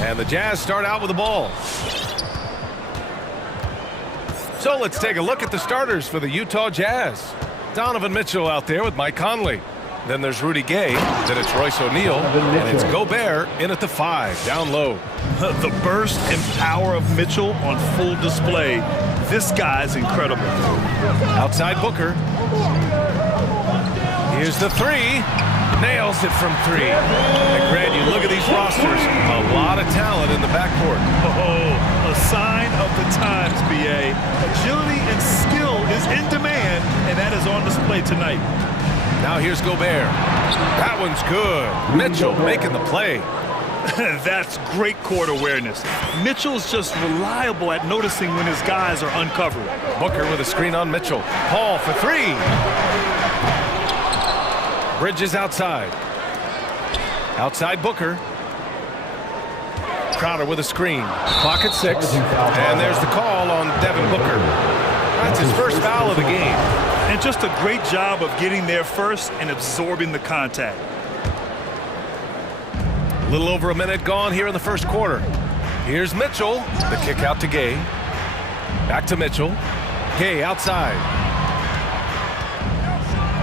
And the Jazz start out with the ball. So let's take a look at the starters for the Utah Jazz. Donovan Mitchell out there with Mike Conley. Then there's Rudy Gay. Then it's Royce O'Neal. And it's Gobert in at the 5, down low. The burst and power of Mitchell on full display. This guy's incredible. Outside Booker. Here's the 3. Nails it from 3. And Grant, you look at these rosters. A lot of talent in the backcourt. Oh, a sign of the times, B.A. Agility and skill is in demand, and that is on display tonight. Now here's Gobert. That one's good. Mitchell making the play. That's great court awareness. Mitchell's just reliable at noticing when his guys are uncovered. Booker with a screen on Mitchell. Paul for 3. Bridges outside. Outside Booker. Crowder with a screen. Clock at 6. And there's the call on Devin Booker. That's his first foul of the game. And just a great job of getting there first and absorbing the contact. A little over a minute gone here in the first quarter. Here's Mitchell. The kick out to Gay. Back to Mitchell. Gay outside.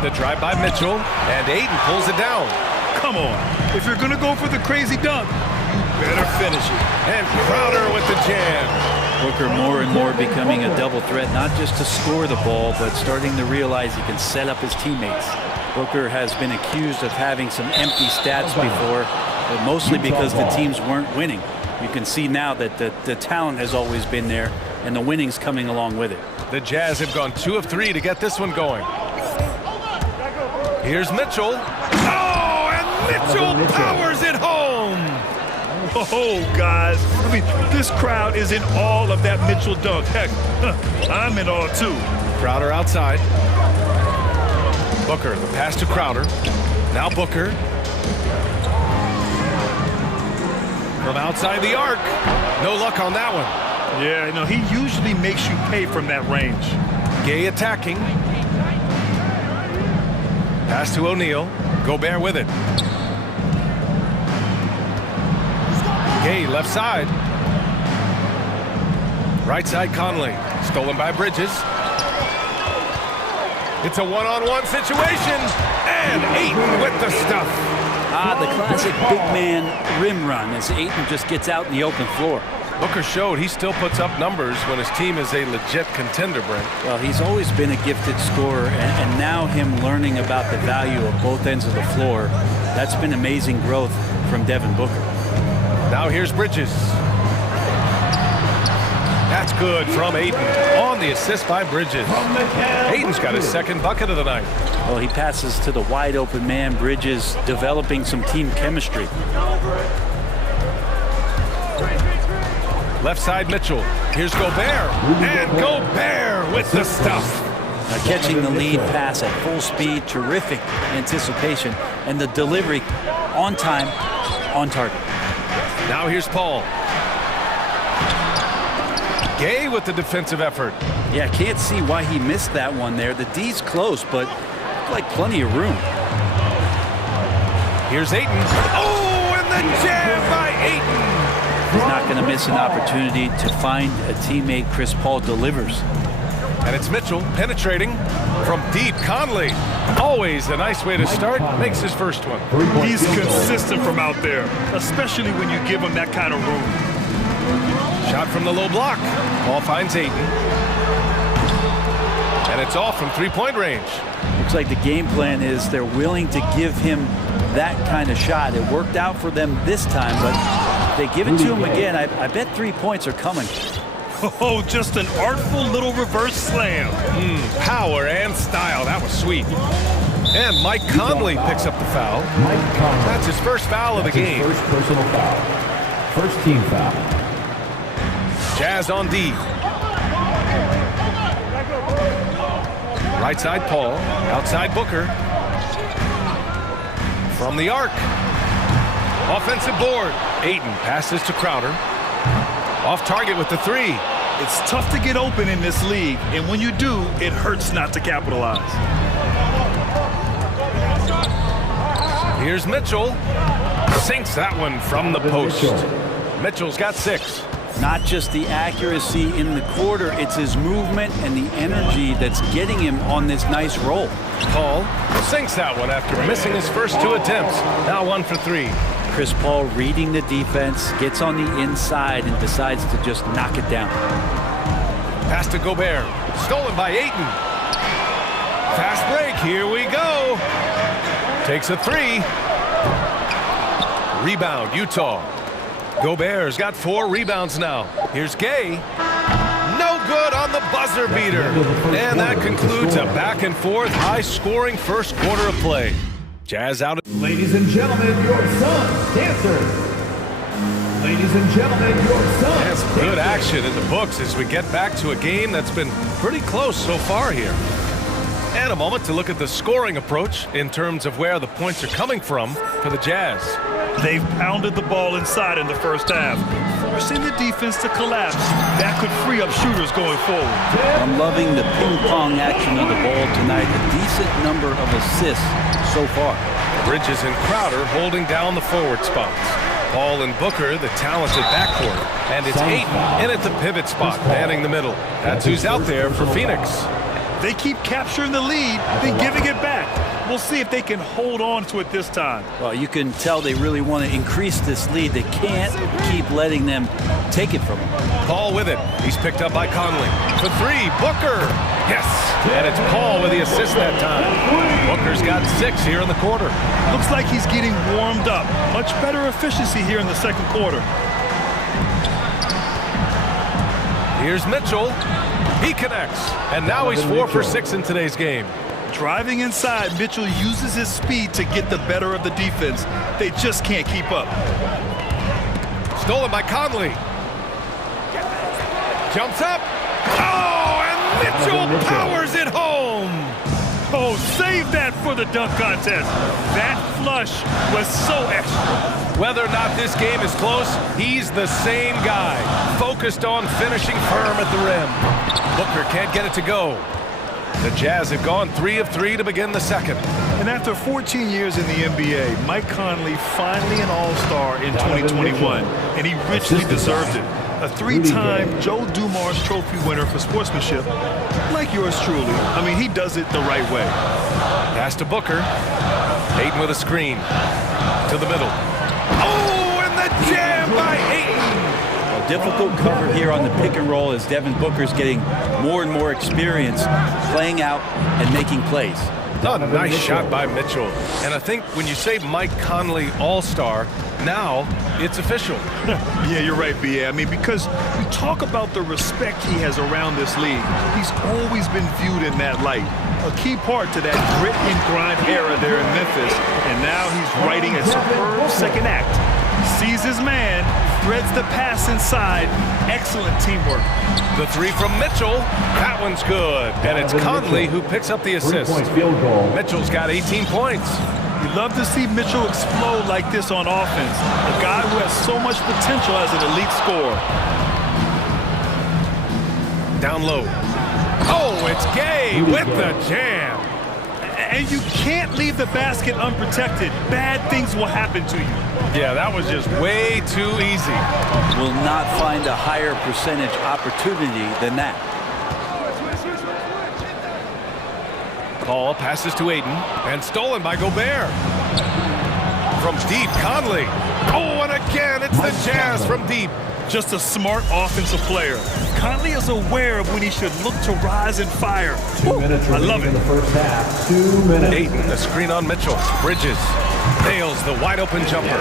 The drive by Mitchell. And Ayton pulls it down. Come on. If you're going to go for the crazy dunk, you better finish it. And Crowder with the jam. Booker more and more becoming a double threat, not just to score the ball, but starting to realize he can set up his teammates. Booker has been accused of having some empty stats before, but mostly because the teams weren't winning. You can see now that the talent has always been there, and the winning's coming along with it. The Jazz have gone 2 of 3 to get this one going. Here's Mitchell. Oh, and Mitchell powers it home. Oh, guys, I mean, this crowd is in all of that Mitchell dunk. Heck, I'm in all too. Crowder outside. Booker, the pass to Crowder. Now Booker. From outside the arc. No luck on that one. Yeah, you know, he usually makes you pay from that range. Gay attacking. Pass to O'Neal. Gobert with it. Gay left side. Right side Conley. Stolen by Bridges. It's a one-on-one situation. And Ayton with the stuff. The classic big man rim run as Ayton just gets out in the open floor. Booker showed he still puts up numbers when his team is a legit contender, Brent. Well, he's always been a gifted scorer, and now him learning about the value of both ends of the floor, that's been amazing growth from Devin Booker. Now here's Bridges. That's good from Ayton on the assist by Bridges. Ayton's got his second bucket of the night. Well, he passes to the wide open man. Bridges developing some team chemistry. Left side Mitchell. Here's Gobert. And Gobert with the stuff. Catching the lead pass at full speed. Terrific anticipation. And the delivery on time, on target. Now here's Paul. Gay with the defensive effort. Yeah, can't see why he missed that one there. The D's close, but like plenty of room. Here's Ayton. Oh, and the jam by Ayton. He's not going to miss an opportunity to find a teammate. Chris Paul delivers. And it's Mitchell penetrating from deep. Conley, always a nice way to start, makes his first one. He's consistent from out there, especially when you give him that kind of room. Shot from the low block. Ball finds Ayton. And it's off from three-point range. Looks like the game plan is they're willing to give him that kind of shot. It worked out for them this time, but if they give it to him again, I bet 3 points are coming. Oh, just an artful little reverse slam. Power and style. That was sweet. And Mike Conley picks up the foul. That's his first foul of the game. First personal foul. First team foul. Jazz on D. Right side Paul. Outside Booker. From the arc. Offensive board. Ayton passes to Crowder. Off target with the 3. It's tough to get open in this league, and when you do, it hurts not to capitalize. Here's Mitchell. Sinks that one from the post. Mitchell's got 6. Not just the accuracy in the quarter, it's his movement and the energy that's getting him on this nice roll. Paul sinks that one after missing his first 2 attempts. Now 1 for 3. Chris Paul reading the defense, gets on the inside and decides to just knock it down. Pass to Gobert. Stolen by Ayton. Fast break. Here we go. Takes a 3. Rebound, Utah. Gobert's got 4 rebounds now. Here's Gay. No good on the buzzer beater. And that concludes a back-and-forth, high-scoring first quarter of play. Jazz out. Ladies and gentlemen, your son's dancers. Ladies and gentlemen, your son's That's good action in the books as we get back to a game that's been pretty close so far here. And a moment to look at the scoring approach in terms of where the points are coming from for the Jazz. They've pounded the ball inside in the first half, forcing the defense to collapse. That could free up shooters going forward. I'm loving the ping-pong action of the ball tonight. A decent number of assists so far. Bridges and Crowder holding down the forward spots. Paul and Booker, the talented backcourt. And it's Ayton in at the pivot spot, manning the middle. That's who's out there for Phoenix. They keep capturing the lead, then giving it back. We'll see if they can hold on to it this time. Well, you can tell they really want to increase this lead. They can't keep letting them take it from them. Paul with it. He's picked up by Conley. For 3, Booker. Yes. And it's Paul with the assist that time. Booker's got 6 here in the quarter. Looks like he's getting warmed up. Much better efficiency here in the second quarter. Here's Mitchell. He connects. And now he's 4 for 6 in today's game. Driving inside, Mitchell uses his speed to get the better of the defense. They just can't keep up. Stolen by Conley. Jumps up. Oh, and Mitchell powers it home. Oh, save that for the dunk contest. That flush was so extra. Whether or not this game is close, he's the same guy, focused on finishing firm at the rim. Booker can't get it to go. The Jazz have gone 3 of 3 to begin the second. And after 14 years in the NBA, Mike Conley finally an All-Star in 2021, and he richly deserved it. A 3-time Joe Dumars Trophy winner for sportsmanship, like yours truly. I mean, he does it the right way. Pass to Booker. Ayton with a screen. To the middle. Oh, and the jam by Ayton! A difficult cover here on the pick and roll as Devin Booker's getting more and more experience playing out and making plays. A nice shot by Mitchell. And I think when you say Mike Conley All-Star, now it's official. Yeah, you're right, B.A. I mean, because we talk about the respect he has around this league. He's always been viewed in that light. A key part to that grit and grind era there in Memphis. And now he's writing a superb second act. Sees his man, threads the pass inside. Excellent teamwork. The 3 from Mitchell. That one's good. And it's Conley who picks up the assist. 3-point field goal. Mitchell's got 18 points. You love to see Mitchell explode like this on offense. A guy who has so much potential as an elite scorer. Down low. Oh, it's Gay with the jam. And you can't leave the basket unprotected. Bad things will happen to you. Yeah, that was just way too easy. Will not find a higher percentage opportunity than that. Paul passes to Ayton and stolen by Gobert. From deep, Conley. Oh, and again, it's the Jazz from deep. Just a smart offensive player. Conley is aware of when he should look to rise and fire. 2 minutes I love remaining in it. the first half. 2 minutes. Ayton, the screen on Mitchell. Bridges nails the wide open jumper.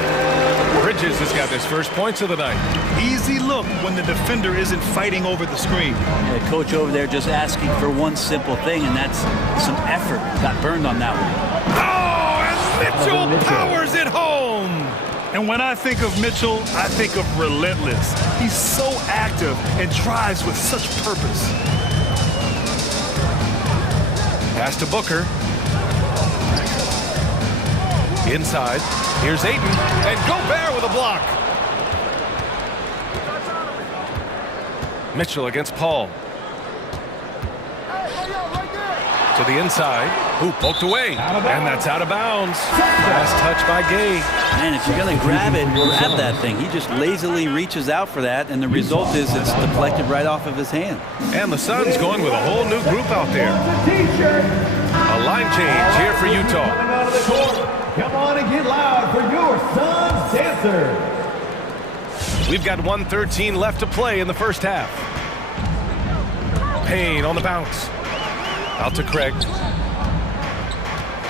Bridges has got his first points of the night. Easy look when the defender isn't fighting over the screen. The coach over there just asking for one simple thing, and that's some effort. Got burned on that one. Oh, and Mitchell powers it home. And when I think of Mitchell, I think of relentless. He's so active and drives with such purpose. Pass to Booker. Inside. Here's Ayton. And Gobert with a block. Mitchell against Paul. To To the inside. Ooh, poked away. And that's out of bounds. Last touch by Gay. Man, if you're going to grab it, grab that thing. He just lazily reaches out for that, and the result is it's deflected right off of his hand. And the Suns going with a whole new group out there. T-shirt. A line change here for Utah. Coming out of the court. Come on and get loud for your Suns dancer. We've got 1:13 left to play in the first half. Payne on the bounce. Out to Craig.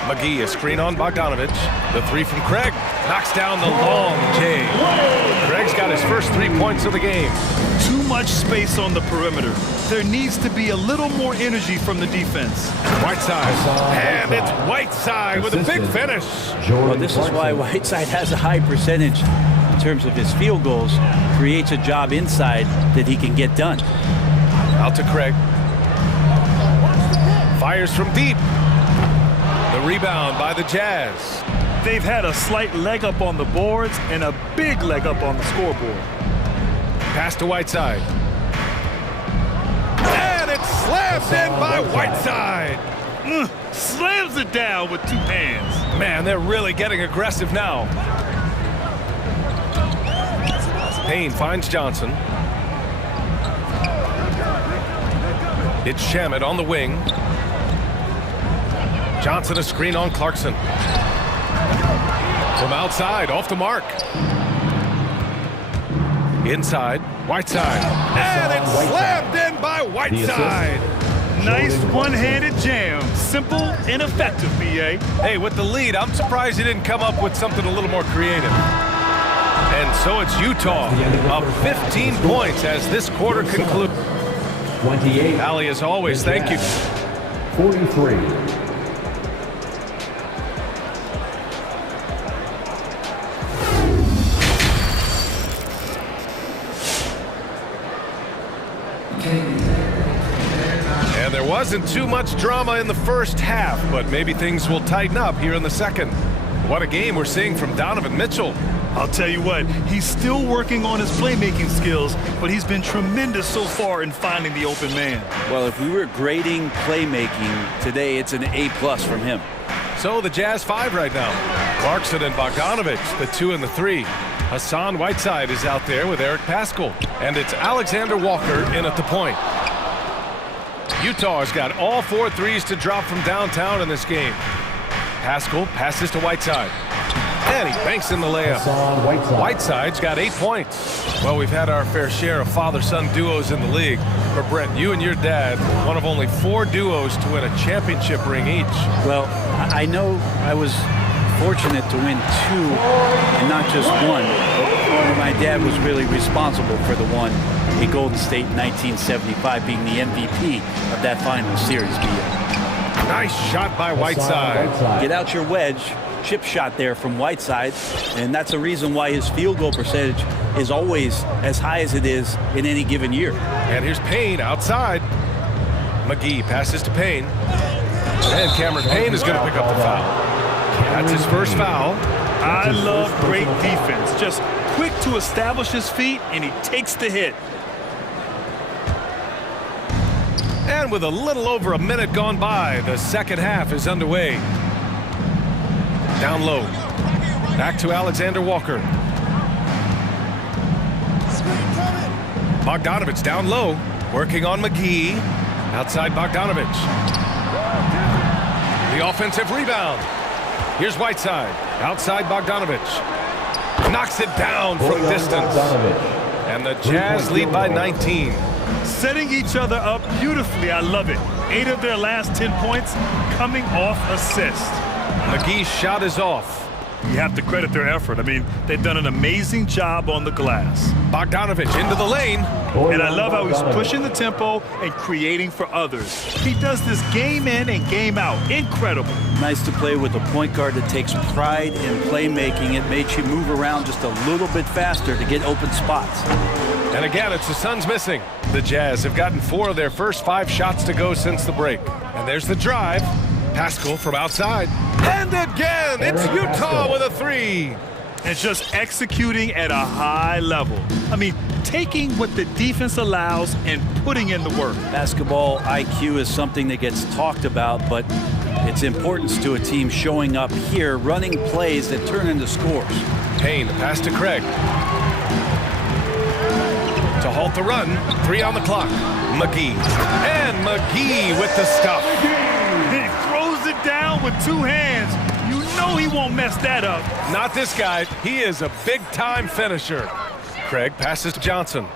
McGee, a screen on Bogdanovich. The three from Craig. Knocks down the long J. Craig's got his first 3 points of the game. Too much space on the perimeter. There needs to be a little more energy from the defense. Whiteside. And it's Whiteside with a big finish. Well, this is why Whiteside has a high percentage in terms of his field goals. Creates a job inside that he can get done. Out to Craig. Fires from deep. The rebound by the Jazz. They've had a slight leg up on the boards and a big leg up on the scoreboard. Pass to Whiteside. And it's slammed in by Whiteside. Slams it down with two hands. Man, they're really getting aggressive now. Payne finds Johnson. It's Shamet on the wing. Johnson a screen on Clarkson. From outside, off the mark. Inside, Whiteside. And it's slammed in by Whiteside. Nice one-handed jam. Simple and effective, B.A. Hey, with the lead, I'm surprised he didn't come up with something a little more creative. And so it's Utah up 15 points as this quarter concludes. 28. Ali, as always, thank you. 43. And there wasn't too much drama in the first half, but maybe things will tighten up here in the second. What a game we're seeing from Donovan Mitchell. I'll tell you what, he's still working on his playmaking skills, but he's been tremendous so far in finding the open man. Well, if we were grading playmaking today, it's an A+ from him. So the Jazz 5 right now. Clarkson and Bogdanovich, the 2 and the 3. Hassan Whiteside is out there with Eric Paschal. And it's Alexander Walker in at the point. Utah has got all 4 threes to drop from downtown in this game. Paschal passes to Whiteside. And he banks in the layup. Whiteside's got 8 points. Well, we've had our fair share of father-son duos in the league. But Brett, you and your dad, one of only 4 duos to win a championship ring each. Well, I know I was fortunate to win 2 and not just 1. But my dad was really responsible for the one in Golden State in 1975, being the MVP of that final series. Nice shot by Whiteside. Get out your wedge. Chip shot there from Whiteside, and that's the reason why his field goal percentage is always as high as it is in any given year. And here's Payne outside. McGee passes to Payne. And Cameron Payne is going to pick up the foul. That's his first foul. I love great defense. Just quick to establish his feet, and he takes the hit. And with a little over a minute gone by, the second half is underway. Down low. Back to Alexander Walker. Bogdanovich down low. Working on McGee. Outside Bogdanovich. The offensive rebound. Here's Whiteside. Outside Bogdanovich. Knocks it down from distance. And the Jazz lead by 19. Setting each other up beautifully. I love it. 8 of their last 10 points coming off assist. McGee's shot is off. You have to credit their effort. I mean, they've done an amazing job on the glass. Bogdanovich into the lane. And I love how he's pushing the tempo and creating for others. He does this game in and game out. Incredible. Nice to play with a point guard that takes pride in playmaking. It makes you move around just a little bit faster to get open spots. And again, it's the Suns missing. The Jazz have gotten 4 of their first 5 shots to go since the break. And there's the drive. Paschal from outside. And again, it's Utah with a 3. And just executing at a high level. I mean, taking what the defense allows and putting in the work. Basketball IQ is something that gets talked about, but its importance to a team showing up here, running plays that turn into scores. Payne, pass to Craig. To halt the run, 3 on the clock. McGee. And McGee with the stuff. He throws it down with 2 hands. You know he won't mess that up. Not this guy. He is a big-time finisher. Craig passes to Johnson.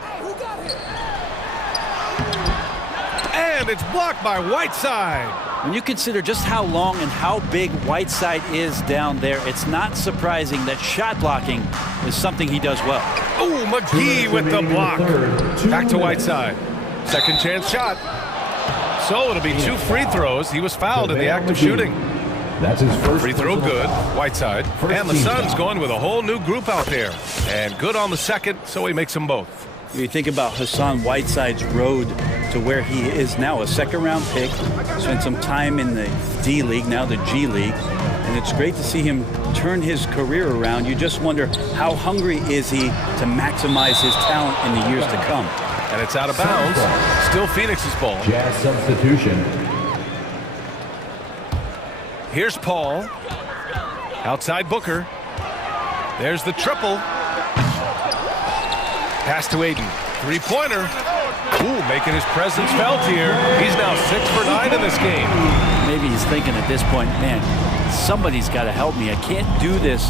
And it's blocked by Whiteside. When you consider just how long and how big Whiteside is down there, it's not surprising that shot blocking is something he does well. Oh, McGee with the block. Back to Whiteside. Second chance shot. So it'll be 2 free throws. He was fouled in the act of shooting. That's his first Free throw good, Whiteside. And the Suns going with a whole new group out there. And good on the second, so he makes them both. You think about Hassan Whiteside's road to where he is now, a second-round pick, spent some time in the D League, now the G League, and it's great to see him turn his career around. You just wonder how hungry is he to maximize his talent in the years to come. And it's out of bounds. Still Phoenix's ball. Jazz substitution. Here's Paul. Outside Booker. There's the triple. Pass to Aiden. 3-pointer. Ooh, making his presence felt here. He's now 6 for 9 in this game. Maybe he's thinking at this point, man, somebody's got to help me. I can't do this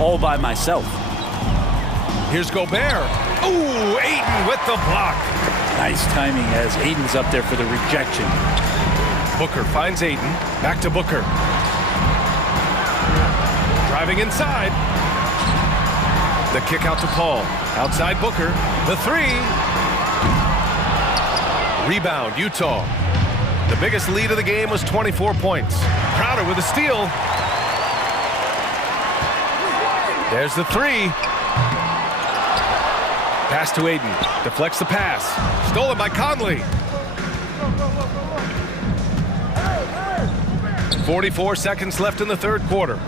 all by myself. Here's Gobert. Ooh, Aiden with the block. Nice timing as Aiden's up there for the rejection. Booker finds Aiden. Back to Booker. Driving inside. The kick out to Paul. Outside Booker. The 3. Rebound, Utah. The biggest lead of the game was 24 points. Crowder with a steal. There's the 3. Pass to Aiden. Deflects the pass. Stolen by Conley. 44 seconds left in the third quarter.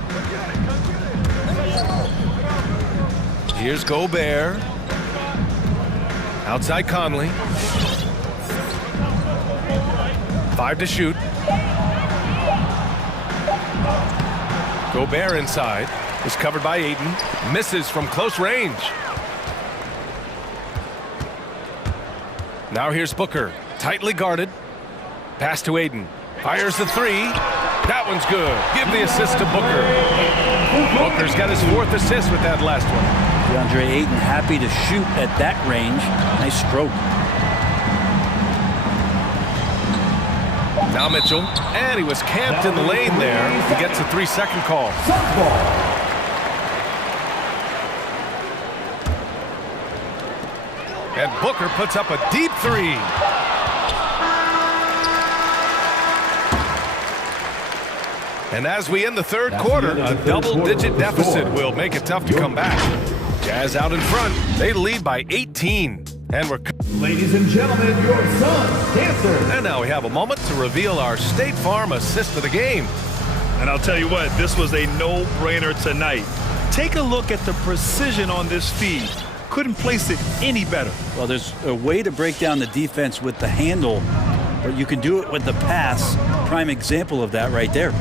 Here's Gobert. Outside Conley. 5 to shoot. Gobert inside. Is covered by Aiden. Misses from close range. Now here's Booker. Tightly guarded. Pass to Aiden. Fires the 3. That one's good. Give the assist to Booker. Booker's got his 4th assist with that last one. DeAndre Ayton happy to shoot at that range. Nice stroke. Now Mitchell. And he was camped in the lane there. He gets a 3-second call. And Booker puts up a deep 3. And as we end the third quarter, a double-digit deficit will make it tough to come back. Jazz out in front. They lead by 18. And we're... Ladies and gentlemen, your Suns dancers. And now we have a moment to reveal our State Farm assist of the game. And I'll tell you what, this was a no-brainer tonight. Take a look at the precision on this feed. Couldn't place it any better. Well, there's a way to break down the defense with the handle, but you can do it with the pass. Prime example of that right there.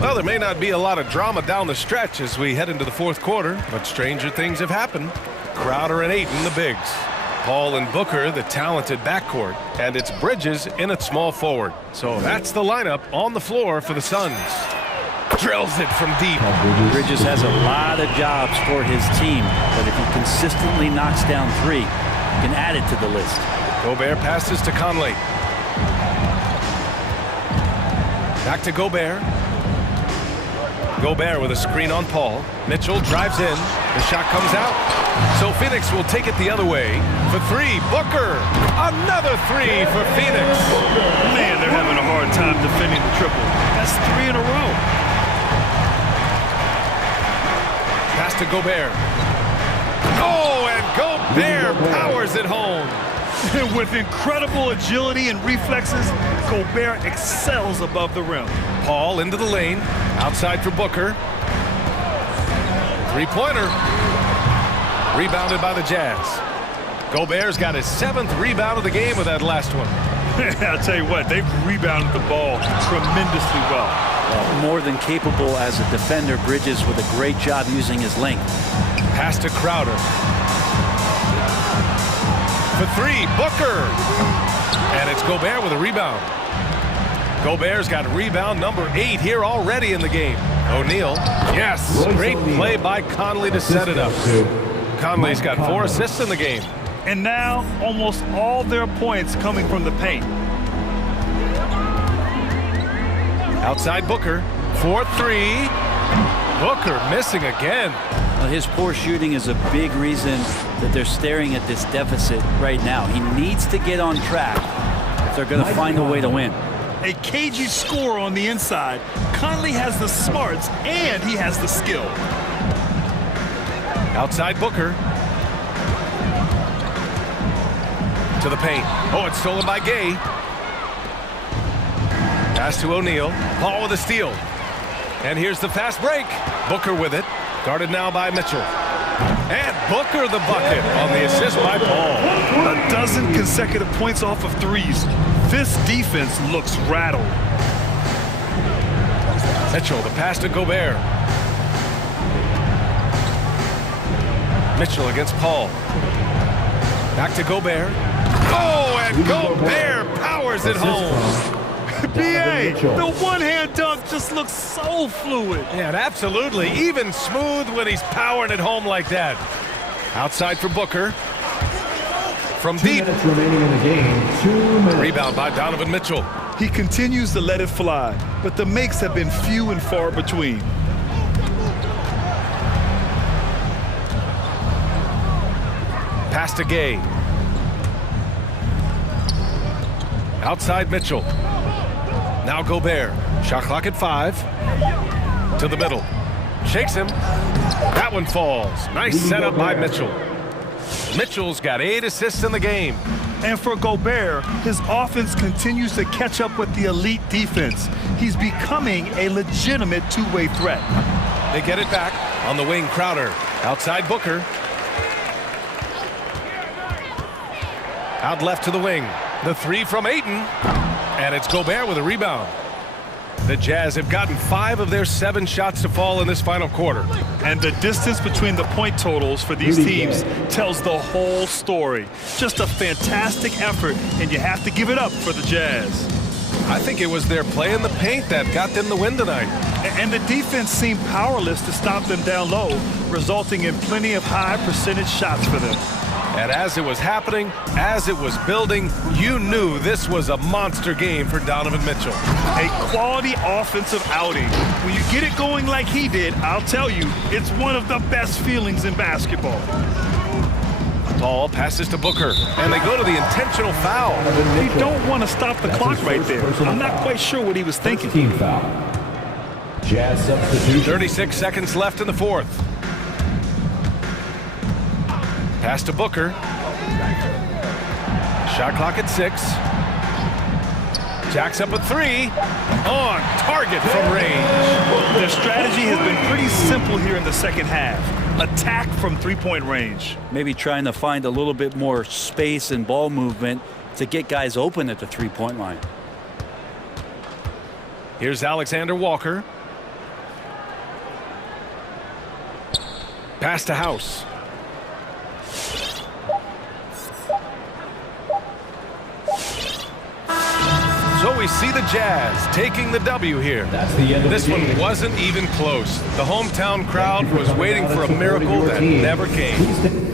Well, there may not be a lot of drama down the stretch as we head into the fourth quarter, but stranger things have happened. Crowder and Ayton, the bigs. Paul and Booker, the talented backcourt. And it's Bridges in at small forward. So that's the lineup on the floor for the Suns. Drills it from deep. Bridges has a lot of jobs for his team, but if he consistently knocks down 3, he can add it to the list. Gobert passes to Conley. Back to Gobert. Gobert with a screen on Paul. Mitchell drives in. The shot comes out. So Phoenix will take it the other way. For 3, Booker. Another 3 for Phoenix. Man, they're having a hard time defending the triple. That's 3 in a row. Pass to Gobert. Oh, and Gobert powers it home. With incredible agility and reflexes, Gobert excels above the rim. Paul into the lane. Outside for Booker. Three-pointer. Rebounded by the Jazz. Gobert's got his 7th rebound of the game with that last one. I'll tell you what, they've rebounded the ball tremendously well. More than capable as a defender. Bridges with a great job using his length. Pass to Crowder. For three, Booker. And it's Gobert with a rebound. Gobert's got rebound number 8 here already in the game. O'Neal. Yes, great play by Conley to set it up. Conley's got 4 assists in the game. And now, almost all their points coming from the paint. Outside Booker. 4-3. Booker missing again. Well, his poor shooting is a big reason that they're staring at this deficit right now. He needs to get on track if they're going to find a way to win. A cagey score on the inside. Conley has the smarts and he has the skill. Outside Booker. To the paint. Oh, it's stolen by Gay. Pass to O'Neal. Paul with a steal. And here's the fast break. Booker with it. Guarded now by Mitchell. And Booker the bucket on the assist by Paul. A dozen consecutive points off of threes. This defense looks rattled. Mitchell, the pass to Gobert. Mitchell against Paul. Back to Gobert. Oh, and Gobert powers it home. B.A., the one-hand dunk just looks so fluid. Yeah, absolutely. Even smooth when he's powering it home like that. Outside for Booker. From deep. 2 minutes remaining in the game. 2 minutes. Rebound by Donovan Mitchell. He continues to let it fly, but the makes have been few and far between. Pass to Gay. Outside Mitchell. Now Gobert. Shot clock at 5. To the middle. Shakes him. That one falls. Nice setup by Mitchell. Mitchell's got 8 assists in the game. And for Gobert, his offense continues to catch up with the elite defense. He's becoming a legitimate two-way threat. They get it back on the wing. Crowder. Outside Booker. Out left to the wing. The 3 from Ayton. And it's Gobert with a rebound. The Jazz have gotten 5 of their 7 shots to fall in this final quarter. And the distance between the point totals for these teams tells the whole story. Just a fantastic effort, and you have to give it up for the Jazz. I think it was their play in the paint that got them the win tonight. And the defense seemed powerless to stop them down low, resulting in plenty of high percentage shots for them. And as it was happening, as it was building, you knew this was a monster game for Donovan Mitchell. A quality offensive outing. When you get it going like he did, I'll tell you, it's one of the best feelings in basketball. Paul passes to Booker, and they go to the intentional foul. You don't want to stop the clock right there. I'm not quite sure what he was thinking. Team foul. Jazz substitution. 36 seconds left in the 4th. Pass to Booker. Shot clock at 6. Jacks up a 3. On target from range. Their strategy has been pretty simple here in the second half. Attack from three-point range. Maybe trying to find a little bit more space and ball movement to get guys open at the three-point line. Here's Alexander Walker. Pass to House. So we see the Jazz taking the W here. That's the end of This the one game. wasn't even close. The hometown crowd was waiting for a miracle that never came.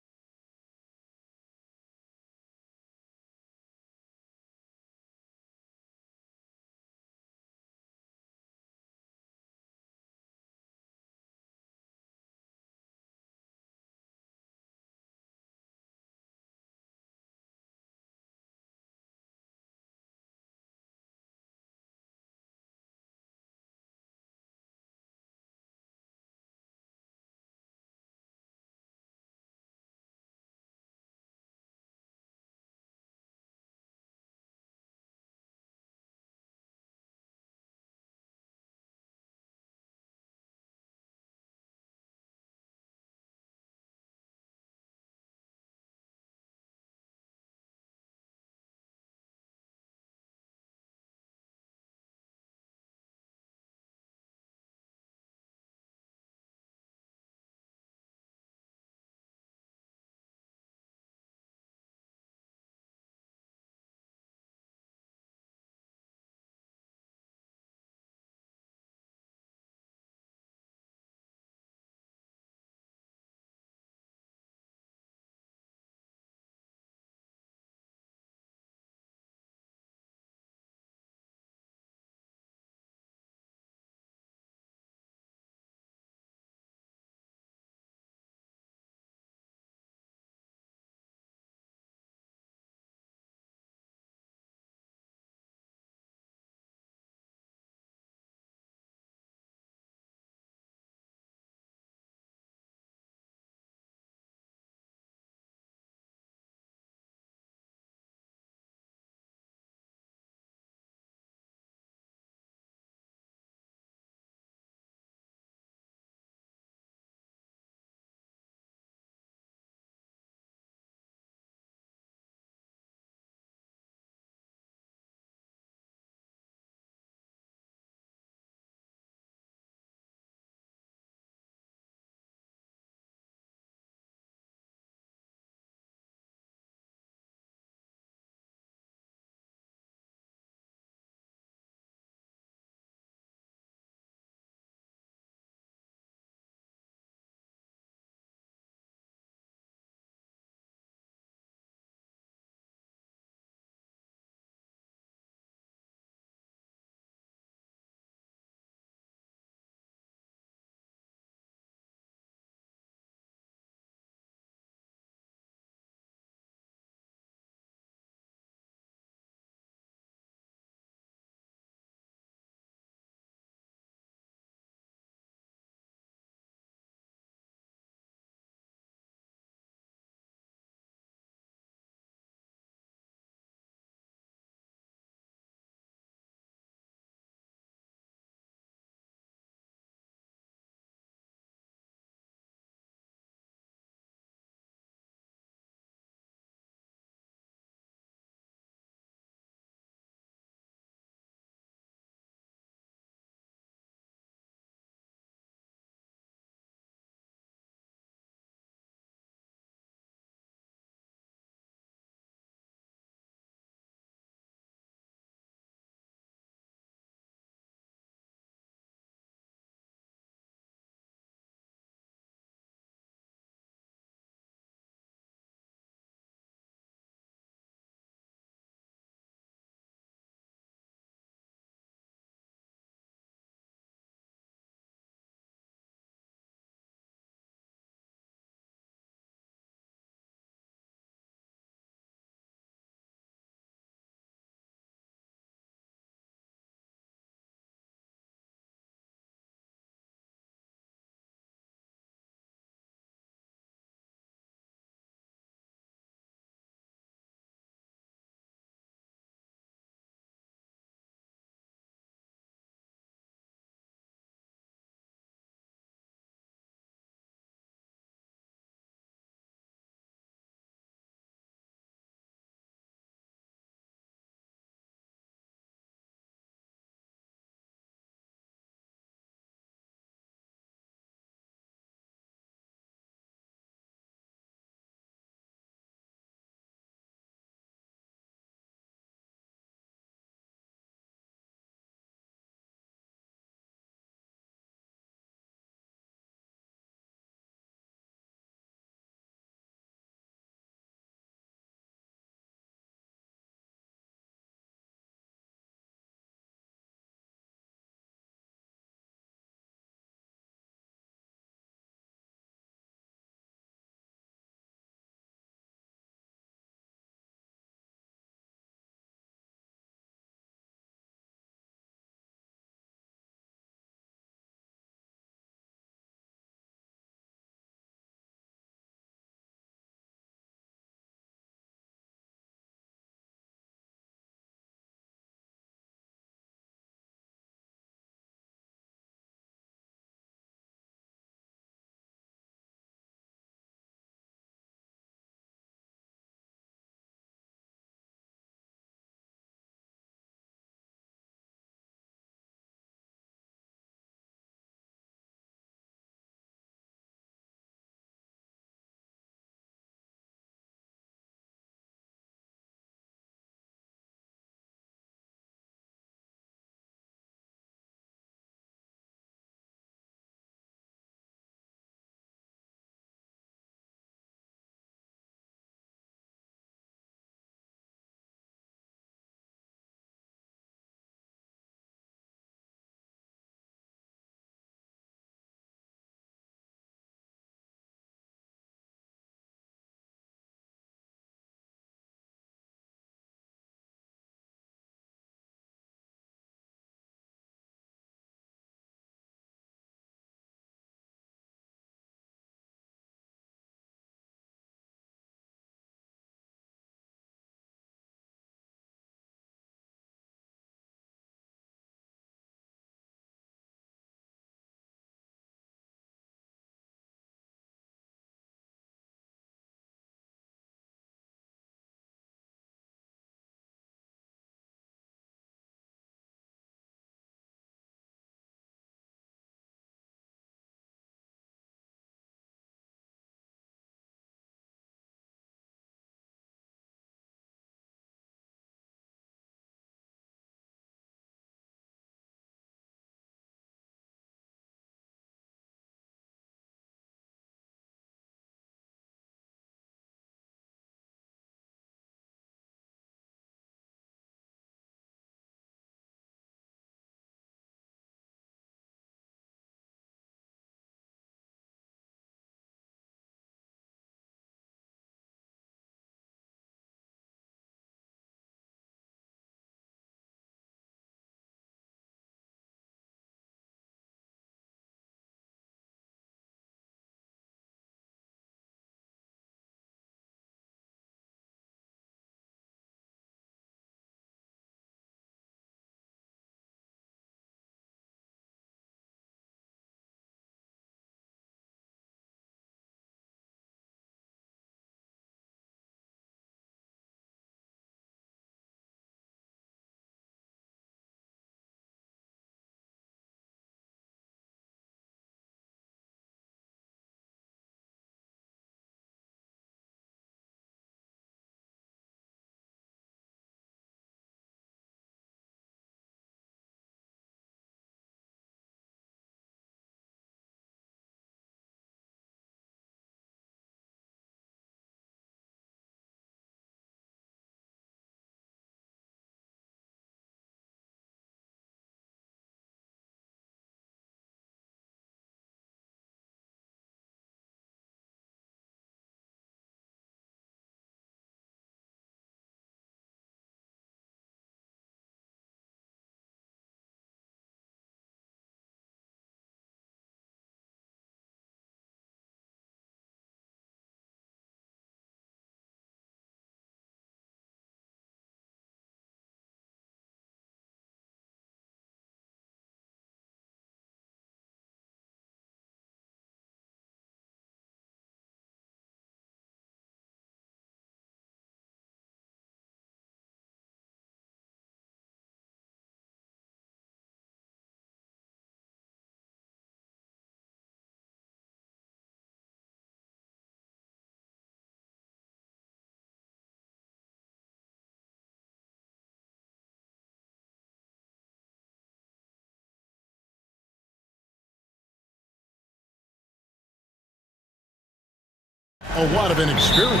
a lot of inexperience.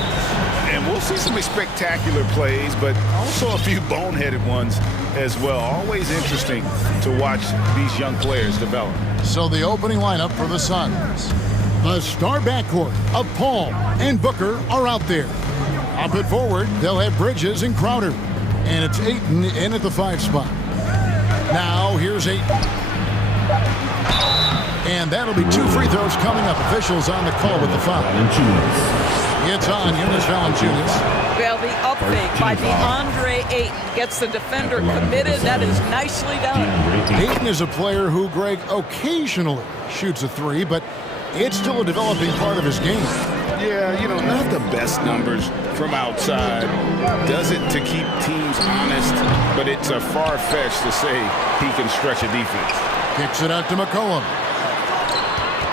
And we'll see some spectacular plays, but also a few boneheaded ones as well. Always interesting to watch these young players develop. So the opening lineup for the Suns. The star backcourt of Paul and Booker are out there. Up at forward, they'll have Bridges and Crowder. And it's Ayton in at the 5 spot. Now here's Ayton. And that'll be 2 free throws coming up. Officials on the call with the foul. It's on Jonas Valanciunas. Well, the up fake by DeAndre Ayton gets the defender committed. That is nicely done. Ayton is a player who, Greg, occasionally shoots a 3, but it's still a developing part of his game. Yeah, you know, not the best numbers from outside. Does it to keep teams honest, but it's a far-fetched to say he can stretch a defense. Kicks it out to McCollum.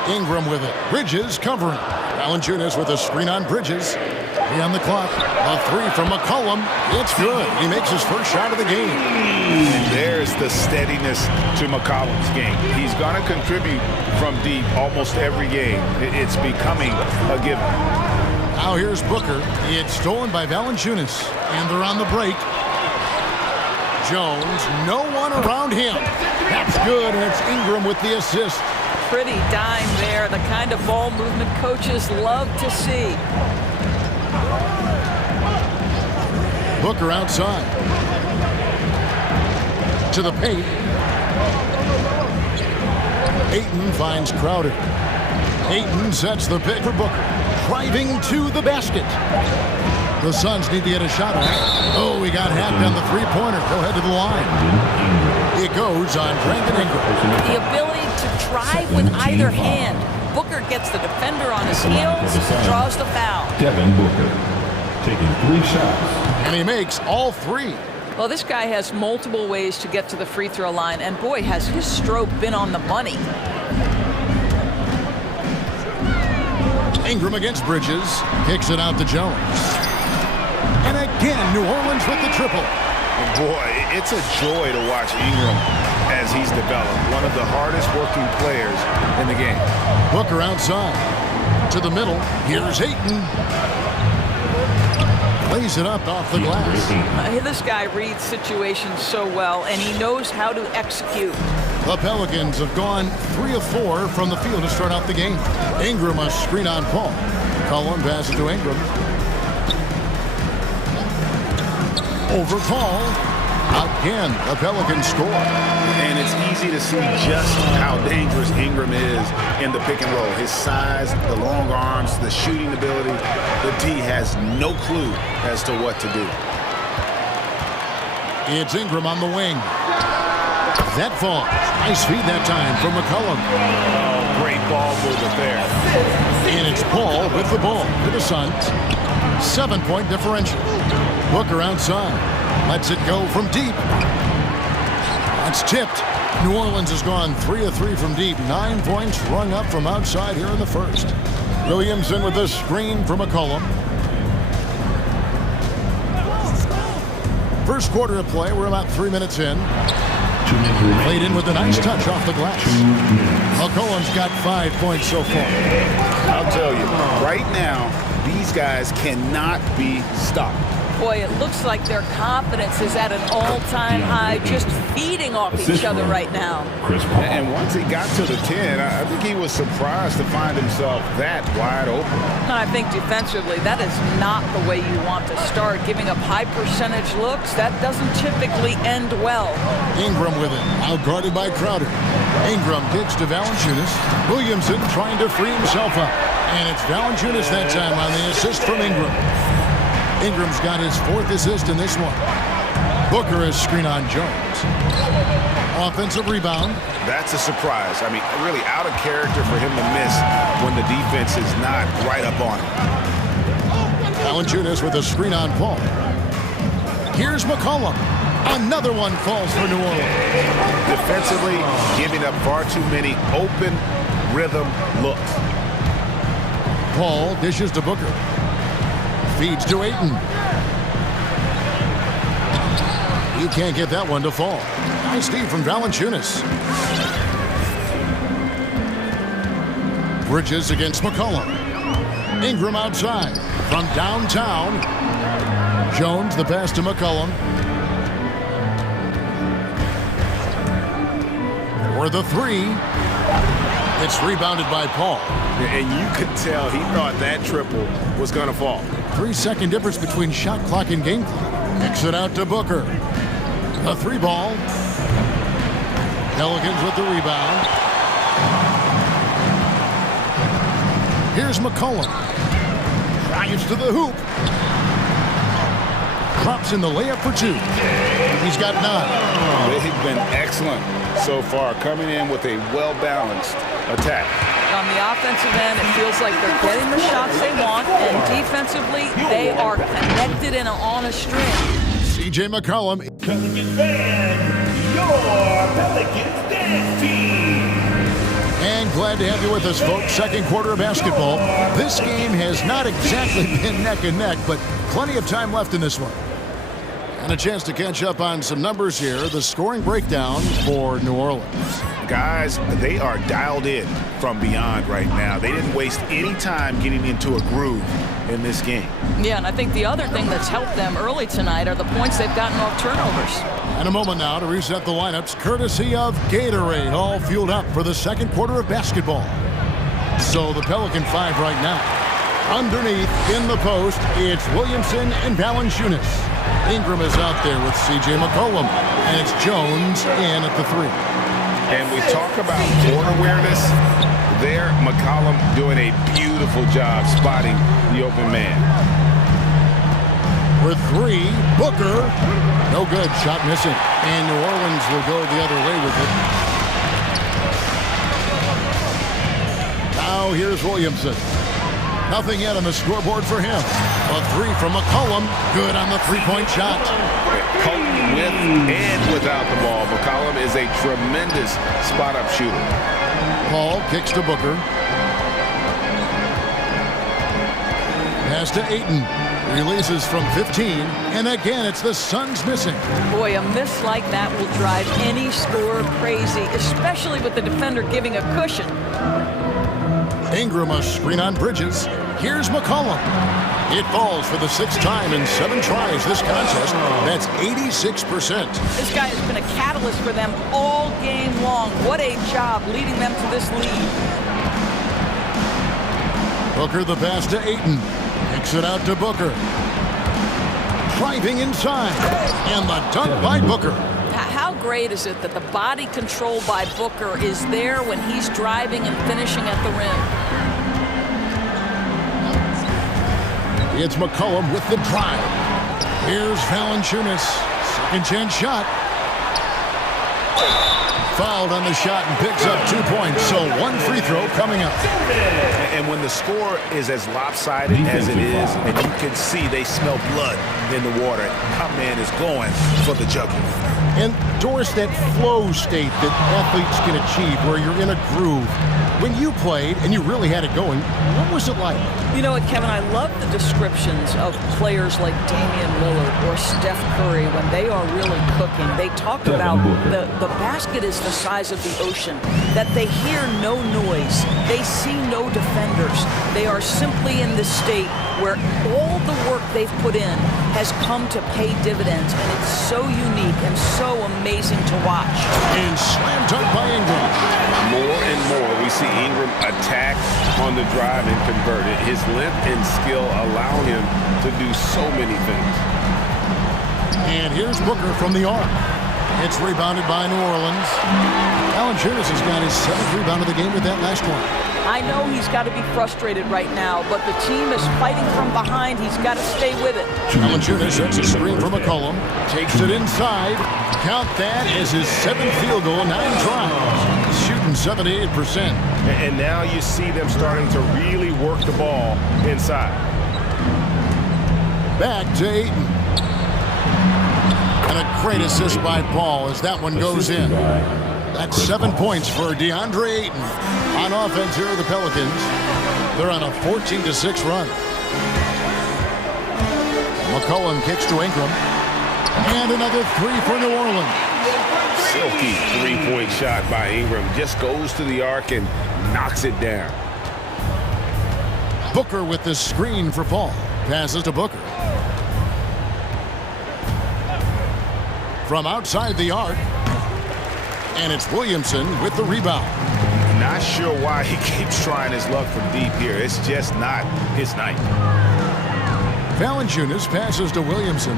Ingram with it. Bridges covering. Valanciunas with a screen on Bridges. 3 on the clock. A 3 from McCollum. It's good. He makes his first shot of the game. And there's the steadiness to McCollum's game. He's going to contribute from deep almost every game. It's becoming a given. Now here's Booker. It's stolen by Valanciunas. And they're on the break. Jones, no one around him. That's good, and it's Ingram with the assist. Pretty dime there, the kind of ball movement coaches love to see. Booker outside. To the paint. Ayton finds Crowder. Ayton sets the pick for Booker. Driving to the basket. The Suns need to get a shot on it. Oh, he got hacked on the three-pointer. He'll head to the line. It goes on Brandon Ingram. The ability to drive with either hand. Booker gets the defender on his heels, draws the foul. Devin Booker taking 3 shots. And he makes all 3. Well, this guy has multiple ways to get to the free throw line, and boy, has his stroke been on the money. Ingram against Bridges. Kicks it out to Jones. And again, New Orleans with the triple. Boy, it's a joy to watch Ingram as he's developed. One of the hardest working players in the game. Booker outside. To the middle. Here's Ayton. Plays it up off the glass. This guy reads situations so well, and he knows how to execute. The Pelicans have gone 3 of 4 from the field to start out the game. Ingram a screen on Paul. Collin passes to Ingram. Over Paul. Again, the Pelicans score. And it's easy to see just how dangerous Ingram is in the pick and roll. His size, the long arms, the shooting ability. The D has no clue as to what to do. It's Ingram on the wing. That falls. Nice feed that time from McCollum. Oh, great ball movement there. And it's Paul with the ball for the Suns. 7-point differential. Booker outside. Lets it go from deep. That's tipped. New Orleans has gone 3 of 3 from deep. 9 points rung up from outside here in the first. Williamson with the screen from McCollum. First quarter of play. We're about 3 minutes in. Played in with a nice touch off the glass. McCollum's got 5 points so far. I'll tell you, right now, these guys cannot be stopped. Boy, it looks like their confidence is at an all-time high, just feeding off each other right now. And once he got to the 10, I think he was surprised to find himself that wide open. I think defensively, that is not the way you want to start. Giving up high percentage looks, that doesn't typically end well. Ingram with it, out guarded by Crowder. Ingram kicks to Valanciunas. Williamson trying to free himself up. And it's Valanciunas that time on the assist from Ingram. Ingram's got his 4th assist in this one. Booker is screen on Jones. Offensive rebound. That's a surprise. I mean, really out of character for him to miss when the defense is not right up on him. Valanciunas with a screen on Paul. Here's McCollum. Another one falls for New Orleans. Defensively, giving up far too many open rhythm looks. Paul dishes to Booker. Feeds to Ayton. He can't get that one to fall. Nice D from Valanciunas. Bridges against McCollum. Ingram outside. From downtown, Jones, the pass to McCollum. For the three. It's rebounded by Paul. And you could tell he thought that triple was going to fall. 3-second difference between shot clock and game clock. Kicks it out to Booker. A three ball. Pelicans with the rebound. Here's McCollum. Drives to the hoop. Drops in the layup for two. He's got 9. They've been excellent so far, coming in with a well-balanced attack. On the offensive end, it feels like they're getting the shots they want, and defensively, they are connected and on a string. C.J. McCollum. Pelicans fans, your Pelicans dance team. And glad to have you with us, folks. Second quarter of basketball. This game has not exactly been neck and neck, but plenty of time left in this one. And a chance to catch up on some numbers here. The scoring breakdown for New Orleans. Guys, they are dialed in from beyond right now. They didn't waste any time getting into a groove in this game. Yeah, and I think the other thing that's helped them early tonight are the points they've gotten off turnovers. And a moment now to reset the lineups, courtesy of Gatorade, all fueled up for the second quarter of basketball. So the Pelican 5 right now. Underneath, in the post, it's Williamson and Valanciunas. Ingram is out there with C.J. McCollum, and it's Jones in at the 3. And we talk about court awareness. There, McCollum doing a beautiful job spotting the open man. For 3, Booker. No good, shot missing. And New Orleans will go the other way with it. Now here's Williamson. Nothing yet on the scoreboard for him. A 3 from McCollum. Good on the three-point shot. Potent with and without the ball. McCollum is a tremendous spot-up shooter. Paul kicks to Booker. Pass to Ayton. Releases from 15. And again, it's the Suns missing. Boy, a miss like that will drive any scorer crazy, especially with the defender giving a cushion. Ingram a screen on Bridges. Here's McCollum. It falls for the 6th time in 7 tries this contest. That's 86%. This guy has been a catalyst for them all game long. What a job leading them to this lead. Booker the pass to Ayton. Kicks it out to Booker. Driving inside. And the dunk by Booker. How great is it that the body control by Booker is there when he's driving and finishing at the rim? It's McCollum with the drive. Here's Valanciunas. Second chance shot. Fouled on the shot and picks up 2 points. So 1 free throw coming up. And when the score is as lopsided as it is, and you can see they smell blood in the water, our man is going for the jugular. Endorse that flow state that athletes can achieve where you're in a groove. When you played and you really had it going, what was it like? You know what, Kevin, I love the descriptions of players like Damian Lillard or Steph Curry when they are really cooking. They talk about the basket is the size of the ocean, that they hear no noise, they see no defenders. They are simply in this state where all the work they've put in has come to pay dividends, and it's so unique and so amazing to watch. And slam dunk by Ingram. More and more we see Ingram attack on the drive and convert it. His length and skill allow him to do so many things. And here's Booker from the arc. It's rebounded by New Orleans. Valanciunas has got his 7th rebound of the game with that last one. I know he's got to be frustrated right now, but the team is fighting from behind. He's got to stay with it. Valanciunas sets a screen from McCollum. Takes it inside. Count that as his 7th field goal, 9 tries. Shooting 78%. And now you see them starting to really work the ball inside. Back to Ayton. And a great assist by Paul as that one goes in. That's 7 points for DeAndre Ayton. On offense here are the Pelicans. They're on a 14-6 run. McCollum kicks to Ingram. And another 3 for New Orleans. Silky 3-point shot by Ingram. Just goes to the arc and knocks it down. Booker with the screen for Paul. Passes to Booker. From outside the arc. And it's Williamson with the rebound. Not sure why he keeps trying his luck from deep here. It's just not his night. Valanciunas passes to Williamson.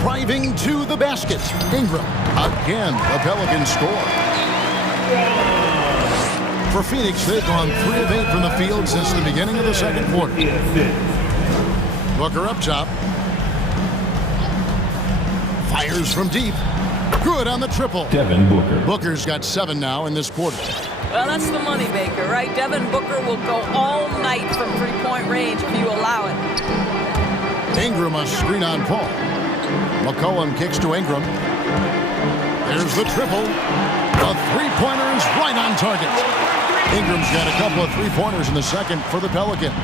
Driving to the basket. Ingram. Again, the Pelicans score. For Phoenix, they've gone 3 of 8 from the field since the beginning of the second quarter. Booker up top. Fires from deep. Good on the triple. Devin Booker. Booker's got 7 now in this quarter. Well, that's the money maker, right? Devin Booker will go all night from three-point range if you allow it. Ingram a screen on Paul. McCollum kicks to Ingram. There's the triple. The three-pointer is right on target. Ingram's got a couple of three-pointers in the second for the Pelicans.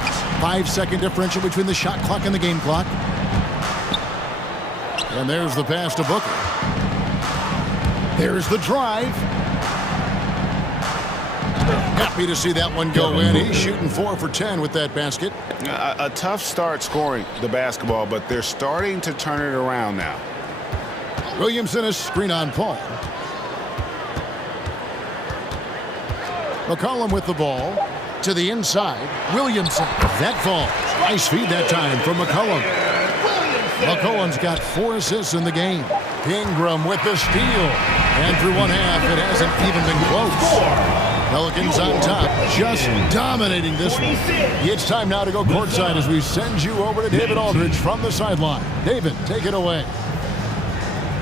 5-second differential between the shot clock and the game clock. And there's the pass to Booker. There's the drive. Happy to see that one go in. He's shooting 4 for 10 with that basket. A tough start scoring the basketball, but they're starting to turn it around now. Williamson a screen on Paul. McCollum with the ball to the inside. Williamson. That falls. Nice feed that time from McCollum. McCollum's got 4 assists in the game. Ingram with the steal. And through one half, it hasn't even been close. Pelicans on top, just dominating this one. It's time now to go courtside as we send you over to David Aldridge from the sideline. David, take it away.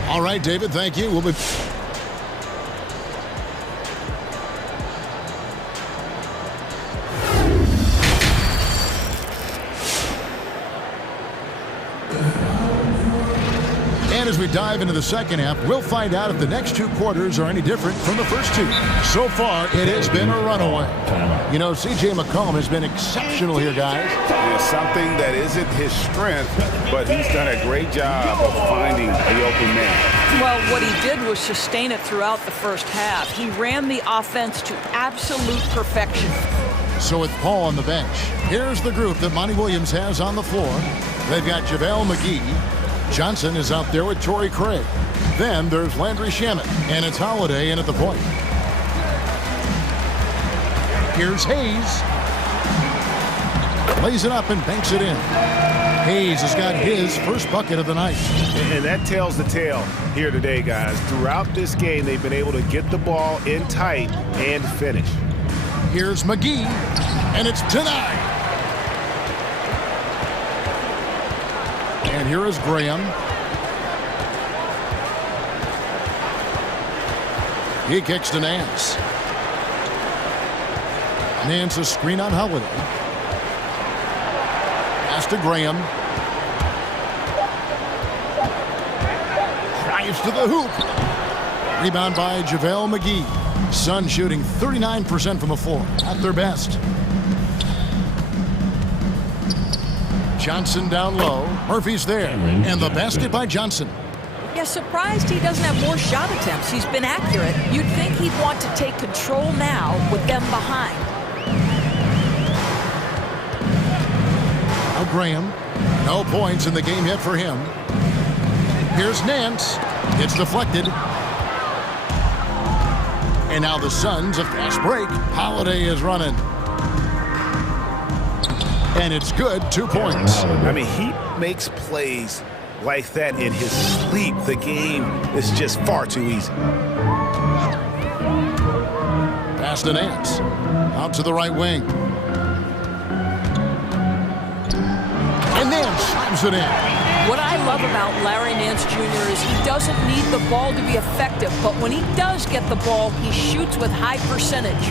All right, David, thank you. We'll be... And as we dive into the second half, we'll find out if the next 2 quarters are any different from the first 2. So far, it has been a runaway. You know, C.J. McCollum has been exceptional here, guys. It's something that isn't his strength, but he's done a great job of finding the open man. Well, what he did was sustain it throughout the first half. He ran the offense to absolute perfection. So with Paul on the bench, here's the group that Monty Williams has on the floor. They've got JaVale McGee. Johnson is out there with Torrey Craig. Then there's Landry Shamet, and it's Holiday in at the point. Here's Hayes. Lays it up and banks it in. Hayes has got his first bucket of the night. And that tells the tale here today, guys. Throughout this game, they've been able to get the ball in tight and finish. Here's McGee, and it's denied. And here is Graham. He kicks to Nance. Nance a screen on Holiday. Pass to Graham. Drives to the hoop. Rebound by JaVale McGee. Suns shooting 39% from the floor. At their best. Johnson down low. Murphy's there. And the basket by Johnson. Yeah, surprised he doesn't have more shot attempts. He's been accurate. You'd think he'd want to take control now with them behind. Now Graham. No points in the game yet for him. Here's Nance. It's deflected. And now the Suns a fast break. Holiday is running. And it's good. 2 points. I mean, he makes plays like that in his sleep. The game is just far too easy. Pass to Nance. Out to the right wing. And Nance slams it in. What I love about Larry Nance Jr. is he doesn't need the ball to be effective, but when he does get the ball, he shoots with high percentage.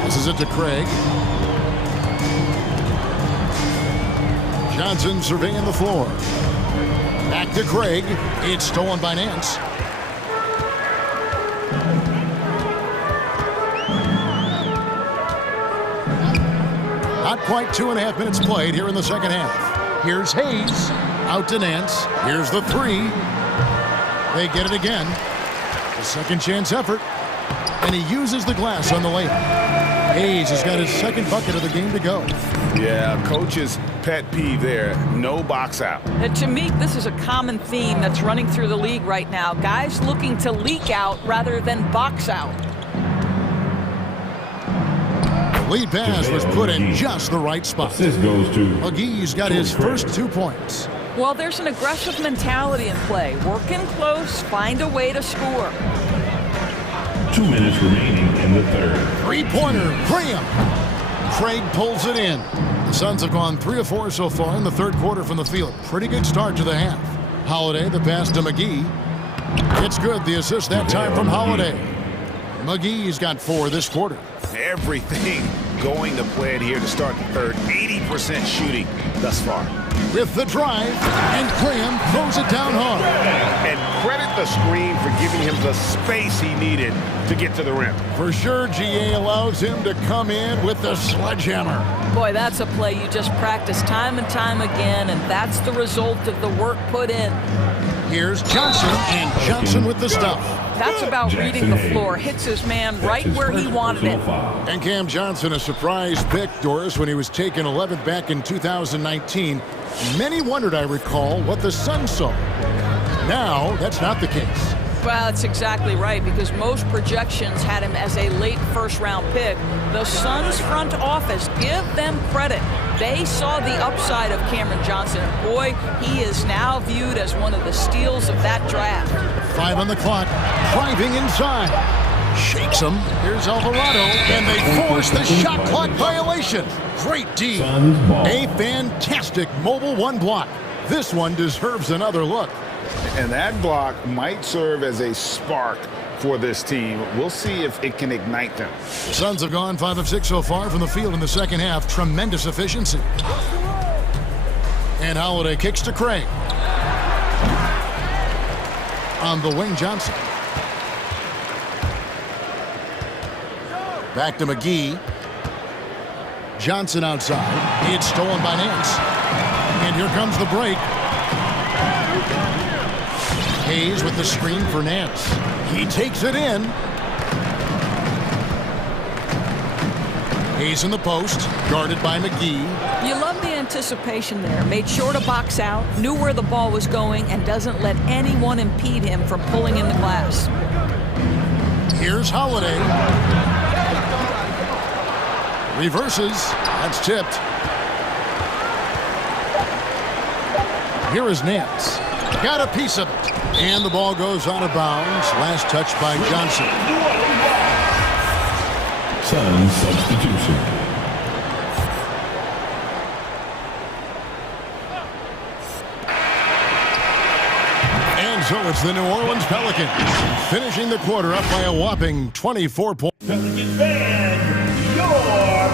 Passes it to Craig. Johnson surveying the floor. Back to Craig. It's stolen by Nance. Not quite 2.5 minutes played here in the second half. Here's Hayes. Out to Nance. Here's the 3. They get it again. A second chance effort. And he uses the glass on the layup. Hayes has got his second bucket of the game to go. Yeah, coach's pet peeve there. No box out. And to me, this is a common theme that's running through the league right now. Guys looking to leak out rather than box out. The lead pass was put in just the right spot. Assist goes to McGee's got his first 2 points. Well, there's an aggressive mentality in play. Working close, find a way to score. 2 minutes remaining in the third. Three-pointer, Graham. Craig pulls it in. The Suns have gone 3 of 4 so far in the third quarter from the field. Pretty good start to the half. Holiday, the pass to McGee. It's good, the assist that time from Holiday. McGee's got 4 this quarter. Everything going to plan here to start the third. 80% shooting thus far. With the drive, and Graham throws it down hard. And credit the screen for giving him the space he needed to get to the rim. For sure, GA allows him to come in with the sledgehammer. Boy, that's a play you just practice time and time again, and that's the result of the work put in. Here's Johnson, and Johnson with the stuff. That's about reading the floor. Hits his man right where he wanted it. And Cam Johnson, a surprise pick, Doris, when he was taken 11th back in 2019. Many wondered, I recall, what the Suns saw. Now, that's not the case. Well, that's exactly right, because most projections had him as a late first-round pick. The Suns front office, give them credit. They saw the upside of Cameron Johnson, and boy, he is now viewed as one of the steals of that draft. 5 on the clock, driving inside. Shakes him. Here's Alvarado, and they force the shot clock violation. Great D. A fantastic mobile 1 block. This one deserves another look. And that block might serve as a spark for this team. We'll see if it can ignite them. The Suns have gone 5 of 6 so far from the field in the second half. Tremendous efficiency. And Holiday kicks to Craig. On the wing, Johnson. Back to McGee. Johnson outside. It's stolen by Nance. And here comes the break. Hayes with the screen for Nance. He takes it in. Hayes in the post, guarded by McGee. You love the anticipation there. Made sure to box out, knew where the ball was going, and doesn't let anyone impede him from pulling in the glass. Here's Holiday. Reverses. That's tipped. Here is Nance. Got a piece of it. And the ball goes out of bounds. Last touch by Johnson. Sun substitution. And so it's the New Orleans Pelicans finishing the quarter up by a whopping 24 points.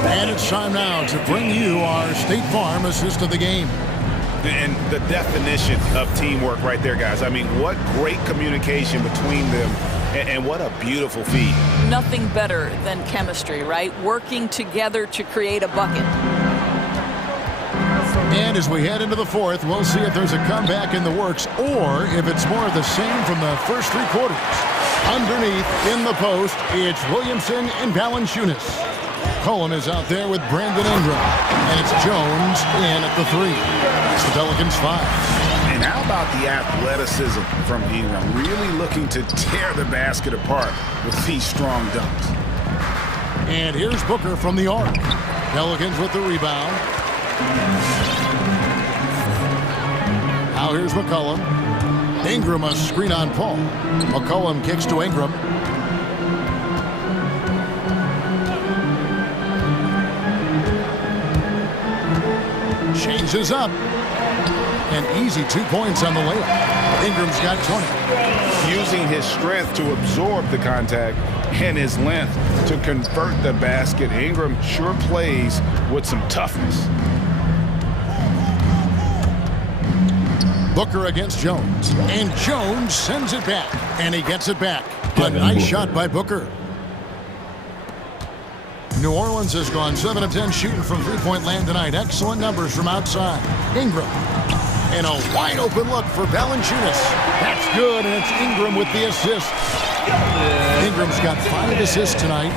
And it's time now to bring you our State Farm assist of the game. And the definition of teamwork right there, guys. I mean, what great communication between them, and what a beautiful feed. Nothing better than chemistry, right? Working together to create a bucket. And as we head into the fourth, we'll see if there's a comeback in the works or if it's more of the same from the first 3 quarters. Underneath, in the post, it's Williamson and Valanciunas. Cullen is out there with Brandon Ingram. And it's Jones in at the 3. It's the Pelicans 5. And how about the athleticism from Ingram? Really looking to tear the basket apart with these strong dunks. And here's Booker from the arc. Pelicans with the rebound. Now here's McCollum. Ingram a screen on Paul. McCollum kicks to Ingram. Changes up. An easy 2 points on the layup. Ingram's got 20. Using his strength to absorb the contact and his length to convert the basket. Ingram sure plays with some toughness. Booker against Jones. And Jones sends it back. And he gets it back. A nice shot by Booker. New Orleans has gone 7 of 10 shooting from three-point land tonight. Excellent numbers from outside. Ingram. And a wide open look for Valanciunas. That's good, and it's Ingram with the assist. Ingram's got 5 assists tonight.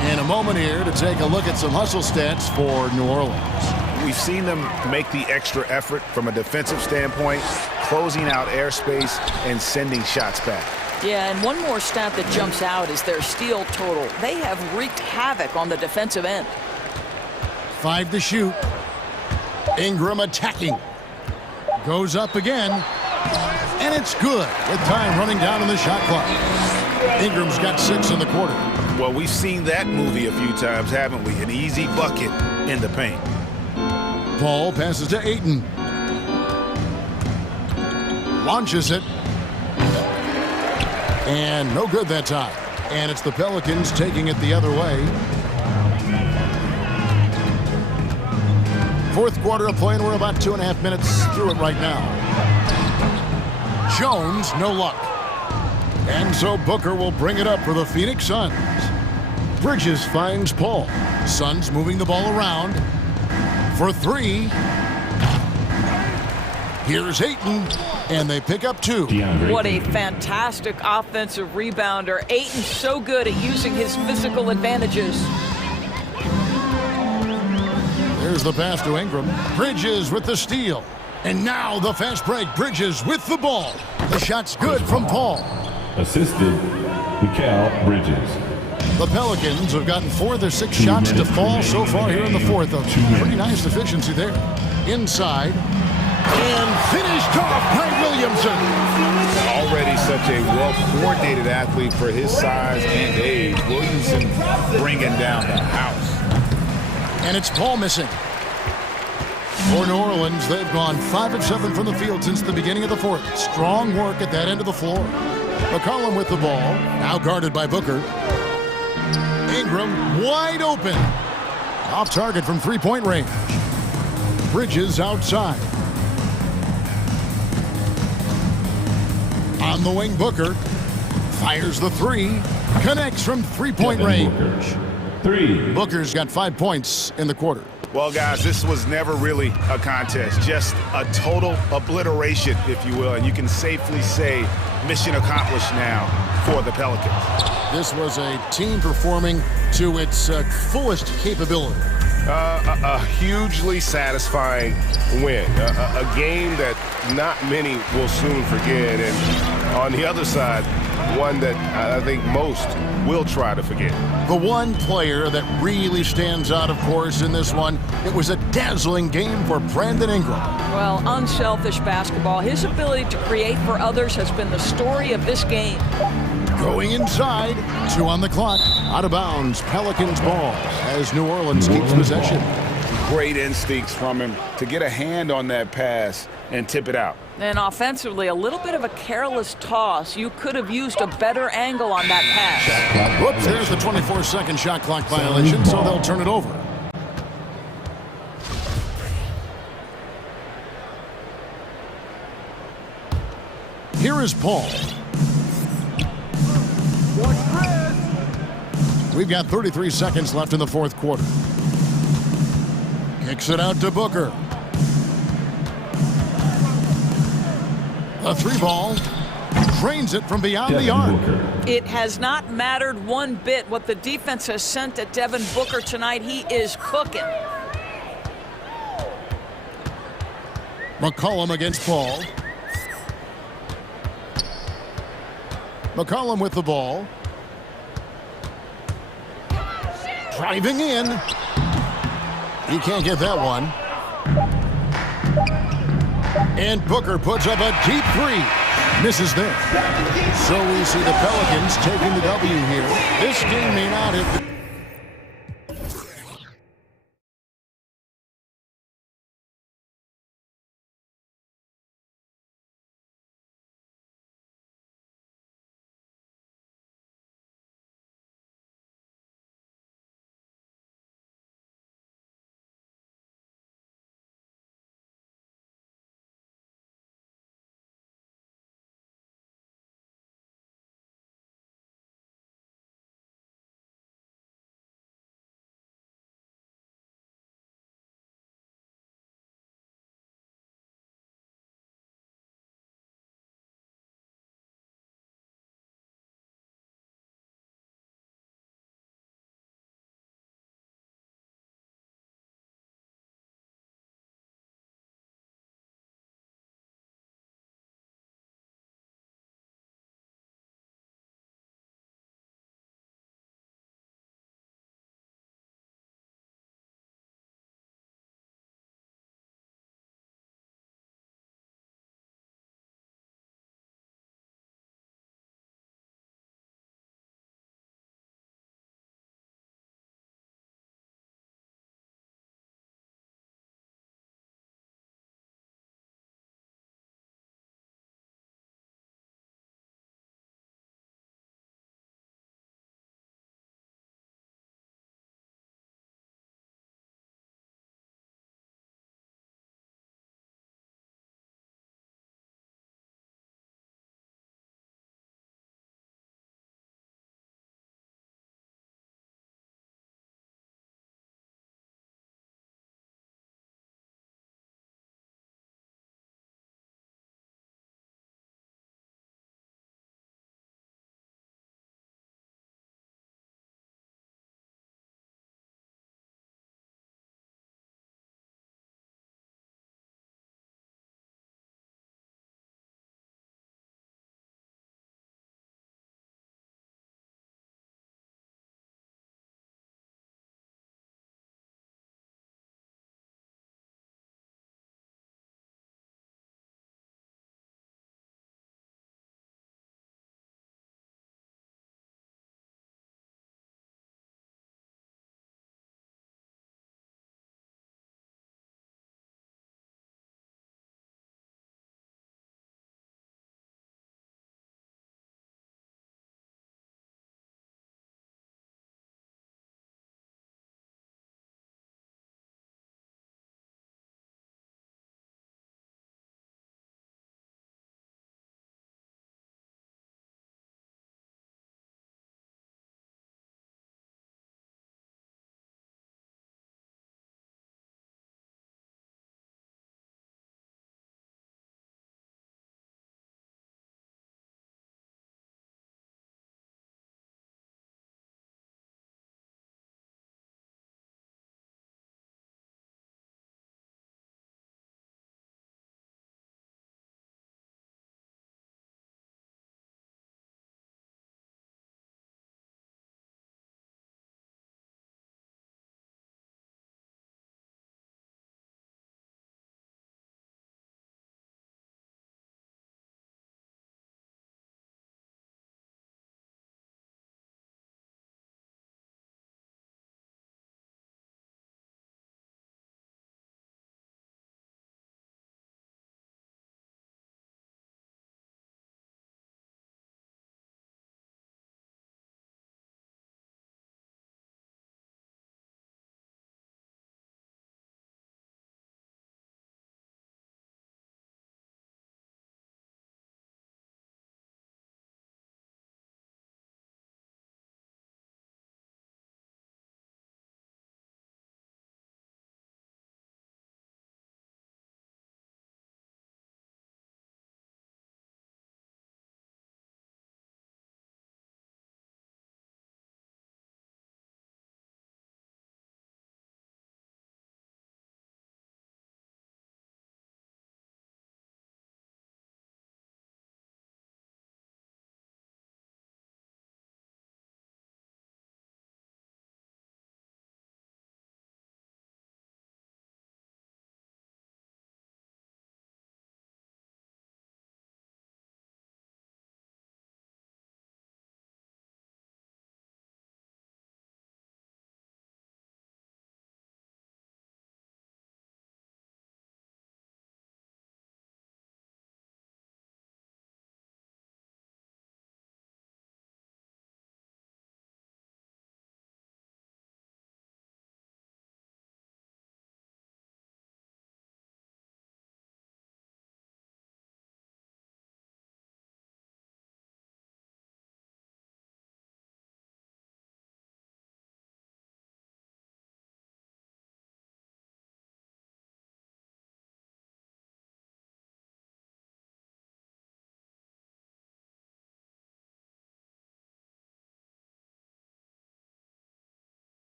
And a moment here to take a look at some hustle stats for New Orleans. We've seen them make the extra effort from a defensive standpoint, closing out airspace and sending shots back. Yeah, and one more stat that jumps out is their steal total. They have wreaked havoc on the defensive end. 5 to shoot. Ingram attacking. Goes up again. And it's good with time running down on the shot clock. Ingram's got 6 in the quarter. Well, we've seen that movie a few times, haven't we? An easy bucket in the paint. Paul passes to Ayton. Launches it. And no good that time. And it's the Pelicans taking it the other way. Fourth quarter of play, and we're about 2.5 minutes through it right now. Jones, no luck. And so Booker will bring it up for the Phoenix Suns. Bridges finds Paul. Suns moving the ball around for 3. Here's Ayton, and they pick up 2. What a fantastic offensive rebounder. Ayton's so good at using his physical advantages. There's the pass to Ingram. Bridges with the steal. And now the fast break. Bridges with the ball. The shot's good from Paul. Assisted, Mikal Bridges. The Pelicans have gotten 4 of their 6 shots to fall so far here in the fourth. A pretty nice efficiency there. Inside. And finished off by Williamson. Already such a well-coordinated athlete for his size and age. Williamson bringing down the house. And it's Paul missing. For New Orleans, they've gone 5 of 7 from the field since the beginning of the fourth. Strong work at that end of the floor. McCollum with the ball, now guarded by Booker. Ingram wide open. Off target from 3-point range. Bridges outside. On the wing, Booker fires the 3. Connects from 3-point range. 3. Booker's got 5 points in the quarter. Well, guys, this was never really a contest, just a total obliteration, if you will, and you can safely say mission accomplished now for the Pelicans. This was a team performing to its fullest capability. A hugely satisfying win, a game that not many will soon forget, and on the other side, one that I think most will try to forget. The one player that really stands out, of course, in this one, it was a dazzling game for Brandon Ingram. Well, unselfish basketball. His ability to create for others has been the story of this game. Going inside, 2 on the clock, out of bounds, Pelicans ball as New Orleans keeps possession. Great instincts from him to get a hand on that pass and tip it out. And offensively, a little bit of a careless toss. You could have used a better angle on that pass. Whoops, there's the 24-second shot clock violation, so they'll turn it over. Here is Paul. We've got 33 seconds left in the fourth quarter. Kicks it out to Booker. A 3-ball. Drains it from beyond the arc. It has not mattered one bit what the defense has sent at Devin Booker tonight. He is cooking. McCollum against Paul. McCollum with the ball. Driving in. He can't get that one. And Booker puts up a deep 3. Misses there. So we see the Pelicans taking the W here. This game may not have been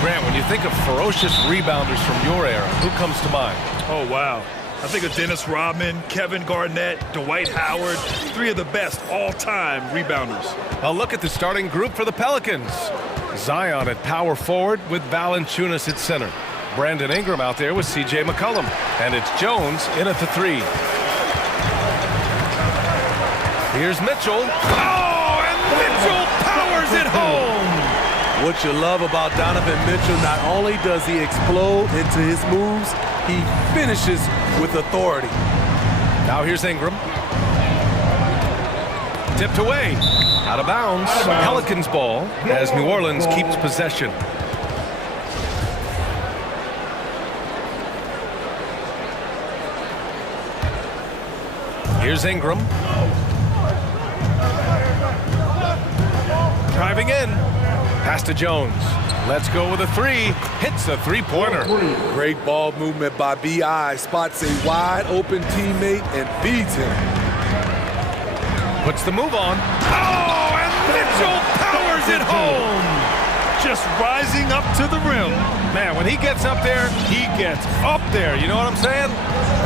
Grant, when you think of ferocious rebounders from your era, who comes to mind? Oh, wow. I think of Dennis Rodman, Kevin Garnett, Dwight Howard, three of the best all-time rebounders. A look at the starting group for the Pelicans. Zion at power forward with Valanciunas at center. Brandon Ingram out there with C.J. McCollum. And it's Jones in at the 3. Here's Mitchell. Oh, and Mitchell powers it home! What you love about Donovan Mitchell, not only does he explode into his moves, he finishes with authority. Now here's Ingram. Tipped away. Out of bounds. Pelicans ball as New Orleans keeps possession. Here's Ingram. Driving in. Pass to Jones. Let's go with a 3. Hits a three-pointer. Great ball movement by B.I. Spots a wide open teammate and feeds him. Puts the move on. Oh, and Mitchell powers it home! Just rising up to the rim. Man, when he gets up there, he gets up there. You know what I'm saying?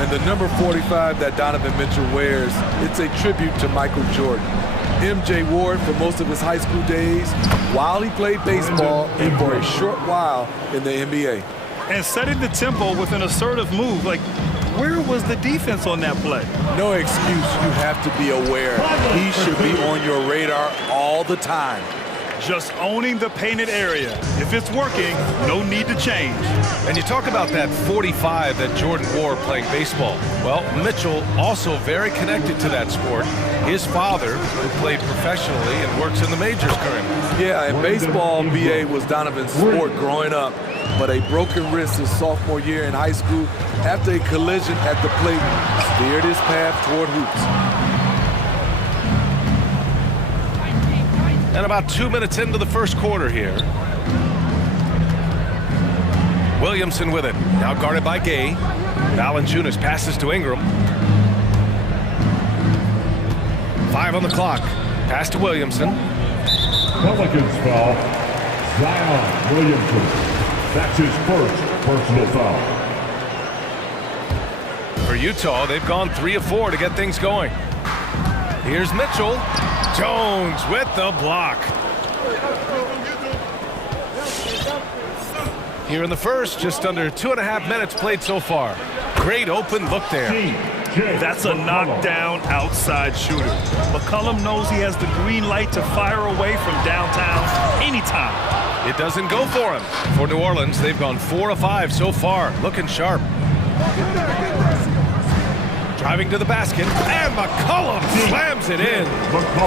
And the number 45 that Donovan Mitchell wears, it's a tribute to Michael Jordan. MJ wore it for most of his high school days while he played baseball and for a short while in the NBA. And setting the tempo with an assertive move. Like, where was the defense on that play? No excuse. You have to be aware. He should be on your radar all the time. Just owning the painted area. If it's working, no need to change. And you talk about that 45 that Jordan wore playing baseball. Well, Mitchell also very connected to that sport. His father, who played professionally and works in the majors currently. Yeah, and baseball, B.A., was Donovan's sport growing up. But a broken wrist his sophomore year in high school after a collision at the plate steered his path toward hoops. And about 2 minutes into the first quarter here. Williamson with it. Now guarded by Gay. Valanciunas passes to Ingram. 5 on the clock. Pass to Williamson. Pelicans foul. Zion Williamson. That's his first personal foul. For Utah, they've gone 3 of 4 to get things going. Here's Mitchell. Jones with the block. Here in the first, just under 2.5 minutes played so far. Great open look there. That's a knockdown outside shooter. McCollum knows he has the green light to fire away from downtown anytime. It doesn't go for him. For New Orleans, they've gone 4 of 5 so far. Looking sharp. Driving to the basket, and McCollum slams it in.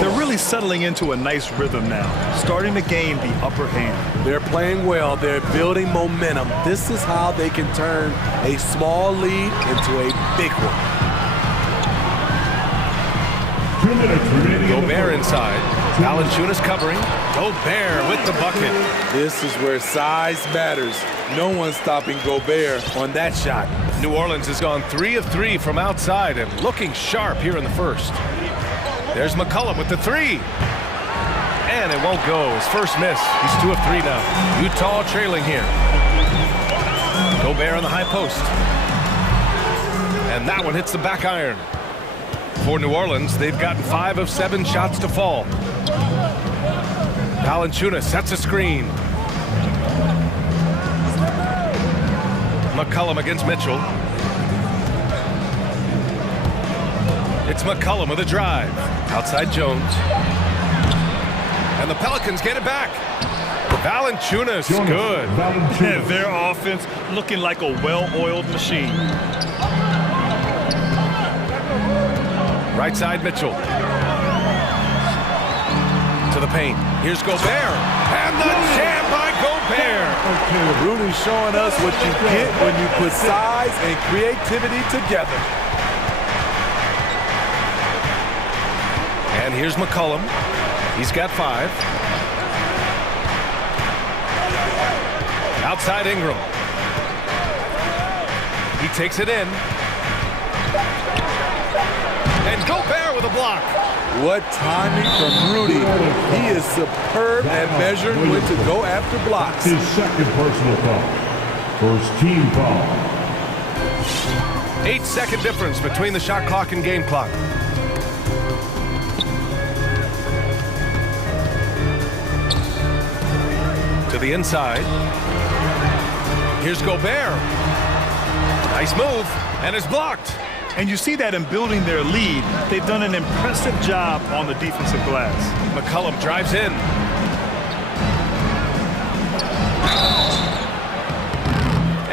They're really settling into a nice rhythm now, starting to gain the upper hand. They're playing well. They're building momentum. This is how they can turn a small lead into a big one. 2 minutes remaining. Gobert inside. Valanciunas covering. Gobert with the bucket. This is where size matters. No one's stopping Gobert on that shot. New Orleans has gone 3 of 3 from outside and looking sharp here in the first. There's McCollum with the 3. And it won't go. His first miss. He's 2 of 3 now. Utah trailing here. Gobert on the high post. And that one hits the back iron. For New Orleans, they've gotten 5 of 7 shots to fall. Valanciunas sets a screen. McCollum against Mitchell. It's McCollum with a drive. Outside Jones. And the Pelicans get it back. Valanciunas, good. And their offense looking like a well-oiled machine. Right side Mitchell. To the paint. Here's Gobert. And the jam by Gobert. Rudy showing us what you get when you put size and creativity together. And here's McCollum. He's got 5. Outside Ingram. He takes it in. And Gobert with a block. What timing from Rudy. He is superb at measuring when to go after blocks. His second personal foul. First team foul. 8-second difference between the shot clock and game clock. To the inside. Here's Gobert. Nice move, and it's blocked. And you see that in building their lead, they've done an impressive job on the defensive glass. McCollum drives in.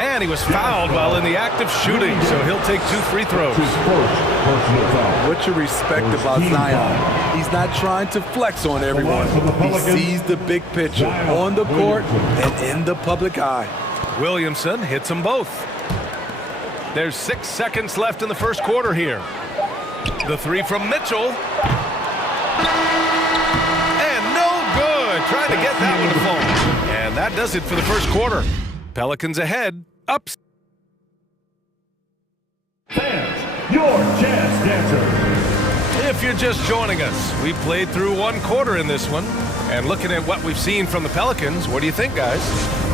And he was fouled while in the act of shooting, so he'll take 2 free throws. His first personal foul. What you respect about Zion, he's not trying to flex on everyone. He sees the big picture on the court and in the public eye. Williamson hits them both. There's 6 seconds left in the first quarter here. The 3 from Mitchell. And no good. Trying to get that one to fall. And that does it for the first quarter. Pelicans ahead. Ups. Fans, your jazz dancer. If you're just joining us, we played through 1 quarter in this one. And looking at what we've seen from the Pelicans, what do you think, guys?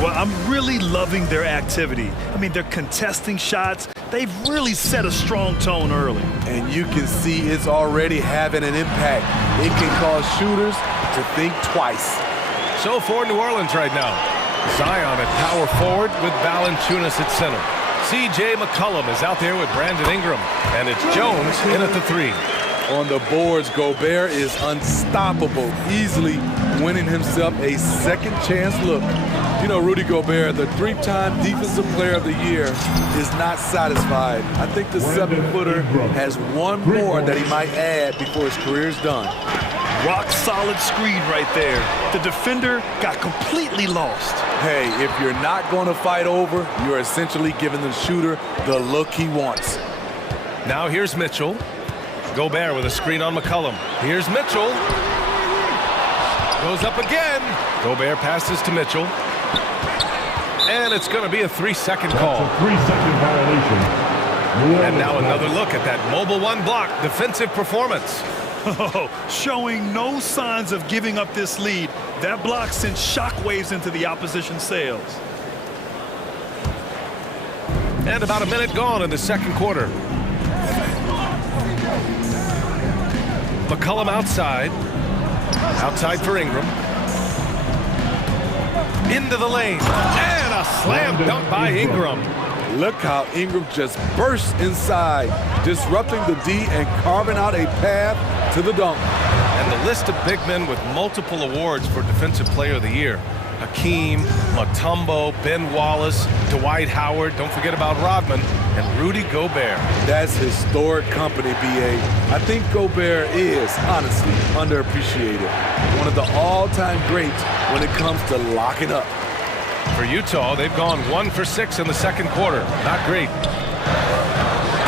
Well, I'm really loving their activity. I mean, they're contesting shots. They've really set a strong tone early. And you can see it's already having an impact. It can cause shooters to think twice. So for New Orleans right now, Zion at power forward with Valanciunas at center. C.J. McCollum is out there with Brandon Ingram. And it's Jones in at the 3. On the boards, Gobert is unstoppable, easily winning himself a second chance look. You know, Rudy Gobert, the 3-time Defensive Player of the Year, is not satisfied. I think the 7-footer has one more that he might add before his career is done. Rock solid screen right there. The defender got completely lost. Hey, if you're not going to fight over, you're essentially giving the shooter the look he wants. Now here's Mitchell. Gobert with a screen on McCollum. Here's Mitchell. Goes up again. Gobert passes to Mitchell. And it's going to be a 3-second call. That's a 3-second violation. And now another look at that mobile 1 block defensive performance. Oh, showing no signs of giving up this lead. That block sent shockwaves into the opposition's sails. And about a minute gone in the second quarter. McCollum outside. Outside for Ingram. Into the lane. And a slam dunk by Ingram. Look how Ingram just bursts inside, disrupting the D and carving out a path to the dunk. And the list of big men with multiple awards for Defensive Player of the Year. Hakeem, Mutombo, Ben Wallace, Dwight Howard, don't forget about Rodman, and Rudy Gobert. That's historic company, B.A. I think Gobert is, honestly, underappreciated. One of the all-time greats when it comes to locking up. For Utah, they've gone 1 for 6 in the second quarter. Not great.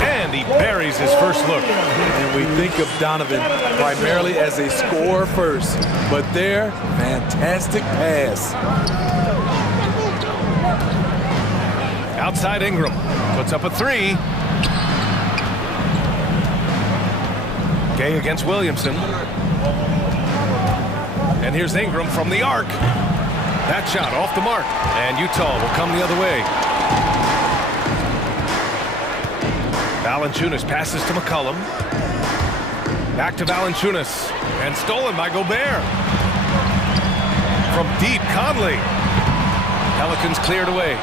And he buries his first look. And we think of Donovan primarily as a scorer first, but their fantastic pass. Outside Ingram puts up a 3. Gay against Williamson. And here's Ingram from the arc. That shot off the mark, and Utah will come the other way. Valanciunas passes to McCollum. Back to Valanciunas, and stolen by Gobert. From deep, Conley. Pelicans cleared away.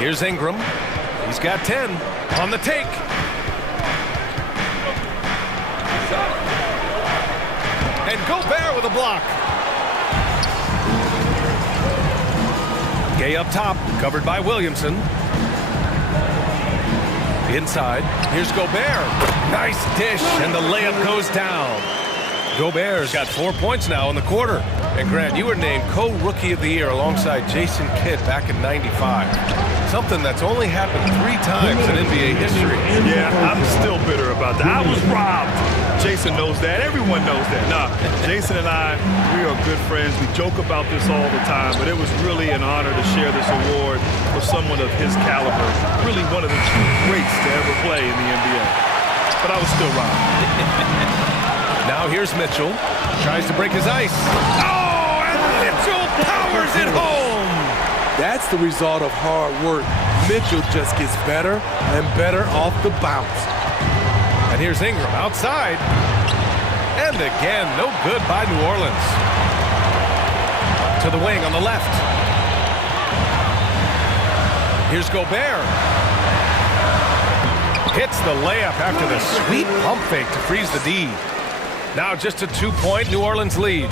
Here's Ingram. He's got 10 on the take. And Gobert with a block. Gay up top, covered by Williamson. Inside, here's Gobert. Nice dish, and the layup goes down. Gobert's got 4 points now in the quarter. And Grant, you were named co-rookie of the year alongside Jason Kidd back in '95. Something that's only happened 3 times in NBA history. Yeah, I'm still bitter about that. I was robbed. Jason knows that. Everyone knows that. Nah, Jason and I, we are good friends. We joke about this all the time, but it was really an honor to share this award with someone of his caliber. Really one of the true greats to ever play in the NBA. but I was still wrong. Now here's Mitchell. Tries to break his ice. Oh, and Mitchell powers it home. That's the result of hard work. Mitchell just gets better and better off the bounce. And here's Ingram outside. And again, no good by New Orleans. To the wing on the left. Here's Gobert. Hits the layup after the sweet pump fake to freeze the D. Now just a 2-point New Orleans lead.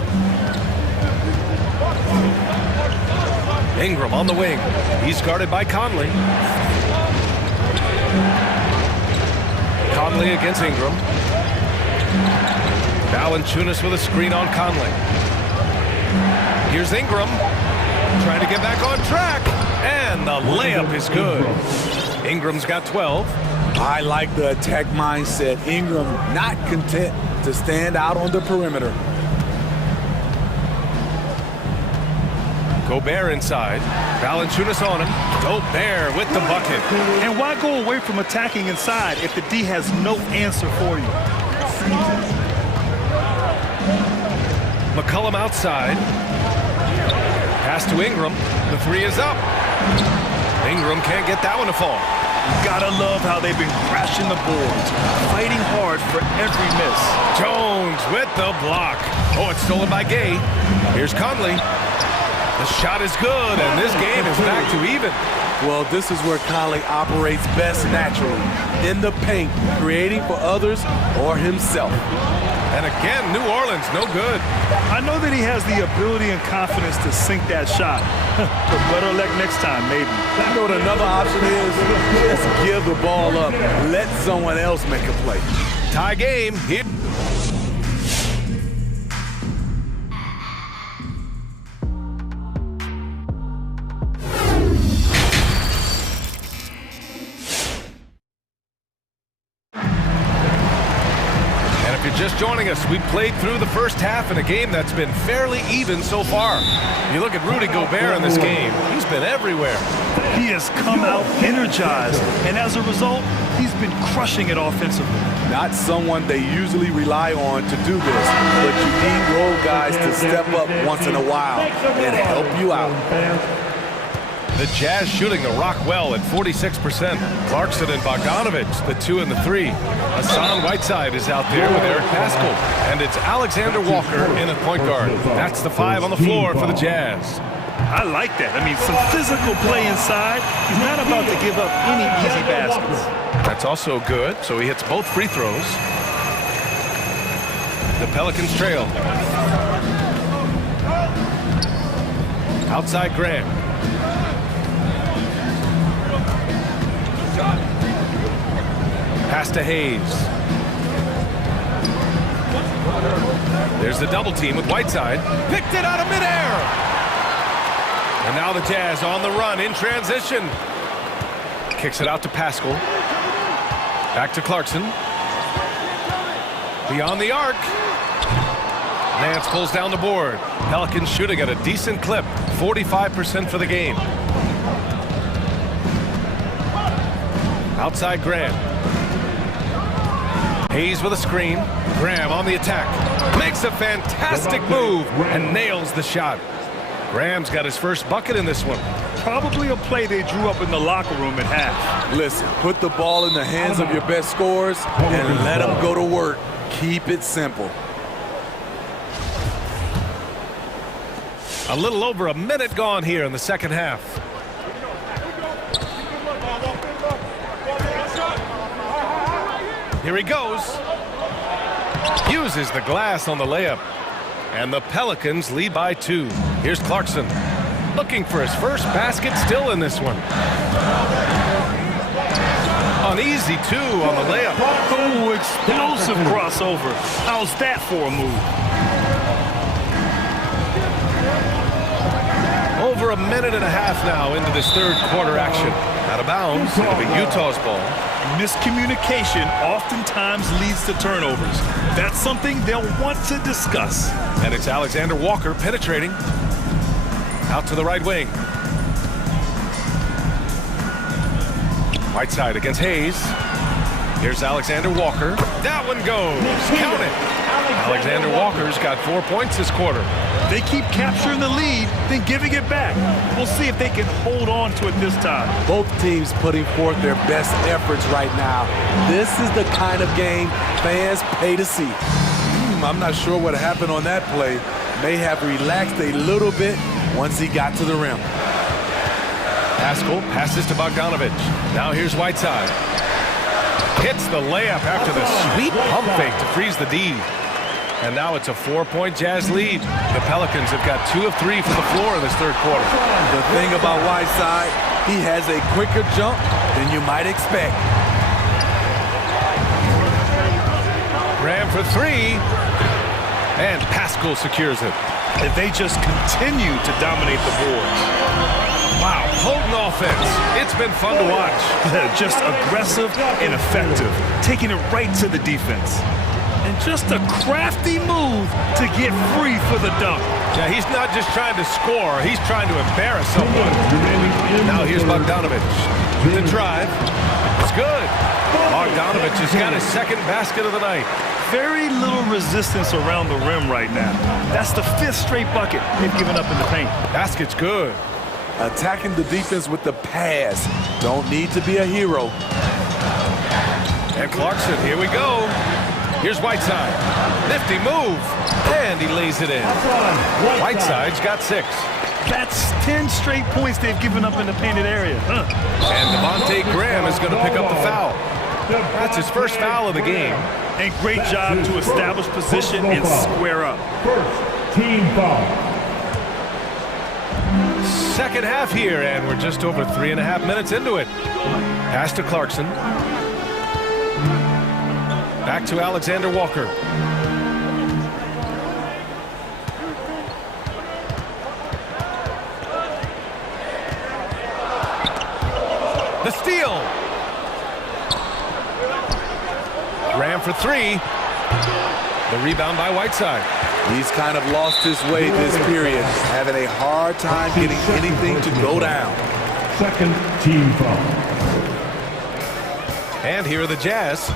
Ingram on the wing. He's guarded by Conley. Conley against Ingram. Valanciunas with a screen on Conley. Here's Ingram. Trying to get back on track. And the layup is good. Ingram's got 12. I like the attack mindset. Ingram not content to stand out on the perimeter. Gobert inside. Valanciunas on him. Gobert with the bucket. And why go away from attacking inside if the D has no answer for you? McCollum outside. Pass to Ingram. The three is up. Ingram can't get that one to fall. You gotta love how they've been crashing the boards, fighting hard for every miss. Jones with the block. Oh, it's stolen by Gay. Here's Conley. The shot is good, and this game is back to even. Well, this is where Conley operates best naturally, in the paint, creating for others or himself. And again, New Orleans, no good. I know that he has the ability and confidence to sink that shot, but better luck next time, maybe. You know what another option is? Just give the ball up. Let someone else make a play. Tie game here. Just joining us, we played through the first half in a game that's been fairly even so far. You look at Rudy Gobert in this game, he's been everywhere. He has come out energized, and as a result, he's been crushing it offensively. Not someone they usually rely on to do this, but you need role guys to step up once in a while and help you out. The Jazz shooting the rock well at 46%. Clarkson and Bogdanovich, the 2 and the 3. Hassan Whiteside is out there with Eric Pascal. And it's Alexander Walker in at point guard. That's the 5 on the floor for the Jazz. I like that. I mean, some physical play inside. He's not about to give up any easy baskets. That's also good, so he hits both free throws. The Pelicans trail. Outside Graham. Pass to Hayes. There's the double team with Whiteside. Picked it out of midair. And now the Jazz on the run in transition. Kicks it out to Pascal. Back to Clarkson. Beyond the arc. Nance pulls down the board. Pelicans shooting at a decent clip. 45% for the game. Outside Graham. Hayes with a screen. Graham on the attack. Makes a fantastic move and nails the shot. Graham's got his first bucket in this one. Probably a play they drew up in the locker room at half. Listen, put the ball in the hands of your best scorers and let them go to work. Keep it simple. A little over a minute gone here in the second half. Here he goes. Uses the glass on the layup. And the Pelicans lead by 2. Here's Clarkson. Looking for his first basket still in this one. An easy 2 on the layup. Oh, explosive crossover. How's that for a move? Over a minute and a half now into this third quarter action. Out of bounds, it'll be Utah's ball. Miscommunication oftentimes leads to turnovers. That's something they'll want to discuss. And it's Alexander Walker penetrating. Out to the right wing. Whiteside against Hayes. Here's Alexander Walker. That one goes. Count it. Alexander Walker's got 4 points this quarter. They keep capturing the lead, then giving it back. We'll see if they can hold on to it this time. Both teams putting forth their best efforts right now. This is the kind of game fans pay to see. I'm not sure what happened on that play. May have relaxed a little bit once he got to the rim. Pascal passes to Bogdanovich. Now here's Whiteside. Hits the layup after the sweet pump fake to freeze the D. And now it's a 4-point Jazz lead. The Pelicans have got 2 of 3 from the floor in this third quarter. The thing about Whiteside, he has a quicker jump than you might expect. Graham for 3. And Pascal secures it. If they just continue to dominate the boards. Wow, potent offense. It's been fun to watch. Just aggressive and effective, taking it right to the defense. And just a crafty move to get free for the dunk. Yeah, he's not just trying to score, he's trying to embarrass someone. Now here's Bogdanovich with the drive. It's good. Bogdanovich has got his second basket of the night. Very little resistance around the rim right now. That's the 5th straight bucket they've given up in the paint. Basket's good. Attacking the defense with the pass. Don't need to be a hero. And Clarkson, here we go. Here's Whiteside. Nifty move. And he lays it in. Whiteside's got 6. That's 10 straight points they've given up in the painted area. And Devontae Graham is going to pick up the foul. That's his first foul of the game. And great job to establish position and square up. First team foul. Second half here, and we're just over 3.5 minutes into it. Pass to Clarkson. Back to Alexander Walker. The steal. Graham for 3. The rebound by Whiteside. He's kind of lost his way this period, having a hard time getting anything to go down. Second team foul. And here are the Jazz.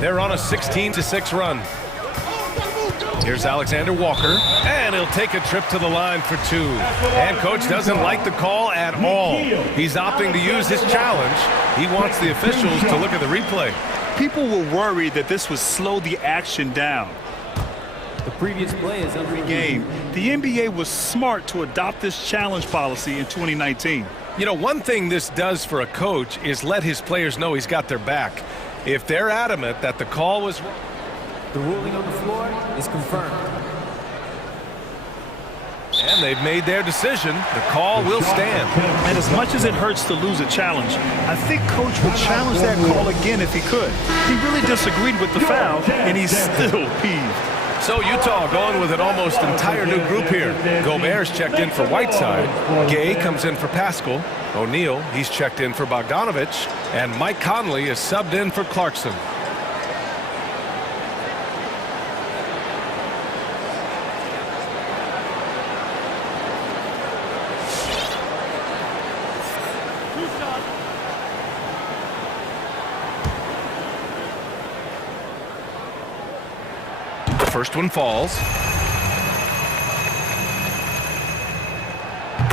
They're on a 16-6 run. Here's Alexander Walker, and he'll take a trip to the line for 2. And coach doesn't like the call at all. He's opting to use his challenge. He wants the officials to look at the replay. People were worried that this would slow the action down. The previous play is every game. The NBA was smart to adopt this challenge policy in 2019. You know, one thing this does for a coach is let his players know he's got their back. If they're adamant that the call was wrong, the ruling on the floor is confirmed. And they've made their decision. The call will stand. And as much as it hurts to lose a challenge, I think coach would challenge that call again if he could. He really disagreed with the foul, and he's still peeved. So Utah going with an almost entire new group here. Gobert's checked in for Whiteside. Gay comes in for Pascal. O'Neal, he's checked in for Bogdanovich. And Mike Conley is subbed in for Clarkson. First one falls.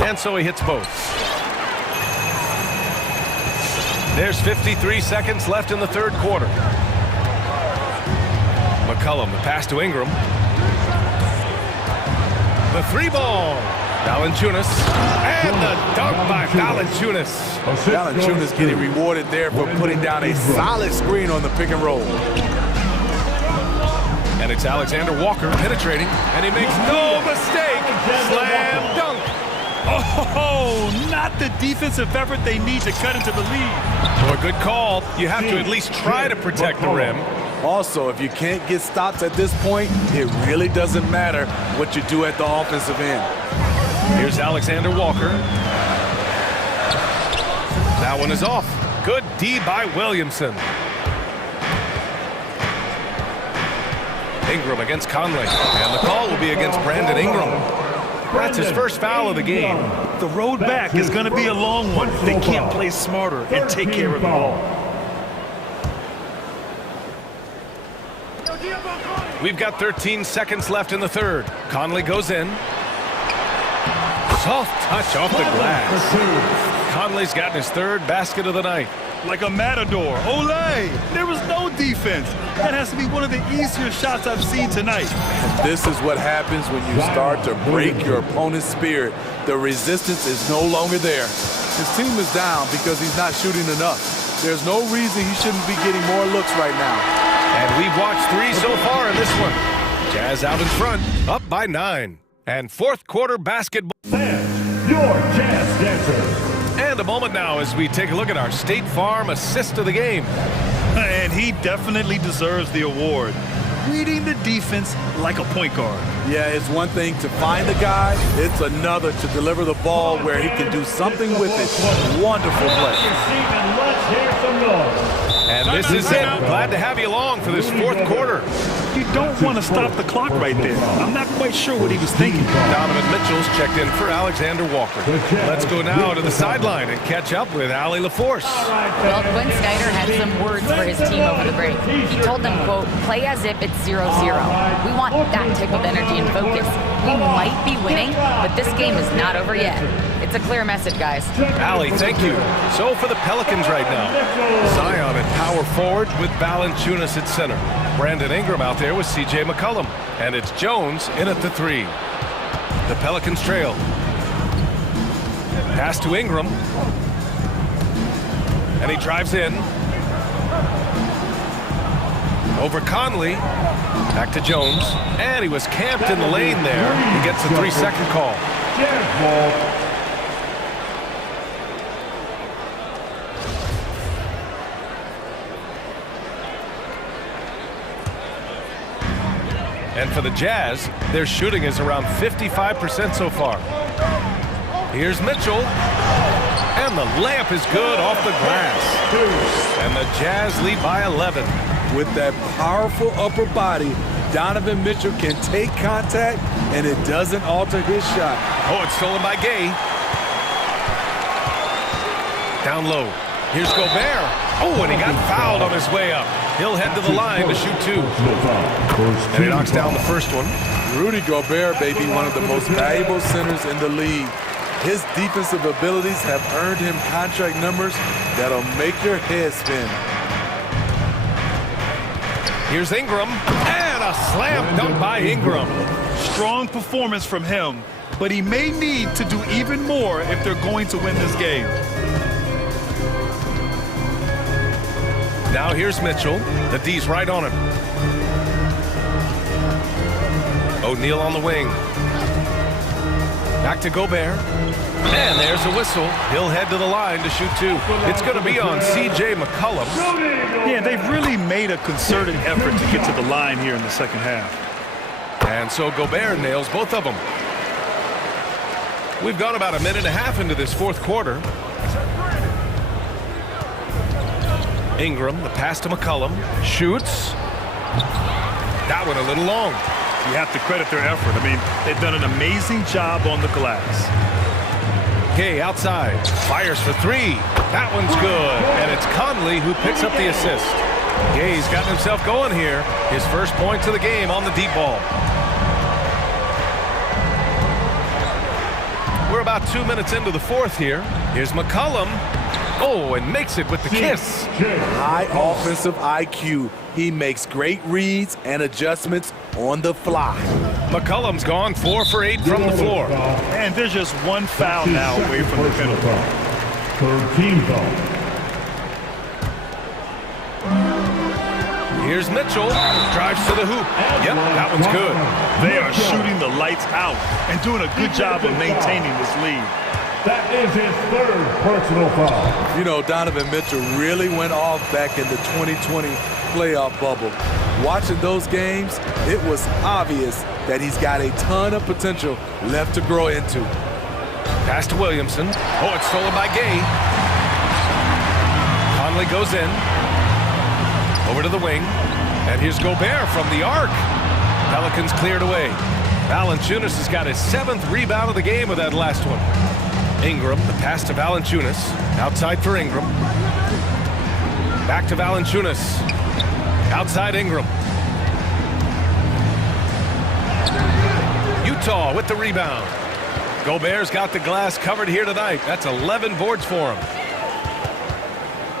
And so he hits both. There's 53 seconds left in the third quarter. McCollum, the pass to Ingram. The 3-ball. Valanciunas. And the dunk by Valanciunas. Valanciunas getting rewarded there for putting down a solid screen on the pick and roll. And it's Alexander Walker penetrating, and he makes no mistake. Slam dunk. Oh, not the defensive effort they need to cut into the lead. So a good call. You have to at least try to protect the rim. Also, if you can't get stops at this point, it really doesn't matter what you do at the offensive end. Here's Alexander Walker. That one is off. Good D by Williamson. Ingram against Conley. And the call will be against Brandon Ingram. That's his first foul of the game. The road back is going to be a long one. They can't play smarter and take care of the ball. We've got 13 seconds left in the third. Conley goes in. Soft touch off the glass. Conley's gotten his third basket of the night. Like a matador. Olé! There was no defense. That has to be one of the easier shots I've seen tonight. This is what happens when you start to break your opponent's spirit. The resistance is no longer there. His team is down because he's not shooting enough. There's no reason he shouldn't be getting more looks right now. And we've watched 3 so far in this one. Jazz out in front, up by 9. And fourth quarter basketball. And your Jazz dancers. And a moment now as we take a look at our State Farm assist of the game. And he definitely deserves the award. Reading the defense like a point guard. Yeah, it's one thing to find the guy. It's another to deliver the ball where he can do something with it. Wonderful play. And this is it. Glad to have you along for this fourth quarter. You don't want to stop the clock right there. I'm not quite sure what he was thinking. Donovan Mitchell's checked in for Alexander Walker. Let's go now to the sideline and catch up with Allie LaForce. Well, Quinn Snyder had some words for his team over the break. He told them, quote, play as if it's 0-0. We want that type of energy and focus. We might be winning, but this game is not over yet. It's a clear message, guys. Allie, thank you. So for the Pelicans right now, Zion at power forward with Valanciunas at center. Brandon Ingram out there with C.J. McCollum. And it's Jones in at the 3. The Pelicans trail. Pass to Ingram. And he drives in. Over Conley. Back to Jones. And he was camped in the lane there. He gets a 3-second call. And for the Jazz, their shooting is around 55% so far. Here's Mitchell. And the layup is good off the glass. And the Jazz lead by 11. With that powerful upper body, Donovan Mitchell can take contact, and it doesn't alter his shot. Oh, it's stolen by Gay. Down low. Here's Gobert. Oh, and he got fouled on his way up. He'll head to the line to shoot 2. And he knocks down the first one. Rudy Gobert, baby, one of the most valuable centers in the league. His defensive abilities have earned him contract numbers that'll make your head spin. Here's Ingram. And a slam dunk by Ingram. Strong performance from him, but he may need to do even more if they're going to win this game. Now here's Mitchell. The D's right on him. O'Neal on the wing. Back to Gobert. And there's a whistle. He'll head to the line to shoot 2. It's going to be on C.J. McCollum. Yeah, they've really made a concerted effort to get to the line here in the second half. And so Gobert nails both of them. We've gone about a minute and a half into this fourth quarter. Ingram, the pass to McCollum, shoots. That one a little long. You have to credit their effort. I mean, they've done an amazing job on the glass. Gay outside, fires for 3. That one's good, and it's Conley who picks up the assist. Gay's gotten himself going here. His first points of the game on the deep ball. We're about 2 minutes into the fourth here. Here's McCollum. Oh, and makes it with the kiss. High offensive IQ. He makes great reads and adjustments on the fly. McCollum's gone 4 for 8 from the floor. And there's just one foul now away from the penalty. Third team foul. Here's Mitchell. Drives to the hoop. Yep, that one's good. They are shooting the lights out and doing a good job of maintaining this lead. That is his third personal foul. You know, Donovan Mitchell really went off back in the 2020 playoff bubble. Watching those games, it was obvious that he's got a ton of potential left to grow into. Pass to Williamson. Oh, it's stolen by Gay. Conley goes in. Over to the wing. And here's Gobert from the arc. Pelicans cleared away. Valanciunas has got his 7th rebound of the game with that last one. Ingram, the pass to Valanciunas. Outside for Ingram. Back to Valanciunas. Outside Ingram. Utah with the rebound. Gobert's got the glass covered here tonight. That's 11 boards for him.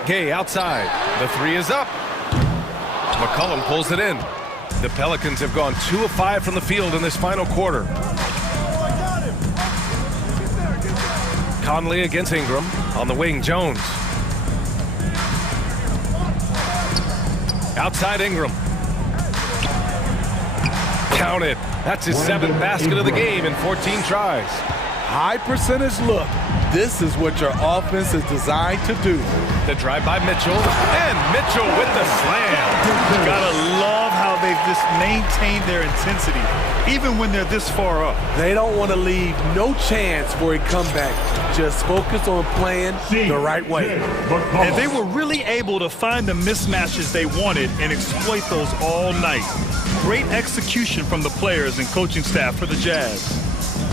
Gay outside. The three is up. McCollum pulls it in. The Pelicans have gone 2 of 5 from the field in this final quarter. Conley against Ingram. On the wing, Jones. Outside Ingram. Count it. That's his 7th basket of the game in 14 tries. High percentage look. This is what your offense is designed to do. The drive by Mitchell, and Mitchell with the slam. Gotta love how they've just maintained their intensity, even when they're this far up. They don't want to leave no chance for a comeback. Just focus on playing the right way. And they were really able to find the mismatches they wanted and exploit those all night. Great execution from the players and coaching staff for the Jazz.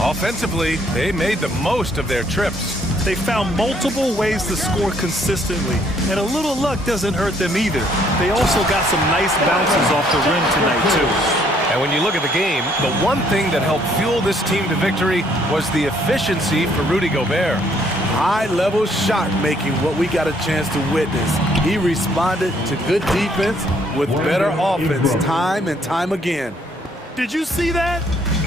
Offensively, they made the most of their trips. They found multiple ways to score consistently, and a little luck doesn't hurt them either. They also got some nice bounces off the rim tonight, too. And when you look at the game, the one thing that helped fuel this team to victory was the efficiency for Rudy Gobert. High-level shot making, what we got a chance to witness. He responded to good defense with better offense time and time again. Did you see that?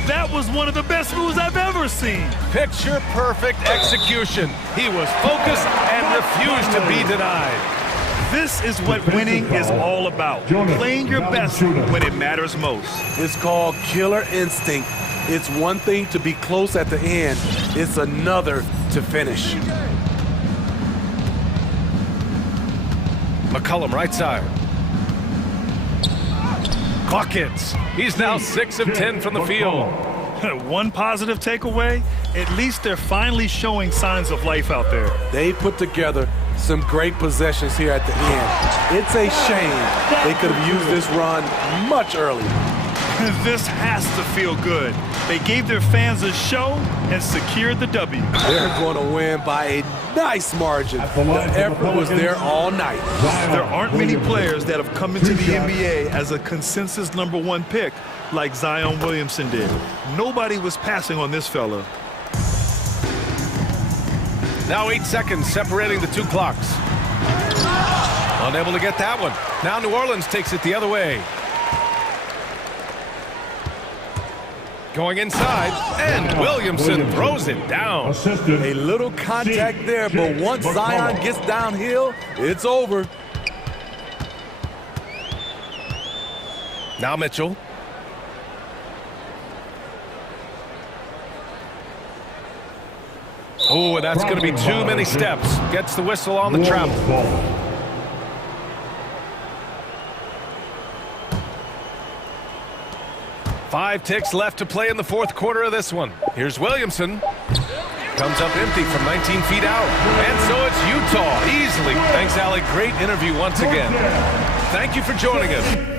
That was one of the best moves I've ever seen. Picture perfect execution. He was focused and refused to be denied. This is what winning is all about. Playing your best when it matters most. It's called killer instinct. It's one thing to be close at the end. It's another to finish. McCollum right side. Clock hits. He's now 6 of 10 from the field. One positive takeaway, at least they're finally showing signs of life out there. They put together some great possessions here at the end. It's a shame they could have used this run much earlier. This has to feel good. They gave their fans a show and secured the W. They're going to win by a nice margin. The effort was there all night. There aren't many players that have come into the NBA as a consensus #1 pick like Zion Williamson did. Nobody was passing on this fella. Now 8 seconds separating the two clocks. Unable to get that one. Now New Orleans takes it the other way. Going inside, and Williamson throws it down. A little contact there, but once Zion gets downhill, it's over. Now Mitchell. Oh, and that's going to be too many steps. Gets the whistle on the travel. 5 ticks left to play in the fourth quarter of this one. Here's Williamson. Comes up empty from 19 feet out. And so it's Utah easily. Thanks, Allie. Great interview once again. Thank you for joining us.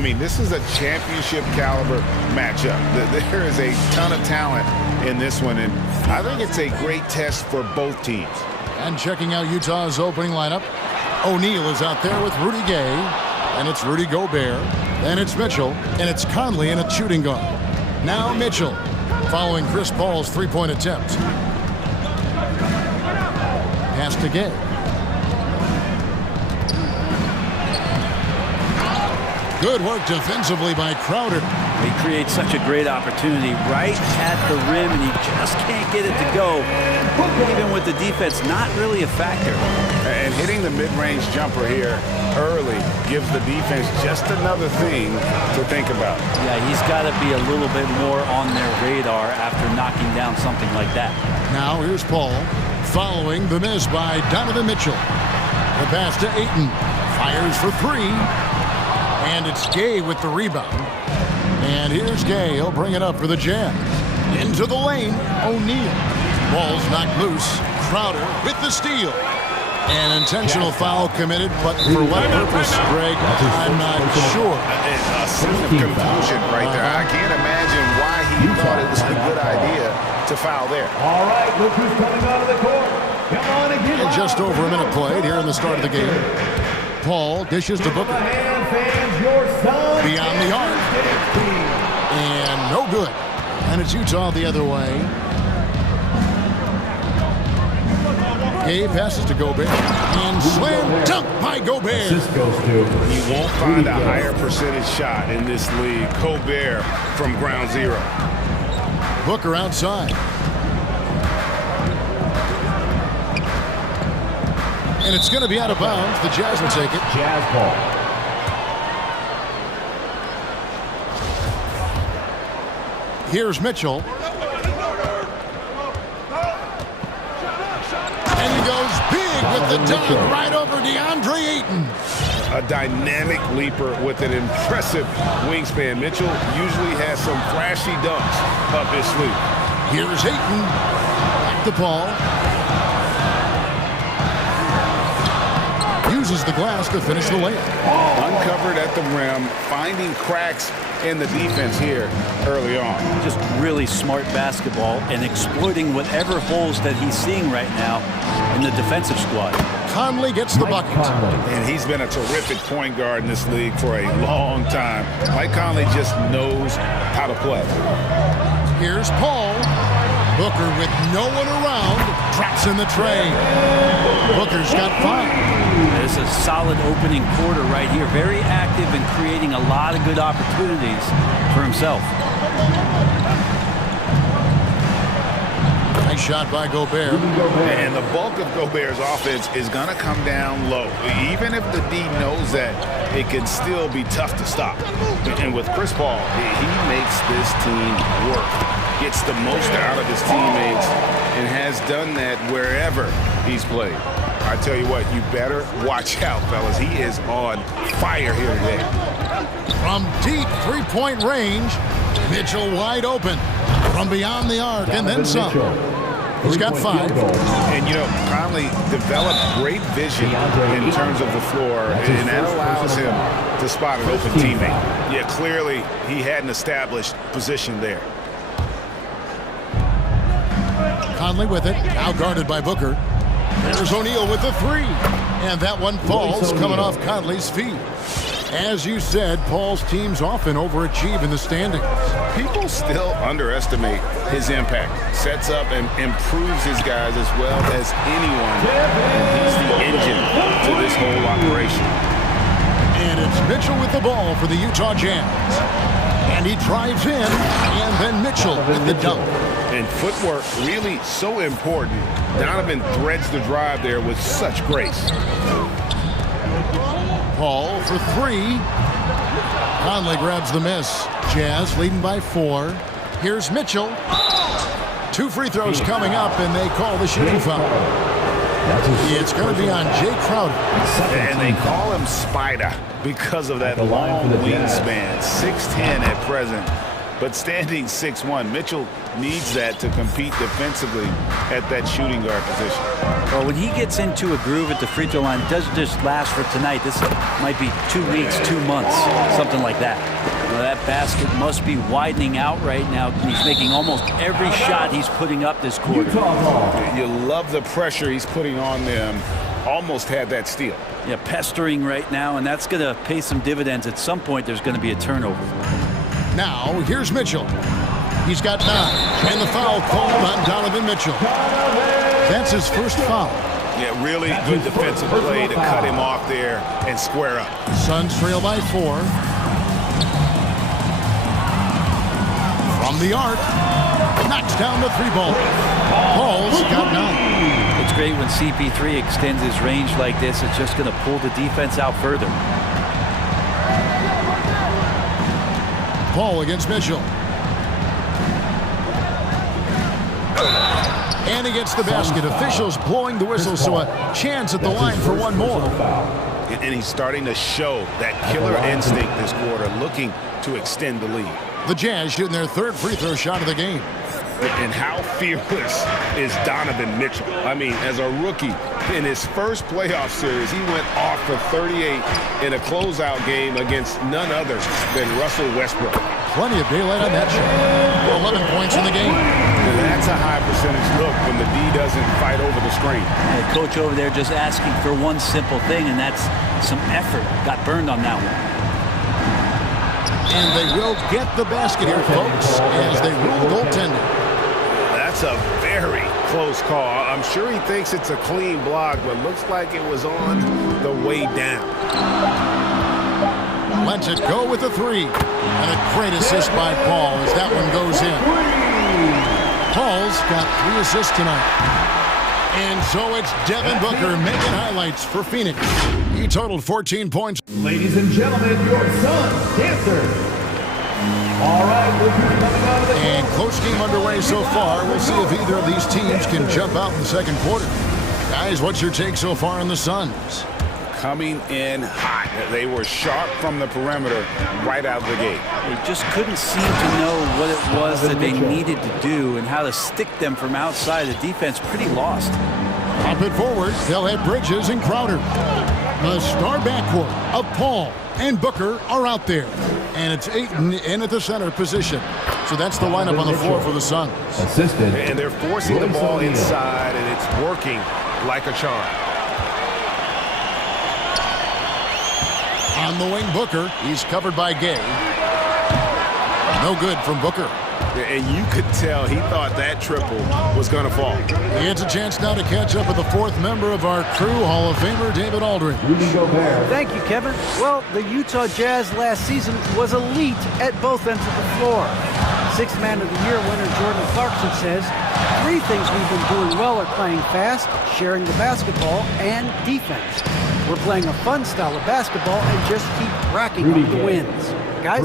mean, this is a championship caliber matchup. There is a ton of talent in this one, and I think it's a great test for both teams. And checking out Utah's opening lineup, O'Neal is out there with Rudy Gay, and it's Rudy Gobert, and it's Mitchell, and it's Conley in a shooting guard. Now Mitchell, following Chris Paul's three-point attempt. Pass to Gay. Good work defensively by Crowder. He creates such a great opportunity right at the rim, and he just can't get it to go. Even with the defense not really a factor. And hitting the mid-range jumper here early gives the defense just another thing to think about. Yeah, he's got to be a little bit more on their radar after knocking down something like that. Now here's Paul, following the miss by Donovan Mitchell. The pass to Ayton. Fires for three. And it's Gay with the rebound. And here's Gay. He'll bring it up for the Jazz. Into the lane, O'Neal. Ball's knocked loose. Crowder with the steal. An intentional foul committed, but for what purpose, Greg, I'm not sure. A sense of confusion right there. I can't imagine why he thought it was a good idea to foul there. All right, look who's coming out of the court. Come on and get And just over a minute played here in the start of the game. Paul dishes to Booker. Beyond the arc. And no good. And it's Utah the other way. Gay passes to Gobert. And slam dunk by Gobert. You won't find a higher percentage shot in this league. Gobert from ground zero. Booker outside. And it's going to be out of bounds. The Jazz will take it. Jazz ball. Here's Mitchell. And he goes big with the dunk right over DeAndre Ayton. A dynamic leaper with an impressive wingspan. Mitchell usually has some flashy dunks up his sleeve. Here's Ayton. Back to Paul. Uses the glass to finish the layup. Uncovered at the rim, finding cracks in the defense here early on. Just really smart basketball and exploiting whatever holes that he's seeing right now in the defensive squad. Conley gets the bucket. And he's been a terrific point guard in this league for a long time. Mike Conley just knows how to play. Here's Paul. Booker with no one around, traps in the tray. Booker's got 5. It's a solid opening quarter right here. Very active and creating a lot of good opportunities for himself. Nice shot by Gobert. And the bulk of Gobert's offense is going to come down low. Even if the D knows that, it can still be tough to stop. And with Chris Paul, he makes this team work. Gets the most out of his teammates and has done that wherever he's played. I tell you what, you better watch out, fellas. He is on fire here today. From deep three-point range, Mitchell wide open. From beyond the arc and then some. He's got 5. And, you know, Conley developed great vision in terms of the floor, and that allows him to spot an open teammate. Yeah, clearly he had an established position there. Conley with it, now guarded by Booker. There's O'Neal with the 3. And that one falls, coming off Conley's feet. As you said, Paul's teams often overachieve in the standings. People still underestimate his impact. Sets up and improves his guys as well as anyone. And he's the engine to this whole operation. And it's Mitchell with the ball for the Utah Jazz. And he drives in, and then Mitchell with the dunk. And footwork really so important. Donovan threads the drive there with such grace. Paul for 3. Conley grabs the miss. Jazz leading by 4. Here's Mitchell. 2 free throws coming up, and they call the shooting foul. It's going to be on Jay Crowder. And they call him Spider because of that long wingspan. 6'10" at present. But standing 6'1", Mitchell needs that to compete defensively at that shooting guard position. Well, when he gets into a groove at the free throw line, it doesn't just last for tonight. This might be 2 weeks, 2 months, something like that. Well, that basket must be widening out right now. He's making almost every shot he's putting up this quarter. You love the pressure he's putting on them. Almost had that steal. Yeah, pestering right now, and that's going to pay some dividends. At some point, there's going to be a turnover. Now, here's Mitchell. He's got 9, and the foul called on Donovan Mitchell. That's his first foul. Yeah, really good defensive play to cut him off there and square up. Suns trail by 4. From the arc, knocks down the 3-ball. Paul's got 9. It's great when CP3 extends his range like this. It's just going to pull the defense out further. Paul against Mitchell. And he gets the basket. Officials blowing the whistle, so a chance at the line for one more. And he's starting to show that killer instinct this quarter, looking to extend the lead. The Jazz shooting their 3rd free throw shot of the game. And how fearless is Donovan Mitchell? I mean, as a rookie, in his first playoff series, he went off for 38 in a closeout game against none other than Russell Westbrook. Plenty of daylight on that shot. 11 points in the game. And that's a high percentage look when the D doesn't fight over the screen. The coach over there just asking for one simple thing, and that's some effort. Got burned on that one. And they will get the basket here, folks, as they rule goaltending. That's a very close call. I'm sure he thinks it's a clean block, but looks like it was on the way down. Lets it go with a 3. And a great assist by Paul as that one goes in. Paul's got 3 assists tonight. And so it's Devin Booker making highlights for Phoenix. He totaled 14 points. Ladies and gentlemen, your Suns dancers. All right, we'll be coming out of the and close game underway so far. We'll see if either of these teams can jump out in the second quarter. Guys, what's your take so far on the Suns? Coming in hot. They were sharp from the perimeter right out of the gate. They just couldn't seem to know what it was that they needed to do and how to stick them from outside. The defense pretty lost. Pop it forward. They'll have Bridges and Crowder. The star backcourt of Paul and Booker are out there. And it's Ayton in at the center position. So that's the lineup on the floor for the Suns. Assisted. And they're forcing the ball inside, and it's working like a charm. On the wing, Booker. He's covered by Gay. No good from Booker. And you could tell he thought that triple was going to fall. He gets a chance now to catch up with the 4th member of our crew, Hall of Famer David Aldridge. Thank you, Kevin. Well, the Utah Jazz last season was elite at both ends of the floor. 6th Man of the Year winner Jordan Clarkson says, 3 things we've been doing well are playing fast, sharing the basketball, and defense. We're playing a fun style of basketball and just keep racking up the wins. Guys,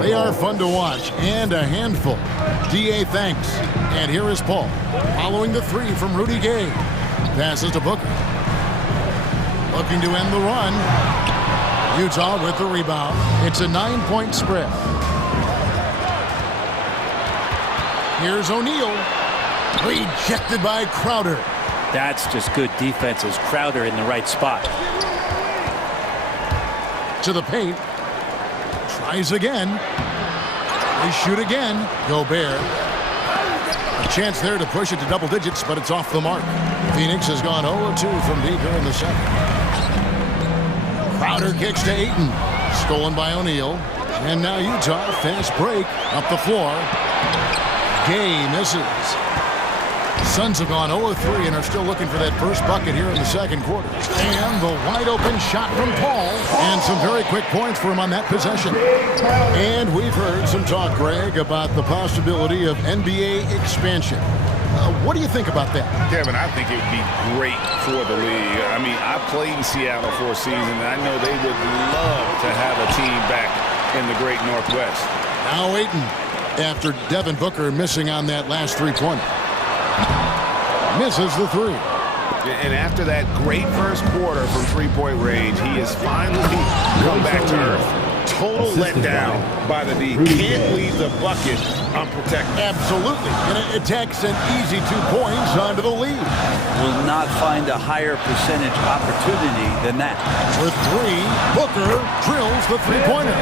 they are fun to watch and a handful. D.A. thanks. And here is Paul following the 3 from Rudy Gay. Passes to Booker. Looking to end the run. Utah with the rebound. It's a 9-point spread. Here's O'Neal. Rejected by Crowder. That's just good defense as Crowder in the right spot. To the paint. Tries again. They shoot again. Gobert. A chance there to push it to double digits, but it's off the mark. Phoenix has gone 0-2 from deep here in the second. Crowder kicks to Ayton. Stolen by O'Neal. And now Utah, fast break up the floor. Gay misses. Suns have gone 0-3 and are still looking for that first bucket here in the second quarter. And the wide open shot from Paul. And some very quick points for him on that possession. And we've heard some talk, Greg, about the possibility of NBA expansion. What do you think about that? Kevin, I think it would be great for the league. I mean, I played in Seattle for a season, and I know they would love to have a team back in the great Northwest. Now Ayton, after Devin Booker missing on that last three-pointer. Misses the 3. And after that great first quarter from three-point range, he has finally come back to earth. total letdown by the D. Can't leave the bucket unprotected. Absolutely. And it takes an easy 2 points onto the lead. Will not find a higher percentage opportunity than that. For 3, Booker drills the three-pointer.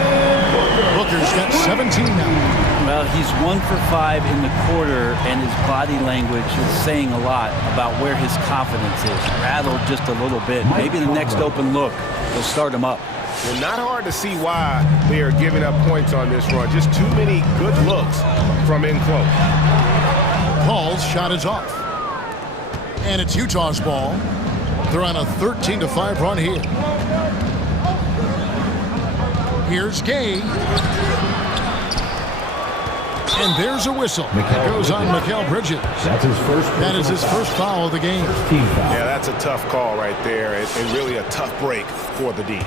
Booker's got 17 now. Well, he's 1 for 5 in the quarter, and his body language is saying a lot about where his confidence is. Rattled just a little bit. Maybe the next open look will start him up. Well, not hard to see why they are giving up points on this run. Just too many good looks from in close. Paul's shot is off. And it's Utah's ball. They're on a 13-5 run here. Here's Gay. And there's a whistle. It goes on Mikal Bridges. That's his first. That is his first foul of the game. Team foul. Yeah, that's a tough call right there, and really a tough break for the D.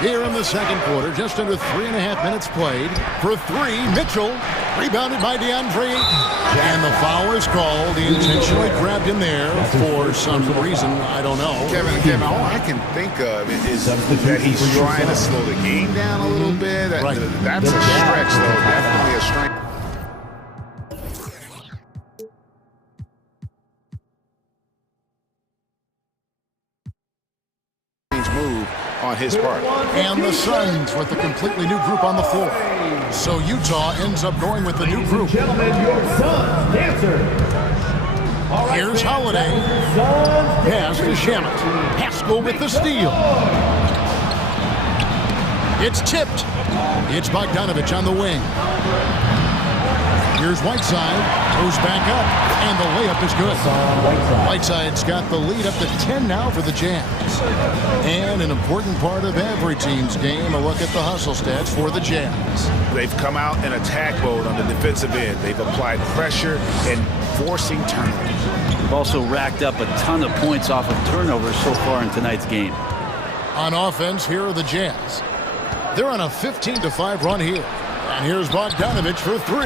Here in the second quarter, just under 3.5 minutes played. For 3, Mitchell. Rebounded by DeAndre. And the foul is called. He intentionally grabbed him there for some reason. I don't know. Kevin, all I can think of is that he's trying to slow the game down a little bit. Right. That's a stretch, though. Definitely a strength. Move on his part. And the Suns with a completely new group on the floor. So Utah ends up going with the new group. Gentlemen, your Suns dancer. Here's Holiday. Pass to Shamet. Haskell with the steal. It's tipped. It's Bogdanovich on the wing. Here's Whiteside. Goes back up. And the layup is good. Whiteside's got the lead up to 10 now for the Jazz. And an important part of every team's game, a look at the hustle stats for the Jazz. They've come out in attack mode on the defensive end. They've applied pressure and forcing turnovers. They've also racked up a ton of points off of turnovers so far in tonight's game. On offense, here are the Jazz. They're on a 15-5 run here. And here's Bogdanovich for 3.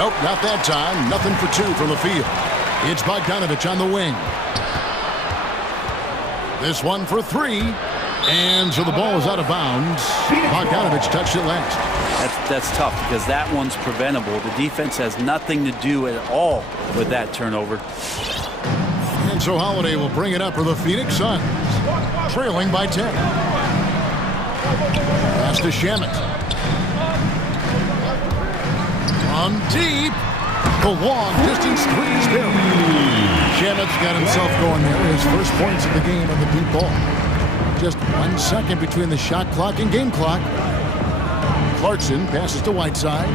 Nope, not that time. Nothing for 2 from the field. It's Bogdanovich on the wing. This one for 3. And so the ball is out of bounds. Bogdanovich touched it last. That's tough because that one's preventable. The defense has nothing to do at all with that turnover. And so Holiday will bring it up for the Phoenix Suns. Trailing by 10. Pass to Shamet. From deep, the long distance three is buried. Shamet's got himself going there. His first points of the game on the deep ball. Just 1 second between the shot clock and game clock. Clarkson passes to Whiteside.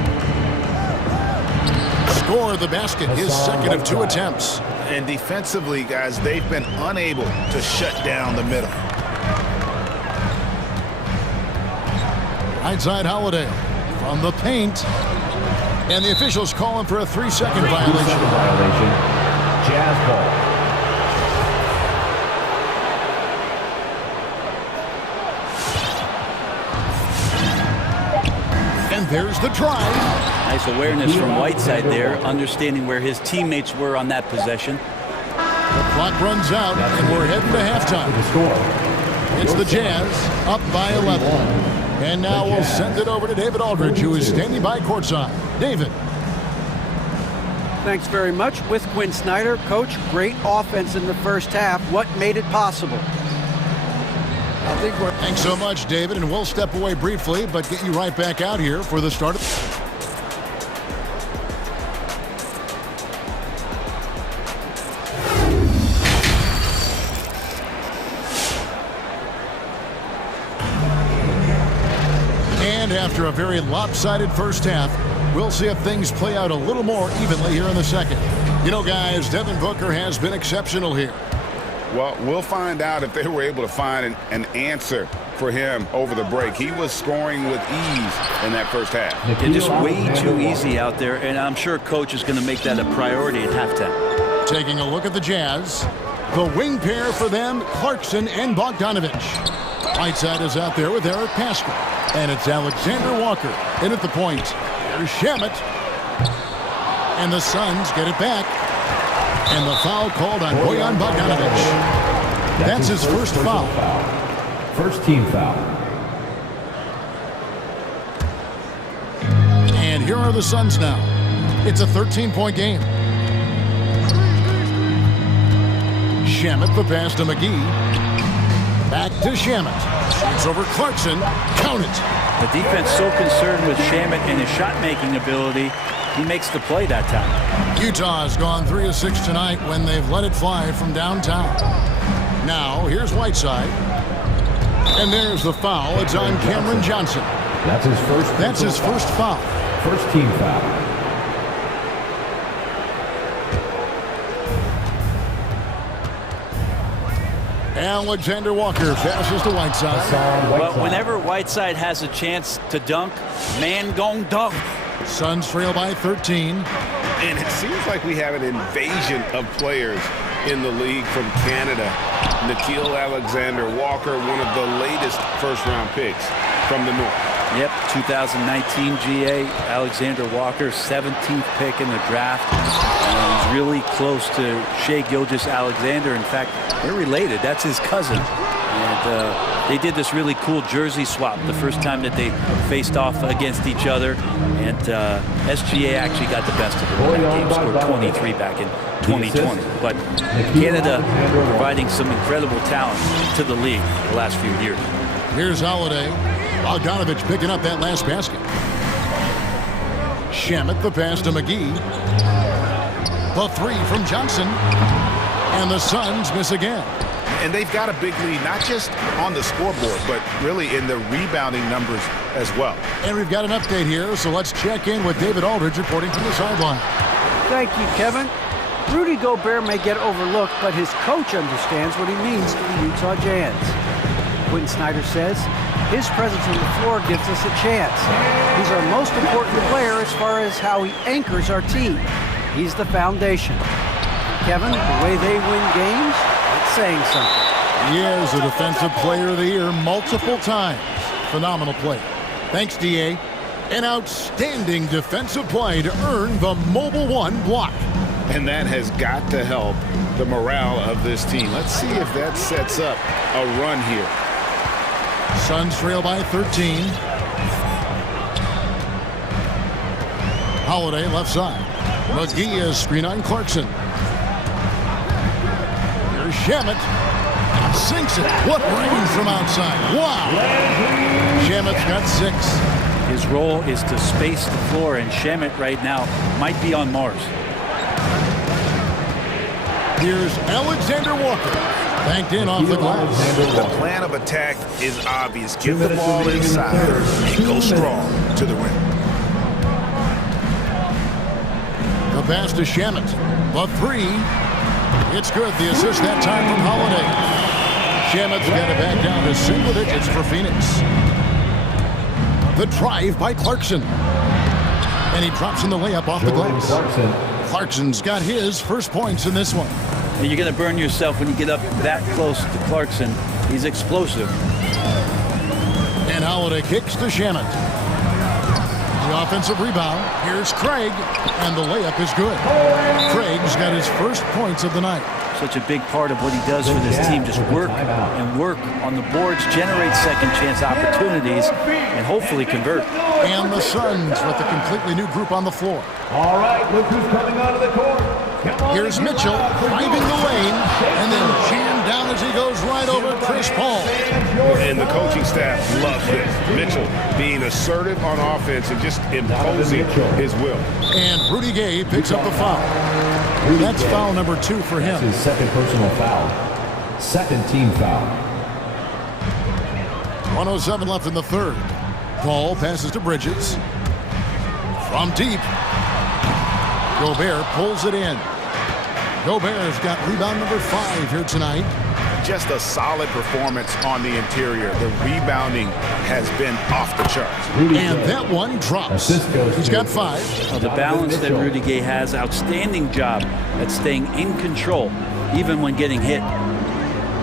Score the basket, his second of 2 attempts. And defensively, guys, they've been unable to shut down the middle. Outside Holiday from the paint. And the officials calling for a 3-second violation. Jazz ball. And there's the drive. Nice awareness from Whiteside there, understanding where his teammates were on that possession. The clock runs out, and we're heading to halftime. It's the Jazz, up by 11. And now we'll send it over to David Aldridge, who is standing by courtside. David. Thanks very much. With Quinn Snyder, Coach, great offense in the first half. What made it possible? Thanks so much, David, and we'll step away briefly, but get you right back out here for the start of... And after a very lopsided first half, we'll see if things play out a little more evenly here in the second. You know, guys, Devin Booker has been exceptional here. Well, we'll find out if they were able to find an answer for him over the break. He was scoring with ease in that first half. They're just way too easy out there, and I'm sure Coach is going to make that a priority at halftime. Taking a look at the Jazz. The wing pair for them, Clarkson and Bogdanovich. Whiteside is out there with Eric Pascal. And it's Alexander Walker in at the point. There's Shamet. And the Suns get it back. And the foul called on Bojan Bogdanovich. That's his first foul. First team foul. here are the Suns now. It's a 13-point game. Shamet the pass to McGee. Back to Shamet. It's over Clarkson. Count it. The defense so concerned with Shamet and his shot-making ability, he makes the play that time. Utah's gone 3 of 6 tonight when they've let it fly from downtown. Now, here's Whiteside. And there's the foul. It's on Cameron Johnson. That's his first foul. First team foul. Alexander Walker passes to Whiteside. Well, whenever Whiteside has a chance to dunk, man gon' dunk. Suns trail by 13. And it seems like we have an invasion of players in the league from Canada. Nickeil Alexander-Walker, one of the latest first-round picks from the North. Yep, 2019 GA, Alexander Walker, 17th pick in the draft. He's really close to Shai Gilgeous-Alexander. In fact, they're related. That's his cousin. And they did this really cool jersey swap the first time that they faced off against each other. And SGA actually got the best of it in that game, scored 23 back in 2020. But Canada providing some incredible talent to the league the last few years. Here's Holiday. Bogdanovich picking up that last basket. Shamet the pass to McGee. The three from Johnson. And the Suns miss again. And they've got a big lead, not just on the scoreboard, but really in the rebounding numbers as well. And we've got an update here, so let's check in with David Aldridge reporting from the sideline. Thank you, Kevin. Rudy Gobert may get overlooked, but his coach understands what he means to the Utah Jazz. Quentin Snyder says, his presence on the floor gives us a chance. He's our most important player as far as how he anchors our team. He's the foundation. Kevin, the way they win games, it's saying something. He is a Defensive Player of the Year multiple times. Phenomenal play. Thanks, DA. An outstanding defensive play to earn the Mobile One block. And that has got to help the morale of this team. Let's see if that sets up a run here. Suns trail by 13. Holiday left side. McGee is screen on Clarkson. Here's Shamet. Sinks it. What range from outside. Wow. Shamet's got 6. His role is to space the floor, and Shamet right now might be on Mars. Here's Alexander Walker. Banked in off the glass. The plan of attack is obvious. Get the ball inside and go strong to the rim. The pass to Shamet. The three. It's good. The assist that time from Holiday. Shamet's got it back down to single digits for Phoenix. The drive by Clarkson. And he drops in the layup off the glass. Clarkson's got his first points in this one. And you're going to burn yourself when you get up that close to Clarkson. He's explosive. And Holiday kicks to Shamet. The offensive rebound. Here's Craig. And the layup is good. Craig's got his first points of the night. Such a big part of what he does for this team. Just work and work on the boards, generate second chance opportunities, and hopefully convert. And the Suns with a completely new group on the floor. All right, look who's coming onto the court. Here's Mitchell driving the lane and then jammed down as he goes right over Chris Paul. And the coaching staff loves this. Mitchell being assertive on offense and just imposing his will. And Rudy Gay picks up the foul. That's foul number 2 for him. That's his second personal foul. Second team foul. 1:07 left in the third. Paul passes to Bridges. From deep. Gobert pulls it in. Gobert's got rebound number 5 here tonight. Just a solid performance on the interior. The rebounding has been off the charts. And that one drops. He's got 5. Well, the balance that Rudy Gay has, outstanding job at staying in control, even when getting hit.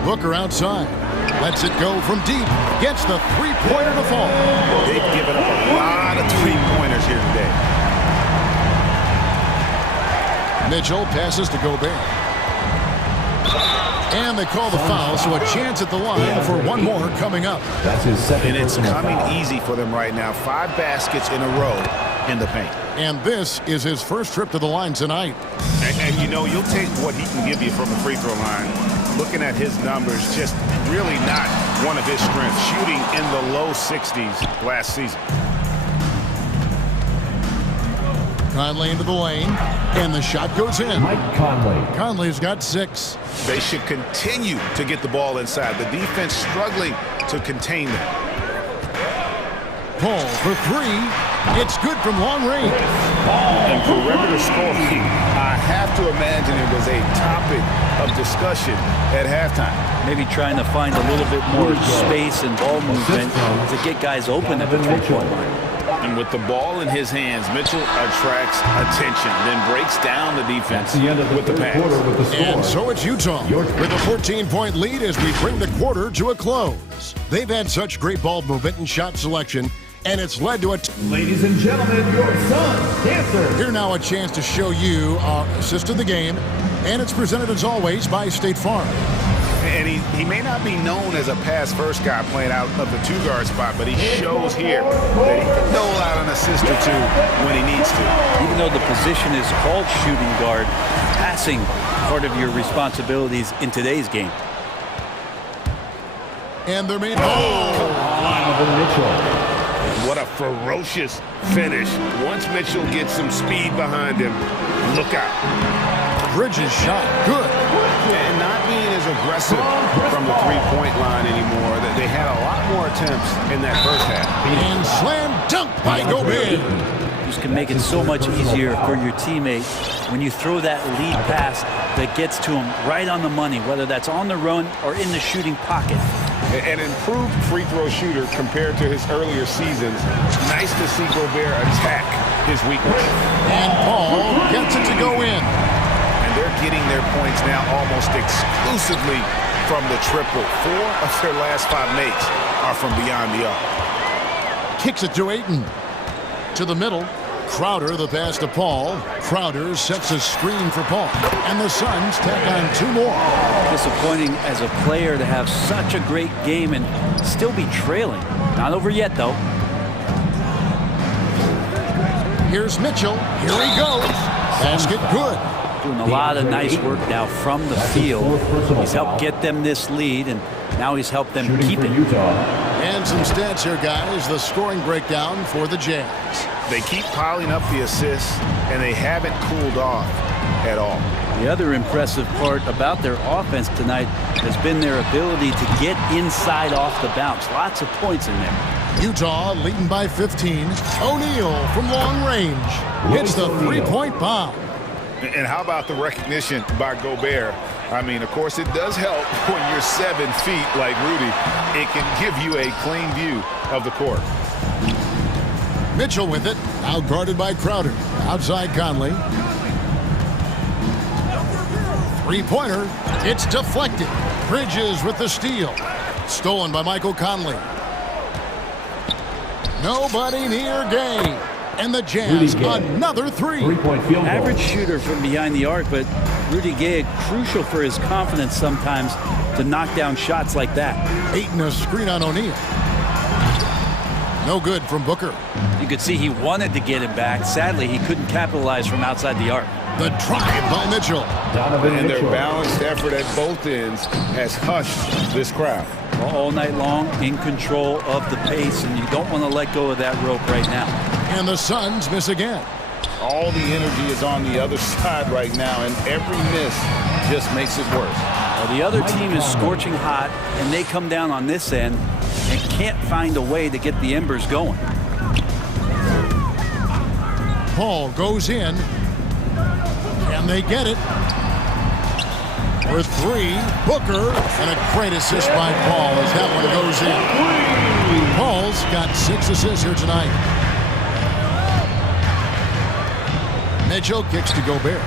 Booker outside. Lets it go from deep. Gets the three-pointer to fall. They've given up a lot of three-pointers here today. Mitchell passes to Gobert. And they call the foul, so a chance at the line for one more coming up. That's his second. And it's coming easy for them right now. 5 baskets in a row. in the paint. And this is his first trip to the line tonight. And you know, you'll take what he can give you from the free throw line. Looking at his numbers, just really not one of his strengths. Shooting in the low 60s last season. Conley into the lane, and the shot goes in. Mike Conley. Conley's got 6. They should continue to get the ball inside. The defense struggling to contain them. Paul for 3. It's good from long range. And perimeter scoring, I have to imagine it was a topic of discussion at halftime. Maybe trying to find a little bit more space and ball movement to get guys open at the three-point line. And with the ball in his hands, Mitchell attracts attention, then breaks down the defense with the pass. And so it's Utah with a 14-point lead as we bring the quarter to a close. They've had such great ball movement and shot selection, and it's led to a... Ladies and gentlemen, your son, Dancer. Here now a chance to show you our assist of the game, and it's presented as always by State Farm. And he may not be known as a pass-first guy playing out of the two-guard spot, but he shows here that he can dole out an assist or two when he needs to. Even though the position is called shooting guard, passing part of your responsibilities in today's game. And they're made... What a ferocious finish. Once Mitchell gets some speed behind him, look out. Bridges shot, good. And not being as aggressive from the three-point line anymore. They had a lot more attempts in that first half. And slam dunk by Gobert. Just can make it so much easier for your teammate when you throw that lead pass that gets to him right on the money, whether that's on the run or in the shooting pocket. An improved free throw shooter compared to his earlier seasons. Nice to see Gobert attack his weakness. And Paul gets it to go in. They're getting their points now almost exclusively from the triple. 4 of their last 5 makes are from beyond the arc. Kicks it to Ayton. To the middle. Crowder, the pass to Paul. Crowder sets a screen for Paul. And the Suns tack on 2 more. Disappointing as a player to have such a great game and still be trailing. Not over yet, though. Here's Mitchell. Here he goes. Basket good. Doing a lot of nice work now from the field. He's helped get them this lead, and now he's helped them keep it. And some stats here, guys. The scoring breakdown for the Jazz. They keep piling up the assists, and they haven't cooled off at all. The other impressive part about their offense tonight has been their ability to get inside off the bounce. Lots of points in there. Utah leading by 15. O'Neal from long range hits the three-point bomb. And how about the recognition by Gobert? I mean, of course, it does help when you're 7 feet like Rudy. It can give you a clean view of the court. Mitchell with it, out guarded by Crowder. Outside Conley. Three-pointer. It's deflected. Bridges with the steal. Stolen by Michael Conley. Nobody near Gay. And the Jazz, another 3. Average shooter from behind the arc, but Rudy Gay crucial for his confidence sometimes to knock down shots like that. Ayton a screen on O'Neal. No good from Booker. You could see he wanted to get it back. Sadly, he couldn't capitalize from outside the arc. The drive by Mitchell. And their balanced effort at both ends has hushed this crowd. All night long, in control of the pace, and you don't want to let go of that rope right now. And the Suns miss again. All the energy is on the other side right now, and every miss just makes it worse. Well, the other team is scorching hot, and they come down on this end and can't find a way to get the embers going. Paul goes in, and they get it. For 3, Booker, and a great assist by Paul as that one goes in. Paul's got 6 assists here tonight. Mitchell kicks to Gobert.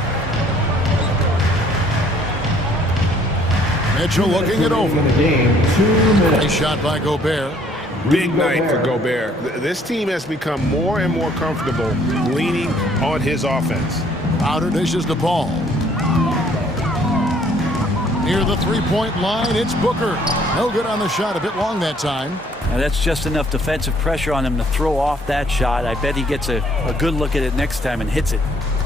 Mitchell looking it over. Nice shot by Gobert. Big night for Gobert. This team has become more and more comfortable leaning on his offense. Crowder dishes the ball. Near the three-point line, it's Booker. No good on the shot, a bit long that time. Now that's just enough defensive pressure on him to throw off that shot. I bet he gets a good look at it next time and hits it.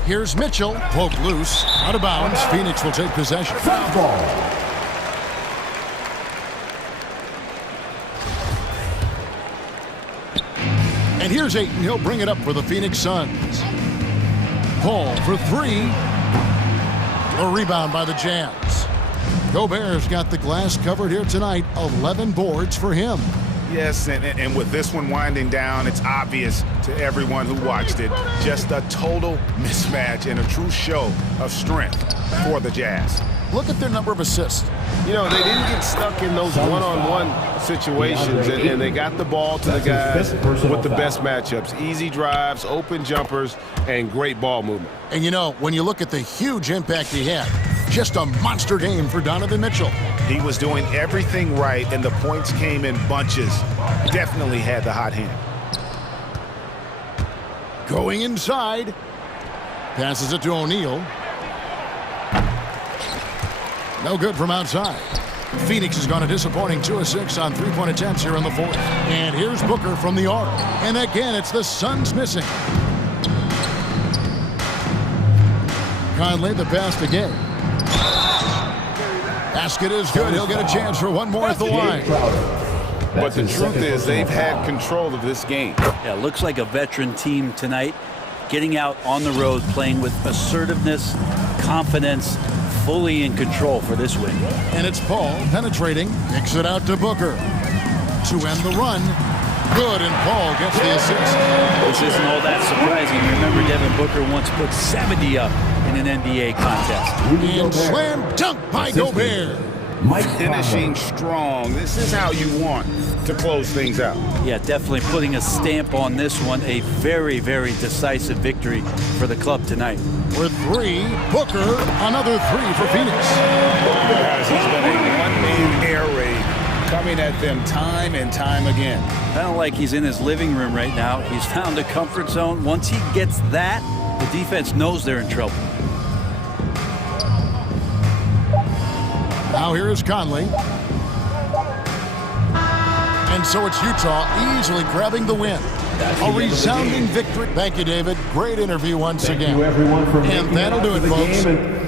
Here's Mitchell, poked loose, out of bounds. Phoenix will take possession. And here's Ayton. He'll bring it up for the Phoenix Suns. Paul for three. A rebound by the Jazz. Gobert's got the glass covered here tonight. 11 boards for him. Yes, and with this one winding down, it's obvious to everyone who watched it. Just a total mismatch and a true show of strength for the Jazz. Look at their number of assists. You know, they didn't get stuck in those one-on-one situations, and they got the ball to the guys with the best matchups. Easy drives, open jumpers, and great ball movement. And you know, when you look at the huge impact he had, just a monster game for Donovan Mitchell. He was doing everything right, and the points came in bunches. Definitely had the hot hand. Going inside. Passes it to O'Neal. No good from outside. Phoenix has gone a disappointing 2 of 6 on three-point attempts here in the fourth. And here's Booker from the arc. And again, it's the Suns missing. Conley the pass to Gay. Basket is good. He'll get a chance for one more at the line. But the truth is, they've had control of this game. Yeah, looks like a veteran team tonight, getting out on the road, playing with assertiveness, confidence, fully in control for this win. And it's Paul penetrating, kicks it out to Booker to end the run. Good, and Paul gets the assist. This isn't all that surprising. Remember, Devin Booker once put 70 up in an NBA contest. And slam dunk by Gobert. Finishing strong. This is how you want to close things out. Yeah, definitely putting a stamp on this one. A very, very decisive victory for the club tonight. With three, Booker, another three for Phoenix. Guys, he's been a one-man air raid, coming at them time and time again. Kind of like he's in his living room right now. He's found a comfort zone. Once he gets that, the defense knows they're in trouble. Now here is Conley. And so it's Utah easily grabbing the win. A resounding victory. Thank you, David. Great interview once again. Thank you, everyone, for and that'll do it, folks.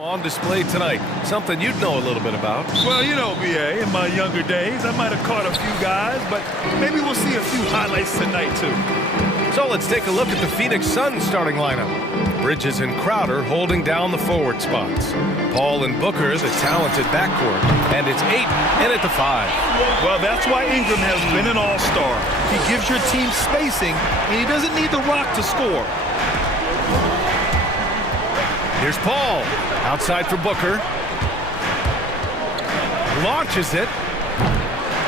On display tonight, something you'd know a little bit about. Well, you know, BA, in my younger days, I might have caught a few guys, but maybe we'll see a few highlights tonight, too. So let's take a look at the Phoenix Suns starting lineup. Bridges and Crowder holding down the forward spots. Paul and Booker, the talented backcourt. And it's Ayton in at the 5. Well, that's why Ingram has been an all-star. He gives your team spacing, and he doesn't need the rock to score. Here's Paul. Outside for Booker. Launches it.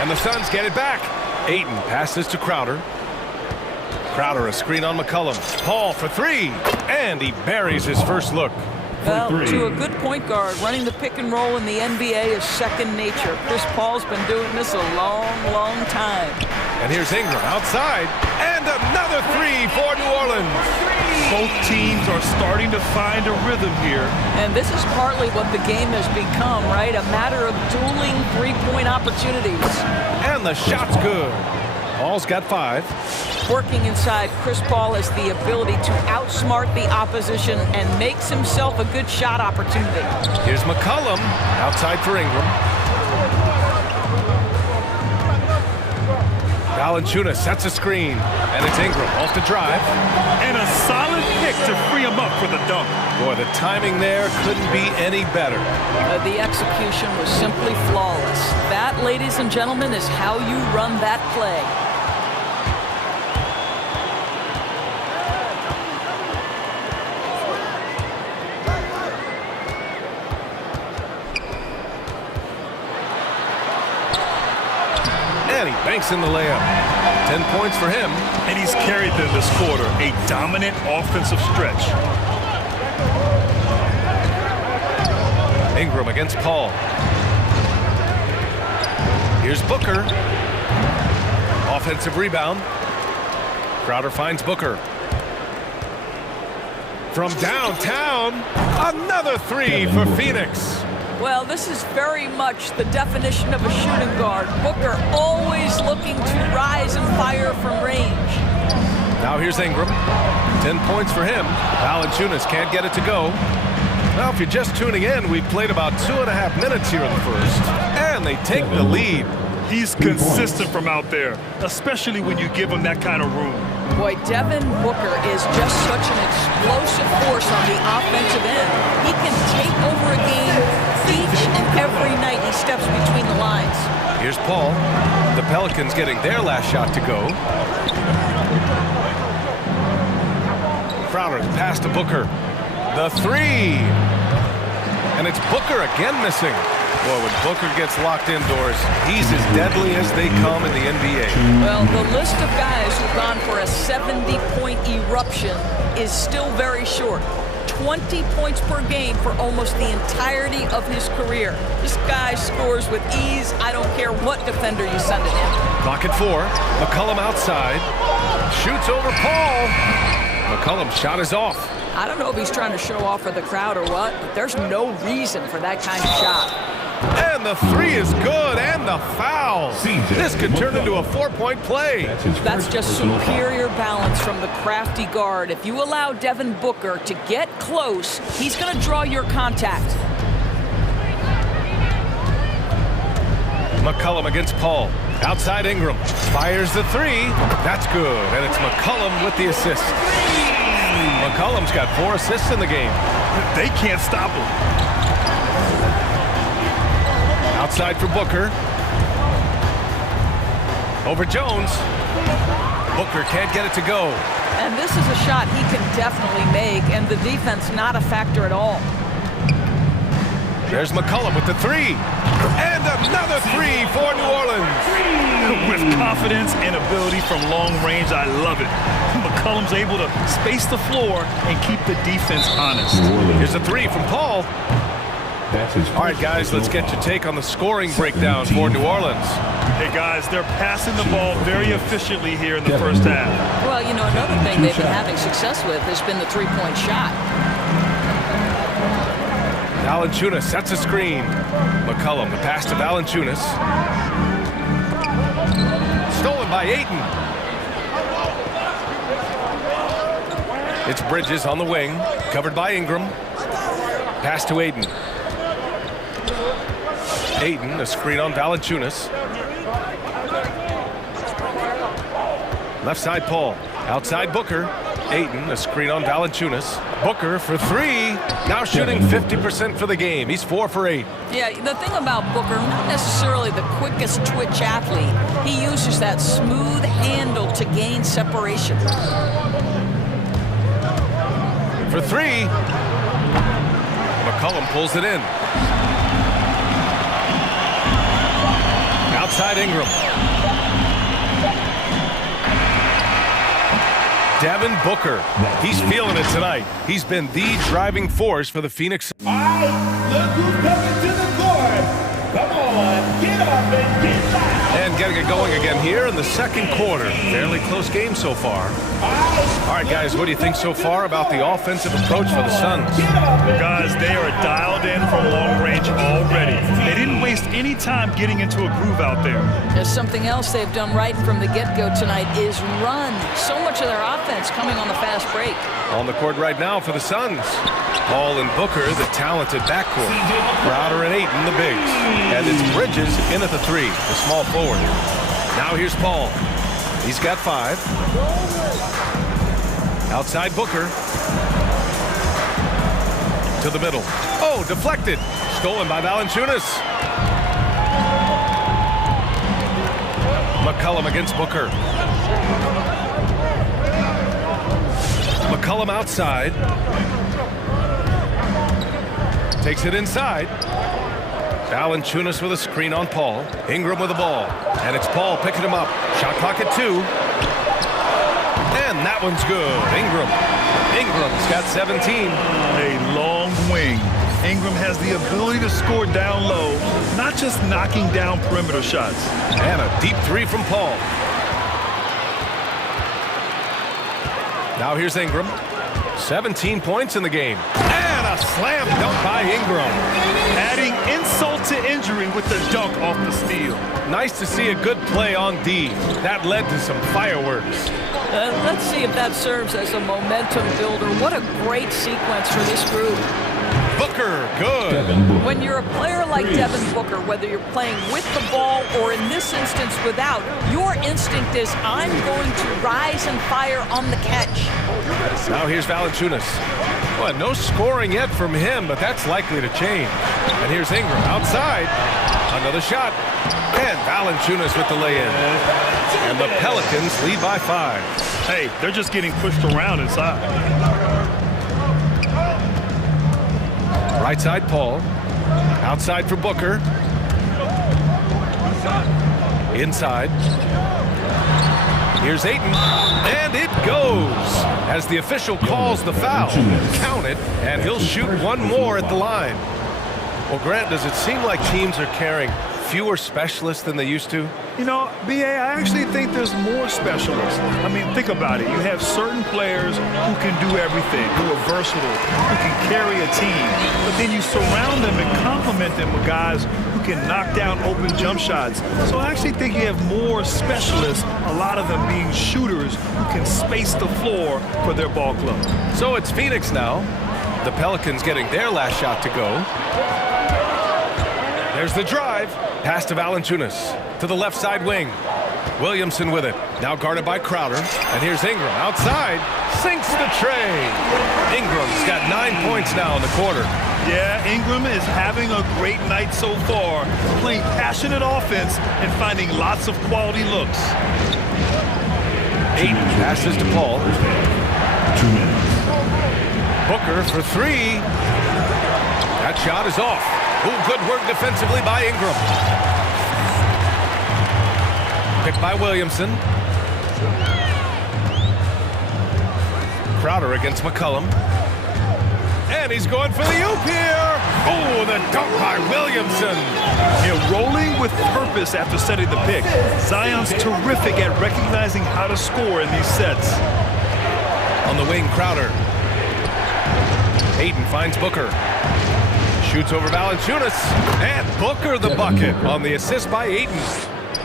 And the Suns get it back. Ayton passes to Crowder. Crowder a screen on McCollum. Paul for 3. And he buries his first look. Well, to a good point guard, running the pick and roll in the NBA is second nature. Chris Paul's been doing this a long, long time. And here's Ingram outside. And another 3 for New Orleans. Both teams are starting to find a rhythm here. And this is partly what the game has become, right? A matter of dueling three-point opportunities. And the shot's good. Paul's got 5. Working inside, Chris Paul has the ability to outsmart the opposition and makes himself a good shot opportunity. Here's McCollum outside for Ingram. Valanciunas sets a screen, and it's Ingram off the drive. And a solid pick to free him up for the dunk. Boy, the timing there couldn't be any better. The execution was simply flawless. That, ladies and gentlemen, is how you run that play. And he banks in the layup. 10 points for him. And he's carried them this quarter. A dominant offensive stretch. Ingram against Paul. Here's Booker. Offensive rebound. Crowder finds Booker. From downtown, another 3 for Phoenix. Well, this is very much the definition of a shooting guard. Booker always looking to rise and fire from range. Now here's Ingram. 10 points for him. Valanciunas can't get it to go. Now, if you're just tuning in, we've played about 2.5 minutes here in the first. And they take the lead. He's consistent from out there, especially when you give him that kind of room. Boy, Devin Booker is just such an explosive force on the offensive end. He can take over a game each and every night he steps between the lines. Here's Paul. The Pelicans getting their last shot to go. Crowder pass to Booker. The 3. And it's Booker again missing. Boy, when Booker gets locked indoors, he's as deadly as they come in the NBA. Well, the list of guys who've gone for a 70-point eruption is still very short. 20 points per game for almost the entirety of his career. This guy scores with ease. I don't care what defender you send at him. Clock at 4. McCollum outside. Shoots over Paul. McCollum's shot is off. I don't know if he's trying to show off for the crowd or what, but there's no reason for that kind of shot. And the 3 is good, and the foul. This could turn into a 4-point play. That's just superior balance from the crafty guard. If you allow Devin Booker to get close, he's going to draw your contact. McCollum against Paul. Outside Ingram. Fires the 3. That's good, and it's McCollum with the assist. McCollum's got 4 assists in the game. They can't stop him. Outside for Booker. Over Jones. Booker can't get it to go. And this is a shot he can definitely make, and the defense not a factor at all. There's McCollum with the 3. And another 3 for New Orleans. With confidence and ability from long range, I love it. McCollum's able to space the floor and keep the defense honest. Here's a 3 from Paul. All right, guys, let's get your take on the scoring breakdown for New Orleans. Hey, guys, they're passing the ball very efficiently here in the first half. Well, you know, another thing they've been having success with has been the three-point shot. Valanciunas sets a screen. McCollum, the pass to Valanciunas. Stolen by Ayton. It's Bridges on the wing, covered by Ingram. Pass to Aiden. Aiden, a screen on Valanciunas. Left side Paul. Outside Booker. Aiden, a screen on Valanciunas. Booker for three. Now shooting 50% for the game. He's 4 for 8. Yeah, the thing about Booker, not necessarily the quickest twitch athlete. He uses that smooth handle to gain separation. For three. McCollum pulls it in. Outside Ingram. Devin Booker. He's feeling it tonight. He's been the driving force for the Phoenix. All right, look who's coming to the court. Come on, get up and get loud. And getting it going again here in the second quarter. Fairly close game so far. All right, guys, what do you think so far about the offensive approach for the Suns? Guys, they are dialed in from long range already. They didn't waste any time getting into a groove out there. There's something else they've done right from the get-go tonight is run. So much of their offense coming on the fast break. On the court right now for the Suns. Paul and Booker, the talented backcourt. Crowder and Ayton, the bigs. And it's Bridges in at the three, the small forward. Now here's Paul. He's got 5. Outside Booker. To the middle. Oh, deflected. Stolen by Valanciunas. McCollum against Booker. McCollum outside. Takes it inside. Valanciunas with a screen on Paul. Ingram with the ball. And it's Paul picking him up. Shot clock at 2. And that one's good. Ingram's got 17. A long wing. Ingram has the ability to score down low, not just knocking down perimeter shots. And a deep 3 from Paul. Now here's Ingram. 17 points in the game. And a slam dunk by Ingram. Adding insult to injury with the dunk off the steal. Nice to see a good play on D. That led to some fireworks. Let's see if that serves as a momentum builder. What a great sequence for this group. Booker, good. When you're a player like Devin Booker, whether you're playing with the ball or in this instance without, your instinct is, I'm going to rise and fire on the catch. Now here's Valanciunas. Well, no scoring yet from him, but that's likely to change. And here's Ingram outside. Another shot. And Valanciunas with the lay-in. And the Pelicans lead by 5. Hey, they're just getting pushed around inside. Right side, Paul. Outside for Booker. Inside. Here's Ayton. And it goes. As the official calls the foul. Count it, and he'll shoot one more at the line. Well, Grant, does it seem like teams are carrying fewer specialists than they used to? You know, B.A., I actually think there's more specialists. I mean, think about it. You have certain players who can do everything, who are versatile, who can carry a team. But then you surround them and complement them with guys who can knock down open jump shots. So I actually think you have more specialists, a lot of them being shooters who can space the floor for their ball club. So it's Phoenix now. The Pelicans getting their last shot to go. There's the drive. Pass to Valanciunas. To the left side wing. Williamson with it. Now guarded by Crowder. And here's Ingram outside. Sinks the tray. Ingram's got 9 points now in the quarter. Yeah, Ingram is having a great night so far. Playing passionate offense and finding lots of quality looks. Ayton passes to Paul. 2 minutes. Booker for 3. That shot is off. Ooh, good work defensively by Ingram. Picked by Williamson. Crowder against McCollum. And he's going for the oop here. Oh, the dunk by Williamson. Yeah, rolling with purpose after setting the pick. Zion's terrific at recognizing how to score in these sets. On the wing, Crowder. Ayton finds Booker. Shoots over Valanciunas. And Booker the bucket on the assist by Ayton.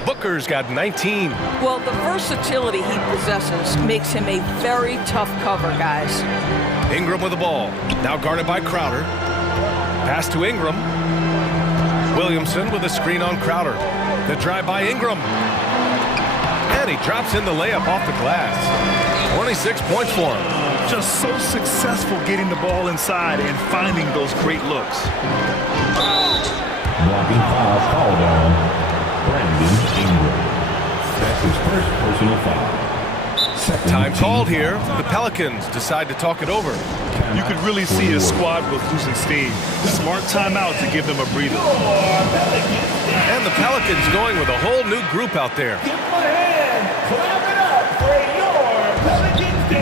Booker's got 19. Well, the versatility he possesses makes him a very tough cover, guys. Ingram with the ball. Now guarded by Crowder. Pass to Ingram. Williamson with a screen on Crowder. The drive by Ingram. And he drops in the layup off the glass. 26 points for him. Just so successful getting the ball inside and finding those great looks. Blocking foul called on Brandon Ingram. That's his first personal foul. Time called here. The Pelicans decide to talk it over. You could really see his squad was losing steam. Smart timeout to give them a breather. And the Pelicans going with a whole new group out there.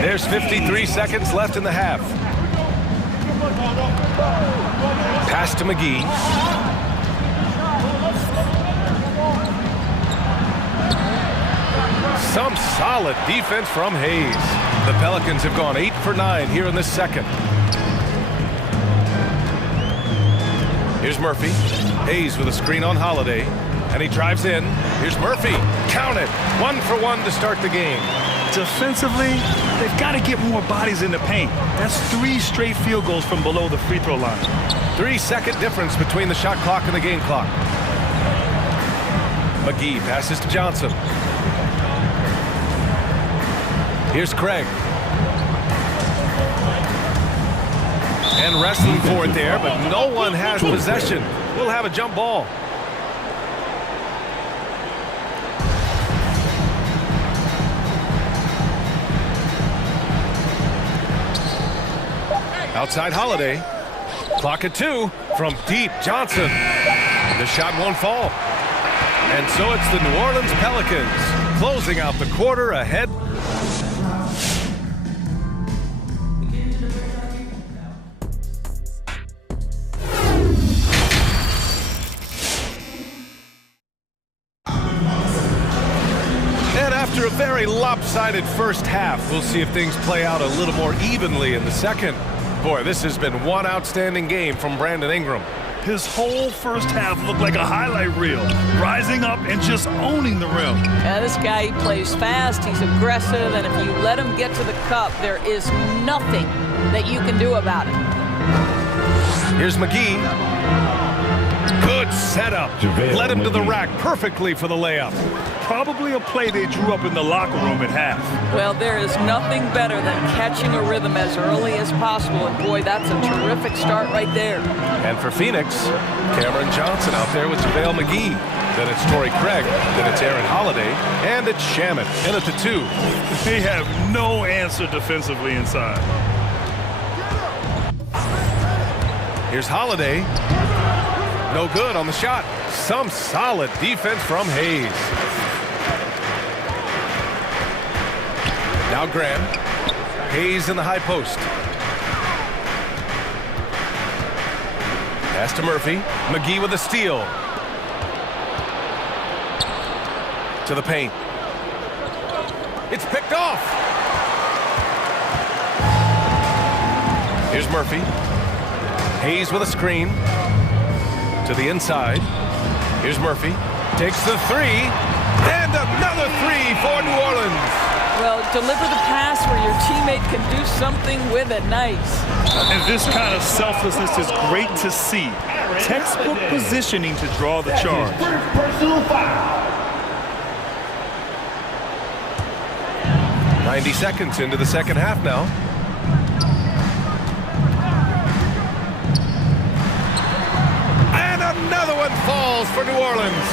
There's 53 seconds left in the half. Pass to McGee. Some solid defense from Hayes. The Pelicans have gone 8 for 9 here in the second. Here's Murphy. Hayes with a screen on Holiday. And he drives in. Here's Murphy. Count it. 1 for 1 to start the game. Defensively, they've got to get more bodies in the paint. That's 3 straight field goals from below the free throw line. 3-second difference between the shot clock and the game clock. McGee passes to Johnson. Here's Craig. And wrestling for it there, but no one has possession. We'll have a jump ball. Outside Holiday. Clock at 2 from deep. Johnson. The shot won't fall. And so it's the New Orleans Pelicans closing out the quarter ahead. After a very lopsided first half, we'll see if things play out a little more evenly in the second. Boy, this has been one outstanding game from Brandon Ingram. His whole first half looked like a highlight reel, rising up and just owning the rim. Yeah, this guy, he plays fast, he's aggressive, and if you let him get to the cup, there is nothing that you can do about it. Here's McGee. Good setup. Led him to the rack perfectly for the layup. Probably a play they drew up in the locker room at half. Well, there is nothing better than catching a rhythm as early as possible, and boy, that's a terrific start right there. And for Phoenix, Cameron Johnson out there with JaVale McGee. Then it's Torrey Craig, then it's Aaron Holiday, and it's Shamet in at the 2. They have no answer defensively inside. Here's Holiday. No good on the shot. Some solid defense from Hayes. Now Graham. Hayes in the high post. Pass to Murphy. McGee with a steal. To the paint. It's picked off. Here's Murphy. Hayes with a screen. To the inside. Here's Murphy. Takes the 3. And another 3 for New Orleans. Well, deliver the pass where your teammate can do something with it. Nice. And this kind of selflessness is great to see. Textbook positioning to draw the charge. Personal foul. 90 seconds into the second half now. Another one falls for New Orleans.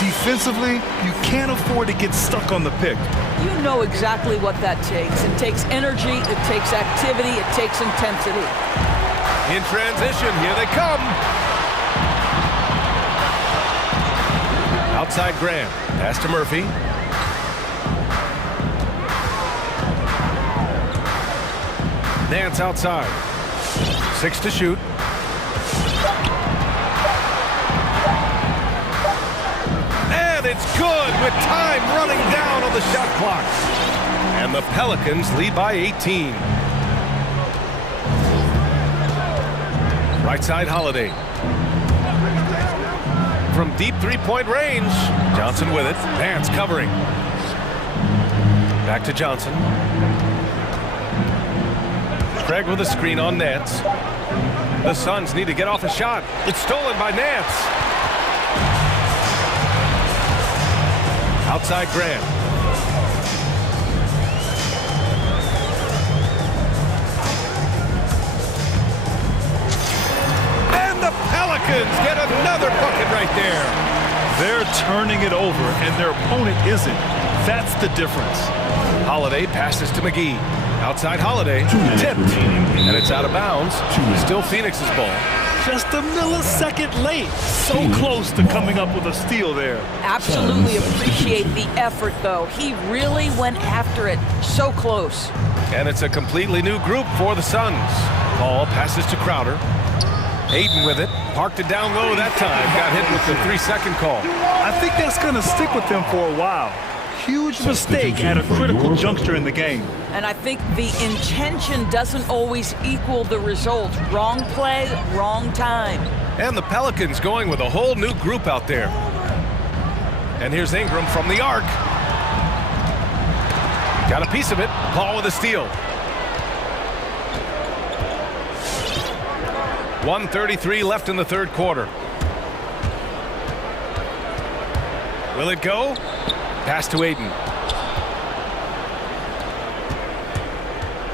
Defensively, you can't afford to get stuck on the pick. You know exactly what that takes. It takes energy, it takes activity, it takes intensity. In transition, here they come. Outside Graham. Pass to Murphy. Nance outside. 6 to shoot. It's good with time running down on the shot clock. And the Pelicans lead by 18. Right side Holiday. From deep three-point range. Johnson with it. Nance covering. Back to Johnson. Craig with a screen on Nance. The Suns need to get off a shot. It's stolen by Nance. Outside Grant. And the Pelicans get another bucket right there. They're turning it over, and their opponent isn't. That's the difference. Holiday passes to McGee. Outside Holiday, tipped, and it's out of bounds. Still Phoenix's ball. Just a millisecond late. So close to coming up with a steal there. Absolutely appreciate the effort, though. He really went after it. So close. And it's a completely new group for the Suns. Ball passes to Crowder. Ayton with it. Parked it down low that time. Got hit with the 3-second call. I think that's going to stick with him for a while. Huge mistake at a critical juncture in the game. And I think the intention doesn't always equal the result. Wrong play, wrong time. And the Pelicans going with a whole new group out there. And here's Ingram from the arc. Got a piece of it. Paul with a steal. 1:33 left in the third quarter. Will it go? Pass to Ayton.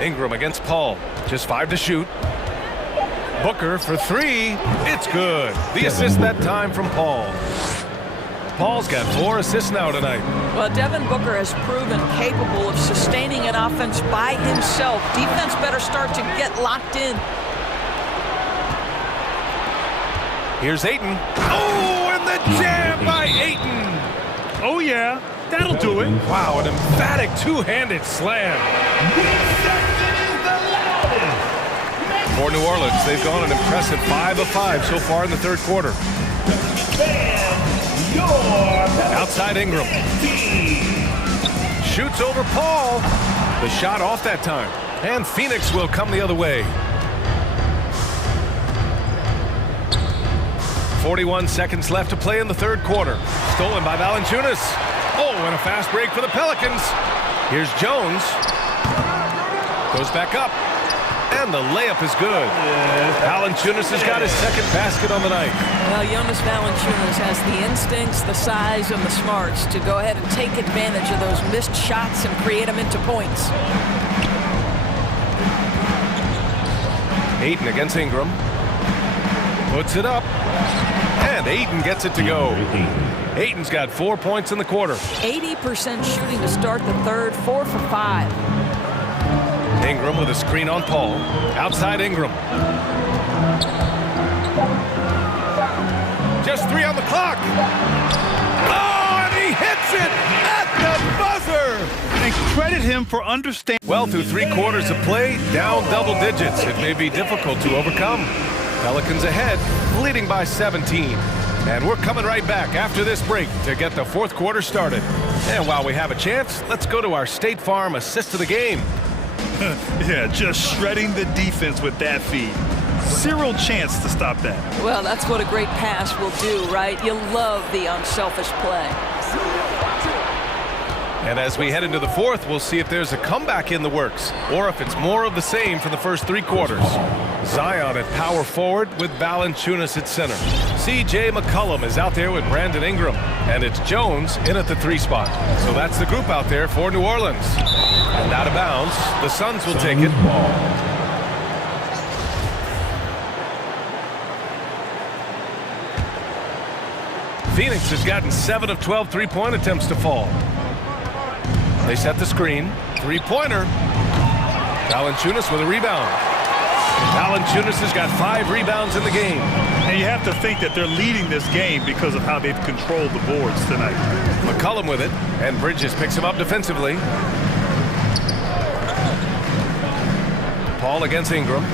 Ingram against Paul. Just 5 to shoot. Booker for 3. It's good. The assist that time from Paul. Paul's got 4 assists now tonight. Well, Devin Booker has proven capable of sustaining an offense by himself. Defense better start to get locked in. Here's Ayton. Oh, and the jam by Ayton. Oh, yeah. That'll do it. Wow, an emphatic two-handed slam. For New Orleans, they've gone an impressive 5 of 5 so far in the third quarter. Outside Ingram. Shoots over Paul. The shot off that time. And Phoenix will come the other way. 41 seconds left to play in the third quarter. Stolen by Valanciunas. Oh, and a fast break for the Pelicans. Here's Jones. Goes back up. And the layup is good. Valanciunas has got his second basket on the night. Well, Jonas Valanciunas has the instincts, the size, and the smarts to go ahead and take advantage of those missed shots and create them into points. Ayton against Ingram. Puts it up. And Ayton gets it to go. Ayton's got 4 points in the quarter. 80% shooting to start the third, 4 for 5. Ingram with a screen on Paul. Outside Ingram. Just 3 on the clock. Oh, and he hits it at the buzzer. And credit him for understanding. Well, through 3 quarters of play, down double digits. It may be difficult to overcome. Pelicans ahead, leading by 17. And we're coming right back after this break to get the fourth quarter started. And while we have a chance, let's go to our State Farm assist of the game. Yeah, just shredding the defense with that feed. Zero chance to stop that. Well, that's what a great pass will do, right? You love the unselfish play. And as we head into the fourth, we'll see if there's a comeback in the works or if it's more of the same for the first 3 quarters. Zion at power forward with Valanciunas at center. C.J. McCollum is out there with Brandon Ingram. And it's Jones in at the 3 spot. So that's the group out there for New Orleans. And out of bounds, the Suns will take it. Phoenix has gotten 7 of 12 three-point attempts to fall. They set the screen. 3-pointer. Valanciunas with a rebound. Valanciunas has got 5 rebounds in the game. And you have to think that they're leading this game because of how they've controlled the boards tonight. McCollum with it, and Bridges picks him up defensively. Paul against Ingram.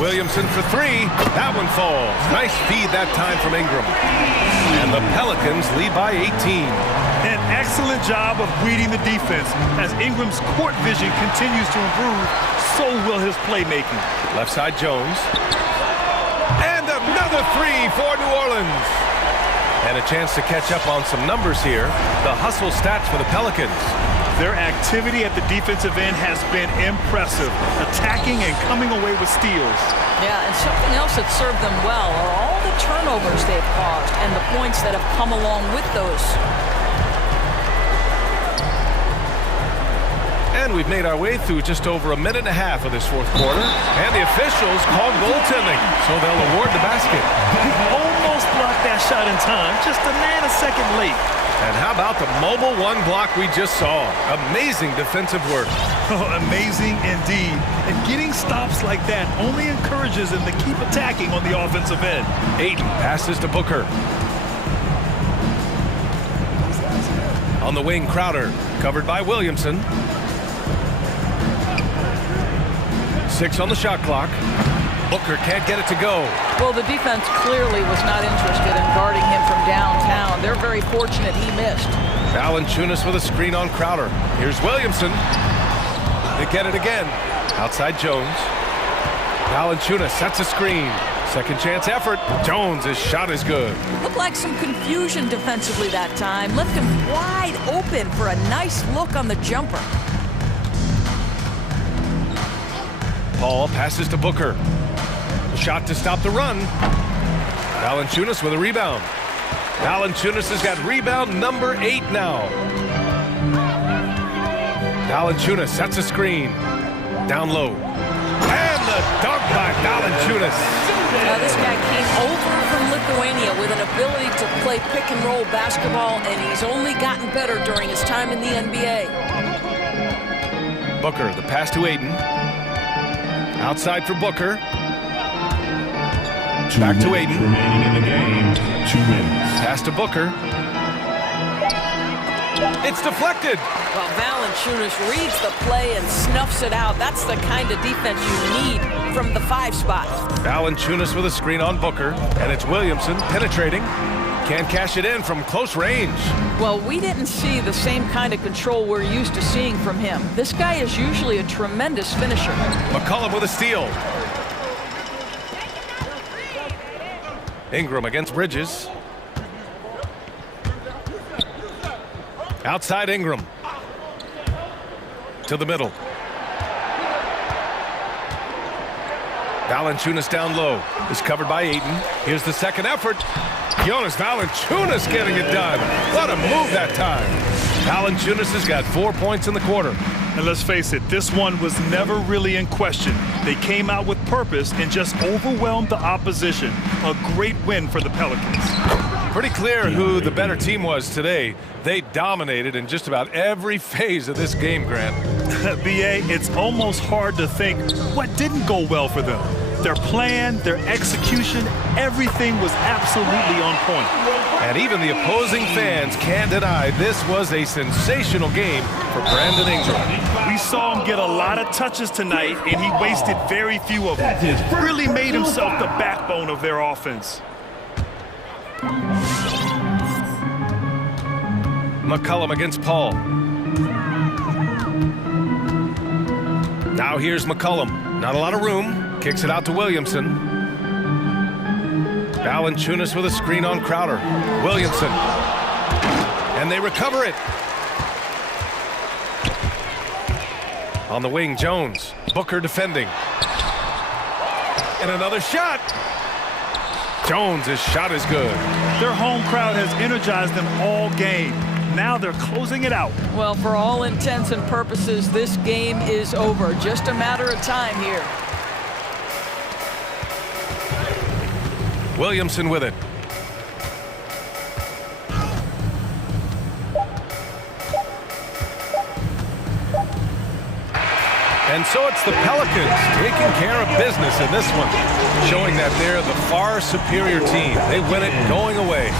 Williamson for 3. That one falls. Nice feed that time from Ingram. And the Pelicans lead by 18. An excellent job of reading the defense. As Ingram's court vision continues to improve, so will his playmaking. Left side Jones. And another 3 for New Orleans. And a chance to catch up on some numbers here. The hustle stats for the Pelicans. Their activity at the defensive end has been impressive, attacking and coming away with steals. Yeah, and something else that served them well are all the turnovers they've caused and the points that have come along with those. And we've made our way through just over a minute and a half of this fourth quarter. And the officials called goaltending, so they'll award the basket. He almost blocked that shot in time, just a nanosecond late. And how about the mobile one block we just saw? Amazing defensive work. Oh, amazing indeed. And getting stops like that only encourages them to keep attacking on the offensive end. Ayton passes to Booker. On the wing, Crowder, covered by Williamson. 6 on the shot clock. Booker can't get it to go. Well, the defense clearly was not interested in guarding him from downtown. They're very fortunate he missed. Valanciunas with a screen on Crowder. Here's Williamson. They get it again. Outside Jones. Valanciunas sets a screen. Second chance effort. Jones' shot is good. Looked like some confusion defensively that time. Left him wide open for a nice look on the jumper. Paul passes to Booker. Shot to stop the run. Valanciunas with a rebound. Valanciunas has got rebound number 8 now. Valanciunas sets a screen. Down low. And the dunk by Valanciunas. This guy came over from Lithuania with an ability to play pick and roll basketball, and he's only gotten better during his time in the NBA. Booker, the pass to Ayton. Outside for Booker. Back to Ayton. Remaining in the game, 2 minutes. Pass to Booker. It's deflected. Well, Valanciunas reads the play and snuffs it out. That's the kind of defense you need from the 5 spot. Valanciunas with a screen on Booker, and it's Williamson penetrating. Can't cash it in from close range. Well, we didn't see the same kind of control we're used to seeing from him. This guy is usually a tremendous finisher. McCollum with a steal. Ingram against Bridges. Outside Ingram. To the middle. Valanciunas down low. Is covered by Ayton. Here's the second effort. Jonas Valanciunas getting it done. What a move that time. Valanciunas has got 4 points in the quarter. And let's face it, this one was never really in question. They came out with purpose and just overwhelmed the opposition. A great win for the Pelicans. Pretty clear who the better team was today. They dominated in just about every phase of this game, Grant. BA, it's almost hard to think what didn't go well for them. Their plan, their execution, everything was absolutely on point. And even the opposing fans can't deny this was a sensational game for Brandon Ingram. We saw him get a lot of touches tonight, and he wasted very few of them. Really made himself the backbone of their offense. McCollum against Paul. Now here's McCollum. Not a lot of room. Kicks it out to Williamson. Valanciunas with a screen on Crowder. Williamson. And they recover it. On the wing, Jones. Booker defending. And another shot. Jones' shot is good. Their home crowd has energized them all game. Now they're closing it out. Well, for all intents and purposes, this game is over. Just a matter of time here. Williamson with it. And so it's the Pelicans taking care of business in this one, showing that they're the far superior team. They win it going away.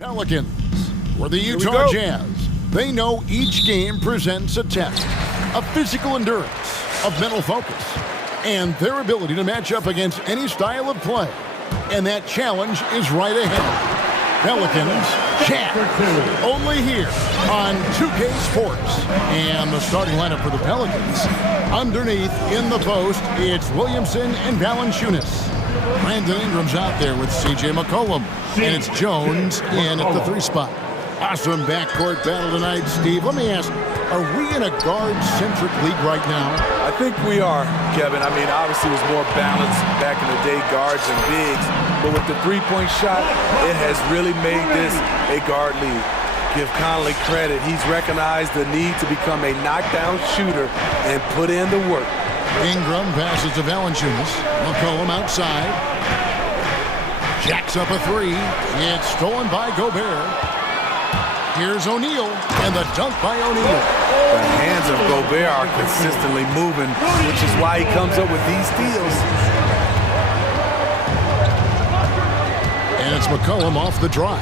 Pelicans, or the Utah Jazz. They know each game presents a test of physical endurance, of mental focus, and their ability to match up against any style of play. And that challenge is right ahead. Pelicans, Jazz, only here on 2K Sports. And the starting lineup for the Pelicans, underneath in the post, it's Williamson and Valanciunas. Brandon Ingram's out there with C.J. McCollum, and it's Jones in at the 3 spot. Awesome backcourt battle tonight, Steve. Let me ask, are we in a guard-centric league right now? I think we are, Kevin. I mean, obviously it was more balanced back in the day, guards and bigs. But with the three-point shot, it has really made this a guard league. Give Conley credit. He's recognized the need to become a knockdown shooter and put in the work. Ingram passes to Valanciunas. McCollum outside. Jacks up a 3. It's stolen by Gobert. Here's O'Neal, and the dunk by O'Neal. The hands of Gobert are consistently moving, which is why he comes up with these steals. And it's McCollum off the drive.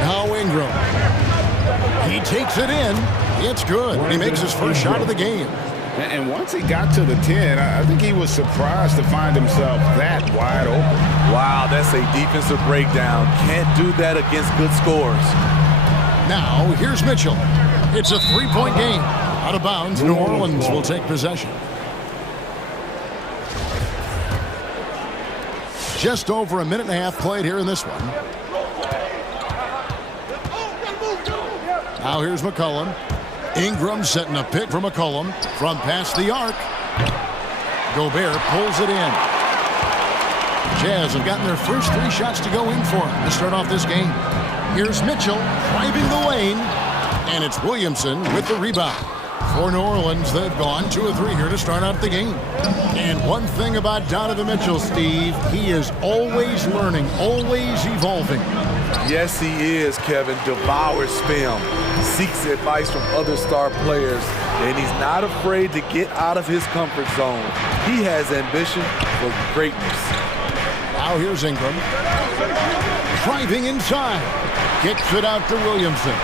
Now Ingram. He takes it in. It's good. He makes his first shot of the game. And once he got to the 10, I think he was surprised to find himself that wide open. Wow, that's a defensive breakdown. Can't do that against good scores. Now, here's Mitchell. It's a 3-point game. Out of bounds, New Orleans will take possession. Just over a minute and a half played here in this one. Now here's McCollum. Ingram setting a pick for McCollum from past the arc. Gobert pulls it in. Jazz have gotten their first 3 shots to go in for him to start off this game. Here's Mitchell driving the lane, and it's Williamson with the rebound. For New Orleans, they've gone 2 of 3 here to start out the game. And one thing about Donovan Mitchell, Steve, he is always learning, always evolving. Yes, he is, Kevin. Devours film, seeks advice from other star players, and he's not afraid to get out of his comfort zone. He has ambition for greatness. Now here's Ingram. Driving inside. Kicks it out to Williamson.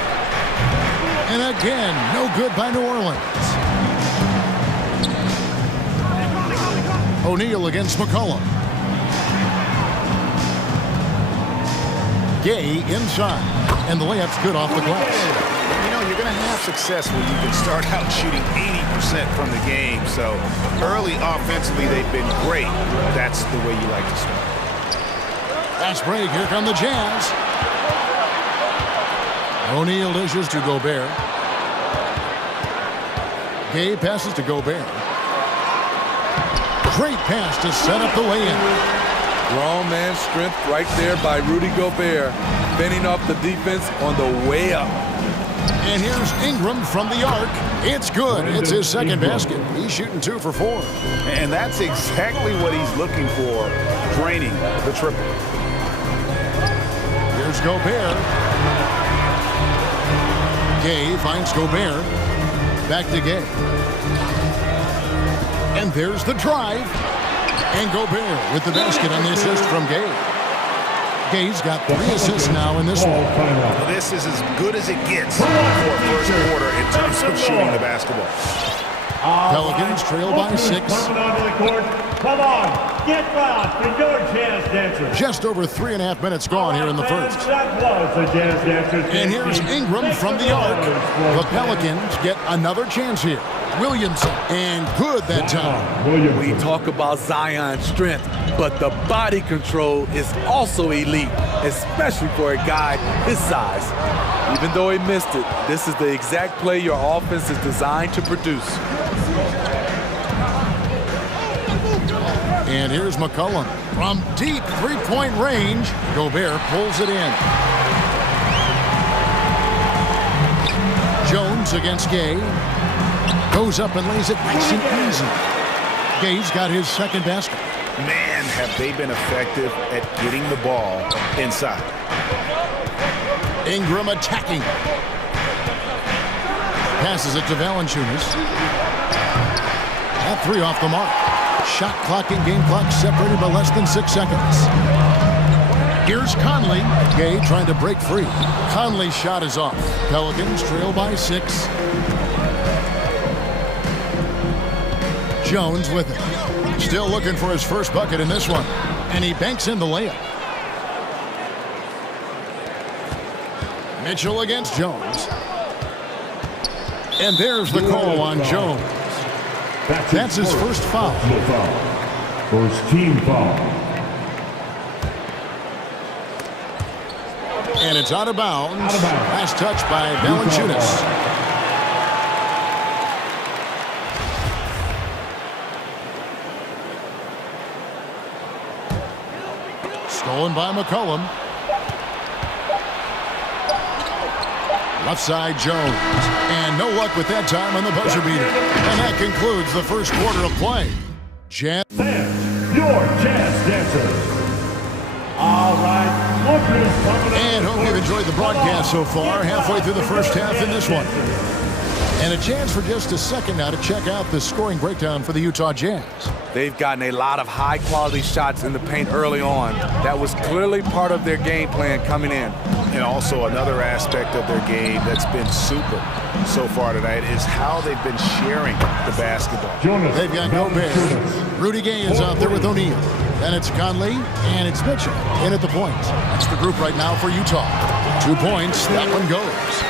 And again, no good by New Orleans. O'Neal against McCollum. Gay inside, and the layup's good off the glass. You know, you're going to have success when you can start out shooting 80% from the game. So early offensively, they've been great. That's the way you like to start. Fast break. Here come the Jazz. O'Neal dishes to Gobert. Gay passes to Gobert. Great pass to set up the lay-in. Grown man strength right there by Rudy Gobert, fending off the defense on the way up. And here's Ingram from the arc. It's good. It's his second basket. He's shooting 2 for 4. And that's exactly what he's looking for, draining the triple. Here's Gobert. Gay finds Gobert. Back to Gay. And there's the drive. And Gobert with the basket on the assist from Gay. Gay's got 3 assists now in this one. This is as good as it gets for first quarter in terms of shooting the basketball. Pelicans trail by 6. Coming onto the court. Come on, get loud for your Jazz dancers. Just over 3.5 minutes gone here in the first. That was the Jazz dancers. And here's Ingram from the arc. The Pelicans get another chance here. Williamson, and good that time. We talk about Zion's strength, but the body control is also elite, especially for a guy his size. Even though he missed it, this is the exact play your offense is designed to produce. And here's McCollum from deep 3-point range. Gobert pulls it in. Jones against Gay. Goes up and lays it nice and easy. Gay's got his second basket. Man, have they been effective at getting the ball inside. Ingram attacking. Passes it to Valanciunas. That 3 off the mark. Shot clock and game clock separated by less than 6 seconds. Here's Conley. Gay trying to break free. Conley's shot is off. Pelicans trail by 6. Jones with it. Still looking for his first bucket in this one. And he banks in the layup. Mitchell against Jones. And there's the call on Jones. That's his first foul. First team foul. And it's out of bounds. Last touch by Valanciunas. Stolen by McCollum. Left side Jones. And no luck with that time on the buzzer beater. And that concludes the first quarter of play. Jazz. Your Jazz dancers. All right. And hope you've enjoyed the broadcast so far. Halfway through the first half in this one. And a chance for just a second now to check out the scoring breakdown for the Utah Jazz. They've gotten a lot of high-quality shots in the paint early on. That was clearly part of their game plan coming in. And also another aspect of their game that's been super so far tonight is how they've been sharing the basketball. They've got Gobert. Rudy Gay is out there with O'Neal. Then it's Conley, and it's Mitchell in at the point. That's the group right now for Utah. 2 points, that one goes.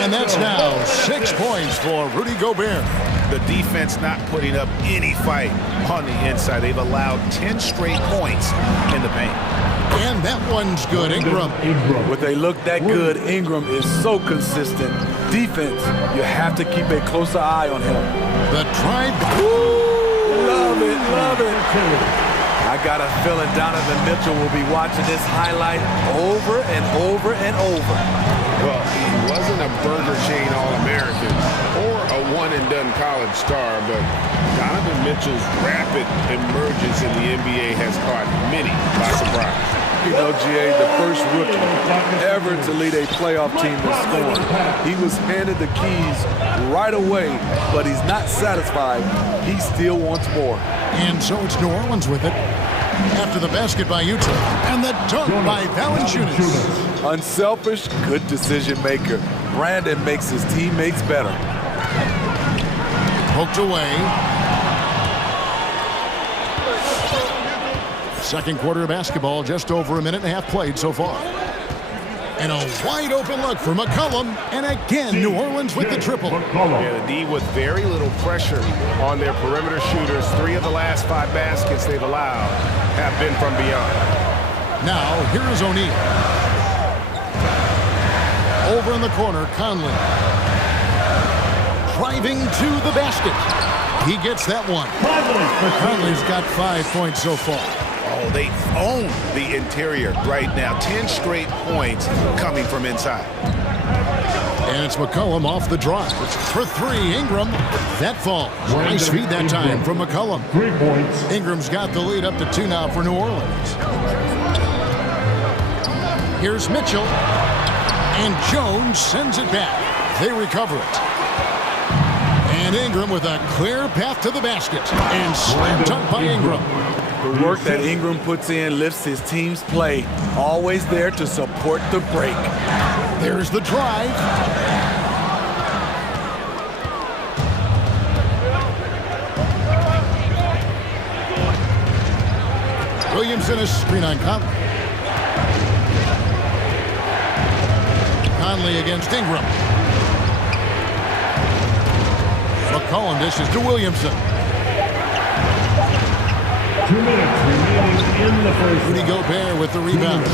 And that's now 6 points for Rudy Gobert. The defense not putting up any fight on the inside. They've allowed 10 straight points in the paint. And that one's good, Ingram. With a look that good, Ingram is so consistent. Defense, you have to keep a closer eye on him. The try. Love it, love it. I got a feeling Donovan Mitchell will be watching this highlight over and over and over. Well, he wasn't a Burger Chain All-American or a one-and-done college star, but Donovan Mitchell's rapid emergence in the NBA has caught many by surprise. You know, GA, the first rookie ever to lead a playoff team in scoring. He was handed the keys right away, but he's not satisfied. He still wants more. And so it's New Orleans with it. After the basket by Utah and the dunk by Valanciunas. Unselfish, good decision maker. Brandon makes his teammates better. Poked away. Second quarter of basketball, just over a minute and a half played so far. And a wide open look for McCollum. And again, New Orleans with the triple. Yeah, the D with very little pressure on their perimeter shooters. 3 of the last 5 baskets they've allowed have been from beyond. Now, here is O'Neal. Over in the corner, Conley. Driving to the basket. He gets that one. Conley's got 5 points so far. Oh, they own the interior right now. 10 straight points coming from inside. And it's McCollum off the drive. For 3, Ingram. That falls. Nice feed that time from McCollum. 3 points. Ingram's got the lead up to 2 now for New Orleans. Here's Mitchell. And Jones sends it back. They recover it. And Ingram with a clear path to the basket. And slam dunk by Ingram. The work that Ingram puts in lifts his team's play. Always there to support the break. There's the drive. Williamson is screen on Conley. Conley against Ingram. McCollum dishes to Williamson. 2 minutes remaining in the first. Rudy Gobert with the rebound.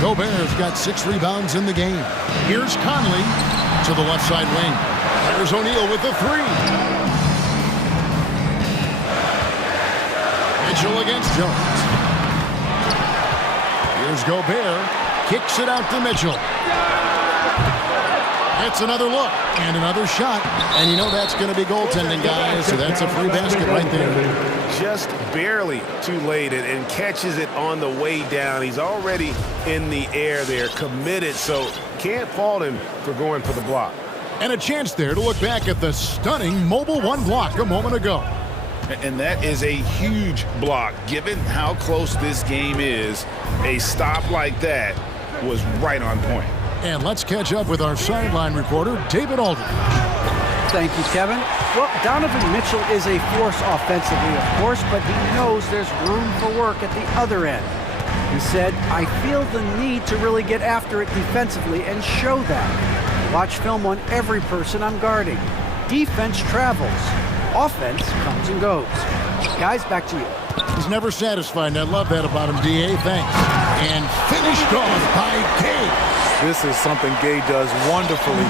Gobert's got 6 rebounds in the game. Here's Conley to the left side wing. There's O'Neal with the 3. Mitchell against Jones. Here's Gobert. Kicks it out to Mitchell. It's another look and another shot. And you know that's going to be goaltending, guys. So that's a free basket right there. Just barely too late and catches it on the way down. He's already in the air there, committed, so can't fault him for going for the block. And a chance there to look back at the stunning Mobile One block a moment ago. And that is a huge block. Given how close this game is, a stop like that was right on point. And let's catch up with our sideline reporter, David Aldridge. Thank you, Kevin. Well, Donovan Mitchell is a force offensively, of course, but he knows there's room for work at the other end. He said, I feel the need to really get after it defensively and show that. Watch film on every person I'm guarding. Defense travels. Offense comes and goes. Guys, back to you. He's never satisfied, and I love that about him, D.A. Thanks. And finished off by Gay. This is something Gay does wonderfully.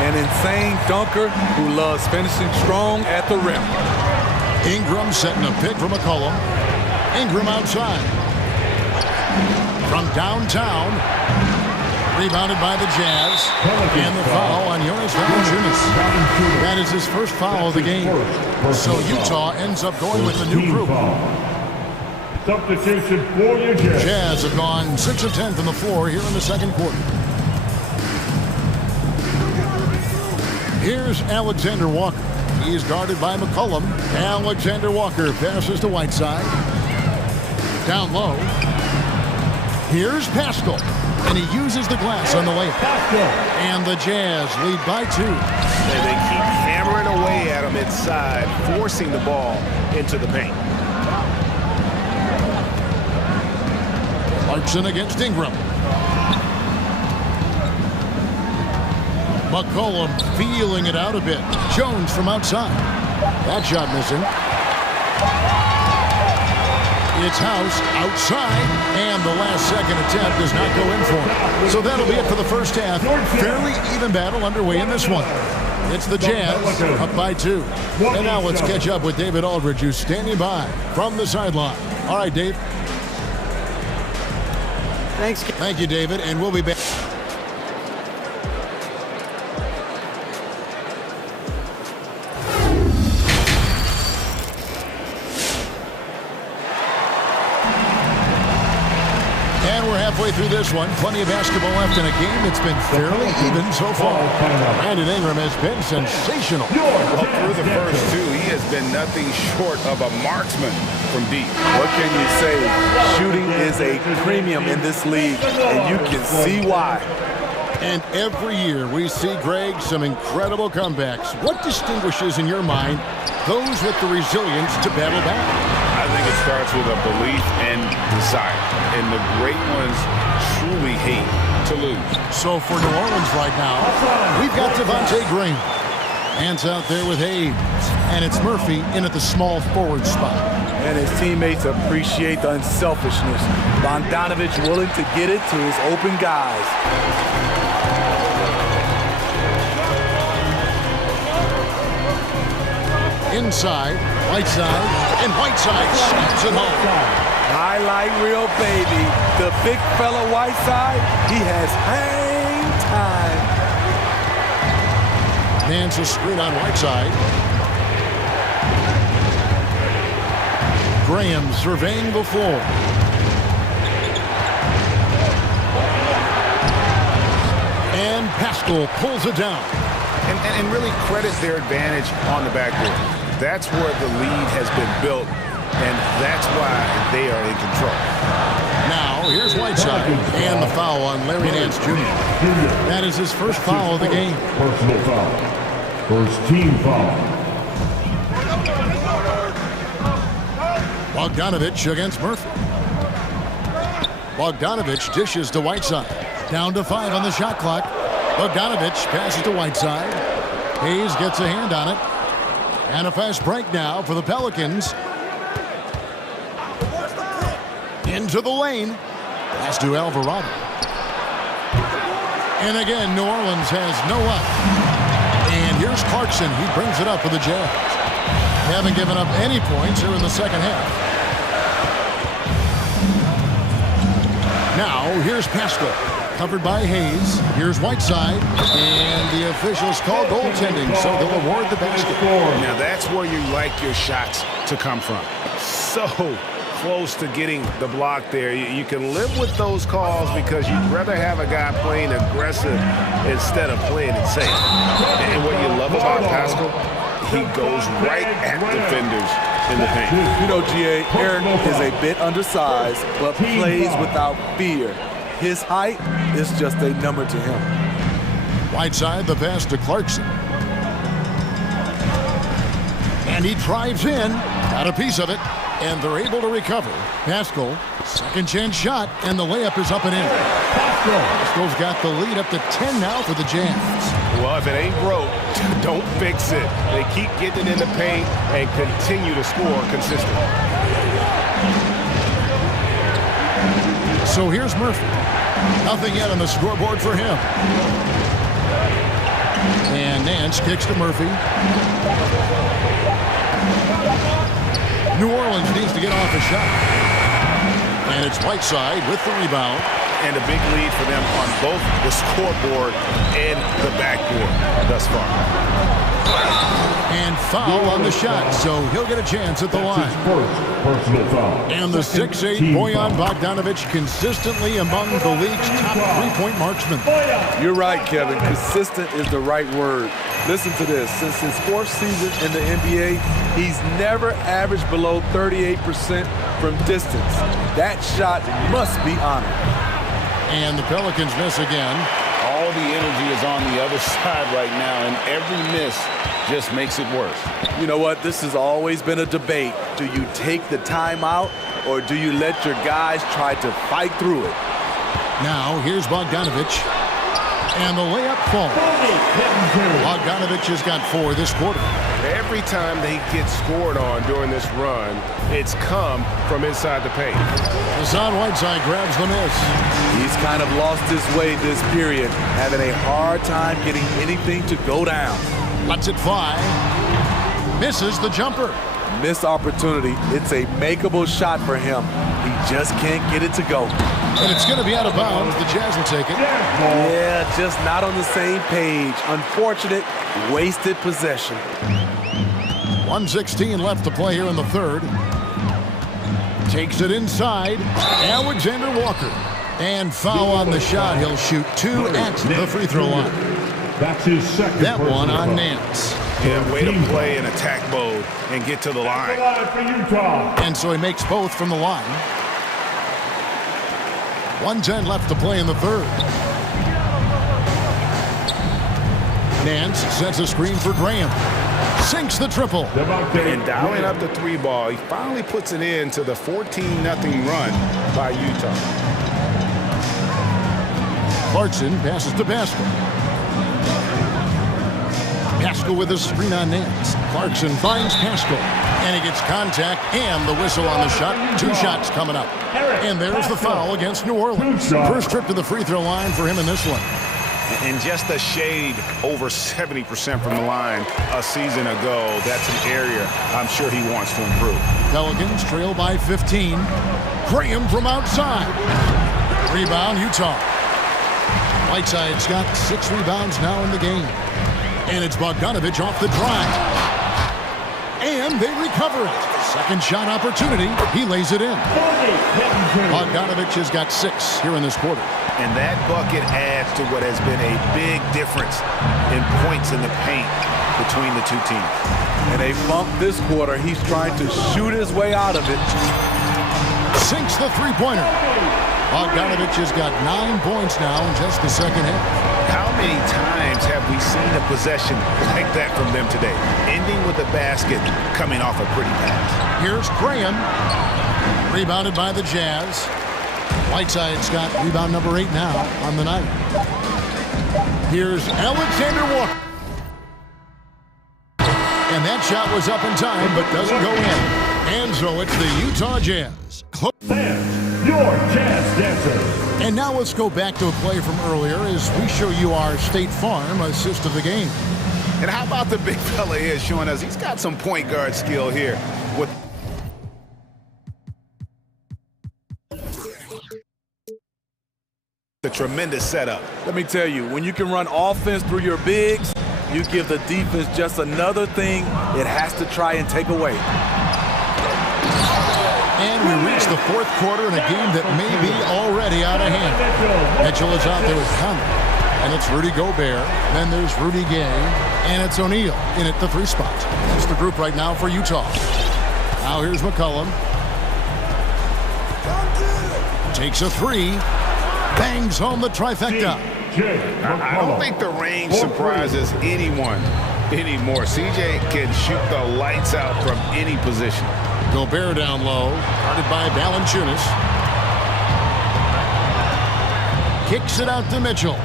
An insane dunker who loves finishing strong at the rim. Ingram setting a pick for McCollum. Ingram outside. From downtown. Rebounded by the Jazz. And the foul on Jonas Valanciunas. That is his first foul of the game. So Utah ends up going with the new group. Substitution for your Jazz. Jazz have gone 6 of 10 from the floor here in the second quarter. Here's Alexander Walker. He's guarded by McCollum. Alexander Walker passes to Whiteside. Down low. Here's Pascal. And he uses the glass on the layup. And the Jazz lead by 2. They keep hammering away at him inside, forcing the ball into the paint. Clarkson against Ingram. McCollum feeling it out a bit. Jones from outside. That shot missing. It's House outside, and the last second attempt does not go in for him. So that'll be it for the first half. Fairly even battle underway in this one. It's the Jazz up by 2. And now let's catch up with David Aldridge, who's standing by from the sideline. All right, Dave. Thanks. Thank you, David, and we'll be back. Halfway through this one, plenty of basketball left in a game. It's been fairly even so far. Brandon Ingram has been sensational. Well, through the first 2, he has been nothing short of a marksman from deep. What can you say? Shooting is a premium in this league, and you can see why. And every year we see, Greg, some incredible comebacks. What distinguishes, in your mind, those with the resilience to battle back? I think it starts with a belief and desire. And the great ones truly hate to lose. So for New Orleans right now, we've got Devontae Green. Hands out there with Hayes. And it's Murphy in at the small forward spot. And his teammates appreciate the unselfishness. Bogdanovich willing to get it to his open guys. Inside, Whiteside, and Whiteside slams it home. Highlight reel, baby. The big fella Whiteside, he has hang time. Hands a screen on Whiteside. Graham surveying the floor. And Pascal pulls it down. And really credit their advantage on the backboard. That's where the lead has been built, and that's why they are in control. Now, here's Whiteside, and the foul on Larry Nance Jr. That is his first foul of the game. Personal foul. First team foul. Bogdanovich against Murphy. Bogdanovich dishes to Whiteside. Down to 5 on the shot clock. Bogdanovich passes to Whiteside. Hayes gets a hand on it. And a fast break now for the Pelicans. Into the lane. Pass to Alvarado. And again, New Orleans has no luck. And here's Clarkson. He brings it up for the Jazz. They haven't given up any points here in the second half. Now, here's Pascal. Covered by Hayes. Here's Whiteside. And the officials call goaltending, so they'll award the basket. Now that's where you like your shots to come from. So close to getting the block there. You can live with those calls because you'd rather have a guy playing aggressive instead of playing it safe. And what you love about Pascal, he goes right at defenders in the paint. You know, GA, Eric is a bit undersized, but plays without fear. His height is just a number to him. Right side, the pass to Clarkson. And he drives in, got a piece of it, and they're able to recover. Pascal, second chance shot, and the layup is up and in. Pascal's got the lead up to 10 now for the Jazz. Well, if it ain't broke, don't fix it. They keep getting in the paint and continue to score consistently. So here's Murphy. Nothing yet on the scoreboard for him. And Nance kicks to Murphy. New Orleans needs to get off a shot. And it's Whiteside with the rebound. And a big lead for them on both the scoreboard and the backboard thus far. And foul on the shot, so he'll get a chance at the line. Personal foul. And the 6'8" Bojan Bogdanovic consistently among the league's top three-point marksmen. You're right, Kevin. Consistent is the right word. Listen to this. Since his fourth season in the NBA, he's never averaged below 38% from distance. That shot must be honored. And the Pelicans miss again. All the energy is on the other side right now, and every miss just makes it worse. You know what? This has always been a debate. Do you take the timeout, or do you let your guys try to fight through it? Now, here's Bogdanovic. And the layup falls. Bogdanovic has got 4 this quarter. Every time they get scored on during this run, it's come from inside the paint. Hassan Whiteside grabs the miss. He's kind of lost his way this period, having a hard time getting anything to go down. Lets it fly. Misses the jumper. Missed opportunity. It's a makeable shot for him. He just can't get it to go. And it's going to be out of bounds. The Jazz will take it. Yeah, just not on the same page. Unfortunate, wasted possession. 1:16 left to play here in the third. Takes it inside. Alexander Walker. And foul on the shot. He'll shoot 2 at the free throw line. That's his second. That one on Nance. Yeah, way to play in attack mode and get to the line. For Utah. And so he makes both from the line. 1:10 left to play in the third. Nance sets a screen for Graham. Sinks the triple. And dialing up the 3 ball, he finally puts it in to the 14-0 run by Utah. Clarkson passes to Pascal. Pascal with a screen on Nance. Clarkson finds Pascal. And he gets contact and the whistle on the shot. 2 shots coming up. And there's the foul against New Orleans. First trip to the free throw line for him in this one. And just a shade over 70% from the line a season ago. That's an area I'm sure he wants to improve. Pelicans trail by 15. Graham from outside. Rebound, Utah. Whiteside's got 6 rebounds now in the game. And it's Bogdanovic off the drive. And they recover it. Second shot opportunity. He lays it in. Bogdanovic has got 6 here in this quarter. And that bucket adds to what has been a big difference in points in the paint between the 2 teams. And a bump this quarter. He's trying to shoot his way out of it. Sinks the three-pointer. Bogdanovic has got 9 points now in just the second half. How many times have we seen a possession like that from them today? Ending with a basket coming off a pretty pass. Here's Graham. Rebounded by the Jazz. Whiteside's got rebound number 8 now on the night. Here's Alexander Walker. And that shot was up in time, but doesn't go in. And so it's the Utah Jazz. Your Jazz Dancers. And now let's go back to a play from earlier as we show you our State Farm assist of the game. And how about the big fella here showing us he's got some point guard skill here with the tremendous setup. Let me tell you, when you can run offense through your bigs, you give the defense just another thing it has to try and take away. And we reach the fourth quarter in a game that may be already out of hand. Mitchell is out there with Conley. And it's Rudy Gobert. Then there's Rudy Gay. And it's O'Neal in at the 3 spot. That's the group right now for Utah. Now here's McCollum. Takes a three. Bangs home the trifecta. I don't think the range surprises anyone anymore. CJ can shoot the lights out from any position. Gobert down low, guarded by Valanciunas. Kicks it out to Mitchell.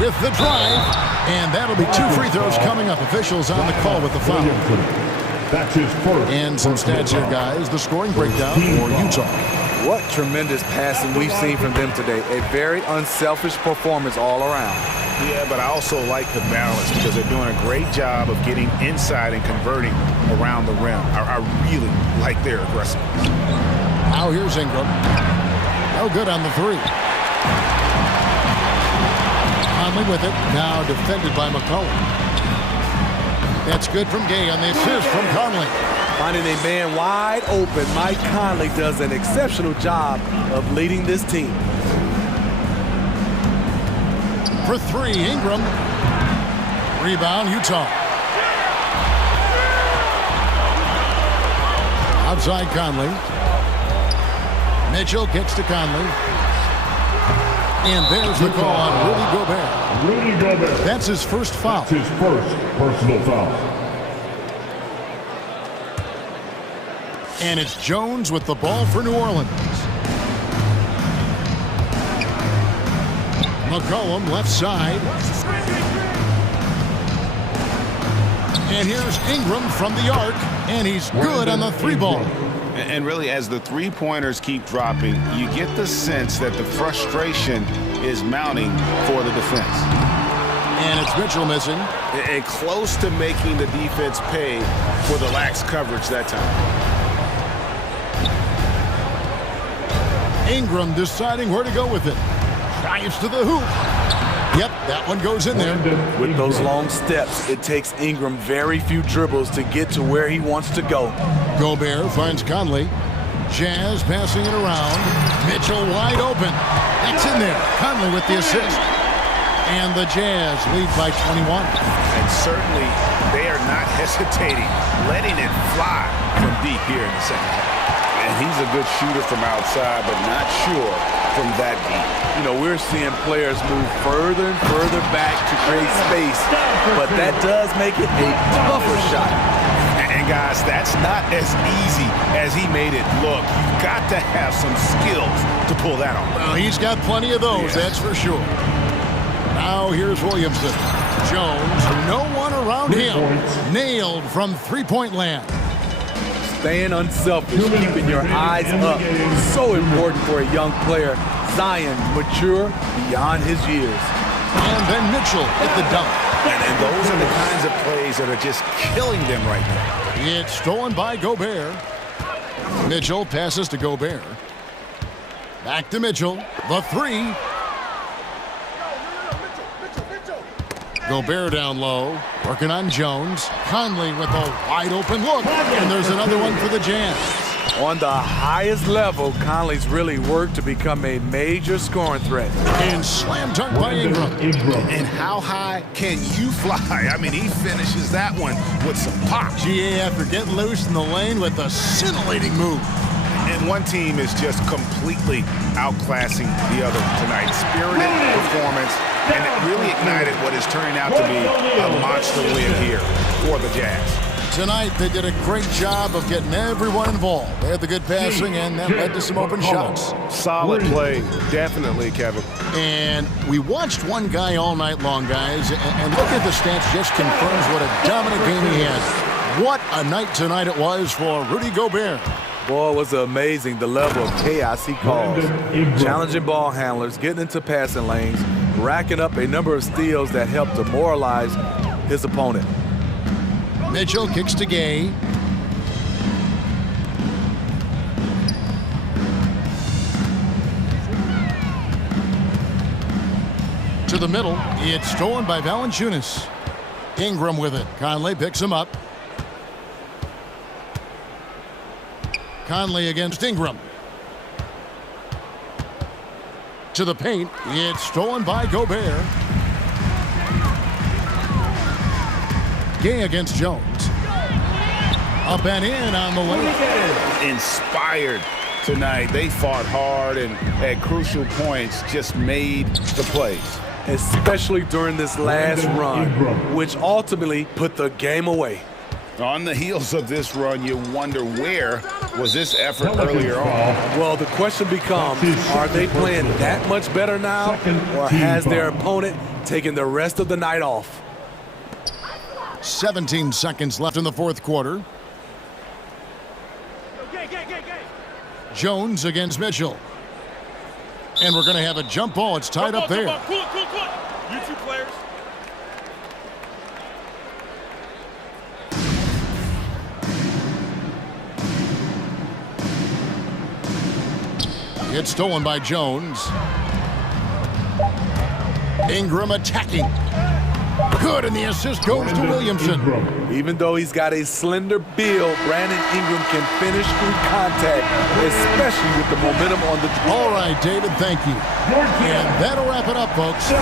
With the drive, and that'll be 2 free throws coming up. Officials on the call with the foul. That's his first. And some stats here, guys. The scoring breakdown for Utah. What tremendous passing we've seen from them today. A very unselfish performance all around. Yeah, but I also like the balance because they're doing a great job of getting inside and converting around the rim. I really like their aggressiveness. Now here's Ingram. No good on the three. Conley with it. Now defended by McCollum. That's good from Gay on the assist from Conley. Finding a man wide open, Mike Conley does an exceptional job of leading this team. For three, Ingram. Rebound, Utah. Outside Conley. Mitchell gets to Conley. And there's the call on Rudy Gobert. Rudy Gobert. That's his first foul. That's his first personal foul. And it's Jones with the ball for New Orleans. McCollum left side. And here's Ingram from the arc. And he's good on the three ball. And really, as the three-pointers keep dropping, you get the sense that the frustration is mounting for the defense. And it's Mitchell missing. And close to making the defense pay for the lax coverage that time. Ingram deciding where to go with it. Drives to the hoop. Yep, that one goes in there. With those long steps, it takes Ingram very few dribbles to get to where he wants to go. Gobert finds Conley. Jazz passing it around. Mitchell wide open. That's in there. Conley with the assist. And the Jazz lead by 21. And certainly, they are not hesitating, letting it fly from deep here in the second half. And he's a good shooter from outside, but not sure from that deep. You know, we're seeing players move further and further back to create space, but that does make it a tougher shot. And guys, that's not as easy as he made it look. You've got to have some skills to pull that off. Well, he's got plenty of those, that's for sure. Now here's Williamson. Jones, no one around him. Nailed from three-point land. Staying unselfish, keeping your eyes up. So important for a young player. Zion, mature beyond his years. And then Mitchell at the dunk. And those are the kinds of plays that are just killing them right now. It's stolen by Gobert. Mitchell passes to Gobert. Back to Mitchell. The three. Gobert down low, working on Jones. Conley with a wide open look, and there's another one for the Jazz. On the highest level, Conley's really worked to become a major scoring threat. And slam dunk by Ingram. And how high can you fly? I mean, he finishes that one with some pop. GA after getting loose in the lane with a scintillating move. And one team is just completely outclassing the other tonight. Spirited performance, and it really ignited what is turning out to be a monster win here for the Jazz. Tonight, they did a great job of getting everyone involved. They had the good passing, and that led to some open shots. Solid play, definitely, Kevin. And we watched one guy all night long, guys, and look at the stats just confirms what a dominant game he had. What a night tonight it was for Rudy Gobert. Boy, it was amazing the level of chaos he caused. Challenging ball handlers, getting into passing lanes, racking up a number of steals that helped demoralize his opponent. Mitchell kicks to Gay. To the middle. It's stolen by Valanciunas. Ingram with it. Conley picks him up. Conley against Ingram. To the paint. It's stolen by Gobert. Gay against Jones. Up and in on the way. Inspired tonight. They fought hard and at crucial points just made the plays. Especially during this last run, which ultimately put the game away. On the heels of this run, you wonder where was this effort earlier on? Well, the question becomes, are they playing that much better now, or has their opponent taken the rest of the night off? 17 seconds left in the fourth quarter. Jones against Mitchell. And we're going to have a jump ball. It's tied up there. Cool. You two players. It's stolen by Jones. Ingram attacking. Good, and the assist goes to Williamson. Even though he's got a slender build, Brandon Ingram can finish through contact, especially with the momentum on the... All right, David, thank you. And that'll wrap it up, folks.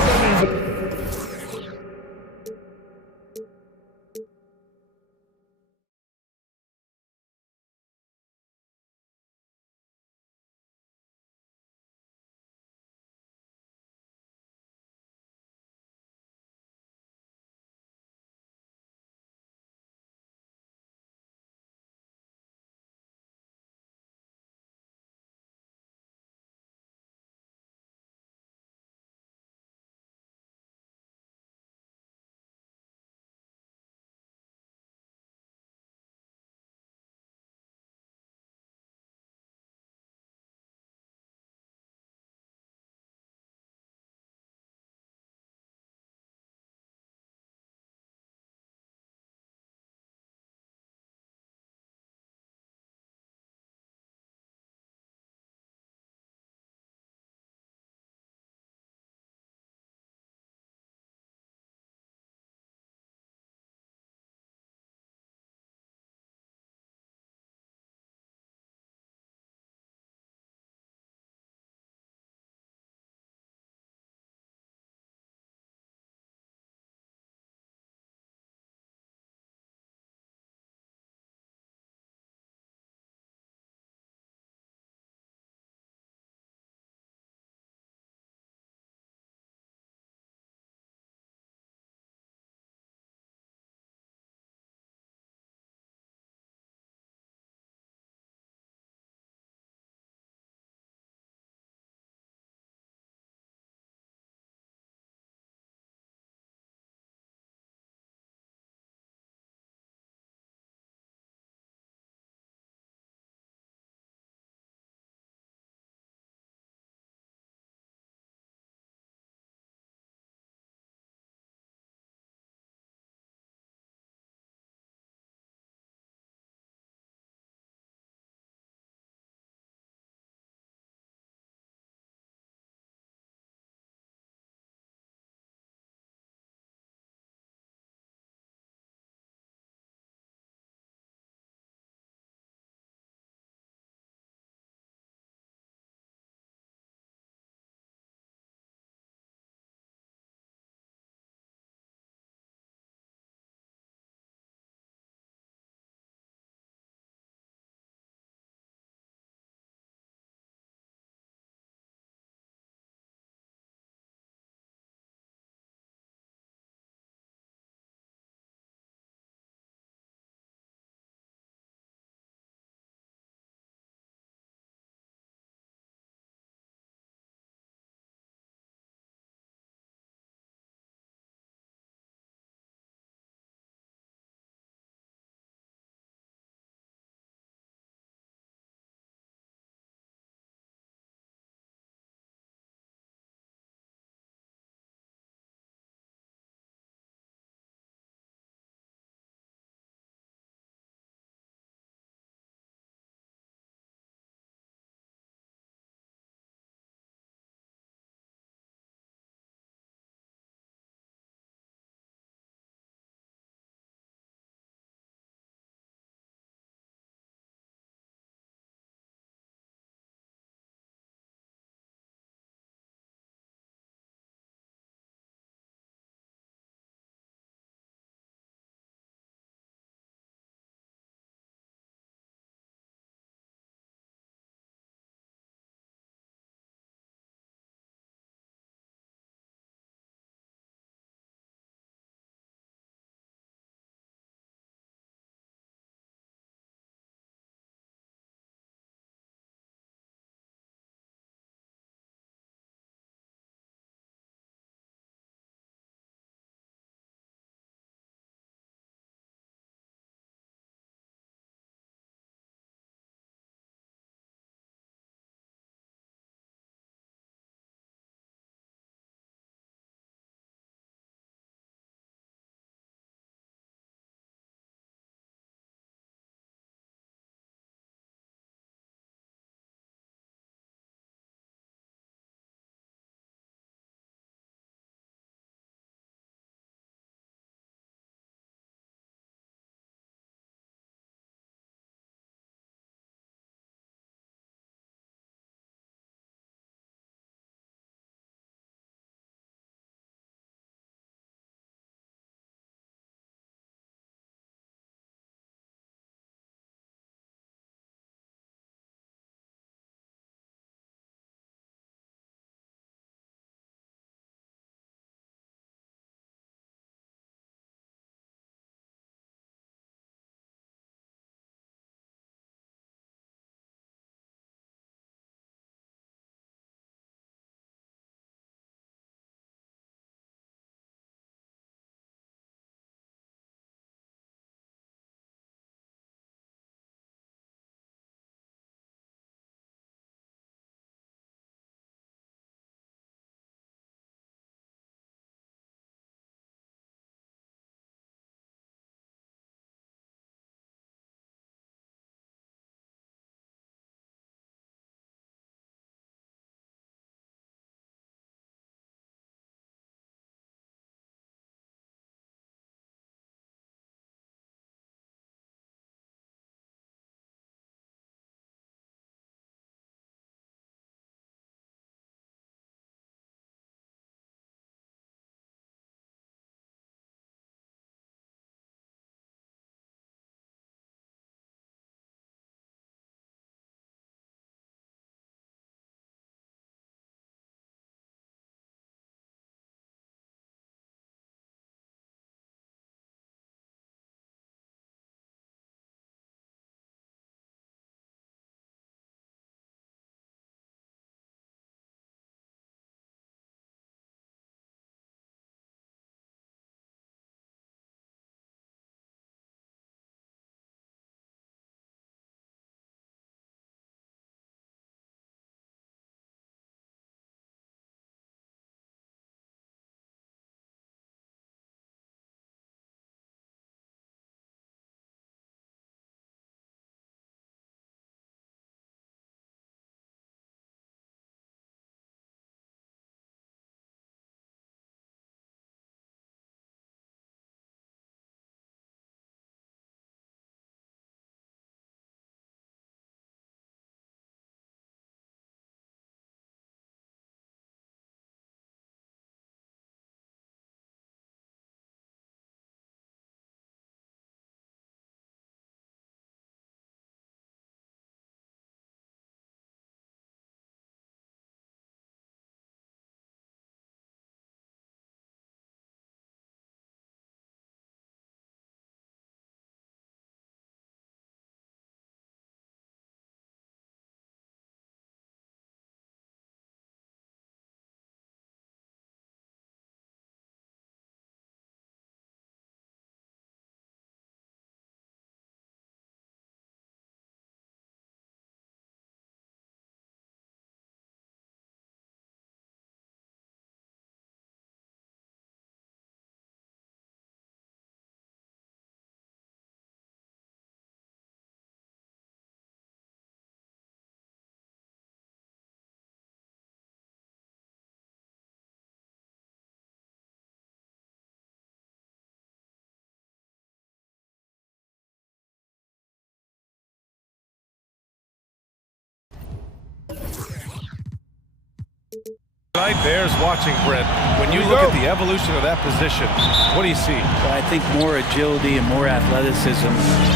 Tonight, Bears watching, Brent. When you look at the evolution of that position, what do you see? Well, I think more agility and more athleticism.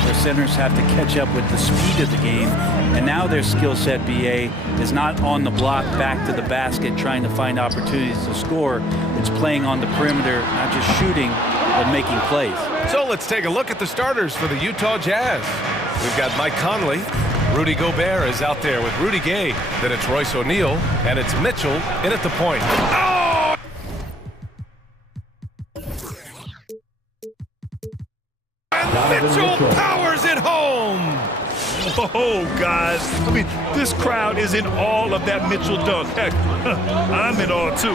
Their centers have to catch up with the speed of the game. And now their skill set, BA, is not on the block back to the basket trying to find opportunities to score. It's playing on the perimeter, not just shooting, but making plays. So let's take a look at the starters for the Utah Jazz. We've got Mike Conley. Rudy Gobert is out there with Rudy Gay. Then it's Royce O'Neal, and it's Mitchell in at the point. Oh! And Mitchell powers it home! Oh, guys. I mean, this crowd is in awe of that Mitchell dunk. Heck, I'm in awe, too.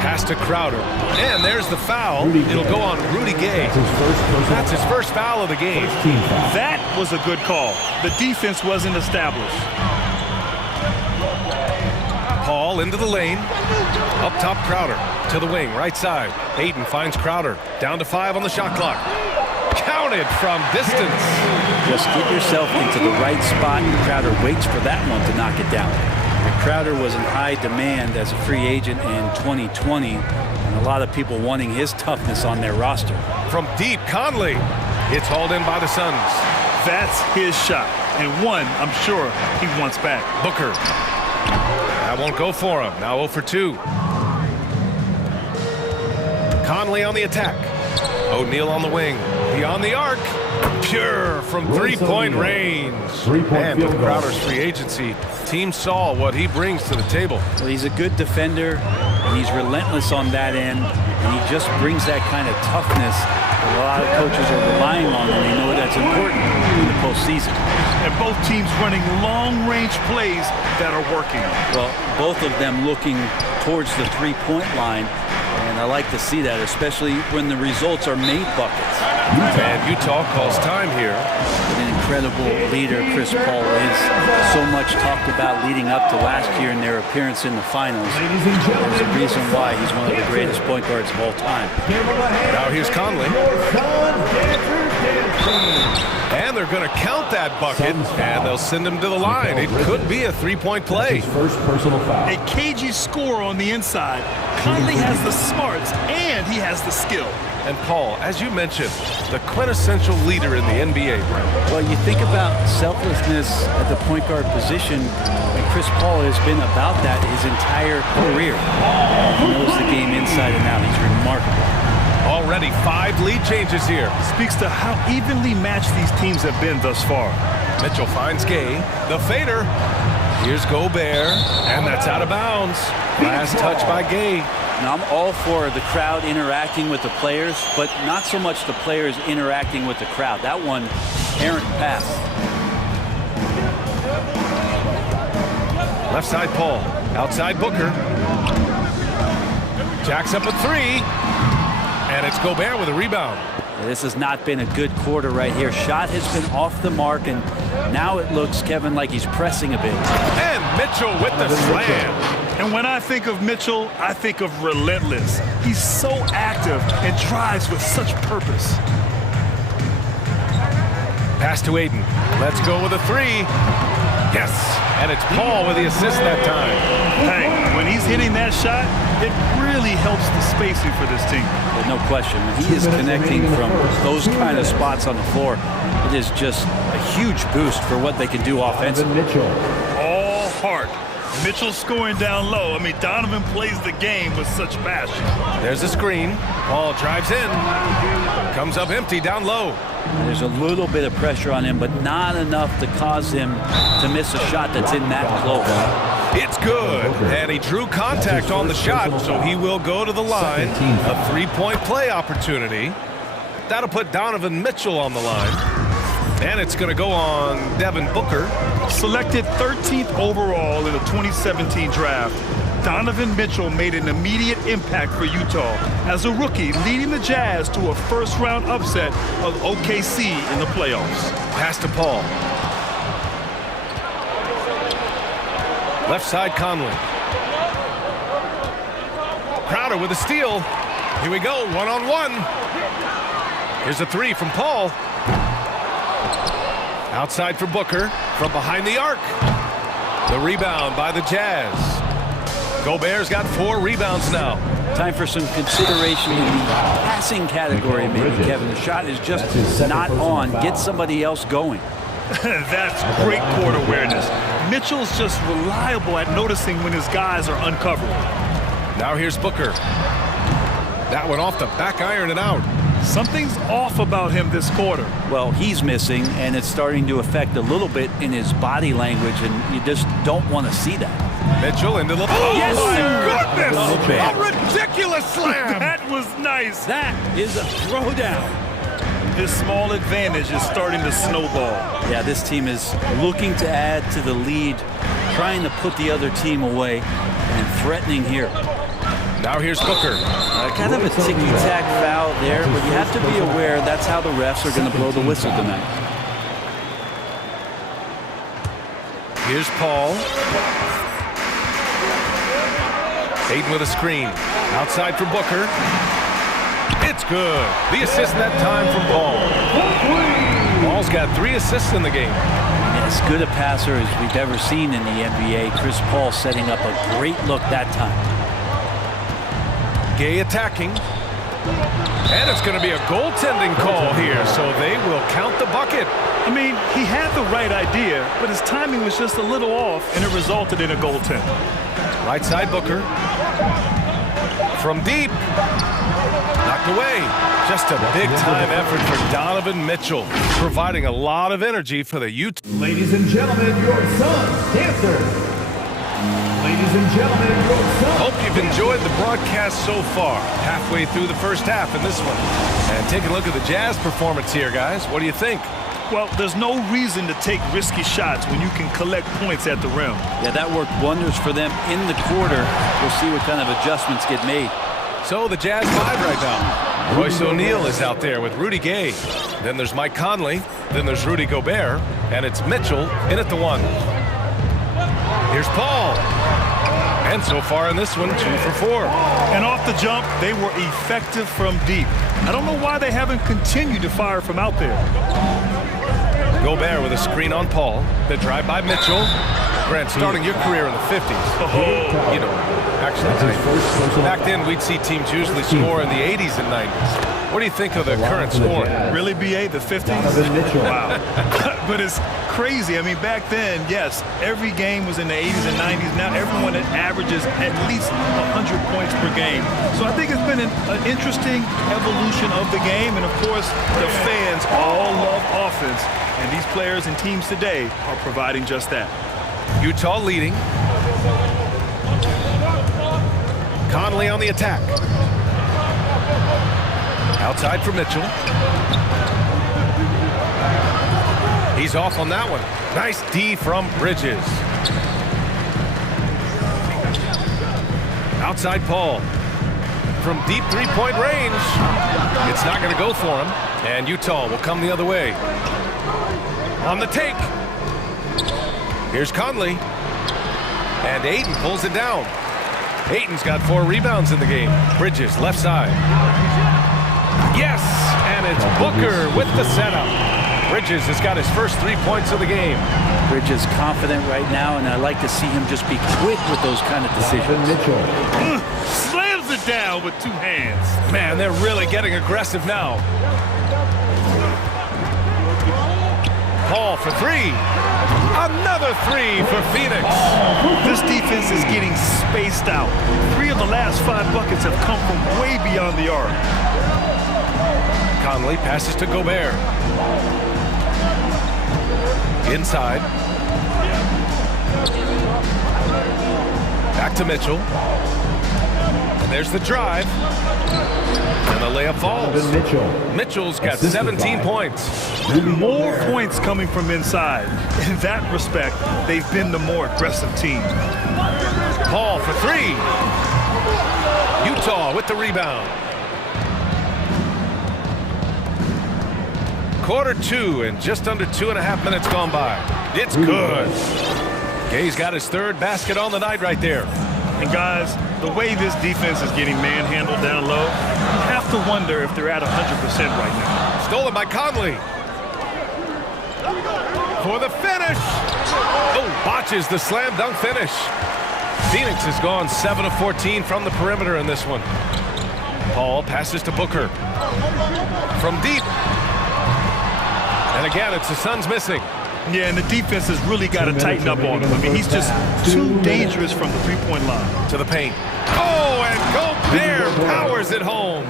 Pass to Crowder. And there's the foul. It'll go on Rudy Gay. That's his first foul of the game. That was a good call. The defense wasn't established. Paul into the lane. Up top, Crowder. To the wing, right side. Ayton finds Crowder. Down to 5 on the shot clock. Counted from distance. Just get yourself into the right spot, and Crowder waits for that one to knock it down. Crowder was in high demand as a free agent in 2020, and a lot of people wanting his toughness on their roster. From deep, Conley. It's hauled in by the Suns. That's his shot, and one I'm sure he wants back. Booker. That won't go for him. Now 0 for 2. Conley on the attack. O'Neal on the wing. Beyond the arc. Pure from three-point range. And with Crowder's free agency, team saw what he brings to the table. Well, he's a good defender, and he's relentless on that end, and he just brings that kind of toughness that a lot of coaches are relying on, and they know that's important in the postseason. And both teams running long-range plays that are working. Well, both of them looking towards the three-point line, and I like to see that, especially when the results are made buckets. And Utah calls time here. An incredible leader Chris Paul is. So much talked about leading up to last year in their appearance in the finals. There's a reason why he's one of the greatest point guards of all time. Now here's Conley. And they're going to count that bucket, and they'll send him to the line. It could be a three-point play. First personal foul. A cagey score on the inside. Conley has the smarts, and he has the skill. And Paul, as you mentioned, the quintessential leader in the NBA. Well, you think about selflessness at the point guard position, and Chris Paul has been about that his entire career. He knows the game inside and out. He's remarkable. Already 5 lead changes here. Speaks to how evenly matched these teams have been thus far. Mitchell finds Gay. The fader. Here's Gobert, and that's out of bounds. Last touch by Gay. Now, I'm all for the crowd interacting with the players, but not so much the players interacting with the crowd. That one, errant pass. Left side, Paul. Outside, Booker. Jacks up a 3. And it's Gobert with a rebound. This has not been a good quarter right here. Shot has been off the mark, and now it looks, Kevin, like he's pressing a bit. And Mitchell with the slam. And when I think of Mitchell, I think of relentless. He's so active and drives with such purpose. Pass to Ayton. Let's go with a 3. Yes, and it's Paul with the assist that time. Hey, when he's hitting that shot, it really helps the spacing for this team. No question. When he is connecting from those kind of spots on the floor, it is just a huge boost for what they can do offensively. All heart. Mitchell scoring down low. I mean, Donovan plays the game with such passion. There's a screen. Paul drives in. Comes up empty down low. There's a little bit of pressure on him, but not enough to cause him to miss a shot that's in that close. It's good, and he drew contact on the shot, so he will go to the line. A three-point play opportunity. That'll put Donovan Mitchell on the line. And it's going to go on Devin Booker. Selected 13th overall in the 2017 draft, Donovan Mitchell made an immediate impact for Utah as a rookie, leading the Jazz to a first-round upset of OKC in the playoffs. Pass to Paul. Left side, Conley. Crowder with a steal. Here we go, one-on-one. Here's a 3 from Paul. Outside for Booker from behind the arc. The rebound by the Jazz. Gobert's got 4 rebounds now. Time for some consideration in the passing category, maybe, Kevin. The shot is just not on. Get somebody else going. That's great court awareness. Mitchell's just reliable at noticing when his guys are uncovered. Now here's Booker. That one off the back iron and out. Something's off about him this quarter. Well, he's missing, and it's starting to affect a little bit in his body language, and you just don't want to see that. Mitchell into the... Oh, yes, my sir. goodness! A ridiculous slam! That was nice. That is a throwdown. This small advantage is starting to snowball. Yeah, this team is looking to add to the lead, trying to put the other team away, and threatening here. Now here's Booker. Kind of a ticky-tack foul there, but you have to be aware that's how the refs are going to blow the whistle tonight. Here's Paul. Ayton with a screen. Outside for Booker. It's good. The assist that time from Paul. Paul's got 3 assists in the game. And as good a passer as we've ever seen in the NBA. Chris Paul setting up a great look that time. Gay attacking. And it's going to be a goaltending call here, so they will count the bucket. I mean, he had the right idea, but his timing was just a little off, and it resulted in a goaltend. Right side Booker. From deep. Knocked away. Just a big-time effort for Donovan Mitchell, providing a lot of energy for the Utah. Ladies and gentlemen, your son's dancer. Ladies and gentlemen, your son's Hope you've enjoyed the broadcast so far. Halfway through the first half in this one. And take a look at the Jazz performance here, guys. What do you think? Well, there's no reason to take risky shots when you can collect points at the rim. Yeah, that worked wonders for them in the quarter. We'll see what kind of adjustments get made. So the Jazz 5 right now. Royce O'Neal is out there with Rudy Gay. Then there's Mike Conley. Then there's Rudy Gobert. And it's Mitchell in at the 1. Here's Paul. And so far in this one, 2 for 4. And off the jump, they were effective from deep. I don't know why they haven't continued to fire from out there. Gobert with a screen on Paul. The drive by Mitchell. Grant, starting your career in the 50s. You know, actually, back then we'd see teams usually score in the 80s and 90s. What do you think of the current scoring? Really, BA, the 50s? Wow. But it's crazy. I mean, back then, yes, every game was in the 80s and 90s. Now everyone averages at least 100 points per game. So I think it's been an interesting evolution of the game. And, of course, the fans all love offense. And these players and teams today are providing just that. Utah leading. Conley on the attack. Outside for Mitchell. He's off on that one. Nice D from Bridges. Outside Paul. From deep three-point range. It's not going to go for him. And Utah will come the other way. On the take. Here's Conley. And Ayton pulls it down. Ayton's got 4 rebounds in the game. Bridges, left side. Yes! And it's Booker with the setup. Bridges has got his first 3 points of the game. Bridges confident right now, and I like to see him just be quick with those kind of decisions. Slams it down with 2 hands. Man, they're really getting aggressive now. Paul for 3. Another 3 for Phoenix. This defense is getting spaced out. 3 of the last 5 buckets have come from way beyond the arc. Conley passes to Gobert. Inside. Back to Mitchell. And there's the drive. And the layup falls. Mitchell's got 17 points. More points coming from inside. In that respect, they've been the more aggressive team. Paul for 3. Utah with the rebound. Quarter 2 and just under 2.5 minutes gone by. It's good. Gay's got his 3rd basket on the night right there. And guys, the way this defense is getting manhandled down low, you have to wonder if they're at 100% right now. Stolen by Conley. For the finish. Oh, botches the slam dunk finish. Phoenix has gone 7 of 14 from the perimeter in this one. Paul passes to Booker. From deep. And again, it's the Suns missing. Yeah, and the defense has really got to tighten up on him. I mean, he's just too dangerous from the three-point line. To the paint. Oh, and Gobert powers it home.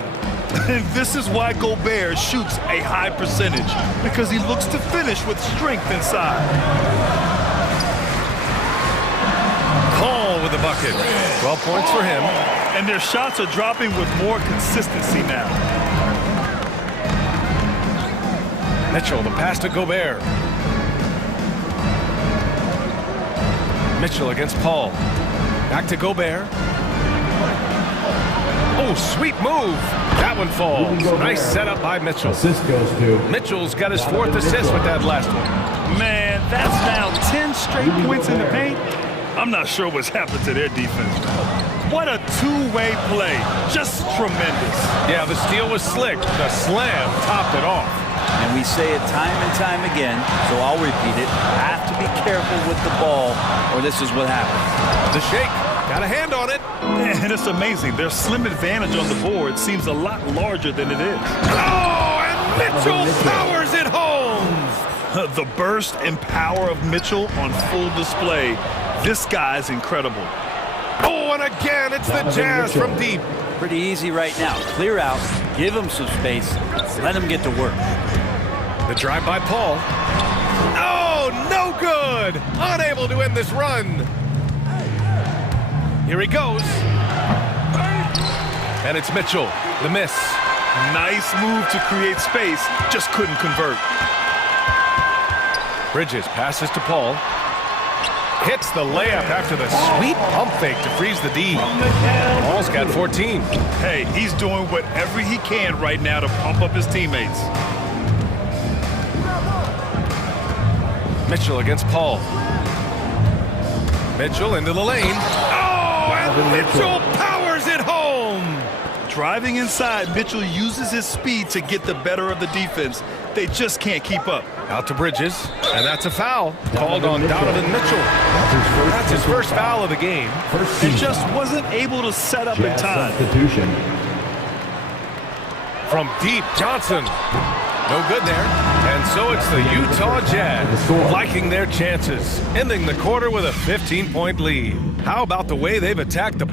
And this is why Gobert shoots a high percentage, because he looks to finish with strength inside. Cole with the bucket. 12 points for him. And their shots are dropping with more consistency now. Mitchell, the pass to Gobert. Mitchell against Paul. Back to Gobert. Oh, sweet move. That one falls. Nice setup by Mitchell. Assist goes to Mitchell's got his 4th assist with that last one. Man, that's now 10 straight points in the paint. I'm not sure what's happened to their defense. What a two-way play. Just tremendous. Yeah, the steal was slick. The slam topped it off. And we say it time and time again, so I'll repeat it. Have to be careful with the ball, or this is what happens. The shake. Got a hand on it. And it's amazing. Their slim advantage on the board seems a lot larger than it is. Oh, and Mitchell powers it home. The burst and power of Mitchell on full display. This guy's incredible. Oh, and again, it's the Jazz from deep. Pretty easy right now. Clear out, give him some space, let him get to work. The drive by Paul. Oh, no good. Unable to end this run. Here he goes. And it's Mitchell, the miss. Nice move to create space, just couldn't convert. Bridges passes to Paul. Hits the layup after the sweet pump fake to freeze the D. Paul's got 14. Hey, he's doing whatever he can right now to pump up his teammates. Mitchell against Paul. Mitchell into the lane. Oh, and Mitchell powers it home. Driving inside, Mitchell uses his speed to get the better of the defense. They just can't keep up. Out to Bridges, and that's a foul called on Donovan Mitchell. That's his first foul of the game. He just wasn't able to set up in time. substitution. From deep, Johnson. No good there. And so it's the Utah Jazz liking their chances, ending the quarter with a 15-point lead. How about the way they've attacked the...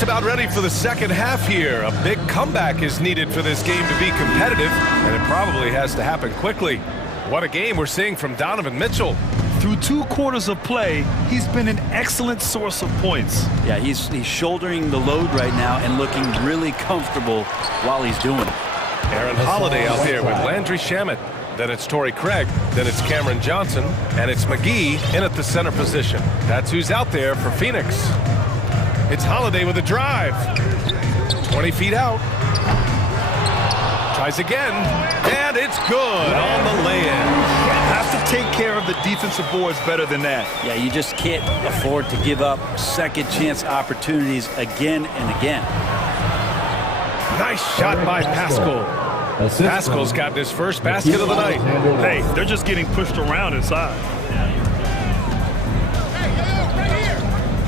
About ready for the second half here. A big comeback is needed for this game to be competitive, and it probably has to happen quickly. What a game we're seeing from Donovan Mitchell. Through 2 quarters of play, he's been an excellent source of points. Yeah, he's shouldering the load right now and looking really comfortable while he's doing it. Aaron Holiday out there with Landry Shamet. Then it's Torrey Craig. Then it's Cameron Johnson. And it's McGee in at the center position. That's who's out there for Phoenix. It's Holiday with a drive. 20 feet out. Tries again. And it's good on the lay-in. Have to take care of the defensive boards better than that. Yeah, you just can't afford to give up second chance opportunities again and again. Nice shot by Pascal. Pascal's got his first basket of the night. Hey, they're just getting pushed around inside.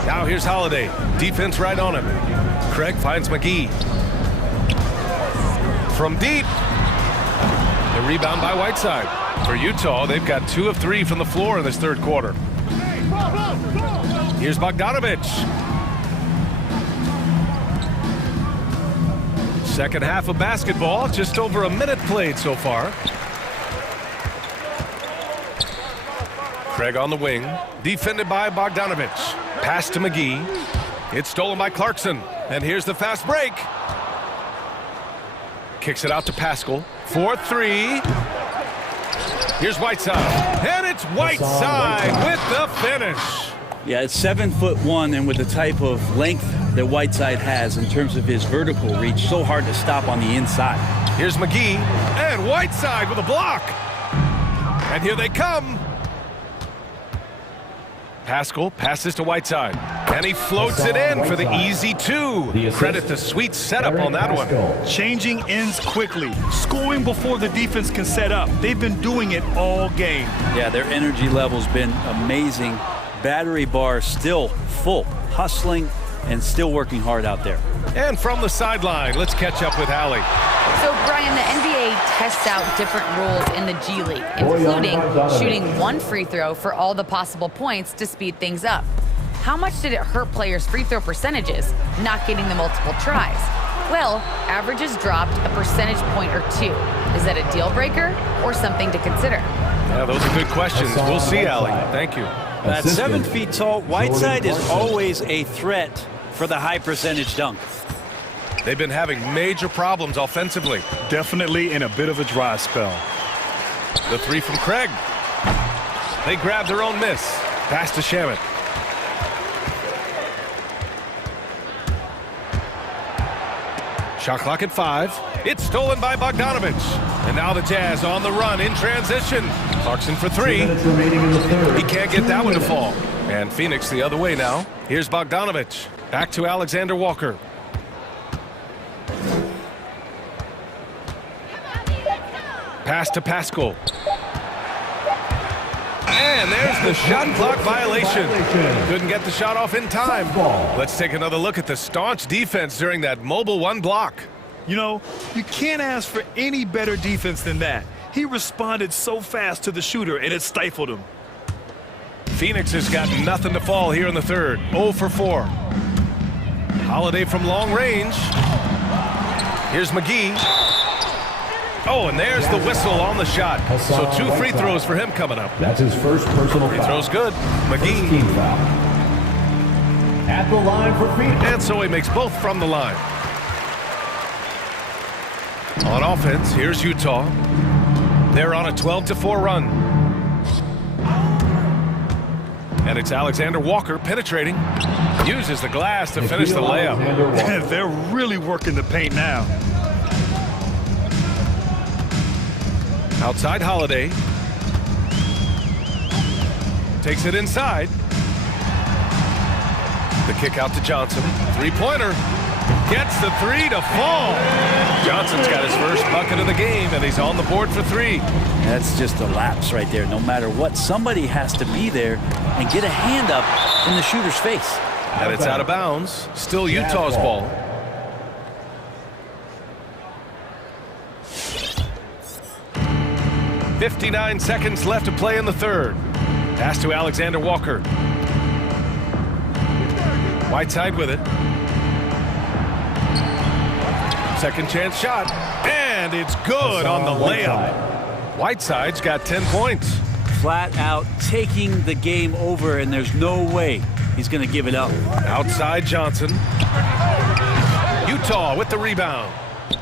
Now here's Holiday. Defense right on him. Craig finds McGee. From deep. The rebound by Whiteside. For Utah, they've got 2 of 3 from the floor in this third quarter. Here's Bogdanovich. Second half of basketball, just over a minute played so far. Craig on the wing, defended by Bogdanovich. Pass to McGee. It's stolen by Clarkson. And here's the fast break. Kicks it out to Pascal. 4-3. Here's Whiteside. And it's Whiteside with the finish. Yeah, it's 7'1", and with the type of length that Whiteside has in terms of his vertical reach, so hard to stop on the inside. Here's McGee. And Whiteside with a block. And here they come. Pascal passes to Whiteside. And he floats it in for the easy two. Credit the sweet setup on that one. Changing ends quickly, scoring before the defense can set up. They've been doing it all game. Yeah, their energy level's been amazing. Battery bar still full, hustling and still working hard out there. And from the sideline, let's catch up with Allie. So, Brian, the NBA tests out different rules in the G League, including shooting one free throw for all the possible points to speed things up. How much did it hurt players' free throw percentages not getting the multiple tries? Well, averages dropped a percentage point or two. Is that a deal breaker or something to consider? Yeah, those are good questions. We'll see, Allie. Thank you. At 7 feet tall, Whiteside is always a threat for the high percentage dunk. They've been having major problems offensively. Definitely in a bit of a dry spell. The three from Craig. They grab their own miss. Pass to Shamit. Shot clock at 5. It's stolen by Bogdanovich. And now the Jazz on the run in transition. Clarkson for 3. He can't get that one to fall. And Phoenix the other way now. Here's Bogdanovich. Back to Alexander Walker. Pass to Pascal. And there's the shot clock violation. Couldn't get the shot off in time. Let's take another look at the staunch defense during that mobile one block. You know, you can't ask for any better defense than that. He responded so fast to the shooter, and it stifled him. Phoenix has got nothing to fall here in the third. 0 for 4. Holiday from long range. Here's McGee. Oh, and there's the whistle on the shot. So 2 free throws for him coming up. That's his first personal Free foul. throw's good. McGee. Team foul. At the line for Phoenix. And so he makes both from the line. On offense, here's Utah. They're on a 12-4 run. And it's Alexander Walker penetrating. Uses the glass to finish the layup. They're really working the paint now. Outside Holiday. Takes it inside. The kick out to Johnson. Three-pointer. Gets the 3 to fall. Johnson's got his first bucket of the game, and he's on the board for 3. That's just a lapse right there. No matter what, somebody has to be there and get a hand up in the shooter's face. And it's out of bounds. Still Utah's ball. .59 seconds left to play in the third. Pass to Alexander Walker. Whiteside with it. Second chance shot. And it's good on the layup. Whiteside's got 10 points. Flat out taking the game over, and there's no way he's going to give it up. Outside Johnson. Utah with the rebound.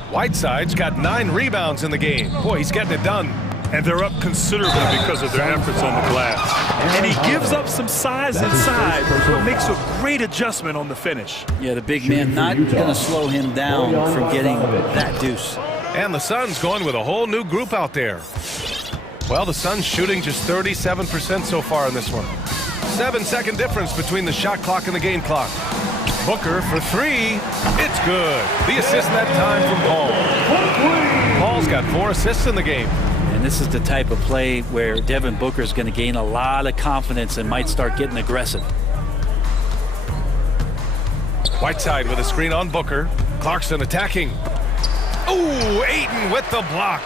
Whiteside's got 9 rebounds in the game. Boy, he's getting it done. And they're up considerably because of their efforts on the glass. And he gives up some size inside, but makes a great adjustment on the finish. Yeah, the big man not going to slow him down from getting that deuce. And the Suns going with a whole new group out there. Well, the Suns shooting just 37% so far in this one. 7-second difference between the shot clock and the game clock. Booker for 3. It's good. The assist that time from Paul. Paul's got 4 assists in the game. And this is the type of play where Devin Booker is going to gain a lot of confidence and might start getting aggressive. Whiteside with a screen on Booker. Clarkson attacking. Ooh, Ayton with the block.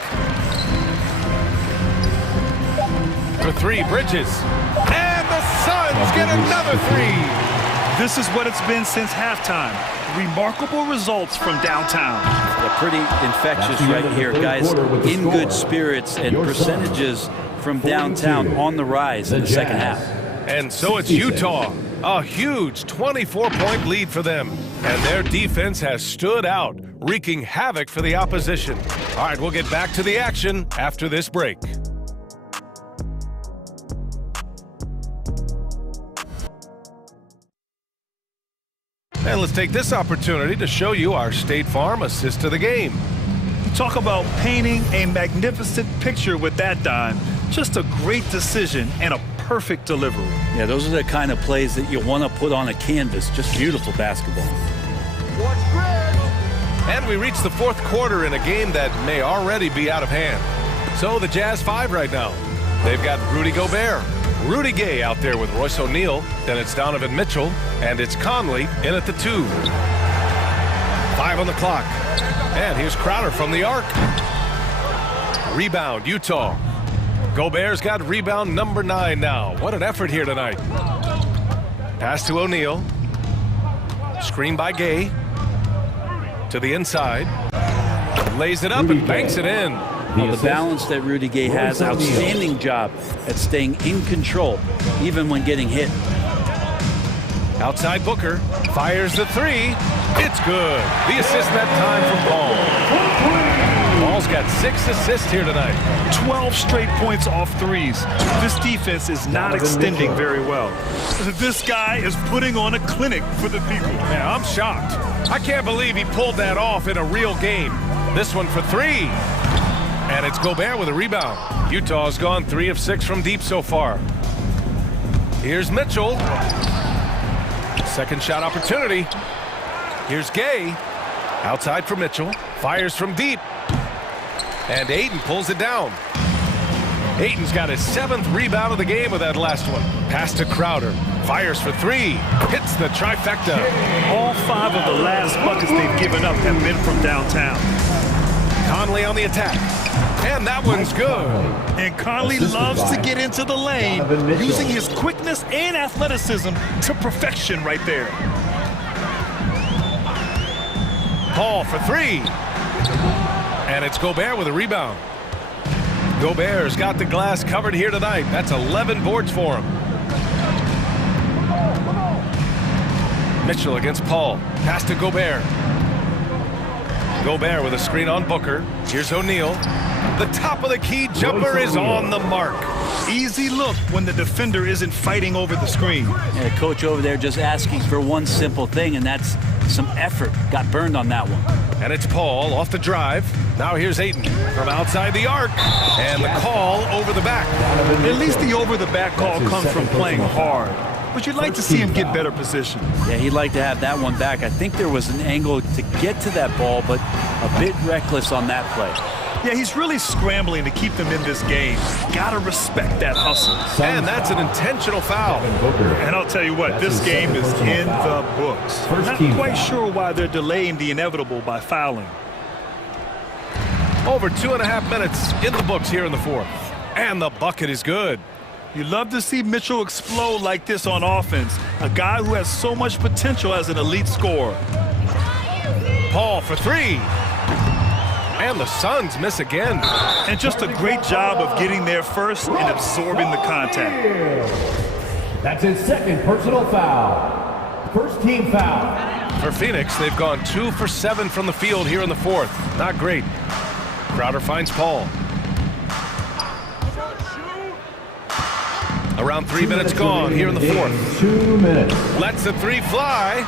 For 3, Bridges. And the Suns get another 3. This is what it's been since halftime. Remarkable results from downtown. Yeah, pretty infectious right here, guys. In good spirits and percentages from downtown on the rise in the second half. And so it's Utah. A huge 24-point lead for them. And their defense has stood out, wreaking havoc for the opposition. All right, we'll get back to the action after this break. And let's take this opportunity to show you our State Farm assist to the game. Talk about painting a magnificent picture with that dime. Just a great decision and a perfect delivery. Yeah, those are the kind of plays that you want to put on a canvas. Just beautiful basketball. And we reach the fourth quarter in a game that may already be out of hand. So the Jazz 5 right now. They've got Rudy Gobert, Rudy Gay out there with Royce O'Neal. Then it's Donovan Mitchell, and it's Conley in at the 2. 5 on the clock. And here's Crowder from the arc. Rebound, Utah. Gobert's got rebound number 9 now. What an effort here tonight. Pass to O'Neal. Screen by Gay. To the inside. Lays it up and banks it in. Well, the balance that Rudy Gay has, outstanding job at staying in control, even when getting hit. Outside Booker. Fires the 3. It's good. The assist that time from Paul. Paul's got 6 assists here tonight. 12 straight points off threes. This defense is not extending very well. This guy is putting on a clinic for the people. Yeah, I'm shocked. I can't believe he pulled that off in a real game. This one for 3. And it's Gobert with a rebound. Utah's gone 3 of 6 from deep so far. Here's Mitchell. Second shot opportunity. Here's Gay. Outside for Mitchell. Fires from deep. And Ayton pulls it down. Ayton's got his 7th rebound of the game with that last one. Pass to Crowder. Fires for 3. Hits the trifecta. All 5 of the last buckets they've given up have been from downtown. Conley on the attack. And that one's good. And Conley loves to get into the lane, using his quickness and athleticism to perfection right there. Paul for 3. And it's Gobert with a rebound. Gobert's got the glass covered here tonight. That's 11 boards for him. Mitchell against Paul. Pass to Gobert. Gobert with a screen on Booker. Here's O'Neal. The top of the key jumper is on the mark. Easy look when the defender isn't fighting over the screen. Yeah, the coach over there just asking for one simple thing, and that's some effort. Got burned on that one. And it's Paul off the drive. Now here's Ayton from outside the arc. And the call over the back. At least the over the back call comes from playing hard. But you'd like to see him get better position. Yeah, he'd like to have that one back. I think there was an angle to get to that ball, but a bit reckless on that play. Yeah, he's really scrambling to keep them in this game. Gotta respect that hustle. And that's an intentional foul. And I'll tell you what, this game is in the books. Not quite sure why they're delaying the inevitable by fouling. Over 2.5 minutes in the books here in the 4th. And the bucket is good. You love to see Mitchell explode like this on offense. A guy who has so much potential as an elite scorer. Paul for 3. And the Suns miss again. And just a great job of getting there first and absorbing the contact. That's his 2nd personal foul. First team foul. For Phoenix, they've gone 2 for 7 from the field here in the 4th. Not great. Crowder finds Paul. Around 3 minutes gone here in the 4th. 2 minutes. Lets the 3 fly.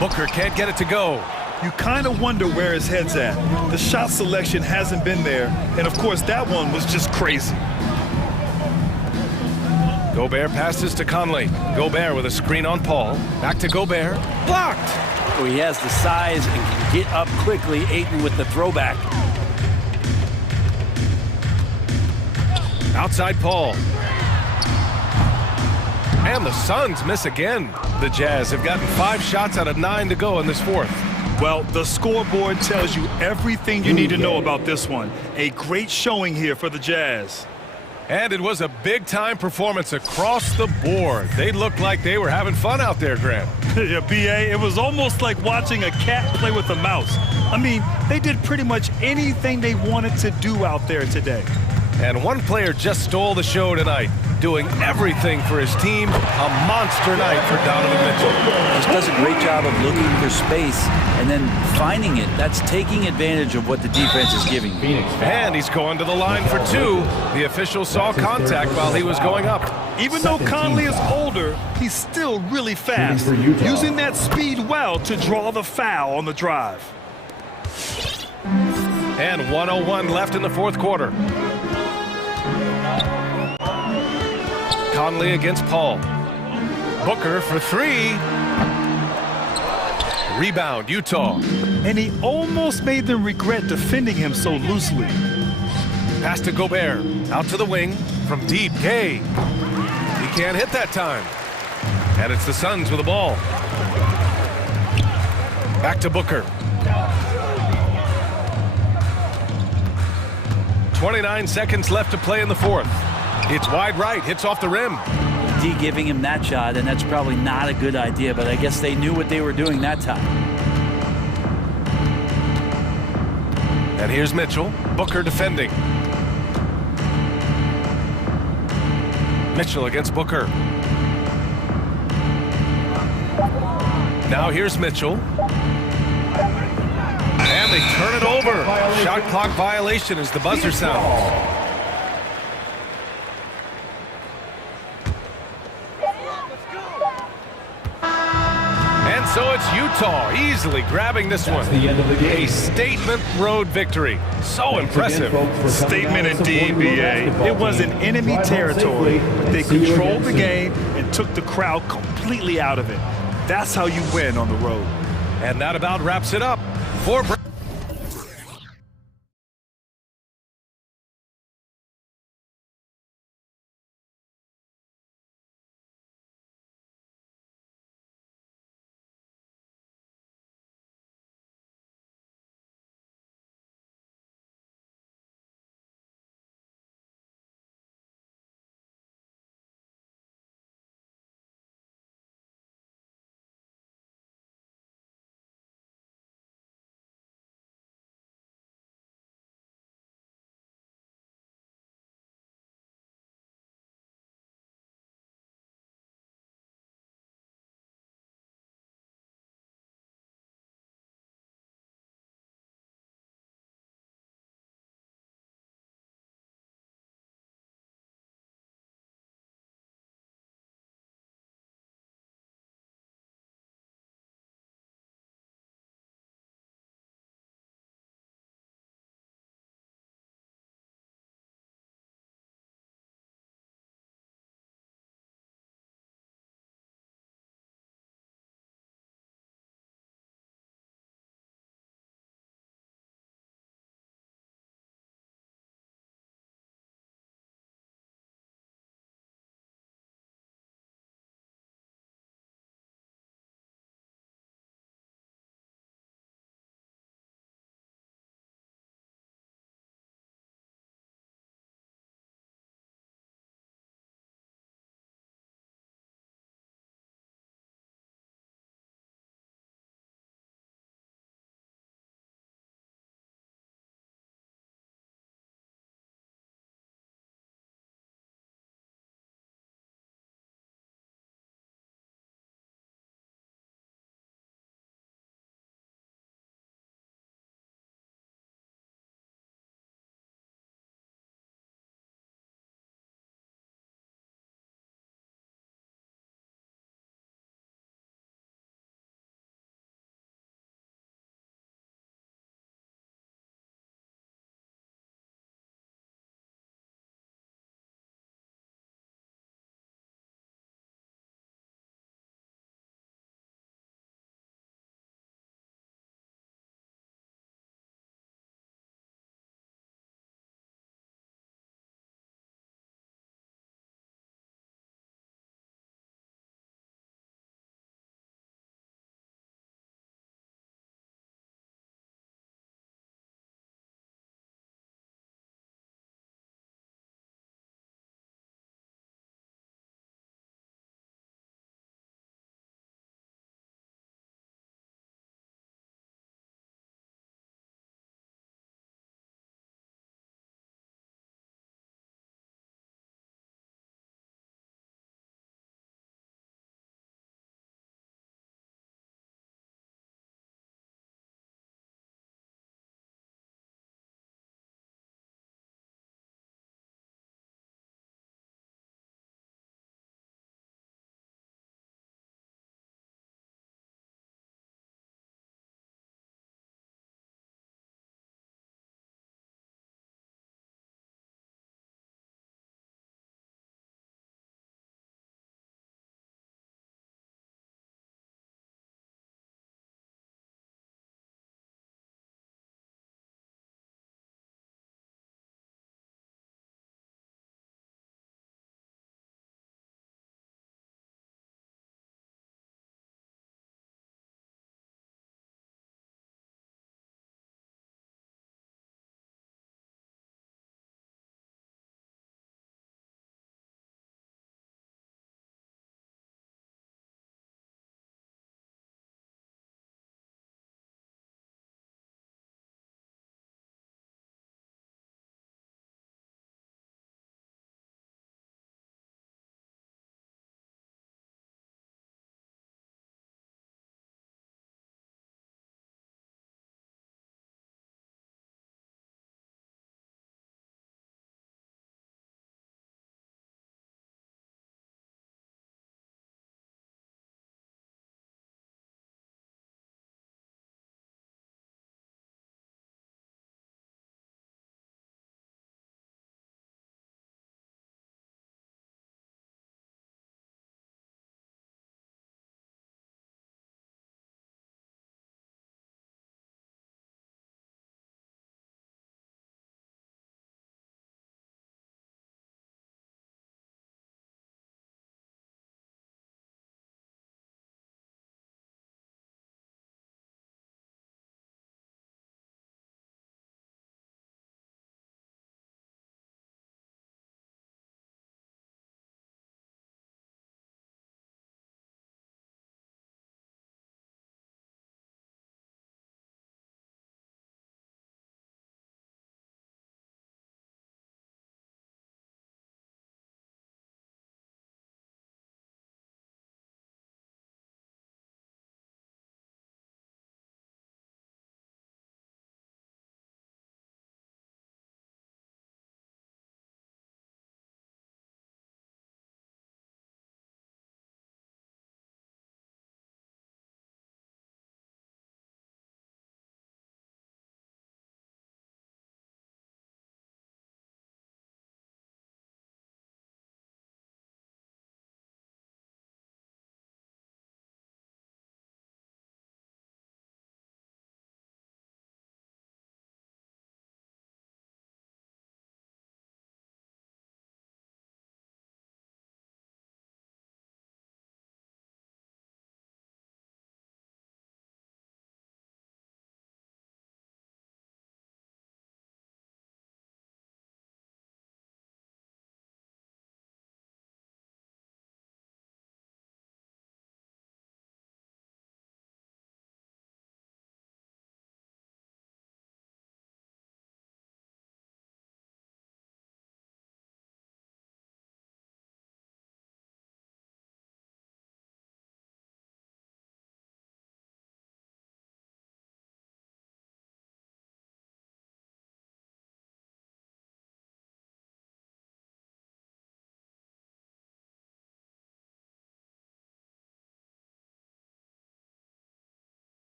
Booker can't get it to go. You kind of wonder where his head's at. The shot selection hasn't been there. And of course, that one was just crazy. Gobert passes to Conley. Gobert with a screen on Paul. Back to Gobert. Blocked. Oh, he has the size and can get up quickly. Ayton with the throwback. Outside Paul. And the Suns miss again. The Jazz have gotten 5 shots out of 9 to go in this 4th. Well, the scoreboard tells you everything you need to know about this one. A great showing here for the Jazz. And it was a big-time performance across the board. They looked like they were having fun out there, Grant. Yeah, B.A., it was almost like watching a cat play with a mouse. I mean, they did pretty much anything they wanted to do out there today. And one player just stole the show tonight, doing everything for his team. A monster night for Donovan Mitchell. Just does a great job of looking for space and then finding it. That's taking advantage of what the defense is giving you. And he's going to the line for 2. The official saw contact while he was going up. Even though Conley is older, he's still really fast, using that speed well to draw the foul on the drive. And 1:01 left in the 4th quarter. Conley against Paul. Booker for three. Rebound, Utah. And he almost made them regret defending him so loosely. Pass to Gobert. Out to the wing. From deep, Gay. He can't hit that time. And it's the Suns with the ball. Back to Booker. 29 seconds left to play in the fourth. It's wide right, hits off the rim. D giving him that shot, and that's probably not a good idea, but I guess they knew what they were doing that time. And here's Mitchell. Booker defending. Mitchell against Booker. Now here's Mitchell. And they turn it over. Shot clock violation as the buzzer sounds. And so it's Utah easily grabbing this one. A statement road victory. So impressive. Statement indeed, BA. It was in enemy territory, but they controlled the game and took the crowd completely out of it. That's how you win on the road. And that about wraps it up for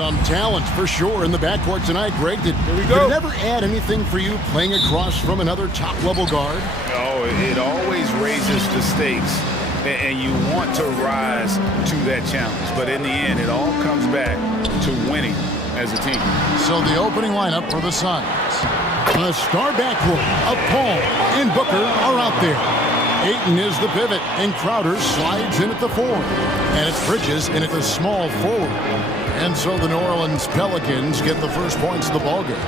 Some talent for sure in the backcourt tonight, Greg. Did it ever add anything for you playing across from another top-level guard? Oh, it always raises the stakes, and you want to rise to that challenge. But in the end, it all comes back to winning as a team. So the opening lineup for the Suns. The star backcourt of Paul and Booker are out there. Ayton is the pivot, and Crowder slides in at the 4. And it's Bridges in at the small forward. And so the New Orleans Pelicans get the first points of the ballgame.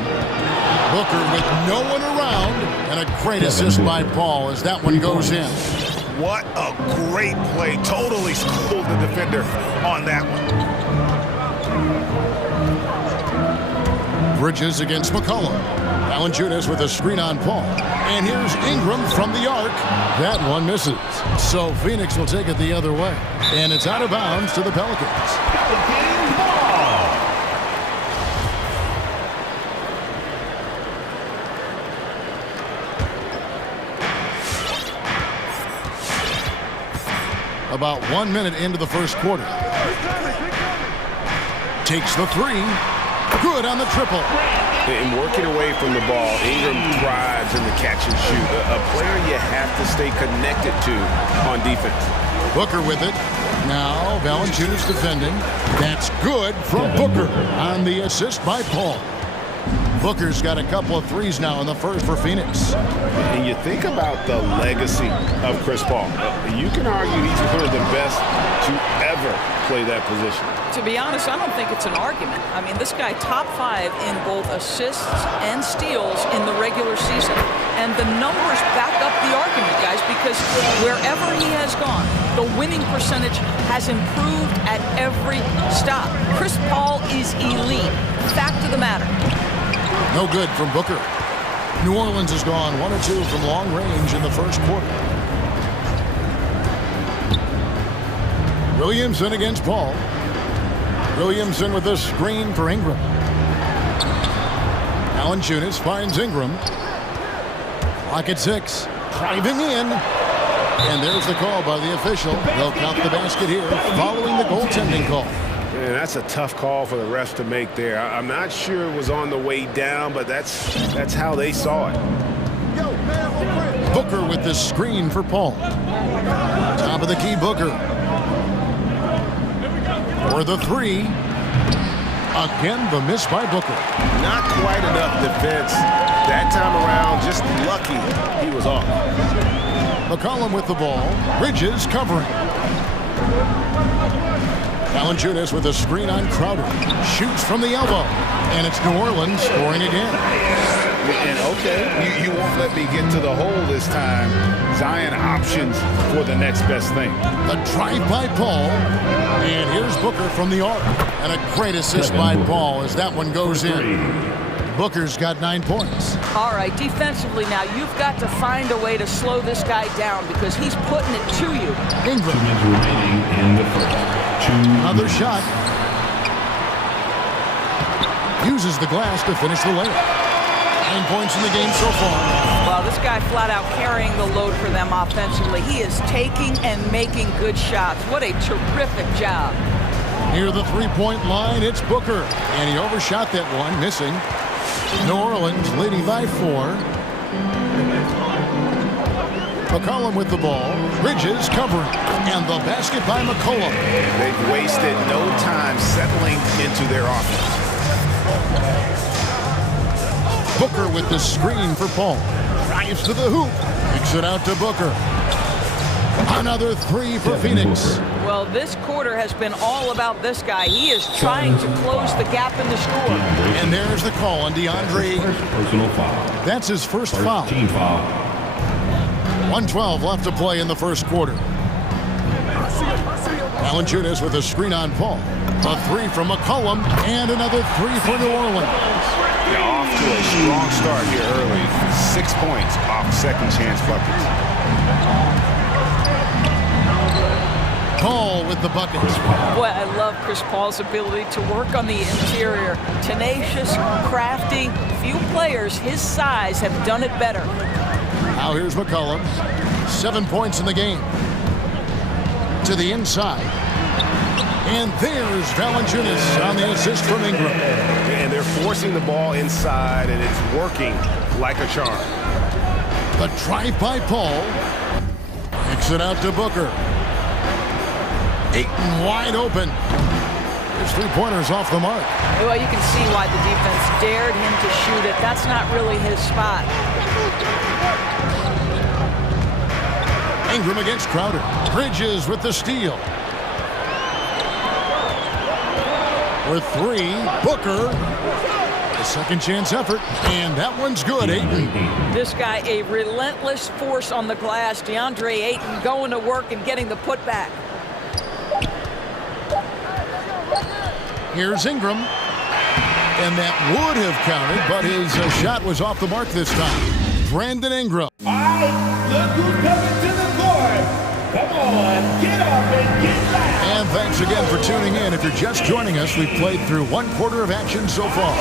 Booker with no one around, and a great assist by Paul as that one goes in. What a great play. Totally schooled the defender on that one. Bridges against McCollum. Valanciunas with a screen on Paul. And here's Ingram from the arc. That one misses. So Phoenix will take it the other way. And it's out of bounds to the Pelicans. About 1 minute into the first quarter. Takes the 3. Good on the triple. In working away from the ball, Ingram thrives in the catch and shoot. A player you have to stay connected to on defense. Booker with it. Now Valanciunas defending. That's good from Booker on the assist by Paul. Booker's got a couple of threes now in the first for Phoenix. And you think about the legacy of Chris Paul. You can argue he's one of the best to ever play that position. To be honest, I don't think it's an argument. I mean, this guy top 5 in both assists and steals in the regular season. And the numbers back up the argument, guys, because wherever he has gone, the winning percentage has improved at every stop. Chris Paul is elite. Fact of the matter. No good from Booker. New Orleans has gone 1 or 2 from long range in the first quarter. Williamson against Paul. Williamson with a screen for Ingram. Valanciunas finds Ingram. Clock at 6. Driving in. And there's the call by the official. They'll count the basket here following the goaltending call. Man, that's a tough call for the refs to make there. I'm not sure it was on the way down, but that's how they saw it. Booker with the screen for Paul. Top of the key, Booker. For the 3. Again, the miss by Booker. Not quite enough defense. That time around, just lucky he was off. McCollum with the ball. Bridges covering. Valanciunas with a screen on Crowder. Shoots from the elbow. And it's New Orleans scoring again. And okay, you won't let me get to the hole this time. Zion options for the next best thing. The drive by Paul. And here's Booker from the arc. And a great assist by Paul as that one goes in. Booker's got 9 points. All right, defensively now, you've got to find a way to slow this guy down because he's putting it to you. Ingram. Another shot. Uses the glass to finish the layup. 9 points in the game so far. Well, this guy flat out carrying the load for them offensively. He is taking and making good shots. What a terrific job. Near the three-point line, it's Booker. And he overshot that one, missing. New Orleans leading by 4. McCollum with the ball. Bridges covering. And the basket by McCollum. They've wasted no time settling into their offense. Booker with the screen for Paul. Drives to the hoop. Kicks it out to Booker. Another 3 for Phoenix. Well, this quarter has been all about this guy. He is trying to close the gap in the score. And there's the call on DeAndre. Personal foul. That's his first foul. Team foul. 1:12 left to play in the first quarter. Valanciunas with a screen on Paul. A 3 from McCollum. And another 3 for New Orleans. They're off to a strong start here early. 6 points off second chance buckets. Paul with the buckets. Boy, I love Chris Paul's ability to work on the interior. Tenacious, crafty. Few players his size have done it better. Now here's McCollum. 7 points in the game. To the inside. And there's Valanciunas on the assist from Ingram. And they're forcing the ball inside, and it's working like a charm. The drive by Paul. Kicks it out to Booker. Ayton wide open. His three-pointers off the mark. Well, you can see why the defense dared him to shoot it. That's not really his spot. Ingram against Crowder. Bridges with the steal. For three, Booker. A second chance effort, and that one's good. Ayton. This guy, a relentless force on the glass. DeAndre Ayton going to work and getting the putback. Here's Ingram. And that would have counted, but his shot was off the mark this time. Brandon Ingram. All right, look who's coming to the court. Come on, get up and get back. And thanks again for tuning in. If you're just joining us, we've played through one quarter of action so far.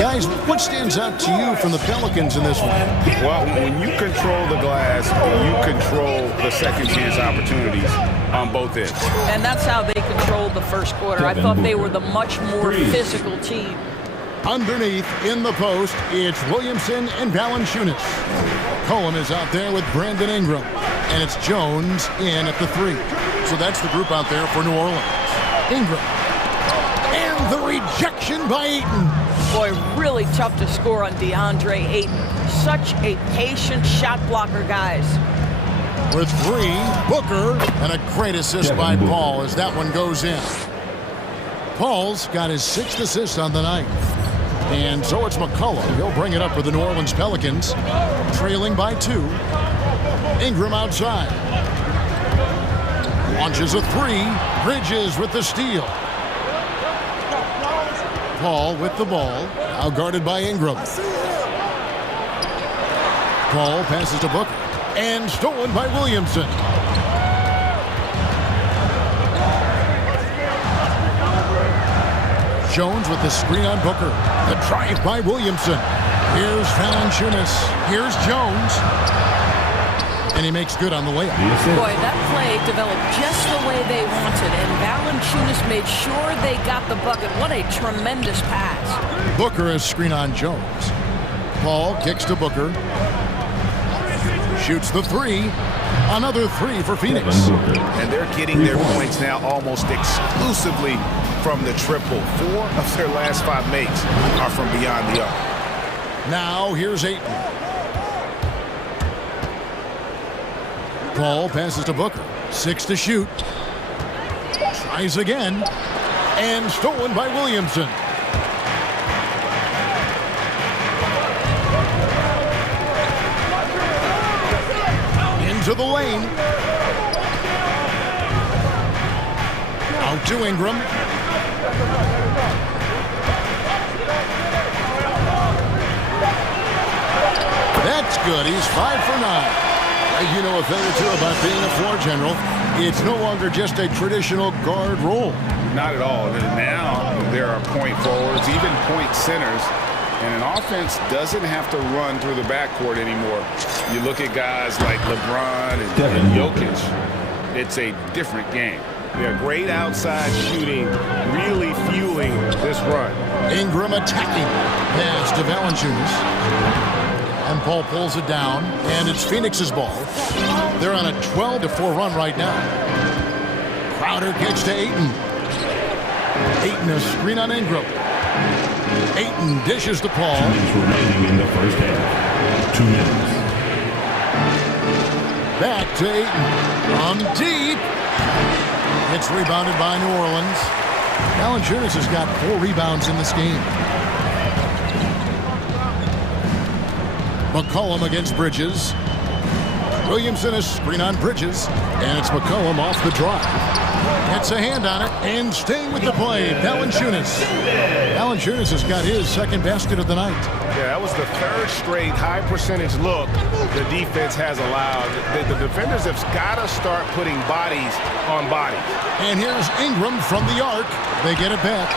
Guys, what stands out to you from the Pelicans in this one? Well, when you control the glass, you control the second chance opportunities on both ends. And that's how they controlled the first quarter. I thought they were the much more physical team. Underneath, in the post, it's Williamson and Valanciunas. Cohen is out there with Brandon Ingram. And it's Jones in at the three. So that's the group out there for New Orleans. Ingram. And the rejection by Ayton. Boy, really tough to score on DeAndre Ayton. Such a patient shot blocker, guys. With three, Booker. And a great assist by Paul as that one goes in. Paul's got his 6th assist on the night. And so it's McCullough. He'll bring it up for the New Orleans Pelicans. Trailing by 2. Ingram outside. Launches a three. Bridges with the steal. Paul with the ball. Now guarded by Ingram. Paul passes to Booker. And stolen by Williamson. Jones with the screen on Booker. The drive by Williamson. Here's Valanciunas. Here's Jones. And he makes good on the layup. Boy, that play developed just the way they wanted, and Valanciunas made sure they got the bucket. What a tremendous pass. Booker is screen on Jones. Paul kicks to Booker. Shoots the three. Another three for Phoenix. And they're getting their points now almost exclusively from the triple. 4 of their last 5 makes are from beyond the arc. Now here's Ayton. Paul passes to Booker. 6 to shoot. Tries again. And stolen by Williamson. Into the lane. Out to Ingram. That's good. He's 5 for 9. You know a thing or two about being a floor general. It's no longer just a traditional guard role. Not at all. Now there are point forwards, even point centers, and an offense doesn't have to run through the backcourt anymore. You look at guys like LeBron and Jokic, it's a different game. Yeah, great outside shooting, really fueling this run. Ingram attacking. Pass to Valanciunas. And Paul pulls it down, and it's Phoenix's ball. They're on a 12-4 run right now. Crowder gets to Ayton. Ayton a screen on Ingram. Ayton dishes to Paul. 2 minutes remaining in the first half. 2 minutes. Back to Ayton. On deep. It's rebounded by New Orleans. Valanciunas has got 4 rebounds in this game. McCollum against Bridges. Williamson is screen on Bridges. And it's McCollum off the drive. Gets a hand on it. And staying with the play, Valanciunas. Valanciunas has got his 2nd basket of the night. Yeah, that was the 3rd straight high percentage look the defense has allowed. The defenders have got to start putting bodies on bodies. And here's Ingram from the arc. They get it back.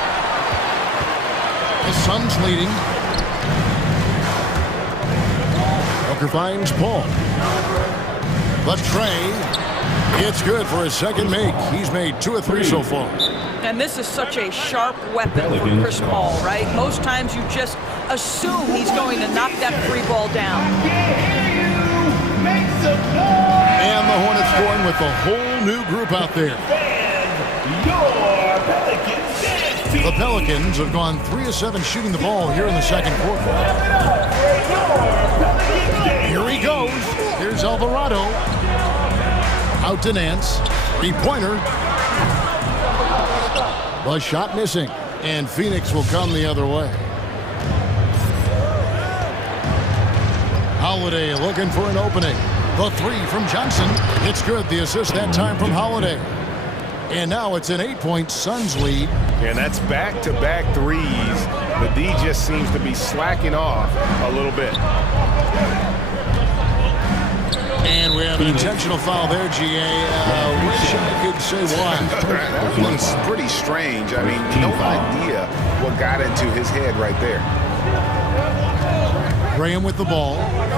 The Suns leading. Booker finds Paul. The tray. It's good for his 2nd make. He's made 2 of 3 so far. And this is such a sharp weapon for Chris Paul, right? Most times you just assume he's going to knock that free ball down. And the Hornets scoring with a whole new group out there. The Pelicans have gone 3 of 7 shooting the ball here in the second quarter. Here he goes. Here's Alvarado. Out to Nance. Three-pointer. The shot missing. And Phoenix will come the other way. Holiday looking for an opening. The three from Johnson. It's good. The assist that time from Holiday. And now it's an 8-point Suns lead. And that's back-to-back threes. The D just seems to be slacking off a little bit. And we have an intentional foul there, GA. Wish I could say why. That one's pretty strange. I mean, no idea what got into his head right there. Graham with the ball.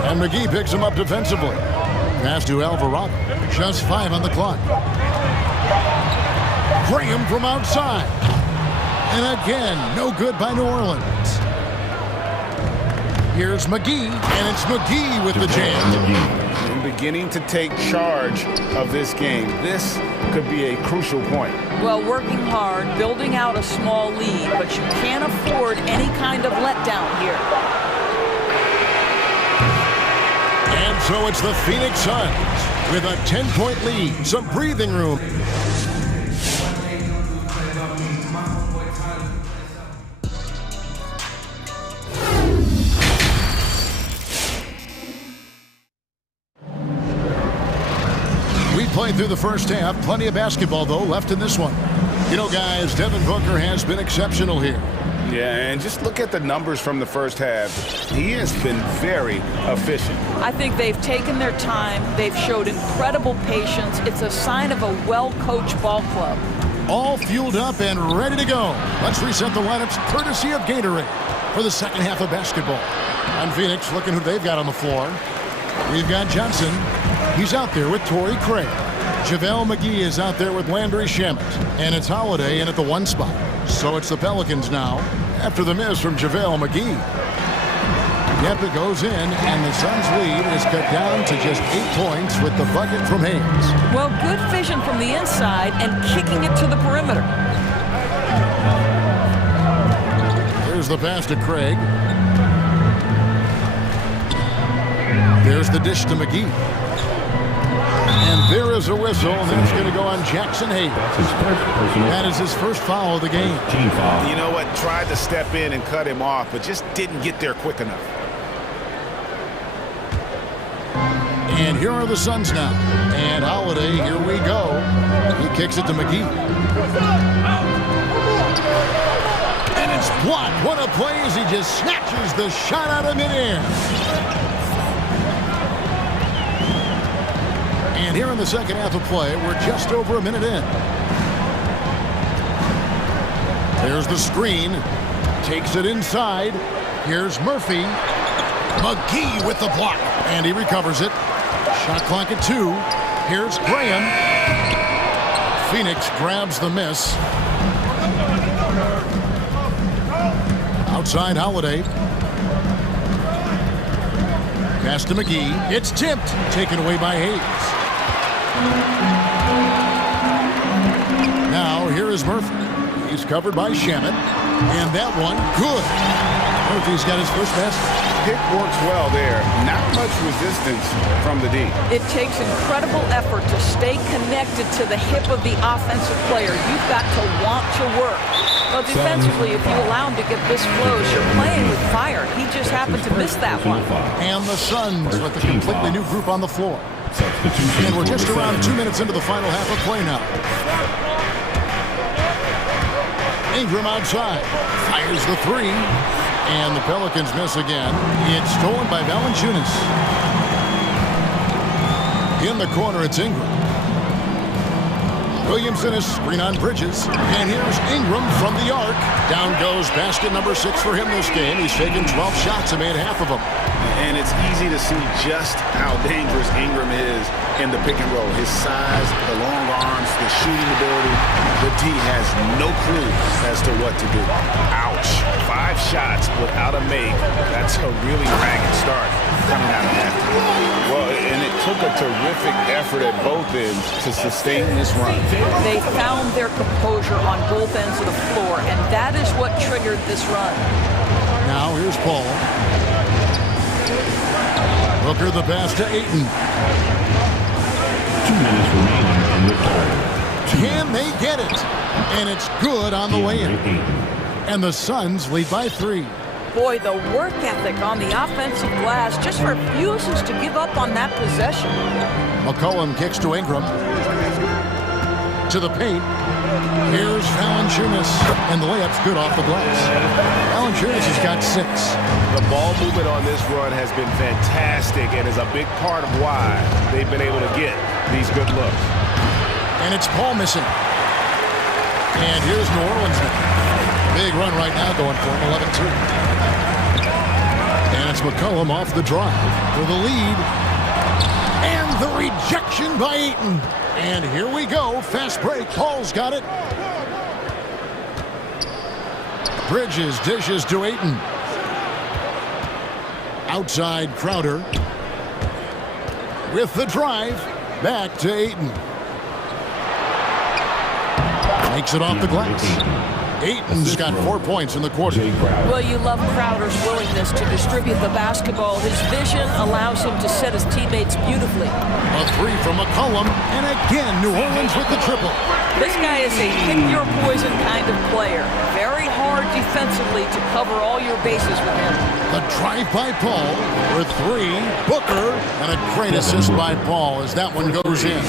And McGee picks him up defensively. Pass to Alvarado. Just 5 on the clock. Graham from outside. And again, no good by New Orleans. Here's McGee, and it's McGee with the jam. Beginning to take charge of this game. This could be a crucial point. Well, working hard, building out a small lead, but you can't afford any kind of letdown here. And so it's the Phoenix Suns with a 10-point lead, some breathing room. Played through the first half. Plenty of basketball, though, left in this one. You know, guys, Devin Booker has been exceptional here. Yeah, and just look at the numbers from the first half. He has been very efficient. I think they've taken their time. They've showed incredible patience. It's a sign of a well-coached ball club. All fueled up and ready to go. Let's reset the lineups courtesy of Gatorade for the second half of basketball. On Phoenix, looking who they've got on the floor. We've got Johnson. He's out there with Torrey Craig. JaVale McGee is out there with Landry Shamet. And it's Holiday in at the 1 spot. So it's the Pelicans now after the miss from JaVale McGee. Yep, it goes in, and the Suns' lead is cut down to just 8 points with the bucket from Haynes. Well, good vision from the inside and kicking it to the perimeter. There's the pass to Craig. There's the dish to McGee. And there is a whistle, and then it's going to go on Jackson Hayes. That is his first foul of the game. You know what? Tried to step in and cut him off, but just didn't get there quick enough. And here are the Suns now. And Holiday, here we go. He kicks it to McGee. And it's blocked. What a play as he just snatches the shot out of midair. And here in the second half of play, we're just over a minute in. There's the screen. Takes it inside. Here's Murphy. McGee with the block. And he recovers it. Shot clock at 2. Here's Graham. Phoenix grabs the miss. Outside Holiday. Pass to McGee. It's tipped. Taken away by Hayes. Now here is Murphy. He's covered by Shamet. And that one, good. Murphy's got his first basket. Pick works well there. Not much resistance from the D. It takes incredible effort to stay connected to the hip of the offensive player. You've got to want to work. Well, defensively, if you allow him to get this close, you're playing with fire. He just happened to miss that one. And the Suns with a completely new group on the floor. And we're just around 2 minutes into the final half of play now. Ingram outside. Fires the 3. And the Pelicans miss again. It's stolen by Valanciunas. In the corner, it's Ingram. Williamson is screen on Bridges. And here's Ingram from the arc. Down goes basket number 6 for him this game. He's taken 12 shots and made half of them. And it's easy to see just how dangerous Ingram is in the pick and roll. His size, the long arms, the shooting ability. The D has no clue as to what to do. Ouch. 5 shots without a make. That's a really ragged start coming out of that. Well, and it took a terrific effort at both ends to sustain this run. They found their composure on both ends of the floor, and that is what triggered this run. Now here's Paul. Booker the pass to Ayton. 2 minutes remaining in the quarter. Can they get it? And it's good on the way in. And the Suns lead by 3. Boy, the work ethic on the offensive glass just refuses to give up on that possession. McCollum kicks to Ingram. To the paint. Here's Valanciunas. And the layup's good off the glass. Valanciunas has got 6. The ball movement on this run has been fantastic and is a big part of why they've been able to get these good looks. And it's Paul missing. And here's New Orleans now. Big run right now going for him, 11-2. And it's McCollum off the drive for the lead. And the rejection by Ayton. And here we go. Fast break. Paul's got it. Bridges dishes to Ayton. Outside Crowder. With the drive. Back to Ayton. Makes it off the glass. Ayton's got 4 points in the quarter. Well, you love Crowder's willingness to distribute the basketball. His vision allows him to set his teammates beautifully. A 3 from McCollum, and again, New Orleans with the triple. This guy is a pick-your-poison kind of player. Very hard defensively to cover all your bases with him. The drive by Paul for 3. Booker, and a great assist by Paul as that one goes in.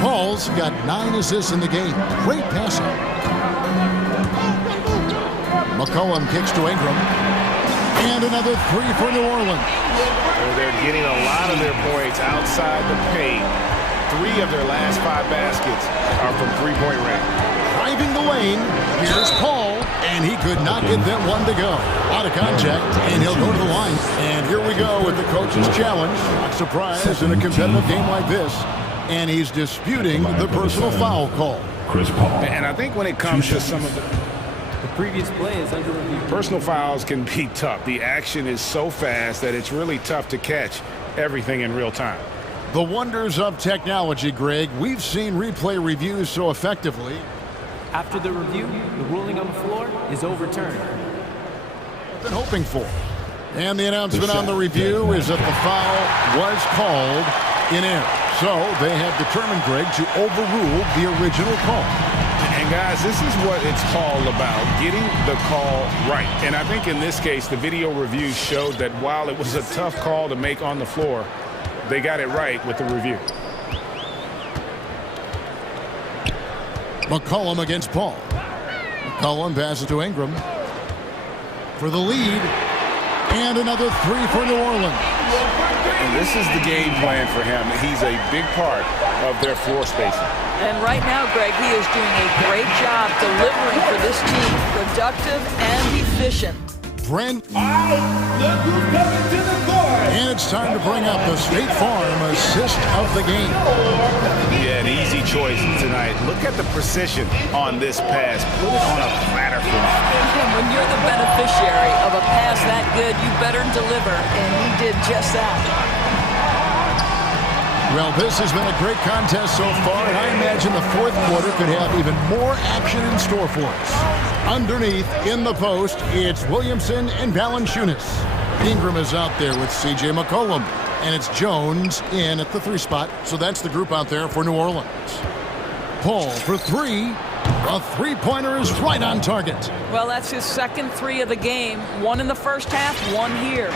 Paul's got 9 assists in the game. Great passing. McCollum kicks to Ingram. And another 3 for New Orleans. They're getting a lot of their points outside the paint. 3 of their last 5 baskets are from three-point range. Driving the lane, here's Paul, and he could not get that one to go. Out of contact, and he'll go to the line. And here we go with the coach's challenge. Not surprised in a competitive game like this. And he's disputing the personal foul call. Chris Paul. And I think when it comes to some of the previous play is under review. Personal fouls can be tough. The action is so fast that it's really tough to catch everything in real time. The wonders of technology, Greg. We've seen replay reviews so effectively. After the review, the ruling on the floor is overturned. Been hoping for. And the announcement on the review is that the foul was called in error. So they have determined, Greg, to overrule the original call. And guys, this is what it's all about, getting the call right. And I think in this case, the video review showed that while it was a tough call to make on the floor, they got it right with the review. McCollum against Paul. McCollum passes to Ingram for the lead. And another 3 for New Orleans. And this is the game plan for him. He's a big part of their floor spacing. And right now, Greg, he is doing a great job delivering for this team, productive and efficient. Brent. And it's time to bring up the State Farm assist of the game. Yeah, an easy choice tonight. Look at the precision on this pass. Put it on a platter for him. When you're the beneficiary of a pass that good, you better deliver, and he did just that. Well, this has been a great contest so far, and I imagine the fourth quarter could have even more action in store for us. Underneath, in the post, it's Williamson and Valanciunas. Ingram is out there with C.J. McCollum, and it's Jones in at the 3 spot. So that's the group out there for New Orleans. Paul for 3. A 3-pointer is right on target. Well, that's his second 3 of the game. 1 in the first half, 1 here.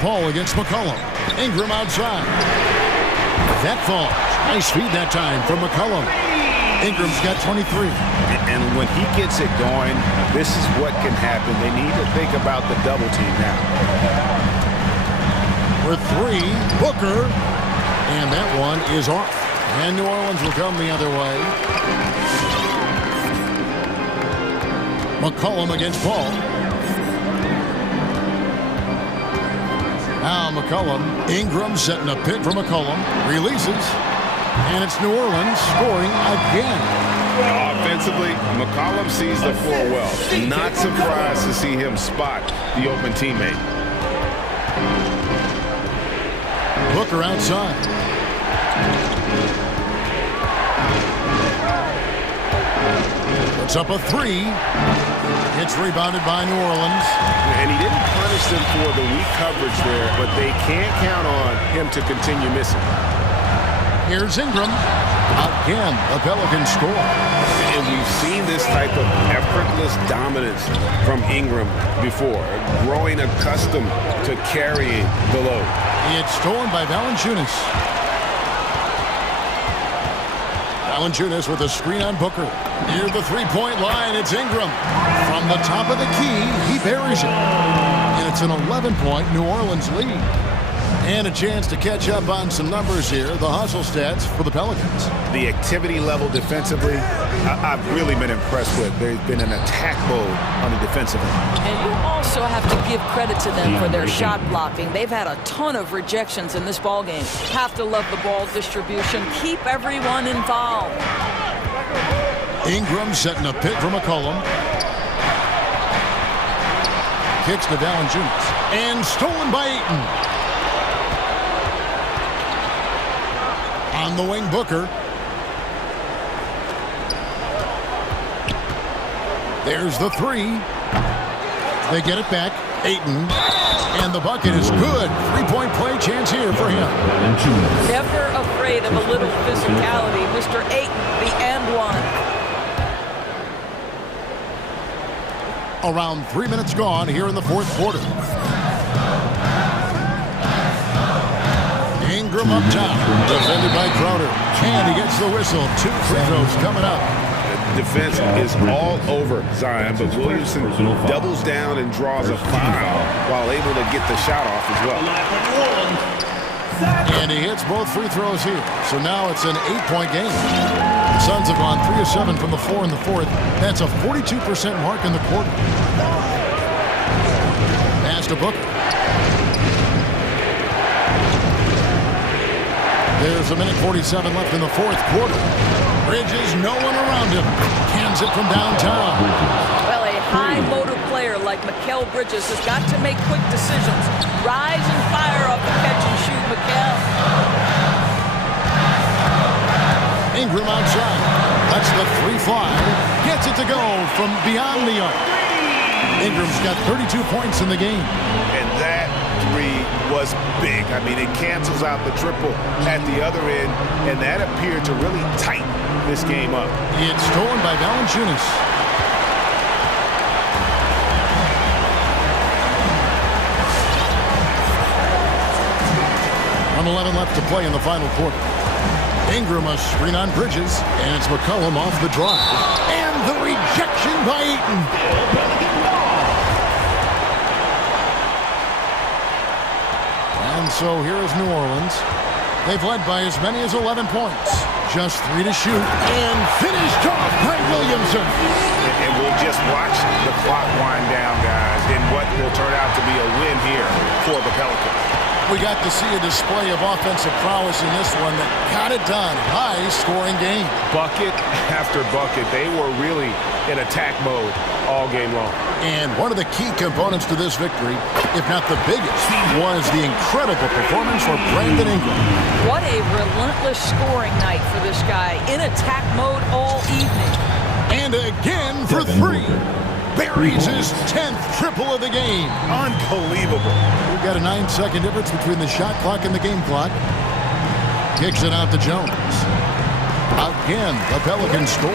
Paul against McCollum. Ingram outside. That falls. Nice feed that time from McCollum. Ingram's got 23. And when he gets it going, this is what can happen. They need to think about the double team now. For 3, Booker. And that one is off. And New Orleans will come the other way. McCollum against Paul. Now McCollum. Ingram setting a pick for McCollum. Releases. And it's New Orleans scoring again. Offensively, McCollum sees the floor well. Not surprised to see him spot the open teammate. Booker outside. Puts up a three. It's rebounded by New Orleans. And he didn't punish them for the weak coverage there, but they can't count on him to continue missing. Here's Ingram. Again, the Pelicans score. And we've seen this type of effortless dominance from Ingram before, growing accustomed to carrying the load. It's stolen by Valanciunas. Valanciunas with a screen on Booker. Near the three-point line, it's Ingram. From the top of the key, he buries it. And it's an 11-point New Orleans lead. And a chance to catch up on some numbers here, the hustle stats for the Pelicans. The activity level defensively, I've really been impressed with. There's been an attack mode on the defensive end. And you also have to give credit to them for their shot blocking. They've had a ton of rejections in this ballgame. Have to love the ball distribution. Keep everyone involved. Ingram setting a pick for McCollum. Kicks to Valanciunas. And stolen by Ayton. On the wing, Booker. There's the three. They get it back. Ayton. And the bucket is good. Three-point play chance here for him. Never afraid of a little physicality. Mr. Ayton, the and one. Around 3 minutes gone here in the fourth quarter. Ingram up top, defended by Crowder. And he gets the whistle. 2 free throws coming up. Defense is all over Zion, but Williamson doubles down and draws a foul while able to get the shot off as well. And he hits both free throws here. So now it's an 8-point game. The Suns have gone 3 of 7 from the floor in the fourth. That's a 42% mark in the quarter. Pass to Booker. There's a minute 47 left in the fourth quarter. Bridges, no one around him. Cans it from downtown. Well, a high motor player like Mikal Bridges has got to make quick decisions. Rise and fire off the catch and shoot, Mikal. Ingram outside. That's the 3 fly. Gets it to go from beyond the arc. Ingram's got 32 points in the game. And that 3 was big. I mean, it cancels out the triple at the other end, and that appeared to really tighten this game up. It's stolen by Valanciunas. On 11 left to play in the final quarter. Ingram a screen on Bridges, and it's McCollum off the drive. And the rejection by Ayton. And so here is New Orleans. They've led by as many as 11 points. Just 3 to shoot. And finished off by Williamson. And we'll just watch the clock wind down, guys, in what will turn out to be a win here for the Pelicans. We got to see a display of offensive prowess in this one that got it done. High-scoring game. Bucket after bucket. They were really in attack mode all game long. And one of the key components to this victory, if not the biggest, was the incredible performance for Brandon Ingram. What a relentless scoring night for this guy. In attack mode all evening. And again for 3. Buries his 10th triple of the game. Unbelievable. We've got a 9-second difference between the shot clock and the game clock. Kicks it out to Jones. Again, the Pelicans score.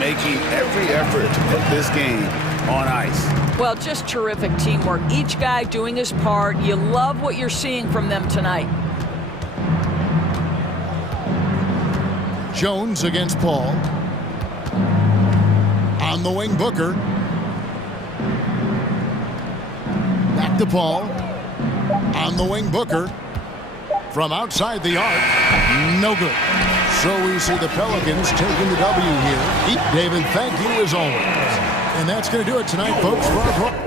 Making every effort to put this game on ice. Well, just terrific teamwork. Each guy doing his part. You love what you're seeing from them tonight. Jones against Paul. On the wing, Booker. Back to Paul. On the wing, Booker. From outside the arc. No good. So we see the Pelicans taking the W here. David, thank you as always. And that's going to do it tonight, folks, for our program.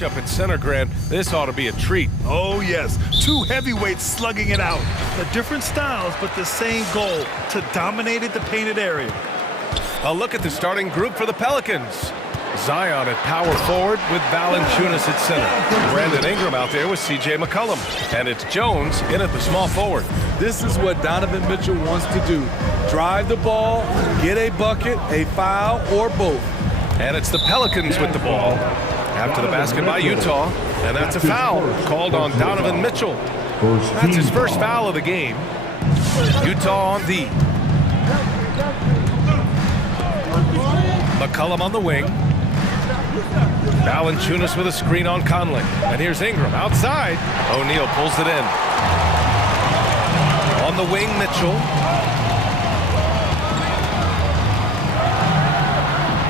Up at center, Grant. This ought to be a treat. Oh, yes. Two heavyweights slugging it out. The different styles, but the same goal, to dominate the painted area. A look at the starting group for the Pelicans. Zion at power forward with Valanciunas at center. Brandon Ingram out there with C.J. McCollum. And it's Jones in at the small forward. This is what Donovan Mitchell wants to do. Drive the ball, get a bucket, a foul, or both. And it's the Pelicans with the ball. After the basket by Utah, and that's a foul called on Donovan Mitchell. That's his first foul of the game. Utah on D. McCollum on the wing. Valanciunas with a screen on Conley. And here's Ingram outside. O'Neal pulls it in. On the wing, Mitchell.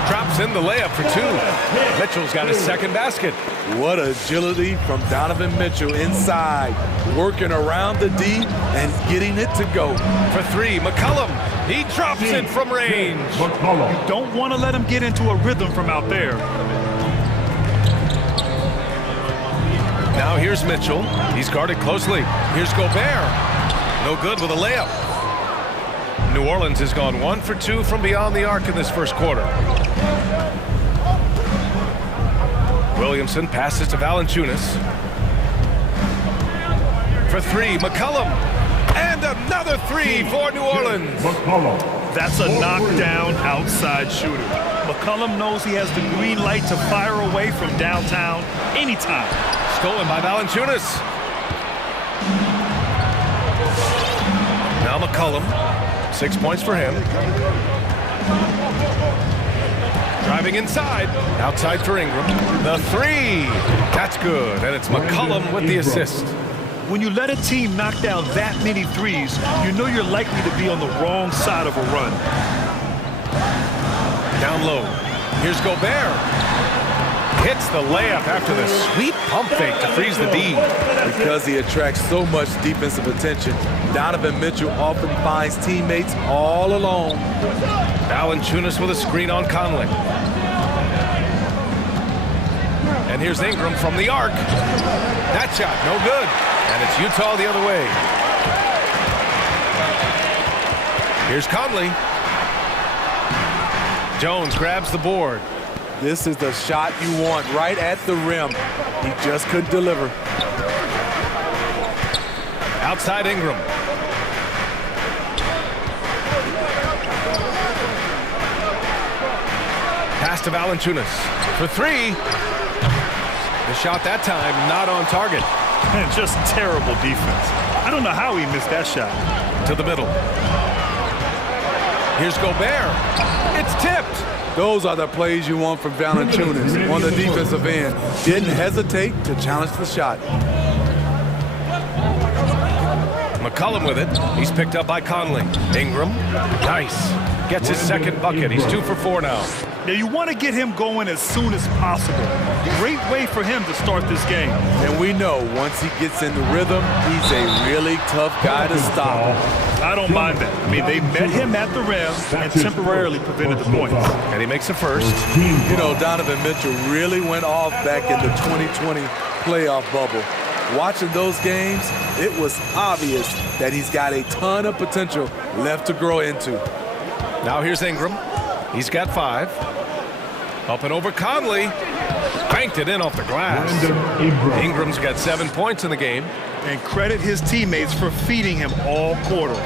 Drops in the layup for two. Mitchell's got his second basket. What agility from Donovan Mitchell inside, working around the D and getting it to go. For three, McCollum. He drops it from range. You don't want to let him get into a rhythm from out there. Now here's Mitchell. He's guarded closely. Here's Gobert. No good with a layup. New Orleans has gone 1 for 2 from beyond the arc in this first quarter. Williamson passes to Valanciunas. For three, McCollum. And another three for New Orleans. That's a knockdown outside shooter. McCollum knows he has the green light to fire away from downtown anytime. Stolen by Valanciunas. Now McCollum. 6 points for him. Driving inside. Outside for Ingram. The three. That's good. And it's McCollum with the assist. When you let a team knock down that many threes, you know you're likely to be on the wrong side of a run. Down low. Here's Gobert. Hits the layup after the sweet pump fake to freeze the D. Because he attracts so much defensive attention, Donovan Mitchell often finds teammates all alone. Valanciunas with a screen on Conley. And here's Ingram from the arc. That shot, no good. And it's Utah the other way. Here's Conley. Jones grabs the board. This is the shot you want right at the rim. He just couldn't deliver. Outside Ingram. Pass to Valanciunas. For three. The shot that time not on target. And just terrible defense. I don't know how he missed that shot. To the middle. Here's Gobert. It's tipped. Those are the plays you want from Valanciunas on the defensive end. Didn't hesitate to challenge the shot. McCollum with it. He's picked up by Conley. Ingram. Nice. Gets his second bucket. He's 2 for 4 now. Now you want to get him going as soon as possible. Great way for him to start this game. And we know once he gets in the rhythm, he's a really tough guy to stop. I don't mind that. I mean, they met him at the rim and temporarily prevented the points. And he makes the first. You know, Donovan Mitchell really went off back in the 2020 playoff bubble. Watching those games, it was obvious that he's got a ton of potential left to grow into. Now here's Ingram. He's got 5. Up and over Conley. Banked it in off the glass. Ingram's got 7 points in the game. And credit his teammates for feeding him all quarter.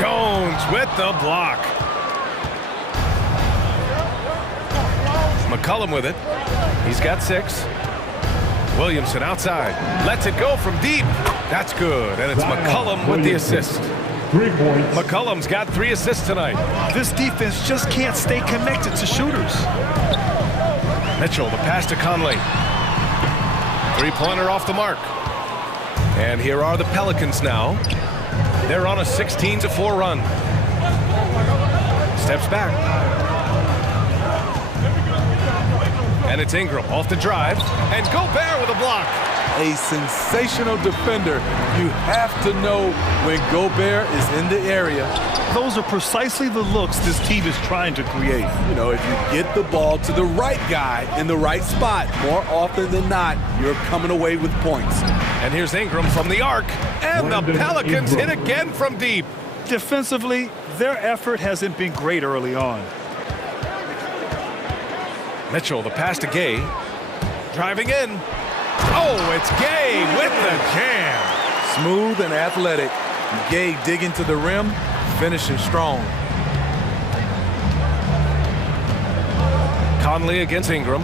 Jones with the block. McCollum with it. He's got 6. Williamson outside. Lets it go from deep. That's good. And it's McCollum with the assist. 3 points. McCollum's got 3 assists tonight. This defense just can't stay connected to shooters. Mitchell, the pass to Conley. 3-pointer off the mark. And here are the Pelicans now. They're on a 16-4 run. Steps back. And it's Ingram off the drive. And Gobert with a block. a sensational defender. You have to know when Gobert is in the area. Those are precisely the looks this team is trying to create. You know, if you get the ball to the right guy in the right spot, more often than not, you're coming away with points. And here's Ingram from the arc, and the Pelicans hit again from deep. Defensively, their effort hasn't been great early on. Mitchell, the pass to Gay. Driving in. Oh, it's Gay with the jam. Smooth and athletic. Gay digging to the rim, finishing strong. Conley against Ingram.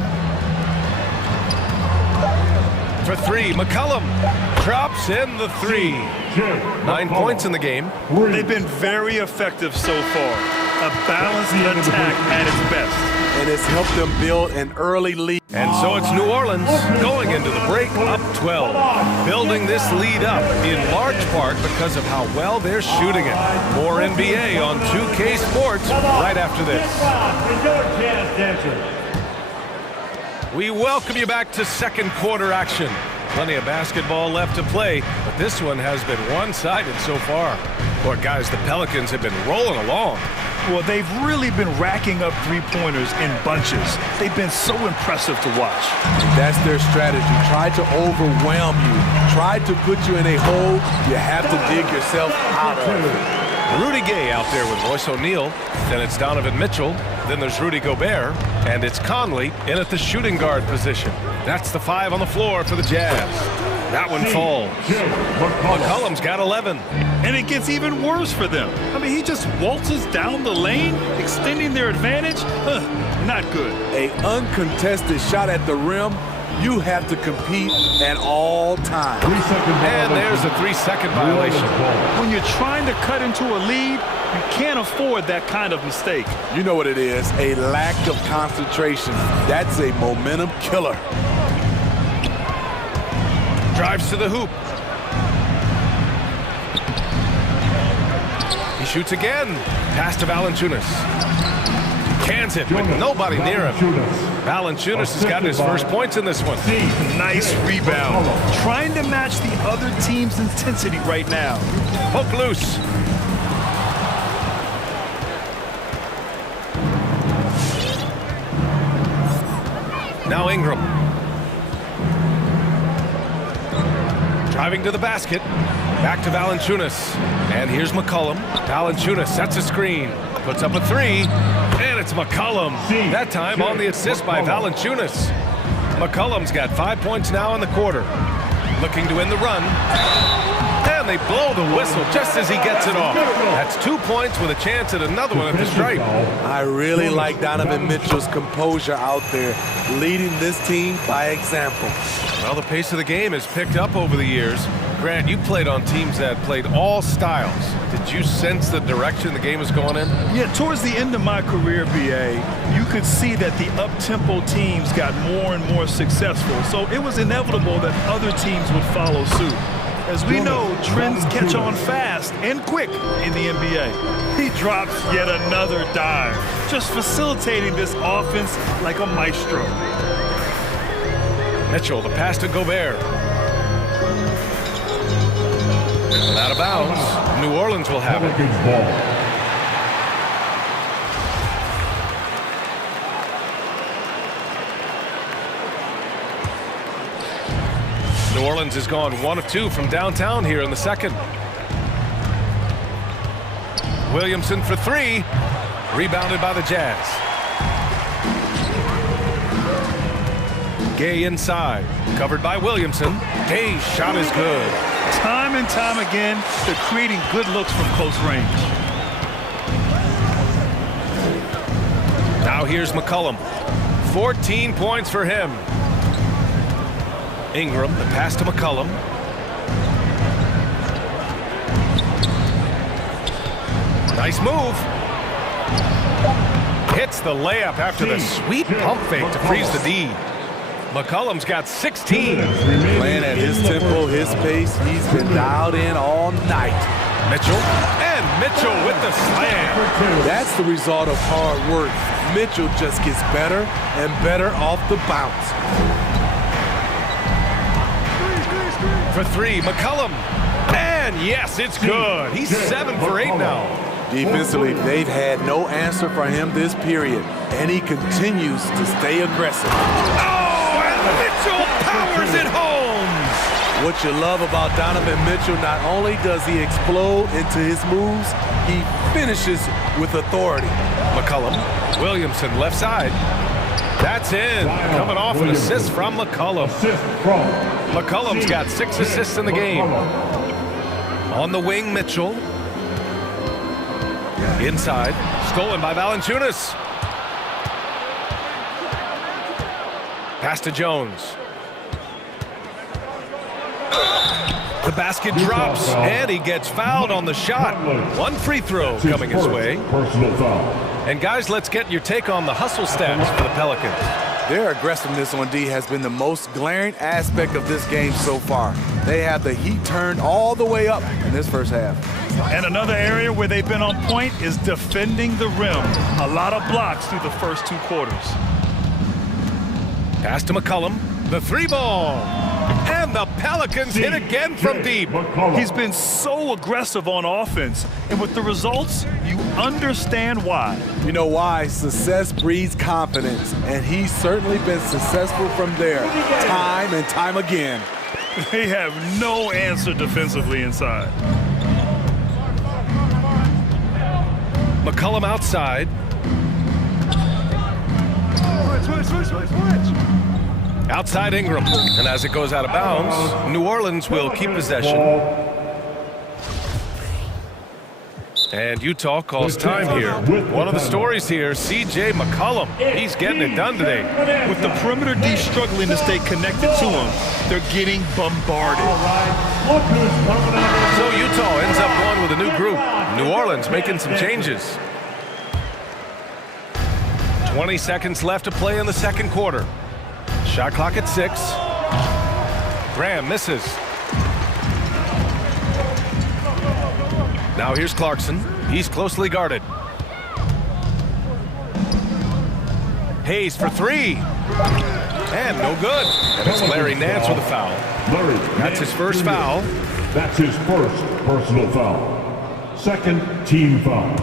For three, McCollum drops in the three. 9 points in the game. They've been very effective so far. A balanced attack at its best. And it's helped them build an early lead. And so it's New Orleans going into the break up 12. Building this lead up in large part because of how well they're shooting it. More NBA on 2K Sports right after this. We welcome you back to second quarter action. Plenty of basketball left to play, but this one has been one-sided so far. Boy, guys, the Pelicans have been rolling along. Well, they've really been racking up three-pointers in bunches. They've been so impressive to watch. That's their strategy. Try to overwhelm you. Try to put you in a hole you have to dig yourself out of. Rudy Gay out there with Royce O'Neal. Then it's Donovan Mitchell. Then there's Rudy Gobert. And it's Conley in at the shooting guard position. That's the 5 on the floor for the Jazz. That one falls. McCollum's got 11. And it gets even worse for them. I mean, he just waltzes down the lane, extending their advantage. Not good. An uncontested shot at the rim. You have to compete at all times. And there's a 3-second violation. When you're trying to cut into a lead, you can't afford that kind of mistake. You know what it is, a lack of concentration. That's a momentum killer. Drives to the hoop. He shoots again. Pass to Valanciunas. Cans it with nobody near him. Valanciunas has gotten his first points in this one. Nice rebound. Trying to match the other team's intensity right now. Poke loose. Now Ingram. Driving to the basket. Back to Valanciunas. And here's McCollum. Valanciunas sets a screen. Puts up a 3. And it's McCollum. That time on the assist by Valanciunas. McCollum's got 5 points now in the quarter. Looking to win the run. And they blow the whistle just as he gets it off. That's 2 points with a chance at another one at the stripe. I really like Donovan Mitchell's composure out there, leading this team by example. Well, the pace of the game has picked up over the years. Grant, you played on teams that played all styles. Did you sense the direction the game was going in? Yeah, towards the end of my career, BA, you could see that the up-tempo teams got more and more successful. So it was inevitable that other teams would follow suit. As we know, trends catch on fast and quick in the NBA. He drops yet another dime, just facilitating this offense like a maestro. Mitchell, the pass to Gobert. Out of bounds. New Orleans will have it. New Orleans has gone 1 of 2 from downtown here in the second. Williamson for 3. Rebounded by the Jazz. Gay inside. Covered by Williamson. Gay's shot is good. Time and time again, they're creating good looks from close range. Now here's McCollum. 14 points for him. Ingram, the pass to McCollum. Nice move. Hits the layup after the sweet pump fake to freeze the D. McCollum's got 16. Playing at his tempo, his pace. He's been dialed in all night. Mitchell, and Mitchell with the slam. That's the result of hard work. Mitchell just gets better and better off the bounce. For three, McCollum. And yes, it's good. He's 7 for 8 now. Defensively, they've had no answer for him this period, and he continues to stay aggressive. Oh, and Mitchell powers it home. What you love about Donovan Mitchell, not only does he explode into his moves, he finishes with authority. McCollum, Williamson, left side. That's in. Coming off an assist from McCollum. McCollum's got 6 assists in the game. On the wing, Mitchell. Inside, stolen by Valanciunas. Pass to Jones. The basket drops, and he gets fouled on the shot. 1 free throw coming his way. Personal foul. And guys, let's get your take on the hustle stats for the Pelicans. Their aggressiveness on D has been the most glaring aspect of this game so far. They have the heat turned all the way up in this first half. And another area where they've been on point is defending the rim. A lot of blocks through the first 2 quarters. Pass to McCollum. The 3 ball. And the Pelicans hit again from deep. He's been so aggressive on offense. And with the results, you understand why. You know why? Success breeds confidence. And he's certainly been successful from there, time and time again. They have no answer defensively inside. McCollum outside. Switch. Outside Ingram. And as it goes out of bounds, New Orleans will keep possession. And Utah calls time here. One of the stories here, C.J. McCollum. He's getting it done today. With the perimeter D struggling to stay connected to him, they're getting bombarded. So Utah ends up going with a new group. New Orleans making some changes. 20 seconds left to play in the second quarter. Shot clock at 6. Graham misses. Now here's Clarkson. He's closely guarded. Hayes for 3. And no good. And it's Larry Nance with a foul. That's his first foul. That's his first personal foul. Second team foul.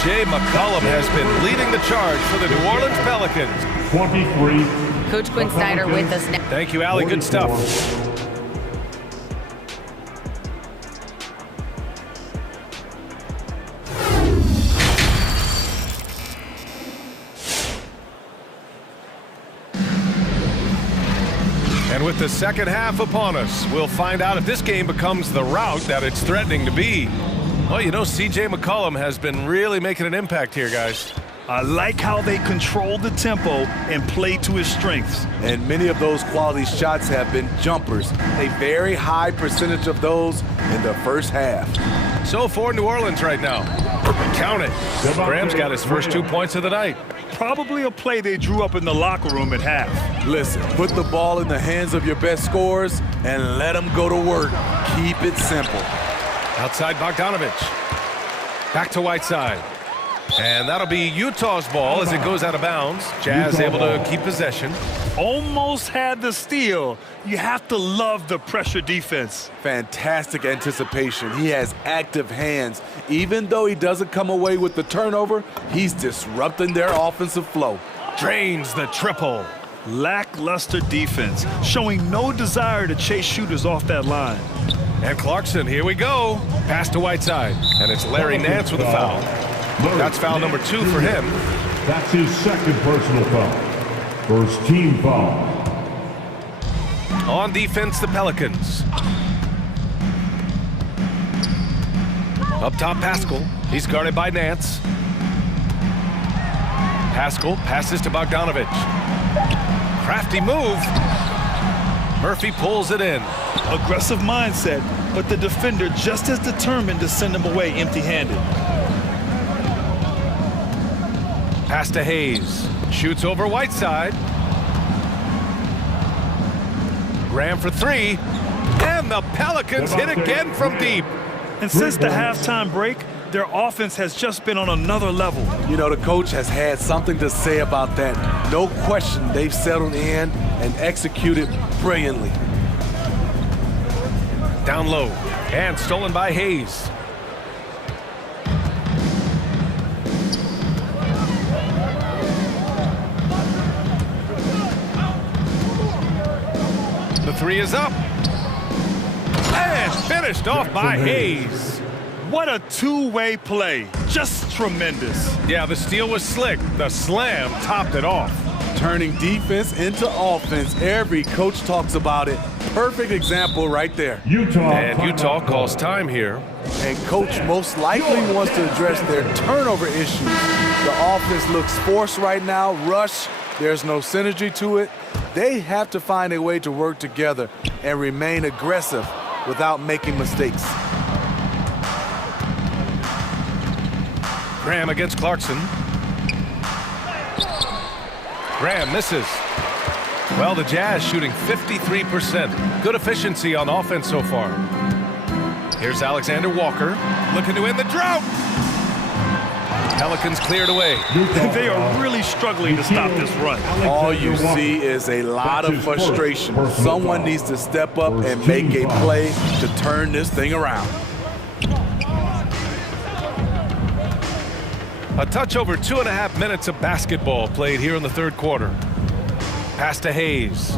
C.J. McCollum has been leading the charge for the New Orleans Pelicans. 23. Coach Quinn Snyder with us now. Thank you, Allie. Good stuff. And with the second half upon us, we'll find out if this game becomes the rout that it's threatening to be. Well, you know, C.J. McCollum has been really making an impact here, guys. I like how they control the tempo and play to his strengths. And many of those quality shots have been jumpers. A very high percentage of those in the first half. So for New Orleans right now, count it. Graham's got his first 2 points of the night. Probably a play they drew up in the locker room at half. Listen, put the ball in the hands of your best scorers and let them go to work. Keep it simple. Outside Bogdanovich. Back to Whiteside. And that'll be Utah's ball as it goes out of bounds. Jazz able to keep possession. Almost had the steal. You have to love the pressure defense. Fantastic anticipation. He has active hands. Even though he doesn't come away with the turnover, he's disrupting their offensive flow. Drains the triple. Lackluster defense, showing no desire to chase shooters off that line. And Clarkson, here we go. Pass to Whiteside. And it's Larry Nance with a foul. That's foul number 2 for him. That's his second personal foul. First team foul. On defense, the Pelicans. Up top, Pascal. He's guarded by Nance. Pascal passes to Bogdanovich. Crafty move. Murphy pulls it in. Aggressive mindset, but the defender just as determined to send him away empty-handed. Pass to Hayes. Shoots over Whiteside. Graham for 3. And the Pelicans hit again from deep. And since the halftime break, their offense has just been on another level. You know, the coach has had something to say about that. No question, they've settled in and executed brilliantly. Down low, and stolen by Hayes. The three is up. And finished off by Hayes. What a two-way play. Just tremendous. Yeah, the steal was slick. The slam topped it off. Turning defense into offense. Every coach talks about it. Perfect example right there. And Utah calls time here. And coach most likely wants to address their turnover issues. The offense looks forced right now, rush. There's no synergy to it. They have to find a way to work together and remain aggressive without making mistakes. Graham against Clarkson. Graham misses. Well, the Jazz shooting 53%. Good efficiency on offense so far. Here's Alexander Walker looking to end the drought. Pelicans cleared away. They are really struggling to stop this run. All you see is a lot of frustration. Someone needs to step up and make a play to turn this thing around. A touch over 2.5 minutes of basketball played here in the third quarter. Pass to Hayes.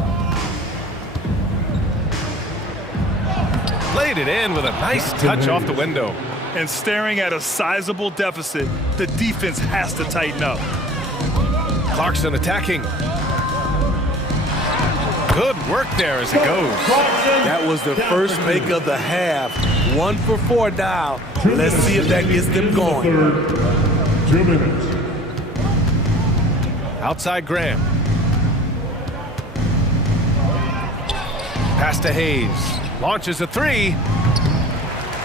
Laid it in with a nice touch off the window. And staring at a sizable deficit, the defense has to tighten up. Clarkson attacking. Good work there as it goes. That was the first make of the half. 1 for 4 now. Let's see if that gets them going. 2 minutes. Outside Graham. Pass to Hayes. Launches a three.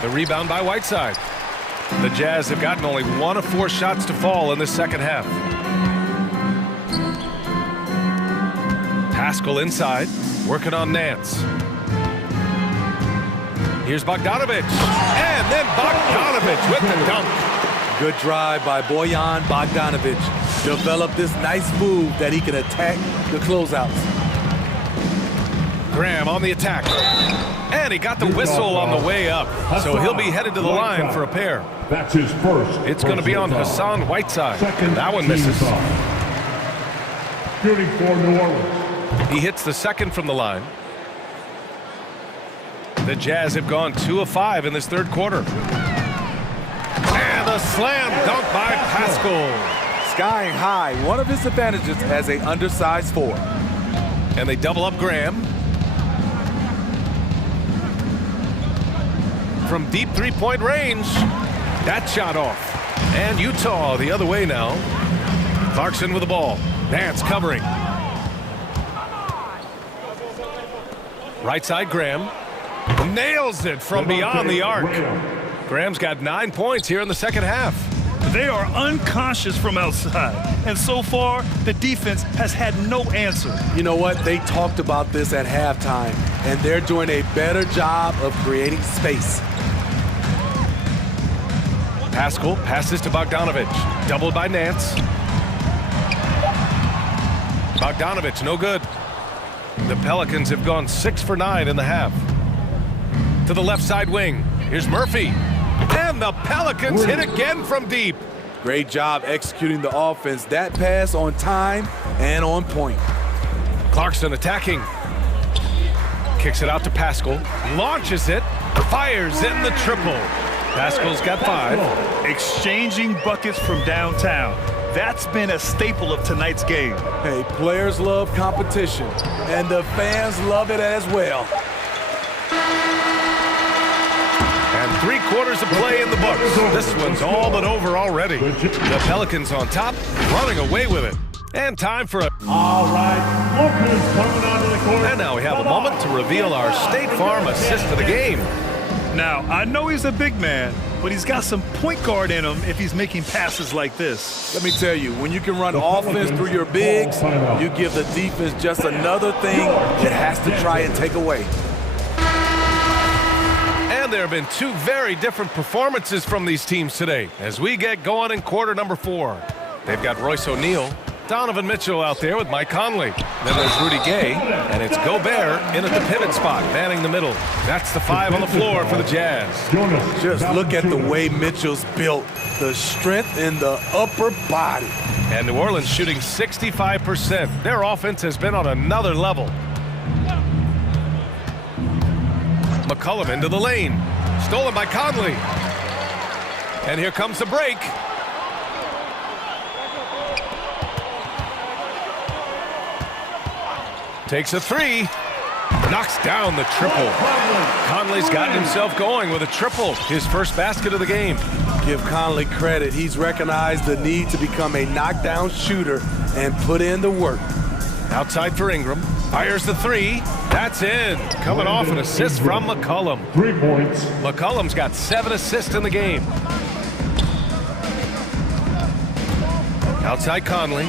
The rebound by Whiteside. The Jazz have gotten only 1 of 4 shots to fall in this second half. Pascal inside, working on Nance. Here's Bogdanovich. And then Bogdanovich with the dunk. Good drive by Bojan Bogdanovich. Developed this nice move that he can attack the closeouts. Graham on the attack. And he got the whistle on the way up. So he'll be headed to the line for a pair. That's his first. It's going to be on Hassan Whiteside. That one misses. Shooting for New Orleans. He hits the second from the line. The Jazz have gone 2 of 5 in this third quarter. And a slam dunk by Pascal. Skying high, one of his advantages as an undersized forward. And they double up Graham. From deep three-point range. That shot off. And Utah the other way now. Clarkson with the ball. Nance covering. Right side Graham. Nails it from beyond the arc. Graham's got 9 points here in the second half. They are unconscious from outside. And so far, the defense has had no answer. You know what? They talked about this at halftime, and they're doing a better job of creating space. Pascal passes to Bogdanovich. Doubled by Nance. Bogdanovich, no good. The Pelicans have gone 6 for 9 in the half. To the left side wing. Here's Murphy. And the Pelicans hit again from deep. Great job executing the offense. That pass on time and on point. Clarkson attacking. Kicks it out to Pascal. Launches it. Fires in the triple. Pascal's got 5. Exchanging buckets from downtown. That's been a staple of tonight's game. Hey, players love competition, and the fans love it as well. And 3 quarters of play in the books. This one's all but over already. The Pelicans on top, running away with it. And time for a... All right, Lucas coming onto the court. And now we have a moment to reveal our State Farm assist of the game. Now, I know he's a big man, but he's got some point guard in him if he's making passes like this. Let me tell you, when you can run offense through your bigs, you give the defense just another thing it has to try and take away. And And there have been two very different performances from these teams today as we get going in quarter number 4. They've got Royce O'Neal, Donovan Mitchell out there with Mike Conley. Then there's Rudy Gay, and it's Gobert in at the pivot spot, manning the middle. That's the 5 on the floor for the Jazz. Just look at the way Mitchell's built, the strength in the upper body. And New Orleans shooting 65%. Their offense has been on another level. McCollum into the lane. Stolen by Conley. And here comes the break. Takes a 3. Knocks down the triple. Conley's gotten himself going with a triple. His first basket of the game. Give Conley credit. He's recognized the need to become a knockdown shooter and put in the work. Outside for Ingram. Fires the 3. That's in. Coming off an assist from McCollum. 3 points. McCollum's got 7 assists in the game. Outside Conley.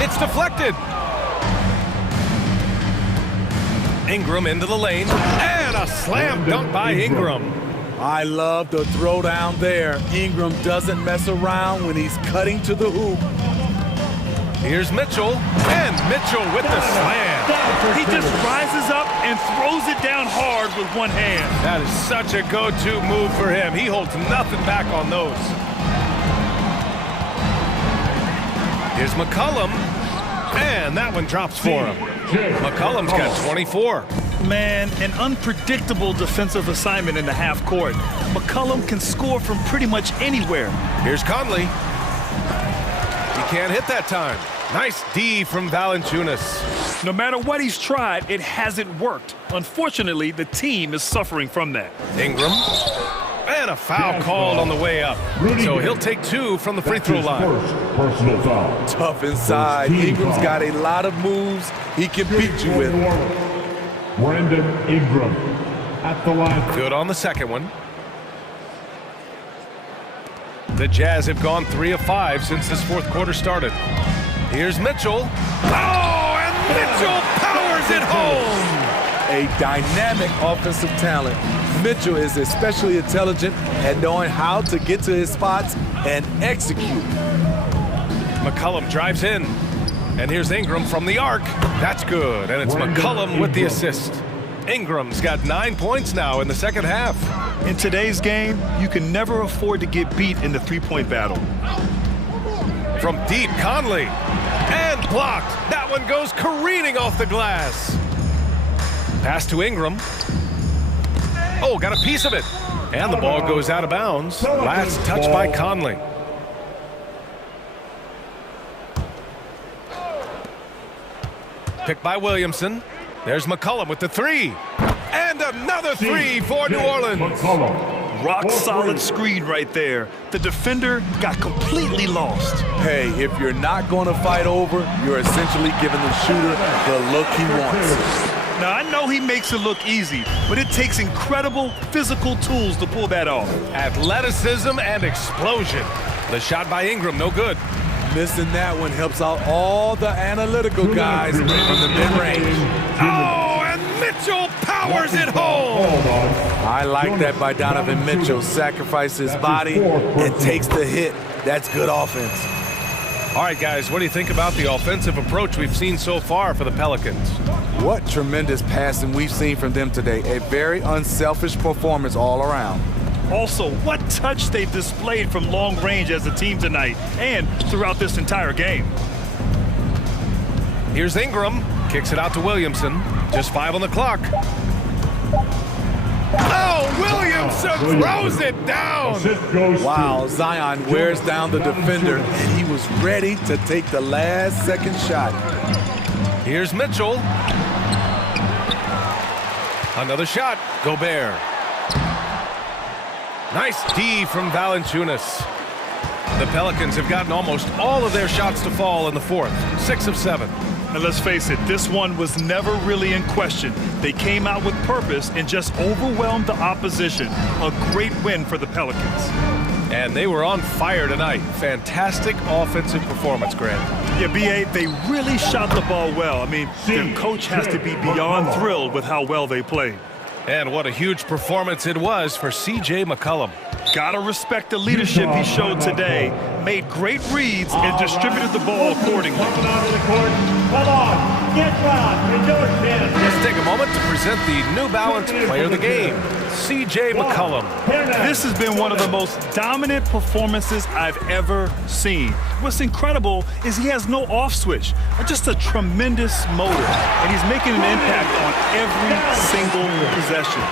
It's deflected. Ingram into the lane. And a slam dunk by Ingram. I love the throwdown there. Ingram doesn't mess around when he's cutting to the hoop. Here's Mitchell, and Mitchell with the slam. He just rises up and throws it down hard with one hand. That is such a go-to move for him. He holds nothing back on those. Here's McCollum, and that one drops for him. McCollum's got 24. Man, an unpredictable defensive assignment in the half court. McCollum can score from pretty much anywhere. Here's Conley. He can't hit that time. Nice D from Valanciunas. No matter what he's tried, it hasn't worked. Unfortunately, the team is suffering from that. Ingram. And a foul called on the way up. So he'll take 2 from the free throw line. Personal foul. Tough inside. Ingram's got a lot of moves he can beat you with. Brandon Ingram at the line. Good on the second one. The Jazz have gone 3 of 5 since this fourth quarter started. Here's Mitchell. Oh, and Mitchell powers it home. A dynamic offensive talent. Mitchell is especially intelligent at knowing how to get to his spots and execute. McCollum drives in. And here's Ingram from the arc. That's good. And it's McCollum with the assist. Ingram's got 9 points now in the second half. In today's game, you can never afford to get beat in the three-point battle. From deep, Conley. And blocked. That one goes careening off the glass. Pass to Ingram. Oh, got a piece of it. And the ball goes out of bounds. Last touch by Conley. Picked by Williamson. There's McCollum with the 3. And another 3 for New Orleans. Rock solid screen right there. The defender got completely lost. Hey, if you're not going to fight over, you're essentially giving the shooter the look he wants. Now, I know he makes it look easy, but it takes incredible physical tools to pull that off. Athleticism and explosion. The shot by Ingram, no good. Missing that one helps out all the analytical guys from the mid-range. Oh, and Mitchell powers it home. I like that by Donovan Mitchell. Sacrifices his body and takes the hit. That's good offense. All right, guys, what do you think about the offensive approach we've seen so far for the Pelicans? What tremendous passing we've seen from them today. A very unselfish performance all around. Also, what touch they've displayed from long range as a team tonight and throughout this entire game. Here's Ingram. Kicks it out to Williamson. Just 5 on the clock. Oh, Williamson throws it down. Wow, Zion wears down the defender, and he was ready to take the last second shot. Here's Mitchell. Another shot. Gobert. Nice D from Valanciunas. The Pelicans have gotten almost all of their shots to fall in the fourth. 6 of 7. And let's face it, this one was never really in question. They came out with purpose and just overwhelmed the opposition. A great win for the Pelicans. And they were on fire tonight. Fantastic offensive performance, Grant. Yeah, B.A., they really shot the ball well. I mean, their coach has to be beyond thrilled with how well they played. And what a huge performance it was for C.J. McCollum. Gotta respect the leadership he showed today. Made great reads and distributed the ball accordingly. Coming onto the court. Come on, get loud, endorse him. Let's take a moment to present the New Balance Player of the Game, C.J. McCollum. This has been one of the most dominant performances I've ever seen. What's incredible is he has no off switch, just a tremendous motor, and he's making an impact on every single possession.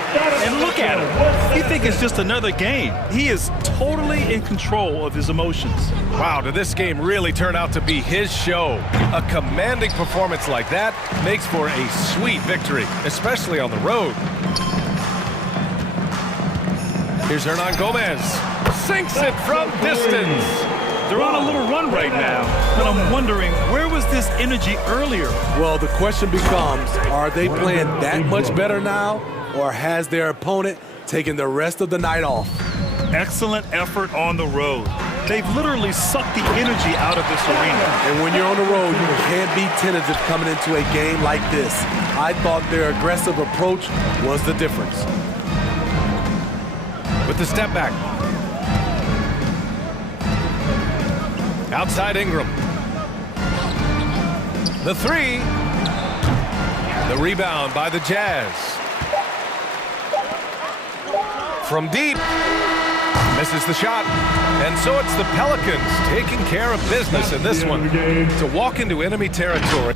And look at him. You think it's just another game. He is totally in control of his emotions. Wow, did this game really turn out to be his show? A commanding performance like that makes for a sweet victory, especially on the road. Here's Hernan Gomez. Sinks it from distance. They're on a little run right now, but I'm wondering, where was this energy earlier? Well, the question becomes, are they playing that much better now, or has their opponent taken the rest of the night off? Excellent effort on the road. They've literally sucked the energy out of this arena. And when you're on the road, you can't be tentative coming into a game like this. I thought their aggressive approach was the difference. With the step back. Outside Ingram. The three. The rebound by the Jazz. From deep. Misses the shot. And so it's the Pelicans taking care of business in this one to walk into enemy territory.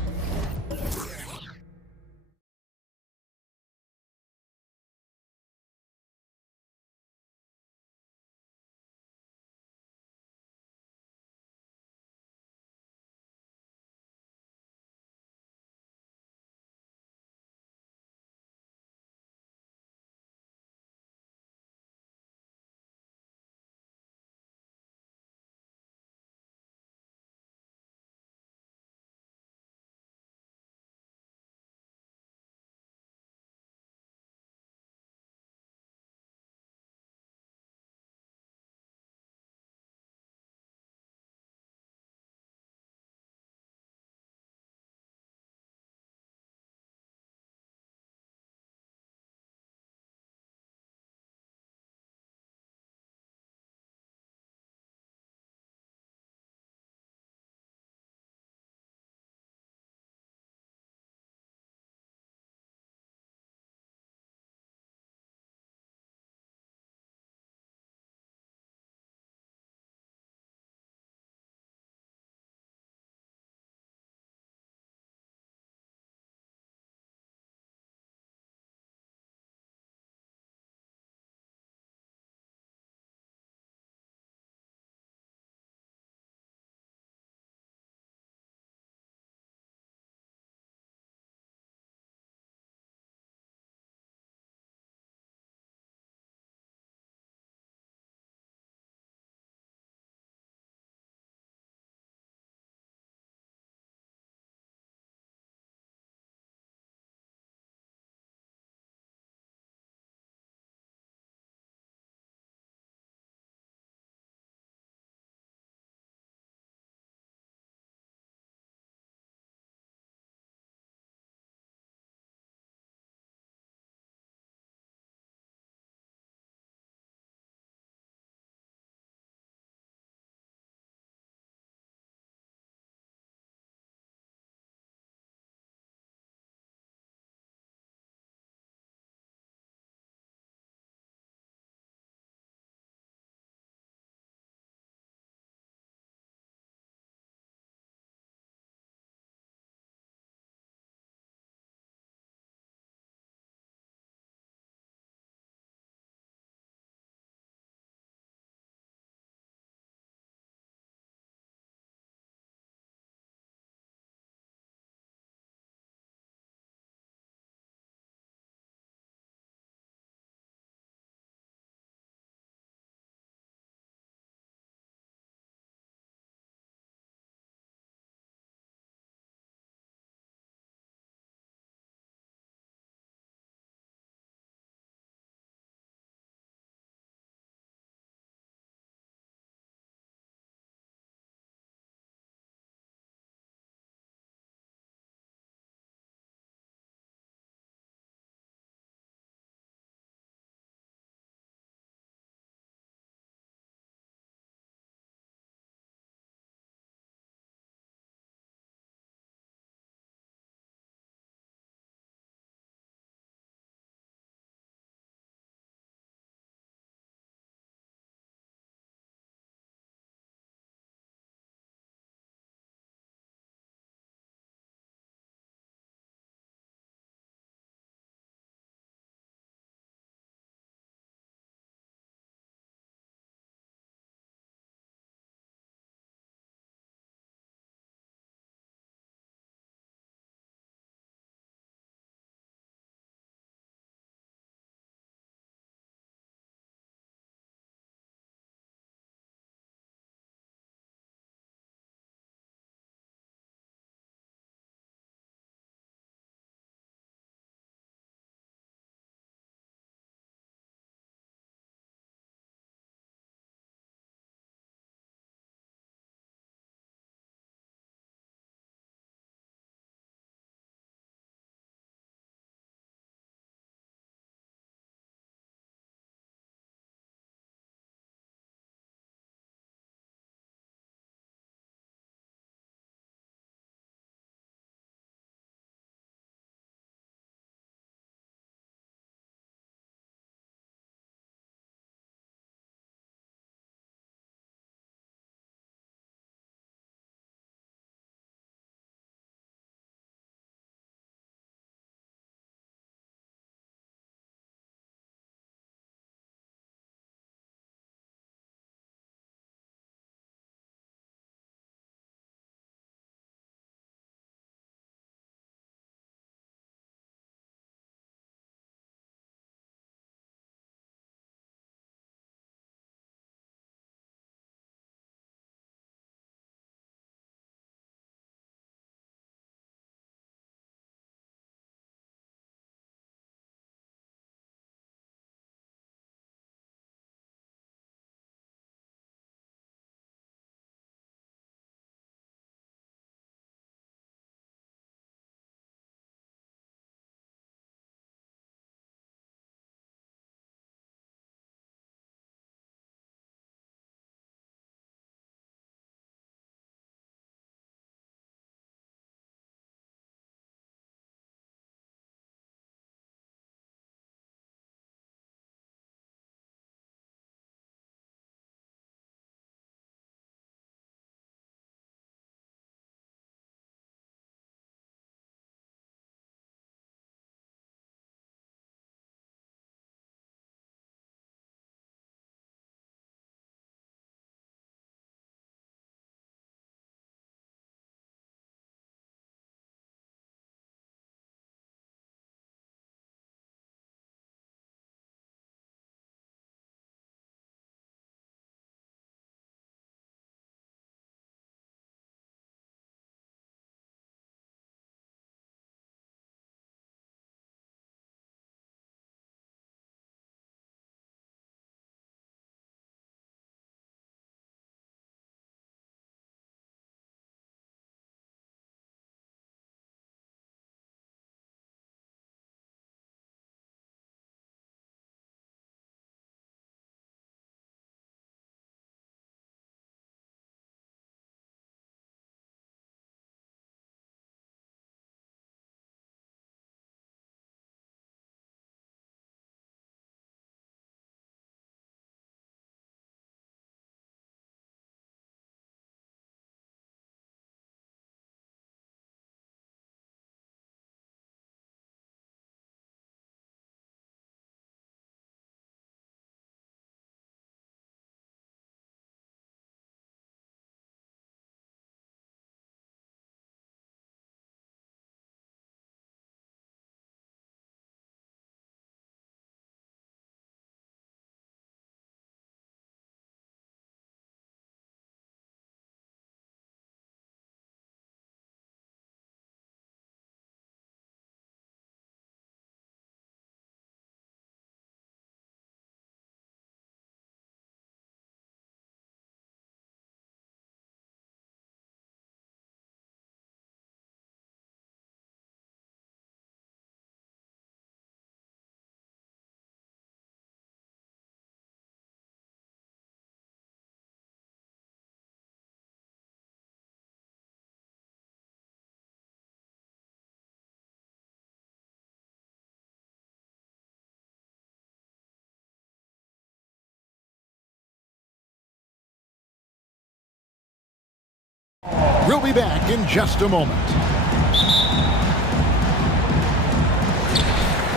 We'll be back in just a moment.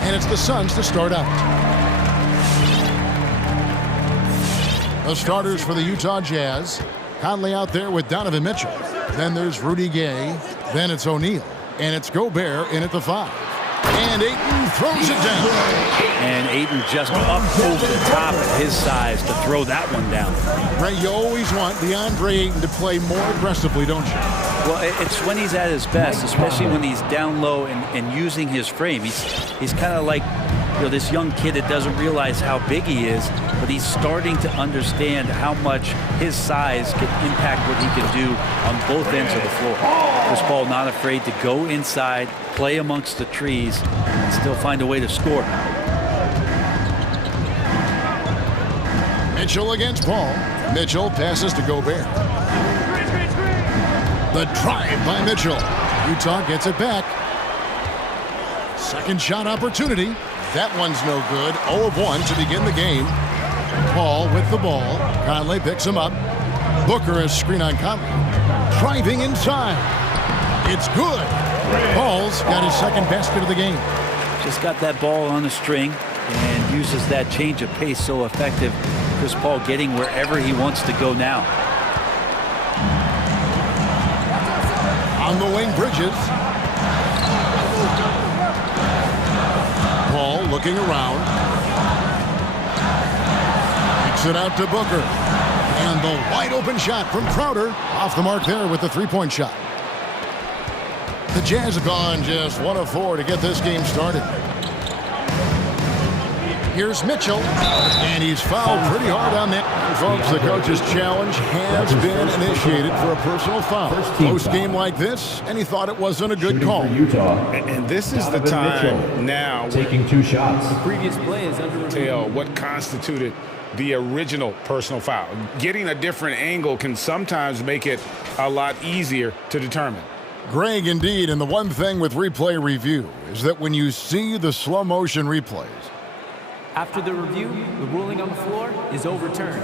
And it's the Suns to start out. The starters for the Utah Jazz. Conley out there with Donovan Mitchell. Then there's Rudy Gay. Then it's O'Neal. And it's Gobert in at the 5. And Ayton throws it down. And Ayton just up over the top at his size to throw that one down. Ray, you always want DeAndre Ayton to play more aggressively, don't you? Well, it's when he's at his best, especially when he's down low and using his frame. He's kind of like, you know, this young kid that doesn't realize how big he is, but he's starting to understand how much his size can impact what he can do on both ends of the floor. Chris Paul not afraid to go inside, play amongst the trees, and still find a way to score. Mitchell against Paul. Mitchell passes to Gobert. The drive by Mitchell. Utah gets it back. Second shot opportunity. That one's no good. 0 of 1 to begin the game. Paul with the ball. Conley picks him up. Booker has screen on Conley. Driving inside. It's good. Paul's got his second basket of the game. Just got that ball on the string and uses that change of pace so effective. Chris Paul getting wherever he wants to go now. On the wing, Bridges. Paul looking around. Kicks it out to Booker. And the wide open shot from Crowder. Off the mark there with the three-point shot. The Jazz have gone just 1 of 4 to get this game started. Here's Mitchell, and he's fouled pretty hard on that. Folks, the coach's challenge has been initiated for a personal foul. Post-game like this, and he thought it wasn't a good call. And this is the time now taking 2 shots. The previous play is under review. Tell what constituted the original personal foul. Getting a different angle can sometimes make it a lot easier to determine. Greg, indeed, and the one thing with replay review is that when you see the slow motion replays, After the review, the ruling on the floor is overturned.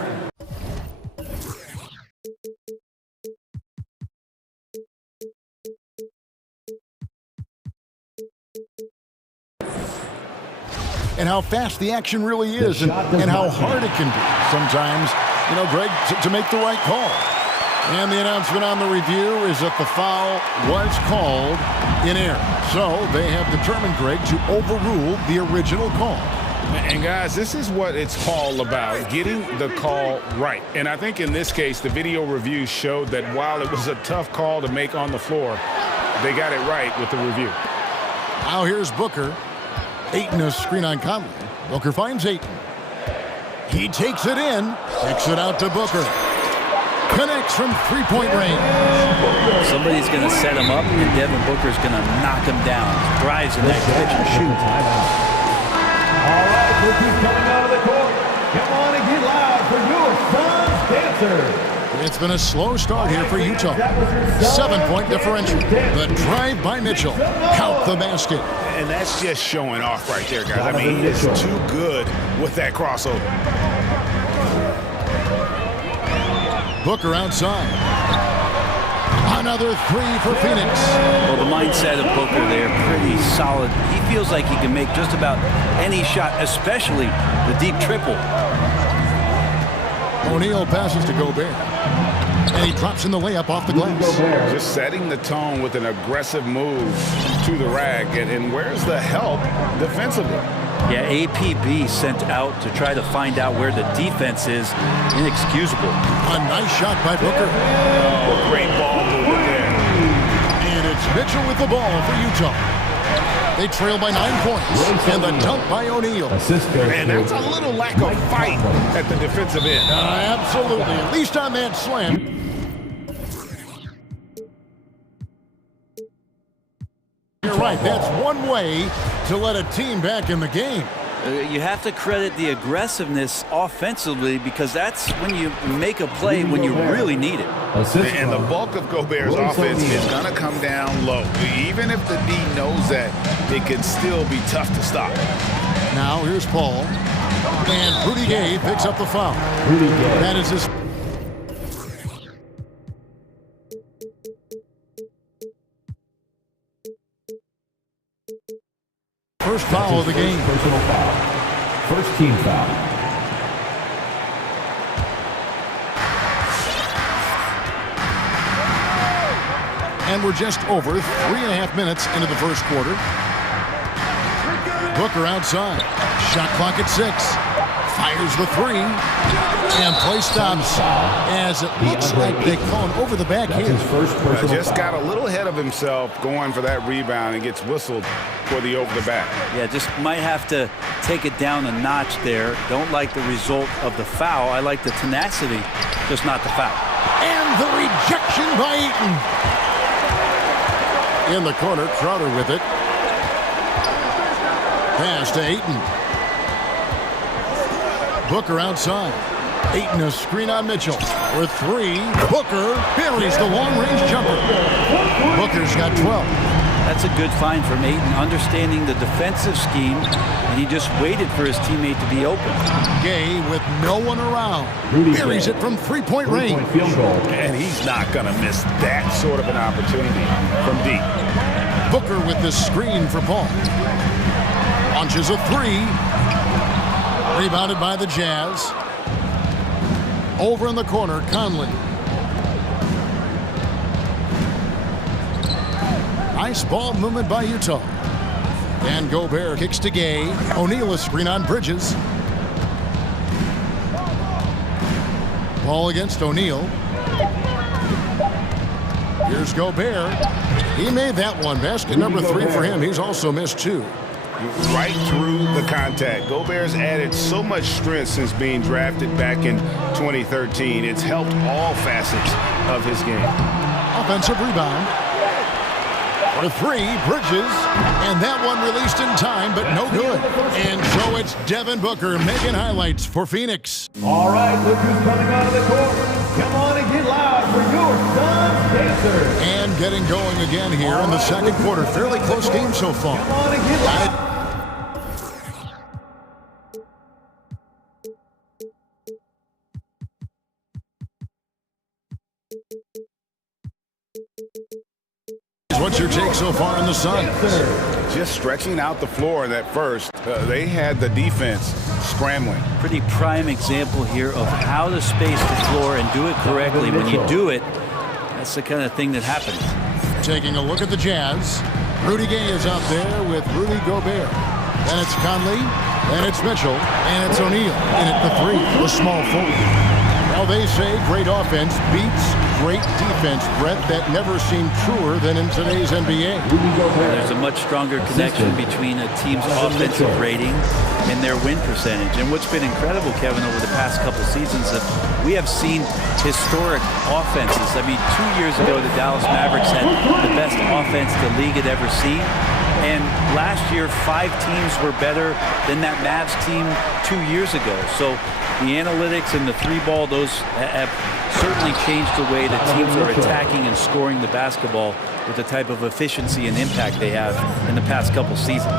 and how fast the action really is and how hard it can be sometimes, you know, Greg, to make the right call. And the announcement on the review is that the foul was called in error. So they have determined, Greg, to overrule the original call. And guys, this is what it's all about, getting the call right. And I think in this case, the video review showed that while it was a tough call to make on the floor, they got it right with the review. Now here's Booker. Ayton a screen on Conley. Booker finds Ayton. He takes it in, kicks it out to Booker. Connects from three-point range. Somebody's going to set him up, and Devin Booker's going to knock him down. Drives in that catch and shoot. All right, rookies coming out of the court. Come on and get loud for your Suns dancer. It's been a slow start here for Utah. 7-point differential. The drive by Mitchell. Count the basket. And that's just showing off right there, guys. I mean, he is too good with that crossover. Booker outside. Another three for Phoenix. Well, the mindset of Booker there, pretty solid. He feels like he can make just about any shot, especially the deep triple. O'Neal passes to Gobert. And he drops in the layup off the glass. Just setting the tone with an aggressive move to the rack. And where's the help defensively? Yeah, APB sent out to try to find out where the defense is. Inexcusable. A nice shot by Booker. Oh, great ball movement there. And it's Mitchell with the ball for Utah. They trail by 9 points. And the dunk by O'Neal. And that's a little lack of fight at the defensive end. Absolutely. At least on that slam. You're right. That's one way to let a team back in the game. You have to credit the aggressiveness offensively because that's when you make a play when you really need it. And the bulk of Gobert's offense is going to come down low. Even if the D knows that, it can still be tough to stop. Now here's Paul. And Rudy Gay picks up the foul. That is his... first foul of the game. Personal foul. First team foul. And we're just over 3.5 minutes into the first quarter. Booker outside. Shot clock at 6. Fires the 3. And play stops as it looks like they call him over the back here. Just got a little ahead of himself going for that rebound and gets whistled for the over the back. Yeah, just might have to take it down a notch there. Don't like the result of the foul. I like the tenacity, just not the foul. And the rejection by Eaton. In the corner, Crowder with it. Pass to Ayton. Booker outside. Ayton a screen on Mitchell. For 3, Booker buries the long-range jumper. Booker's got 12. That's a good find from Ayton, understanding the defensive scheme, and he just waited for his teammate to be open. Gay with no one around. Buries it from three-point range. Field goal. And he's not going to miss that sort of an opportunity from deep. Booker with the screen for Paul. Launches a 3. Rebounded by the Jazz. Over in the corner, Conley. Nice ball movement by Utah. And Gobert kicks to Gay. O'Neal a screen on Bridges. Ball against O'Neal. Here's Gobert. He made that one. Basket number 3 for him. He's also missed 2. Right through the contact. Gobert's added so much strength since being drafted back in 2013. It's helped all facets of his game. Offensive rebound. For 3, Bridges. And that one released in time, but no good. And so it's Devin Booker making highlights for Phoenix. All right, look who's coming out of the court. Come on and get loud for your Suns dancers. And getting going again here in the second quarter. Fairly close game so far. Come on and get loud. What's your take so far in the Suns? Just stretching out the floor in that first. They had the defense scrambling. Pretty prime example here of how to space the floor and do it correctly. When you do it, that's the kind of thing that happens. Taking a look at the Jazz. Rudy Gay is out there with Rudy Gobert. Then it's Conley, then it's Mitchell, and it's O'Neal. And at the 3, the small forward. Well, they say great offense beats great defense, Brett. That never seemed truer than in today's NBA. There's a much stronger connection between a team's offensive rating and their win percentage. And what's been incredible, Kevin, over the past couple seasons, that we have seen historic offenses. I mean, 2 years ago, the Dallas Mavericks had the best offense the league had ever seen. And last year, 5 teams were better than that Mavs team 2 years ago. So the analytics and the 3-ball, those have certainly changed the way that teams are attacking and scoring the basketball with the type of efficiency and impact they have in the past couple seasons.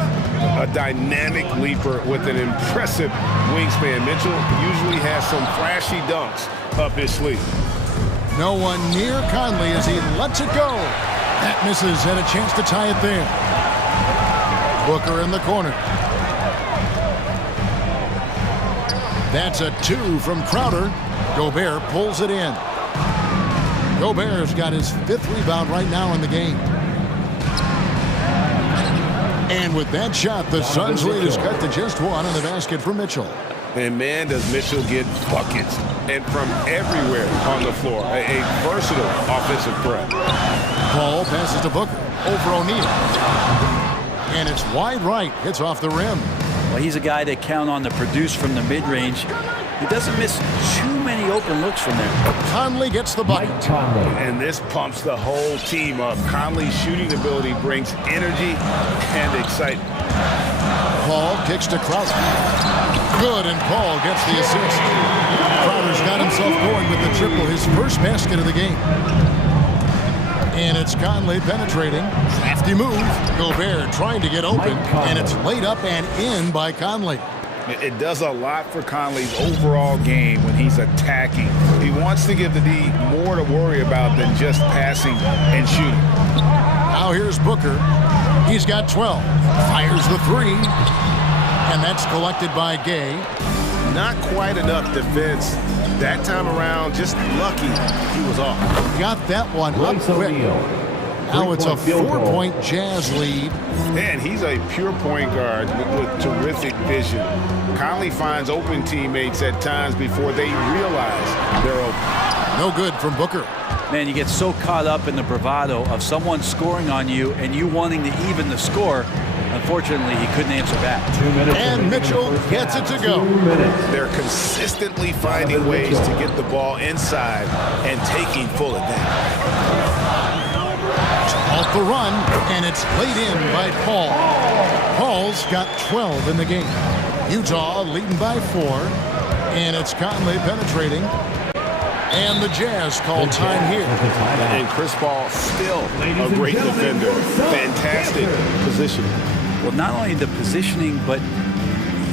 A dynamic leaper with an impressive wingspan. Mitchell usually has some flashy dunks up his sleeve. No one near Conley as he lets it go. That misses, had a chance to tie it there. Booker in the corner. That's a 2 from Crowder. Gobert pulls it in. Gobert's got his 5th rebound right now in the game. And with that shot, the Suns' lead is cut to just 1 on the basket for Mitchell. And man, does Mitchell get buckets. And from everywhere on the floor. A versatile offensive threat. Paul passes to Booker. Over O'Neal. And it's wide right. Hits off the rim. Well, he's a guy that count on to produce from the mid-range. He doesn't miss too many open looks from there. Conley gets the bucket. And this pumps the whole team up. Conley's shooting ability brings energy and excitement. Paul kicks to Crowder. Good, and Paul gets the assist. Crowder's got himself going with the triple, his first basket of the game. And it's Conley penetrating. Crafty move. Gobert trying to get open. And it's laid up and in by Conley. It does a lot for Conley's overall game when he's attacking. He wants to give the D more to worry about than just passing and shooting. Now here's Booker. He's got 12. Fires the three. And that's collected by Gay. Not quite enough defense that time around. Just lucky he was off. Got that one up quick. Now it's a 4-point Jazz lead. And he's a pure point guard with terrific vision. Conley finds open teammates at times before they realize they're open. No good from Booker. Man, you get so caught up in the bravado of someone scoring on you and you wanting to even the score. Unfortunately, he couldn't answer back. And Mitchell gets it to go. They're consistently finding ways to get the ball inside and taking full advantage. Off the run, and it's laid in by Paul. Paul's got 12 in the game. Utah leading by 4, and it's Conley penetrating. And the Jazz call time here. And Chris Paul still a great defender. Fantastic positioning. Well, not only the positioning, but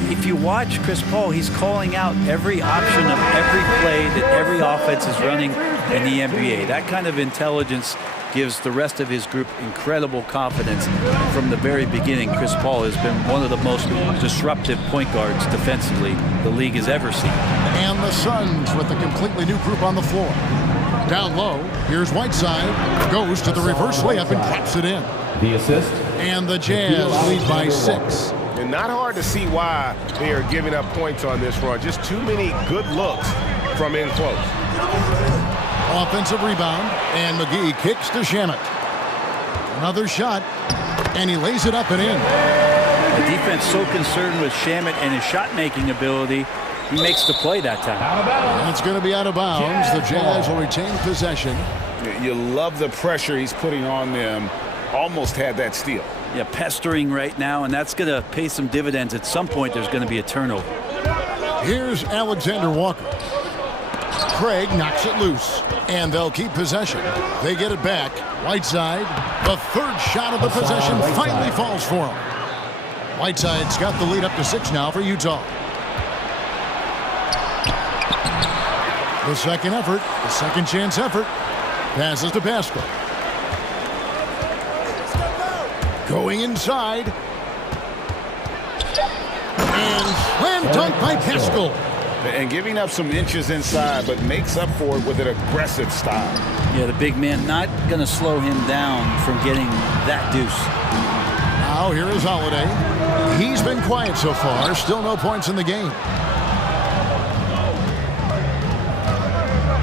if you watch Chris Paul, he's calling out every option of every play that every offense is running in the NBA. That kind of intelligence gives the rest of his group incredible confidence. From the very beginning, Chris Paul has been one of the most disruptive point guards defensively the league has ever seen. And the Suns with a completely new group on the floor. Down low, here's Whiteside. Goes to the reverse layup and claps it in. The assist. And the Jazz lead by 6. And not hard to see why they are giving up points on this run. Just too many good looks from in close. Offensive rebound, and McGee kicks to Shamet. Another shot, and he lays it up and in. The defense so concerned with Shamet and his shot-making ability, he makes the play that time. And it's going to be out of bounds. The Jazz will retain possession. You love the pressure he's putting on them. Almost had that steal. Yeah, pestering right now, and that's going to pay some dividends. At some point, there's going to be a turnover. Here's Alexander Walker. Craig knocks it loose, and they'll keep possession. They get it back. Whiteside, the third shot of the possession finally falls for him. Whiteside's got the lead up to 6 now for Utah. The second effort, the second chance effort, passes to Pascal. Going inside. And slam dunk by Pascal. And giving up some inches inside, but makes up for it with an aggressive style. Yeah, the big man not going to slow him down from getting that deuce. Now here is Holiday. He's been quiet so far. Still no points in the game.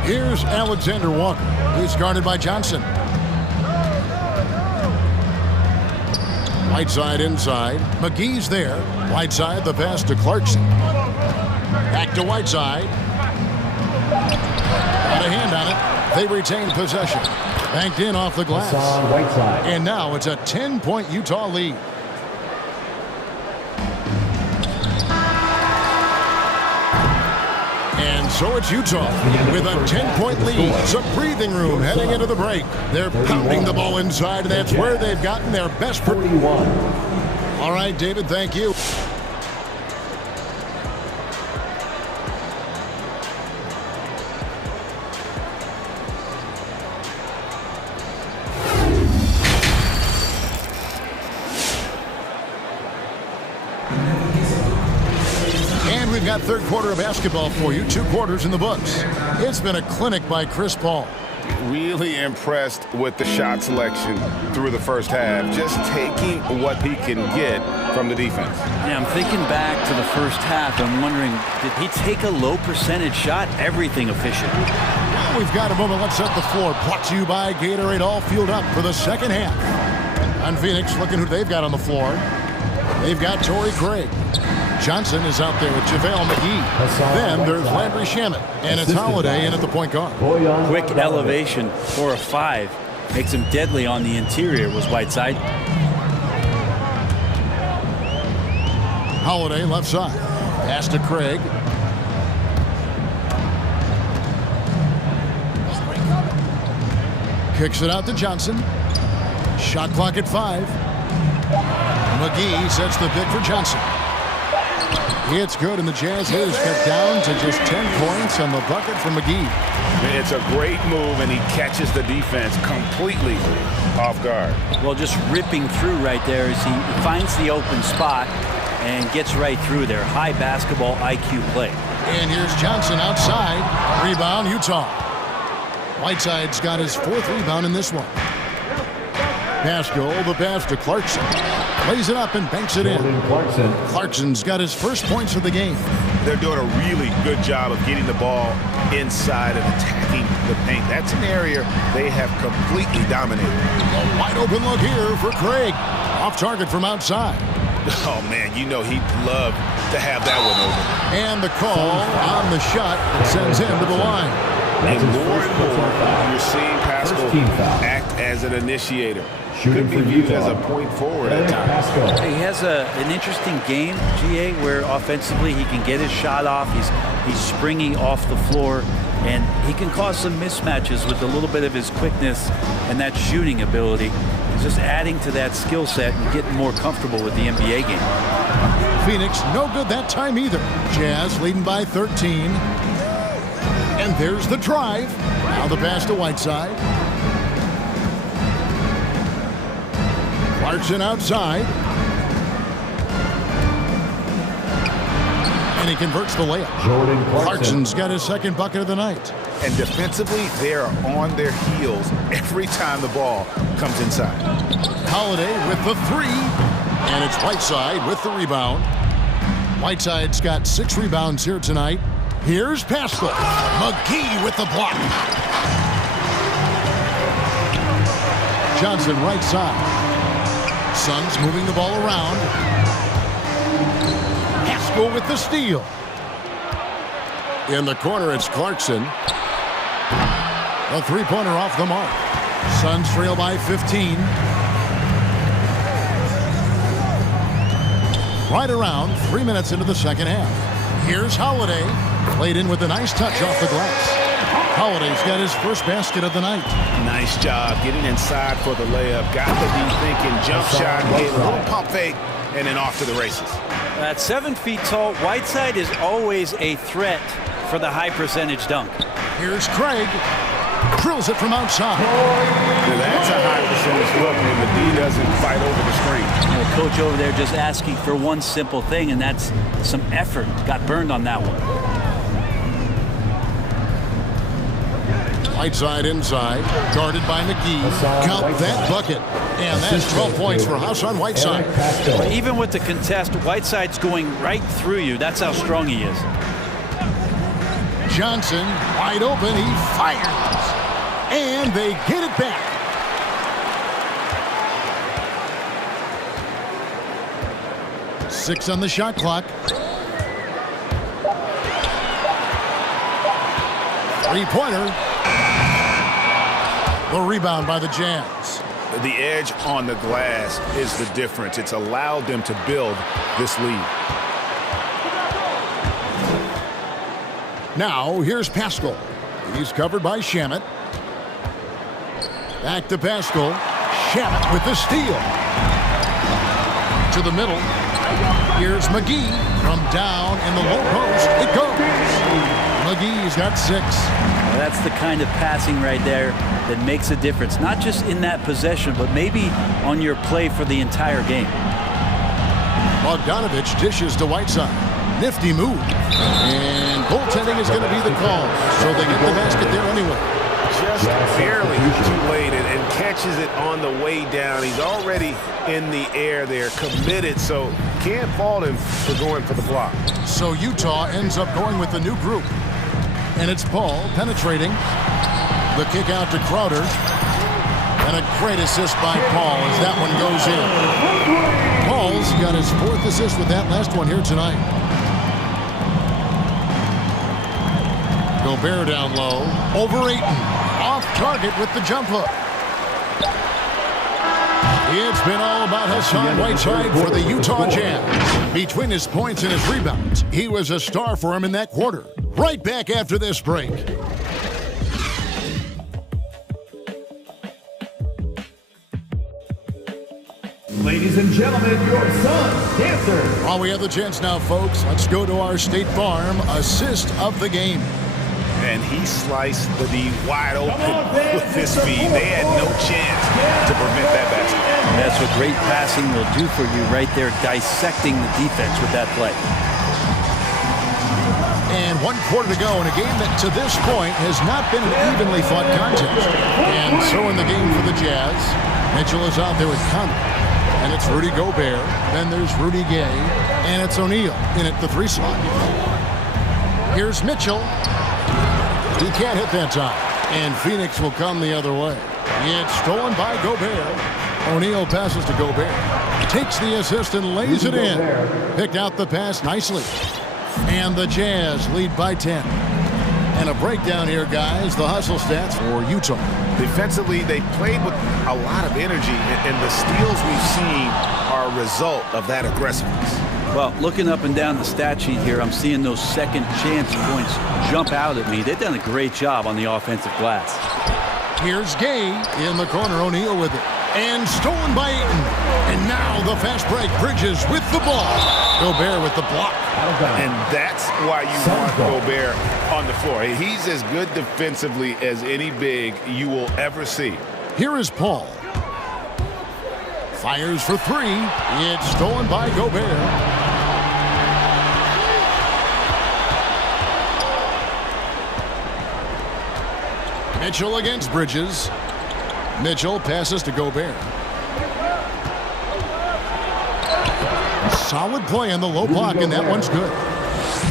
Here's Alexander Walker. He's guarded by Johnson. Whiteside inside. McGee's there. Whiteside the pass to Clarkson. Back to Whiteside. Got a hand on it. They retain possession. Banked in off the glass. And now it's a 10-point Utah lead. And so it's Utah with a 10-point lead. Some breathing room heading into the break. They're pounding the ball inside, and that's where they've gotten their best. 41. All right, David, thank you. We've got third quarter of basketball for you. 2 quarters in the books. It's been a clinic by Chris Paul. Really impressed with the shot selection through the first half. Just taking what he can get from the defense. Yeah, I'm thinking back to the first half. I'm wondering, did he take a low percentage shot? Everything efficient. Well, we've got a moment. Let's set the floor. Brought to you by Gatorade. All fueled up for the second half. On Phoenix, looking who they've got on the floor. They've got Torrey Craig. Johnson is out there with JaVale McGee. Then there's Landry Shamet. And it's Holiday in at the point guard. Quick elevation for a 5. Makes him deadly on the interior was Whiteside. Holiday left side. Pass to Craig. Kicks it out to Johnson. Shot clock at 5. McGee sets the pick for Johnson. It's good, and the Jazz leaders cut down to just 10 points on the bucket from McGee. It's a great move, and he catches the defense completely off guard. Well, just ripping through right there as he finds the open spot and gets right through there. High basketball IQ play. And here's Johnson outside. Rebound, Utah. Whiteside's got his 4th rebound in this one. Pascal, the pass to Clarkson. Lays it up and banks it in. Clarkson's got his first points of the game. They're doing a really good job of getting the ball inside and attacking the paint. That's an area they have completely dominated. A wide open look here for Craig. Off target from outside. Oh, man, you know he'd love to have that one over. And the call on the shot that sends him to the line. And more you're seeing Pascal act as an initiator. Could be viewed as a point forward at times. He has an interesting game, GA, where offensively he can get his shot off. He's springy off the floor, and he can cause some mismatches with a little bit of his quickness and that shooting ability. He's just adding to that skill set and getting more comfortable with the NBA game. Phoenix no good that time either. Jazz leading by 13. And there's the drive. Now the pass to Whiteside. Clarkson outside. And he converts the layup. Clarkson's got his 2nd bucket of the night. And defensively, they are on their heels every time the ball comes inside. Holiday with the 3. And it's Whiteside with the rebound. Whiteside's got 6 rebounds here tonight. Here's Pascal. McGee with the block. Johnson right side. Suns moving the ball around. Pascal with the steal. In the corner, it's Clarkson. A 3-pointer off the mark. Suns trail by 15. Right around 3 minutes into the second half. Here's Holiday. Played in with a nice touch off the glass. Holiday's got his first basket of the night. Nice job getting inside for the layup. Got the deep thinking jump shot, gave a little pump fake, and then off to the races. At 7 feet tall, Whiteside is always a threat for the high percentage dunk. Here's Craig. Drills it from outside. That's a high percentage look when the D doesn't fight over the screen. The coach over there just asking for one simple thing, and that's some effort. Got burned on that one. Whiteside inside, guarded by McGee. Count that bucket. And that's 12 points for Hassan Whiteside. But even with the contest, Whiteside's going right through you. That's how strong he is. Johnson, wide open, he fires. And they get it back. Six on the shot clock. 3-pointer. The rebound by the Jazz. The edge on the glass is the difference. It's allowed them to build this lead. Now, here's Pascal. He's covered by Shamet. Back to Pascal. Shamet with the steal. To the middle. Here's McGee from down in the low post. It goes. McGee's got 6. Well, that's the kind of passing right there that makes a difference. Not just in that possession, but maybe on your play for the entire game. Bogdanovich dishes to Whiteside. Nifty move. And goaltending is going to be the call. So they get the basket there anyway. Just barely too late and catches it on the way down. He's already in the air there, committed, so can't fault him for going for the block. So Utah ends up going with the new group. And it's Paul penetrating. The kick out to Crowder. And a great assist by Paul as that one goes in. Paul's got his 4th assist with that last one here tonight. Gobert down low. Over Ayton. Off target with the jump hook. It's been all about Hassan Whiteside for the Utah Jazz. Between his points and his rebounds, he was a star for him in that quarter. Right back after this break. Ladies and gentlemen, your Suns dancer. While we have the chance now, folks, let's go to our State Farm assist of the game. And he sliced the D wide open with this feed. They had no chance to prevent that basket. That's what great passing will do for you right there, dissecting the defense with that play. And 1 quarter to go in a game that to this point has not been an evenly fought contest. And so in the game for the Jazz, Mitchell is out there with Conley. And it's Rudy Gobert. Then there's Rudy Gay. And it's O'Neal in at the 3 slot. Here's Mitchell. He can't hit that time. And Phoenix will come the other way. It's stolen by Gobert. O'Neal passes to Gobert. Takes the assist and lays it in. Picked out the pass nicely. And the Jazz lead by 10. And a breakdown here, guys. The hustle stats for Utah. Defensively, they played with a lot of energy, and the steals we've seen are a result of that aggressiveness. Well, looking up and down the stat sheet here, I'm seeing those second chance points jump out at me. They've done a great job on the offensive glass. Here's Gay in the corner. O'Neal with it. And stolen by Ayton. And now the fast break. Bridges with the ball. Gobert with the block. And that's why you want Gobert on the floor. He's as good defensively as any big you will ever see. Here is Paul. Fires for 3. It's stolen by Gobert. Mitchell against Bridges. Mitchell passes to Gobert. Solid play in the low block, and that one's good.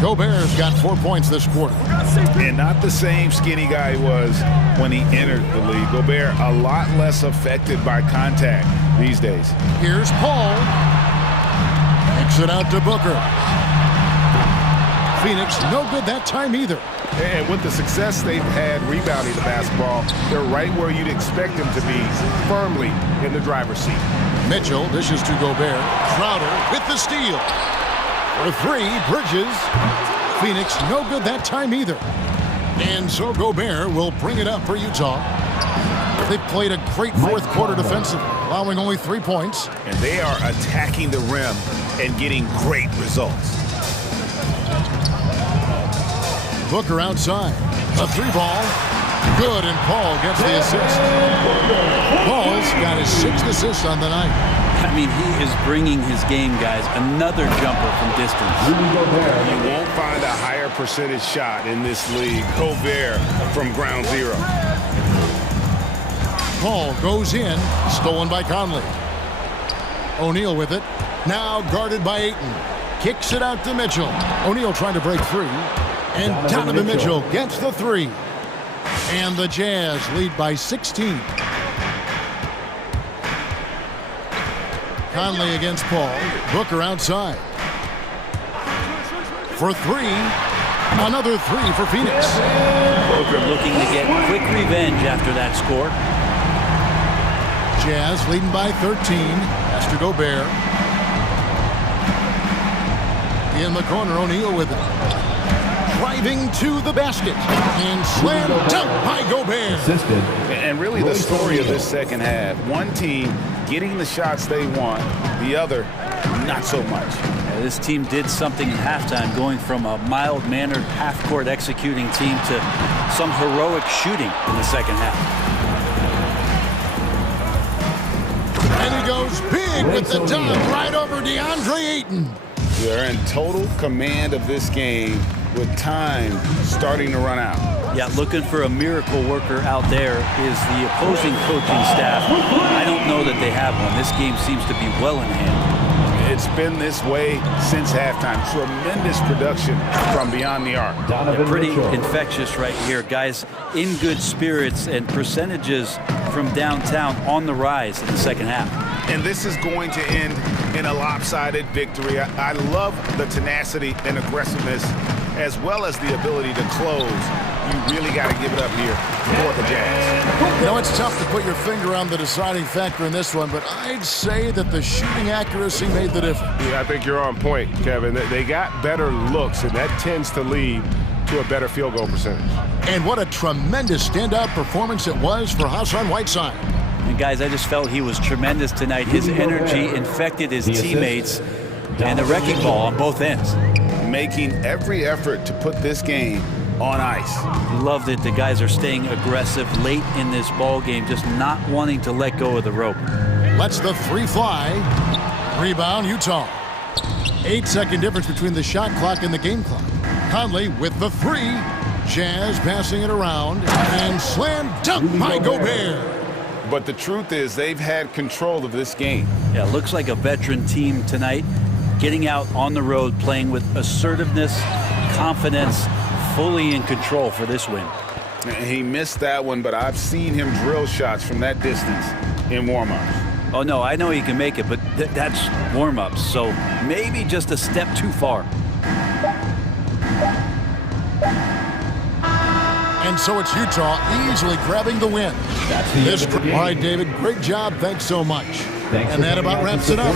Gobert's got 4 points this quarter. And not the same skinny guy he was when he entered the league. Gobert a lot less affected by contact these days. Here's Paul. Kicks it out to Booker. Phoenix no good that time either. And with the success they've had rebounding the basketball, they're right where you'd expect them to be, firmly in the driver's seat. Mitchell dishes to Gobert. Crowder with the steal. For 3, Bridges. Phoenix no good that time either. And so Gobert will bring it up for Utah. They've played a great 4th quarter defensively, allowing only 3 points. And they are attacking the rim and getting great results. Booker outside. A 3-ball. Good, and Paul gets the assist. Paul's got his 6th assist on the night. I mean, he is bringing his game, guys. Another jumper from distance. You won't find a higher percentage shot in this league. Gobert from ground zero. Paul goes in. Stolen by Conley. O'Neal with it. Now guarded by Ayton. Kicks it out to Mitchell. O'Neal trying to break free. And Donovan Mitchell gets the 3. And the Jazz lead by 16. Conley against Paul. Booker outside. For 3. Another 3 for Phoenix. Booker looking to get quick revenge after that score. Jazz leading by 13. Has to Gobert. In the corner, O'Neal with it. Driving to the basket. And slam dunk by Gobert. And really the story of this second half. One team getting the shots they want. The other, not so much. Yeah, this team did something in halftime, going from a mild-mannered half-court executing team to some heroic shooting in the second half. And he goes big with the dunk right over DeAndre Ayton. They're in total command of this game with time starting to run out. Yeah, looking for a miracle worker out there is the opposing coaching staff. I don't know that they have one. This game seems to be well in hand. It's been this way since halftime. Tremendous production from beyond the arc. They're pretty infectious right here. Guys in good spirits and percentages from downtown on the rise in the second half. And this is going to end in a lopsided victory. I love the tenacity and aggressiveness as well as the ability to close. You really got to give it up here for the Jazz. You know, it's tough to put your finger on the deciding factor in this one, but I'd say that the shooting accuracy made the difference. Yeah, I think you're on point, Kevin. They got better looks, and that tends to lead to a better field goal percentage. And what a tremendous standout performance it was for Hassan Whiteside. And guys, I just felt he was tremendous tonight. His energy infected his teammates, and the wrecking ball on both ends. Making every effort to put this game on ice. Love that the guys are staying aggressive late in this ball game, just not wanting to let go of the rope. Lets the three fly. Rebound, Utah. 8-second difference between the shot clock and the game clock. Conley with the three. Jazz passing it around. And slam dunk by Gobert. But the truth is they've had control of this game. Yeah, looks like a veteran team tonight, getting out on the road, playing with assertiveness, confidence, fully in control for this win. He missed that one, but I've seen him drill shots from that distance in warm-ups. Oh, no, I know he can make it, but that's warm-ups, so maybe just a step too far. And so it's Utah easily grabbing the win. All right, David, great job. Thanks so much. And that about wraps it up.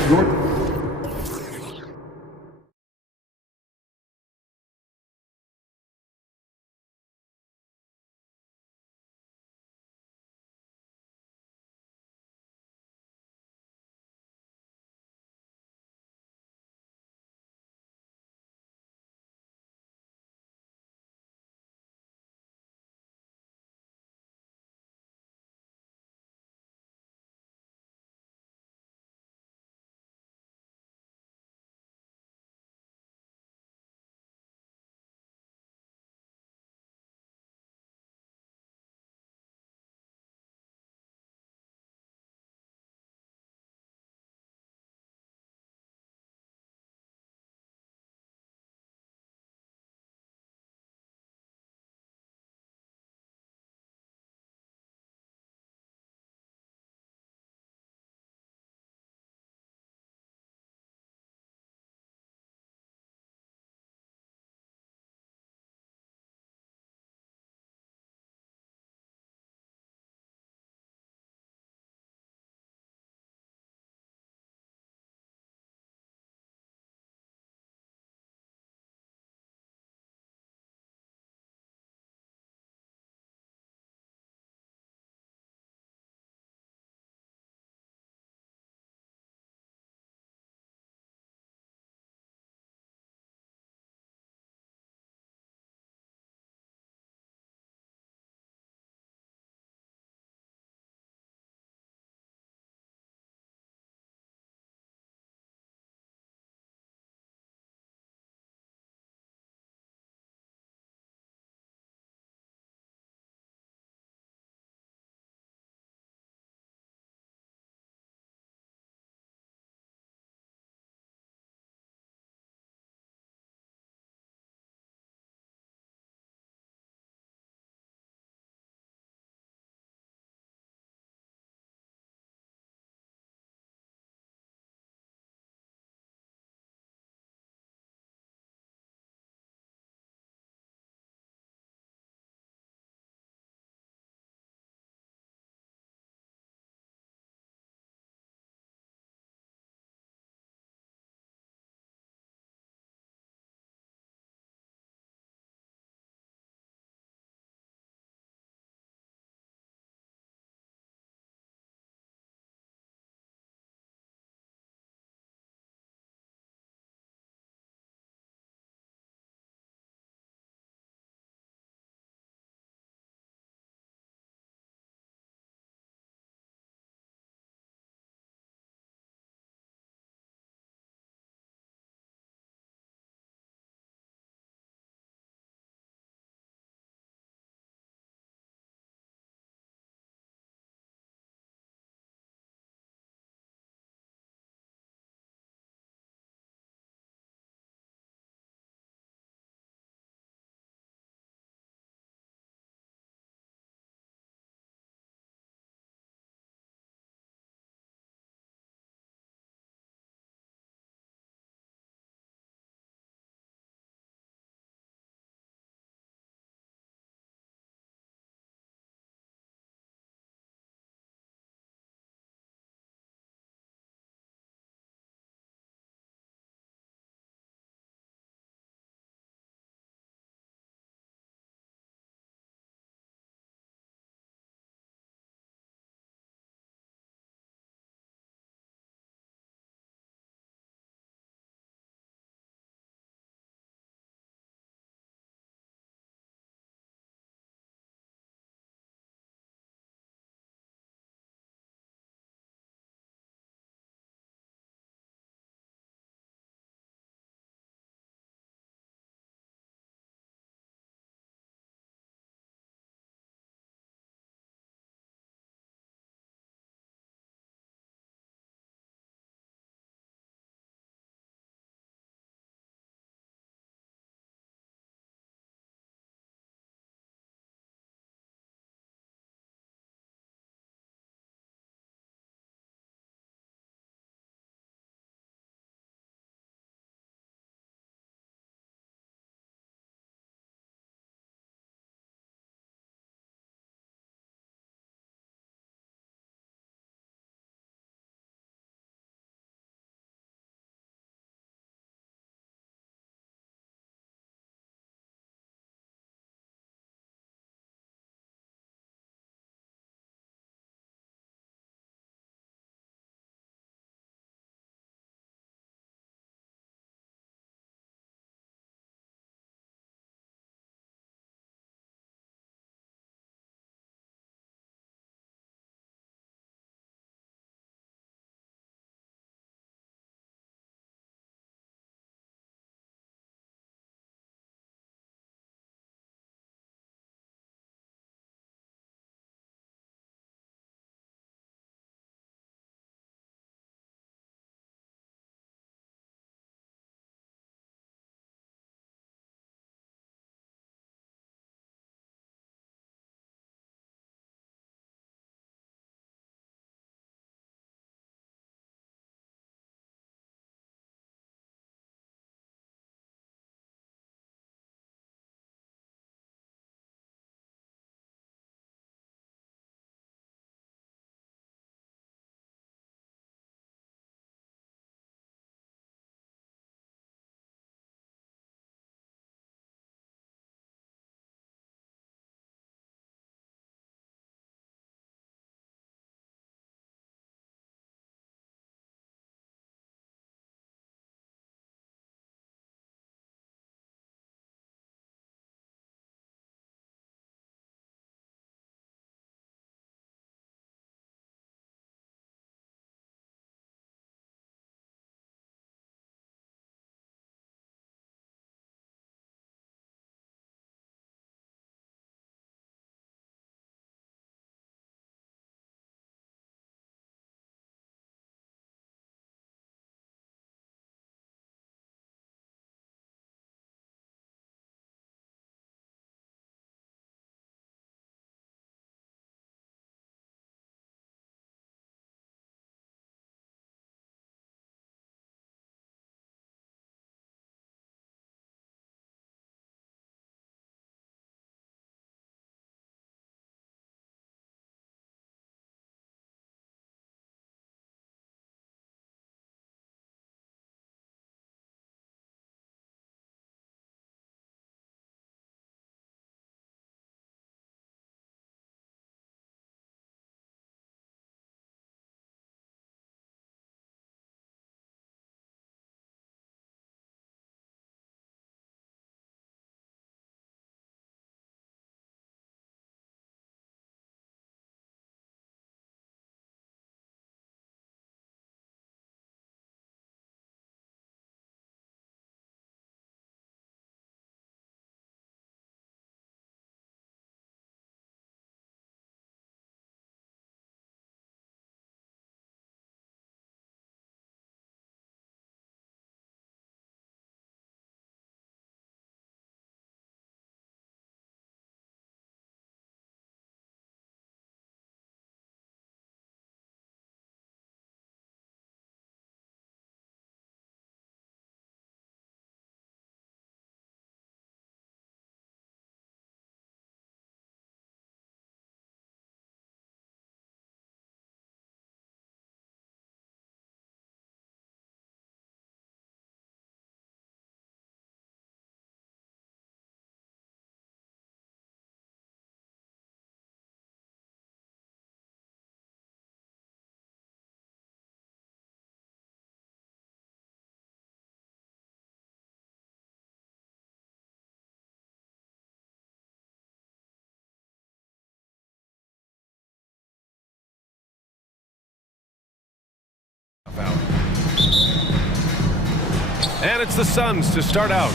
And it's the Suns to start out.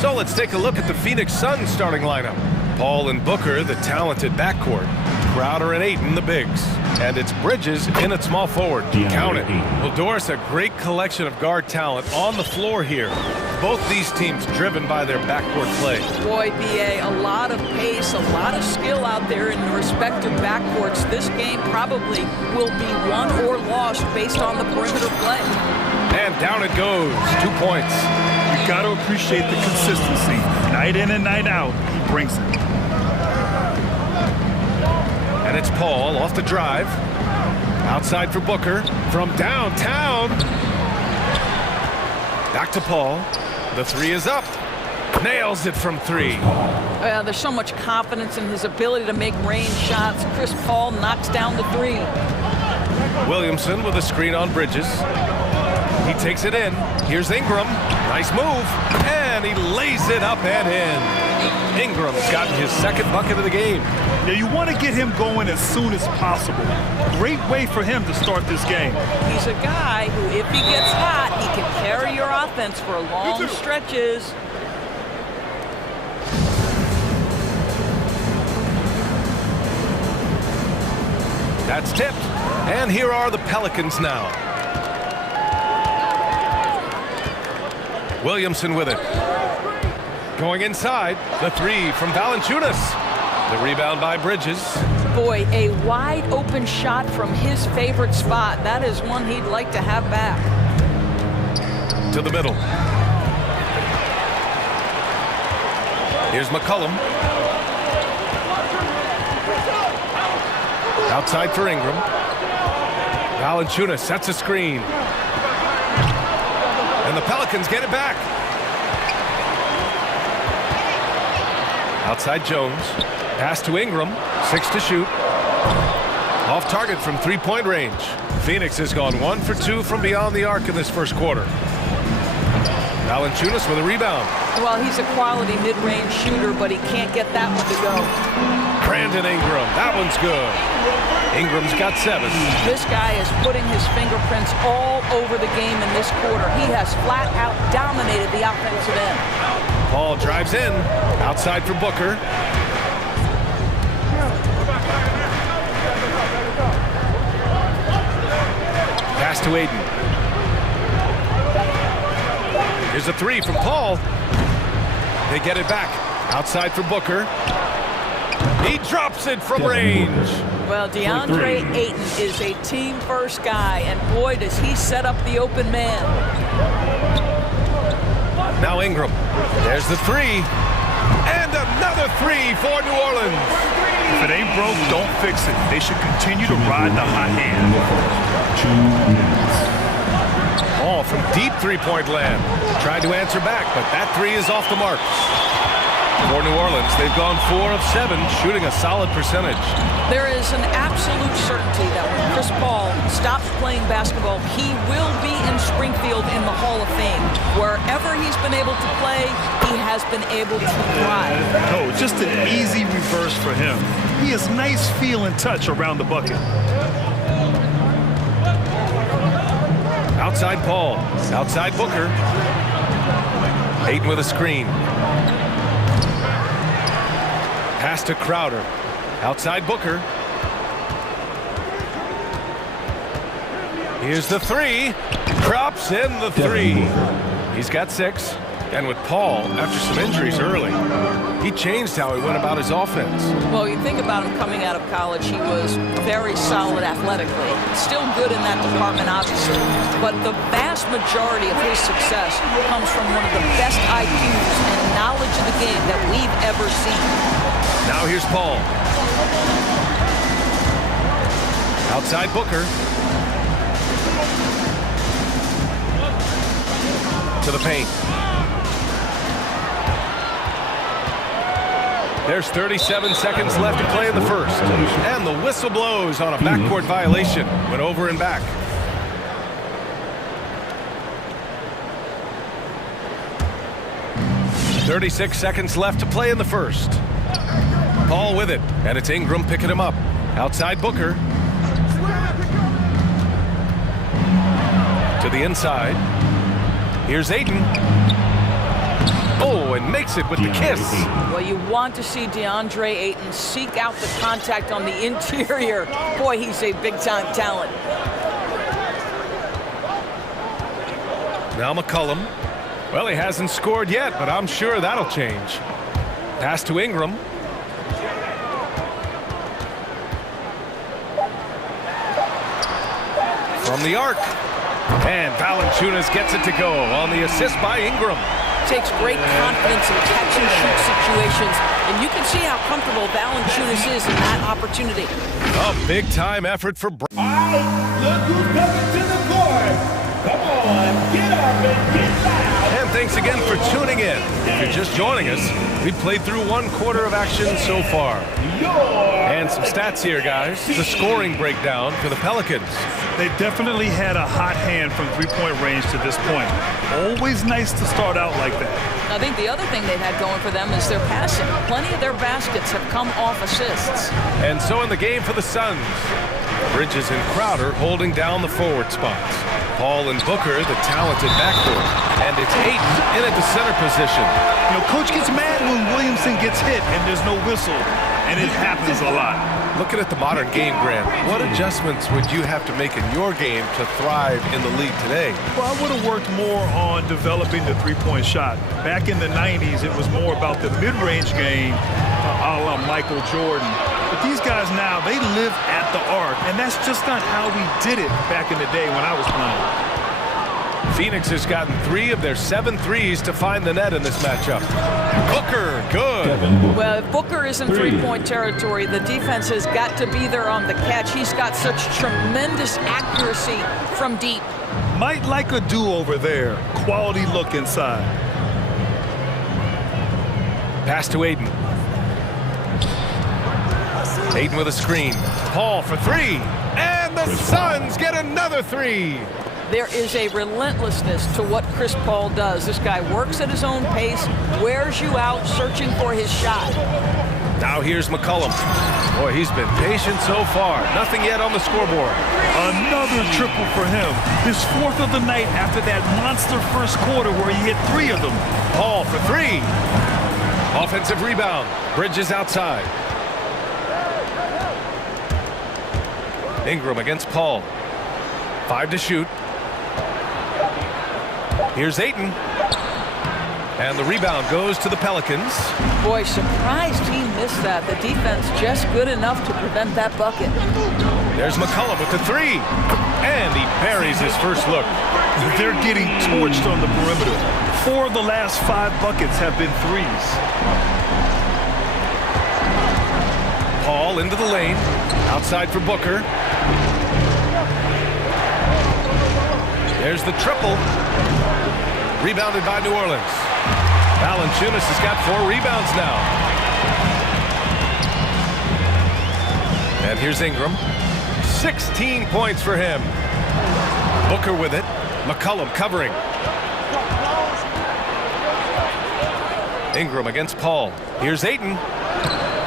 So let's take a look at the Phoenix Suns starting lineup. Paul and Booker, the talented backcourt. Crowder and Ayton, the bigs. And it's Bridges in at small forward. Count it. Well, Doris, a great collection of guard talent on the floor here. Both these teams driven by their backcourt play. Boy, BA, a lot of pace, a lot of skill out there in the respective backcourts. This game probably will be won or lost based on the perimeter play. And down it goes. 2 points. You got to appreciate the consistency. Night in and night out, he brings it. And it's Paul off the drive. Outside for Booker. From downtown. Back to Paul. The three is up. Nails it from three. There's so much confidence in his ability to make range shots. Chris Paul knocks down the three. Williamson with a screen on Bridges. He takes it in. Here's Ingram. Nice move. And he lays it up and in. Ingram's gotten his second bucket of the game. Now you want to get him going as soon as possible. Great way for him to start this game. He's a guy who, if he gets hot, he can carry your offense for long stretches. That's tipped. And here are the Pelicans now. Williamson with it. Going inside. The three from Valanciunas. The rebound by Bridges. Boy, a wide open shot from his favorite spot. That is one he'd like to have back. To the middle. Here's McCollum. Outside for Ingram. Valanciunas sets a screen. And the Pelicans get it back. Outside Jones. Pass to Ingram. 6 to shoot. Off target from three-point range. Phoenix has gone 1 for 2 from beyond the arc in this first quarter. Valanciunas with a rebound. Well, he's a quality mid-range shooter, but he can't get that one to go. Brandon Ingram. That one's good. Ingram's got 7. This guy is putting his fingerprints all over the game in this quarter. He has flat out dominated the offensive end. Paul drives in. Outside for Booker. Pass to Ayton. Here's a three from Paul. They get it back. Outside for Booker. He drops it from range. Well, DeAndre Ayton is a team-first guy, and boy, does he set up the open man. Now Ingram. There's the three. And another three for New Orleans. If it ain't broke, don't fix it. They should continue to ride the hot hand. 2 minutes. All from deep three-point land. Tried to answer back, but that three is off the mark. For New Orleans, they've gone 4 of 7, shooting a solid percentage. There is an absolute certainty that when Chris Paul stops playing basketball, he will be in Springfield in the Hall of Fame. Wherever he's been able to play, he has been able to thrive. No, just an easy reverse for him. He has nice feel and touch around the bucket. Outside Paul. Outside Booker. Ayton with a screen. Pass to Crowder. Outside Booker. Here's the three. Drops in the three. He's got 6. And with Paul, after some injuries early, he changed how he went about his offense. Well, you think about him coming out of college, he was very solid athletically. Still good in that department, obviously. But the vast majority of his success comes from one of the best IQs and knowledge of the game that we've ever seen. Now here's Paul. Outside Booker. To the paint. There's 37 seconds left to play in the first. And the whistle blows on a backcourt violation. Went over and back. .36 seconds left to play in the first. Paul with it, and it's Ingram picking him up. Outside Booker. To the inside. Here's Ayton. Oh, and makes it with the kiss. Well, you want to see DeAndre Ayton seek out the contact on the interior. Boy, he's a big-time talent. Now McCollum. Well, he hasn't scored yet, but I'm sure that'll change. Pass to Ingram. From the arc. And Valanciunas gets it to go on the assist by Ingram. Takes great confidence in catch-and-shoot situations, and you can see how comfortable Valanciunas is in that opportunity. A big-time effort for All right, look who's coming to the court. Come on, get up and get loud. And thanks again for tuning in. If you're just joining us, we've played through 1 quarter of action so far. And some stats here, guys. The scoring breakdown for the Pelicans. They definitely had a hot hand from three-point range to this point. Always nice to start out like that. I think the other thing they've had going for them is their passing. Plenty of their baskets have come off assists. And so in the game for the Suns, Bridges and Crowder holding down the forward spots. Paul and Booker, the talented backcourt. And it's Ayton in at the center position. You know, Coach gets mad when Williamson gets hit and there's no whistle, and it happens a lot. Looking at the modern game, Graham, what adjustments would you have to make in your game to thrive in the league today? Well, I would have worked more on developing the three-point shot. Back in the 90s, it was more about the mid-range game, a la Michael Jordan. But these guys now, they live at the arc, and that's just not how we did it back in the day when I was playing. Phoenix has gotten 3 of their 7 threes to find the net in this matchup. Booker, good. Well, if Booker is in three-point territory, the defense has got to be there on the catch. He's got such tremendous accuracy from deep. Might like a do-over there. Quality look inside. Pass to Ayton. Ayton with a screen. Paul for 3. And the Suns get another 3. There is a relentlessness to what Chris Paul does. This guy works at his own pace, wears you out, searching for his shot. Now here's McCollum. Boy, he's been patient so far. Nothing yet on the scoreboard. Another triple for him. His 4th of the night after that monster first quarter where he hit 3 of them. Paul for 3. Offensive rebound. Bridges outside. Ingram against Paul. 5 to shoot. Here's Ayton. And the rebound goes to the Pelicans. Boy, surprised he missed that. The defense just good enough to prevent that bucket. There's McCollum with the 3. And he buries his first look. They're getting torched on the perimeter. 4 of the last 5 buckets have been threes. Paul into the lane. Outside for Booker. There's the triple. Rebounded by New Orleans. Valanciunas has got 4 rebounds now. And here's Ingram. 16 points for him. Booker with it. McCollum covering. Ingram against Paul. Here's Ayton.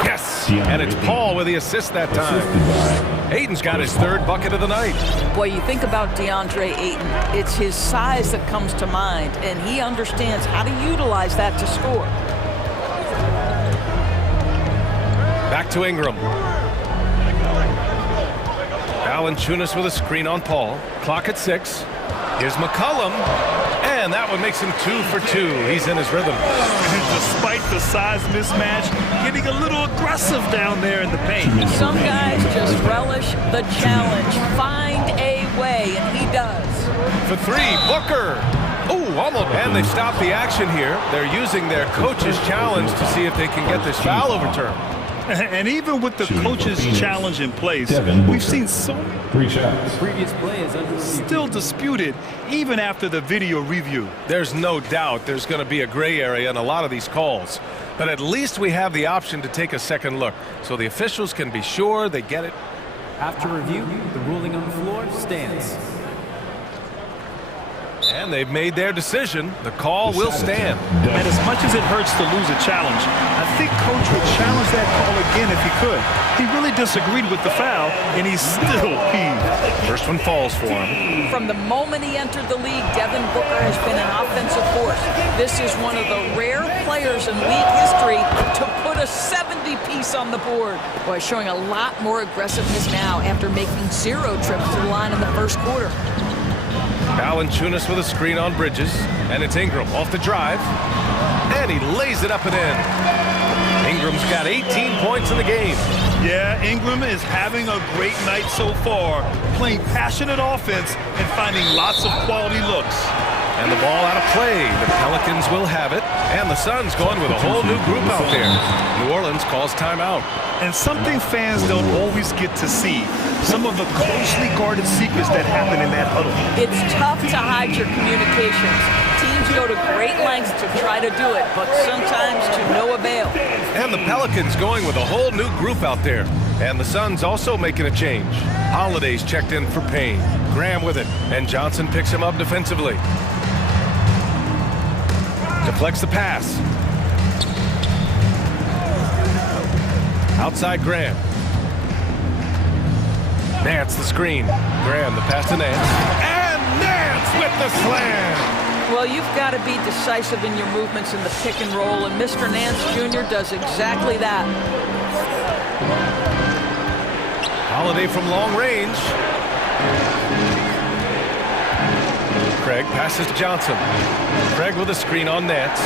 Yes! And it's Paul with the assist that time. Ayton's got his 3rd bucket of the night. Boy, you think about DeAndre Ayton, it's his size that comes to mind, and he understands how to utilize that to score. Back to Ingram. Valanciunas with a screen on Paul. Clock at 6. Here's McCollum. And that one makes him 2 for 2. He's in his rhythm. And despite the size mismatch, getting a little aggressive down there in the paint. Some guys just relish the challenge. Find a way, and he does. For 3, Booker. Oh, almost. And they stopped the action here. They're using their coach's challenge to see if they can get this foul overturned. And even with the coach's challenge in place, we've seen so many. 3 shots. The previous play is under still disputed even after the video review. There's no doubt there's going to be a gray area in a lot of these calls. But at least we have the option to take a second look, so the officials can be sure they get it. After review, the ruling on the floor stands. And they've made their decision. The call will stand. And as much as it hurts to lose a challenge, I think Coach would challenge that call again if he could. He really disagreed with the foul, and he's still heaved. First one falls for him. From the moment he entered the league, Devin Booker has been an offensive force. This is one of the rare players in league history to put a 70-piece on the board. Boy, showing a lot more aggressiveness now after making 0 trips to the line in the first quarter. Valanciunas with a screen on Bridges, and it's Ingram off the drive, and he lays it up and in. Ingram's got 18 points in the game. Yeah, Ingram is having a great night so far, playing passionate offense and finding lots of quality looks. And the ball out of play. The Pelicans will have it, and the Suns going with a whole new group out there. New Orleans calls timeout. And something fans don't always get to see, some of the closely guarded secrets that happen in that huddle. It's tough to hide your communications. Teams go to great lengths to try to do it, but sometimes to no avail. And the Pelicans going with a whole new group out there. And the Suns also making a change. Holiday's checked in for Payne. Graham with it, and Johnson picks him up defensively. Deflects the pass. Outside Graham. Nance the screen. Graham the pass to Nance. And Nance with the slam! Well, you've got to be decisive in your movements in the pick and roll, and Mr. Nance Jr. does exactly that. Holiday from long range. Craig passes to Johnson. Craig with a screen on Nance.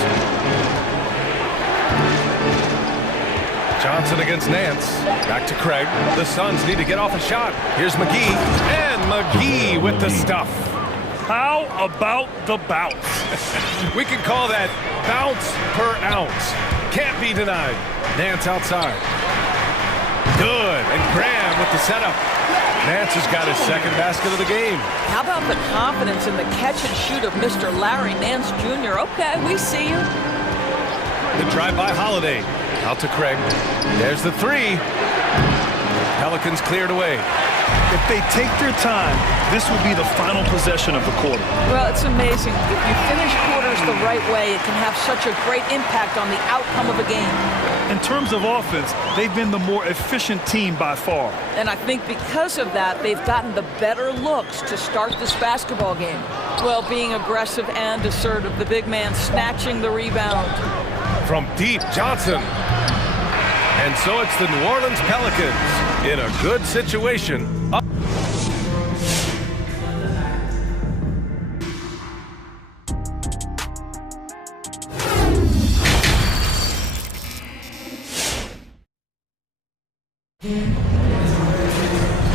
Johnson against Nance. Back to Craig. The Suns need to get off a shot. Here's McGee. And McGee with the stuff. How about the bounce? We can call that bounce per ounce. Can't be denied. Nance outside. Good. And Graham with the setup. Nance has got his second basket of the game. How about the confidence in the catch and shoot of Mr. Larry Nance Jr.? Okay, we see you. The drive by Holiday. Out to Craig. There's the three. Pelicans cleared away. If they take their time, this will be the final possession of the quarter. Well, it's amazing. If you finish quarters the right way, it can have such a great impact on the outcome of a game. In terms of offense, they've been the more efficient team by far. And I think because of that, they've gotten the better looks to start this basketball game. Well, being aggressive and assertive, the big man snatching the rebound. From deep, Johnson. And so it's the New Orleans Pelicans in a good situation.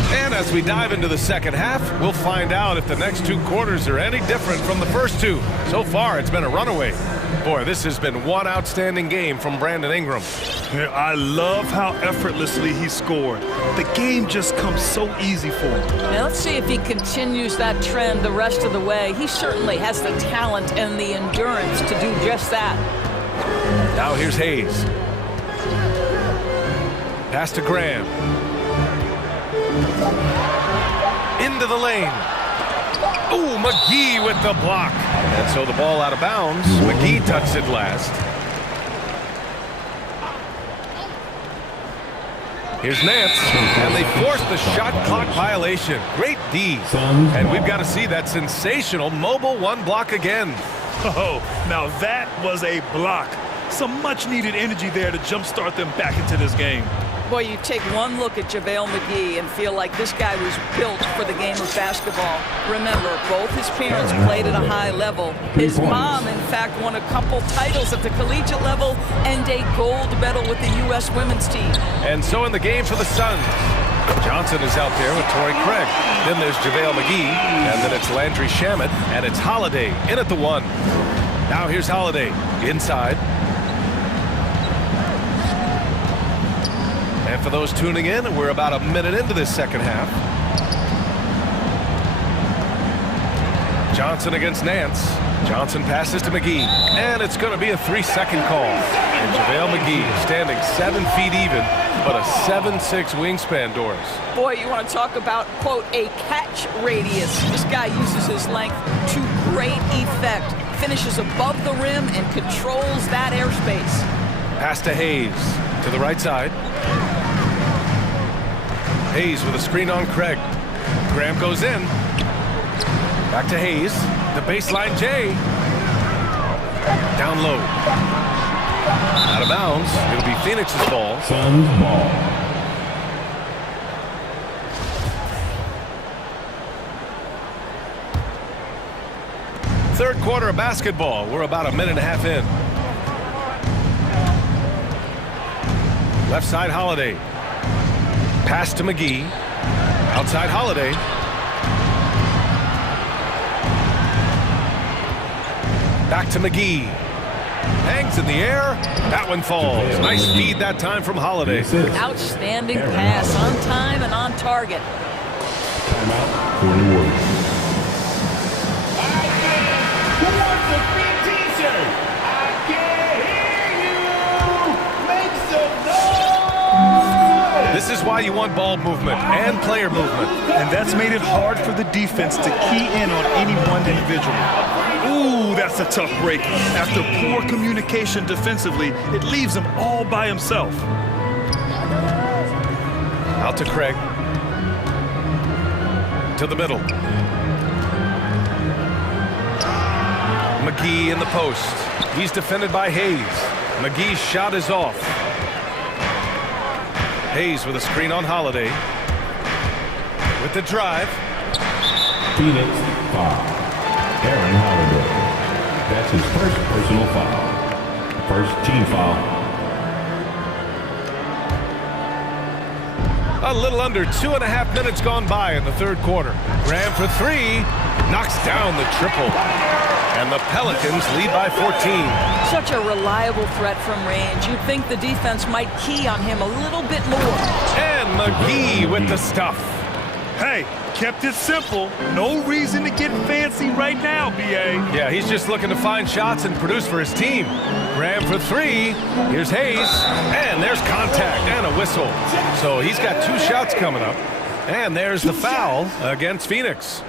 And as we dive into the second half, we'll find out if the next 2 quarters are any different from the first 2. So far, it's been a runaway. Boy, this has been one outstanding game from Brandon Ingram. Yeah, I love how effortlessly he scored. The game just comes so easy for him. Now let's see if he continues that trend the rest of the way. He certainly has the talent and the endurance to do just that. Now here's Hayes. Pass to Graham. Into the lane. Ooh, McGee with the block. And so the ball out of bounds. McGee touched it last. Here's Nance. And they forced the shot clock violation. Great D. And we've got to see that sensational mobile 1 block again. Oh, now that was a block. Some much-needed energy there to jumpstart them back into this game. Boy, you take one look at JaVale McGee and feel like this guy was built for the game of basketball. Remember, both his parents played at a high level. His mom, in fact, won a couple titles at the collegiate level and a gold medal with the U.S. women's team. And so in the game for the Suns, Johnson is out there with Torrey Craig. Then there's JaVale McGee, and then it's Landry Shamet, and it's Holiday in at the 1. Now here's Holiday inside. And for those tuning in, we're about a minute into this second half. Johnson against Nance. Johnson passes to McGee, and it's going to be a 3-second call. And JaVale McGee standing 7 feet even, but a 7'6" wingspan, Doris. Boy, you want to talk about, quote, a catch radius. This guy uses his length to great effect. Finishes above the rim and controls that airspace. Pass to Hayes to the right side. Hayes with a screen on Craig. Graham goes in. Back to Hayes. The baseline J. Down low. Out of bounds. It'll be Phoenix's ball. Suns ball. Third quarter of basketball. We're about a minute and a half in. Left side Holiday. Pass to McGee. Outside Holiday. Back to McGee. Hangs in the air. That one falls. Nice feed that time from Holiday. Outstanding pass, on time and on target. Timeout for the Warriors. Who wants a free t-shirt? I can't hear you. Make some noise. This is why you want ball movement and player movement. And that's made it hard for the defense to key in on any one individual. Ooh, that's a tough break. After poor communication defensively, it leaves him all by himself. Out to Craig. To the middle. McGee in the post. He's defended by Hayes. McGee's shot is off. Hayes with a screen on Holiday. With the drive. Phoenix foul. Aaron Holiday. That's his first personal foul. First team foul. A little under 2.5 minutes gone by in the third quarter. Graham for three. Knocks down the triple. And the Pelicans lead by 14. Such a reliable threat from range. You'd think the defense might key on him a little bit more. And McGee with the stuff. Hey, kept it simple. No reason to get fancy right now, B.A. Yeah, he's just looking to find shots and produce for his team. Graham for three. Here's Hayes. And there's contact and a whistle. So he's got 2 shots coming up. And there's the foul against Phoenix.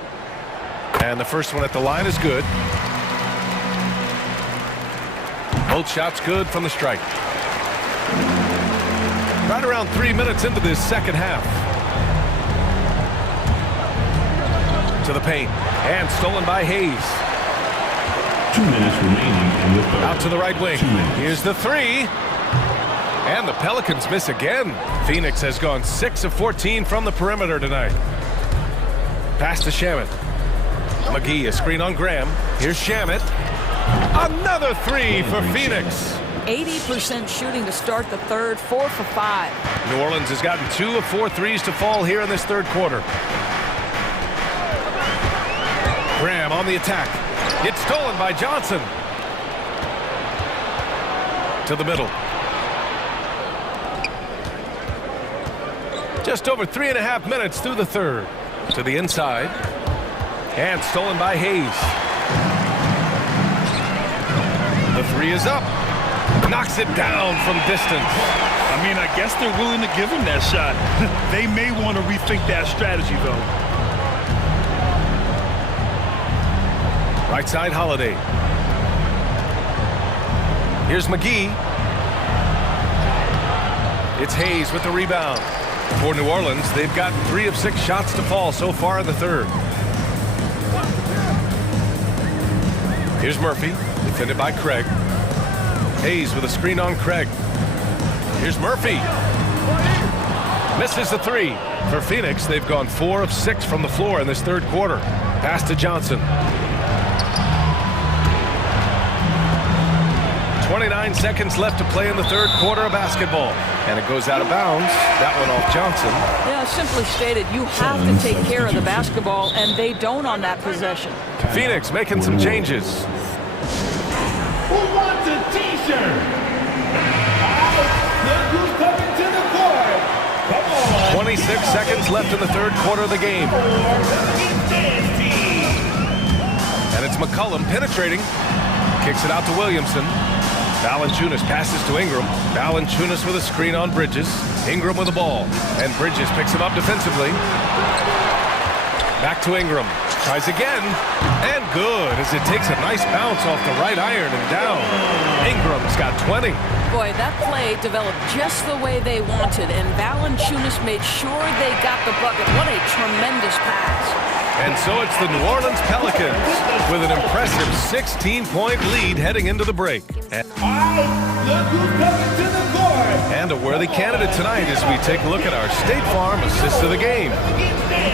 And the first one at the line is good. Both shots good from the strike. Right around 3 minutes into this second half. To the paint. And stolen by Hayes. 2 minutes remaining in the third. Out to the right wing. Here's the three. And the Pelicans miss again. Phoenix has gone 6 of 14 from the perimeter tonight. Pass to Shamet. McGee, a screen on Graham. Here's Shamet. Another three for Phoenix. 80% shooting to start the third, 4 for 5. New Orleans has gotten 2 of 4 threes to fall here in this third quarter. Graham on the attack. It's stolen by Johnson. To the middle. Just over 3.5 minutes through the third. To the inside. And stolen by Hayes. The three is up. Knocks it down from distance. I mean, I guess they're willing to give him that shot. They may want to rethink that strategy, though. Right side, Holiday. Here's McGee. It's Hayes with the rebound. For New Orleans, they've gotten 3 of 6 shots to fall so far in the third. Here's Murphy, defended by Craig. Hayes with a screen on Craig. Here's Murphy. Misses the three. For Phoenix, they've gone 4 of 6 from the floor in this third quarter. Pass to Johnson. 29 seconds left to play in the third quarter of basketball. And it goes out of bounds. That one off Johnson. Yeah, simply stated, you have to take care of the basketball, and they don't on that possession. Phoenix making some changes. Who wants a t-shirt? Look who's coming to the court. Come on. 26 seconds left in the third quarter of the game. McCollum penetrating. Kicks it out to Williamson. Valanciunas passes to Ingram. Valanciunas with a screen on Bridges. Ingram with the ball. And Bridges picks him up defensively. Back to Ingram. Tries again. And good as it takes a nice bounce off the right iron and down. Ingram's got 20. Boy, that play developed just the way they wanted, and Valanciunas made sure they got the bucket. What a tremendous pass. And so it's the New Orleans Pelicans with an impressive 16-point lead heading into the break. And a worthy candidate tonight as we take a look at our State Farm assist of the game.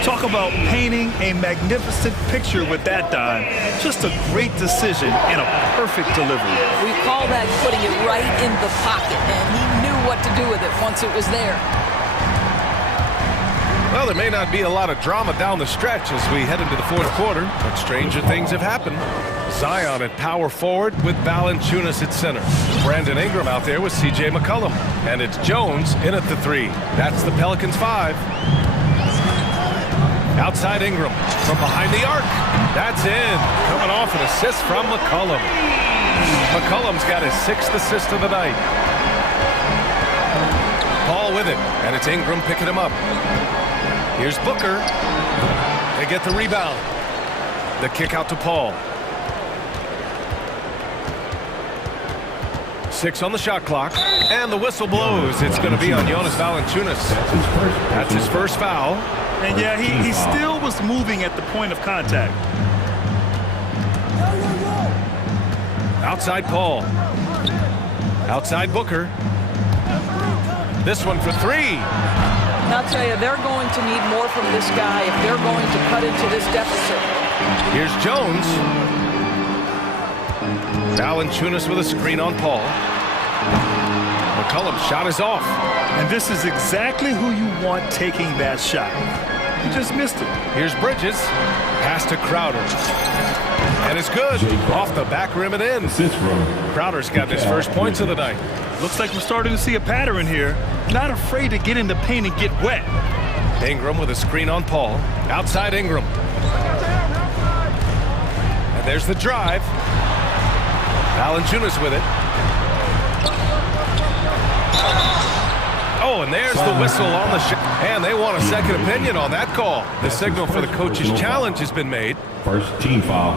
Talk about painting a magnificent picture with that, Don. Just a great decision and a perfect delivery. We call that putting it right in the pocket, and he knew what to do with it once it was there. Well, there may not be a lot of drama down the stretch as we head into the fourth quarter, but stranger things have happened. Zion at power forward with Valanciunas at center. Brandon Ingram out there with C.J. McCollum. And it's Jones in at the 3. That's the Pelicans 5. Outside Ingram from behind the arc. That's in. Coming off an assist from McCollum. McCollum's got his 6th assist of the night. Paul with it, and it's Ingram picking him up. Here's Booker. They get the rebound. The kick out to Paul. 6 on the shot clock, and the whistle blows. It's going to be on Jonas Valanciunas. That's his first foul. And yeah, he still was moving at the point of contact. Outside Paul. Outside Booker. This one for 3. And I'll tell you, they're going to need more from this guy if they're going to cut into this deficit. Here's Jones. Valanciunas with a screen on Paul. McCollum's shot is off. And this is exactly who you want taking that shot. You just missed it. Here's Bridges. Pass to Crowder. And it's good. Off the back rim and in. Crowder's got his first points of the night. Looks like we're starting to see a pattern here. Not afraid to get in the paint and get wet. Ingram with a screen on Paul. Outside Ingram. And there's the drive. Valanciunas with it. Oh, and there's the whistle on the shot. And they want a second opinion on that call. The signal for the coach's challenge has been made. First team foul.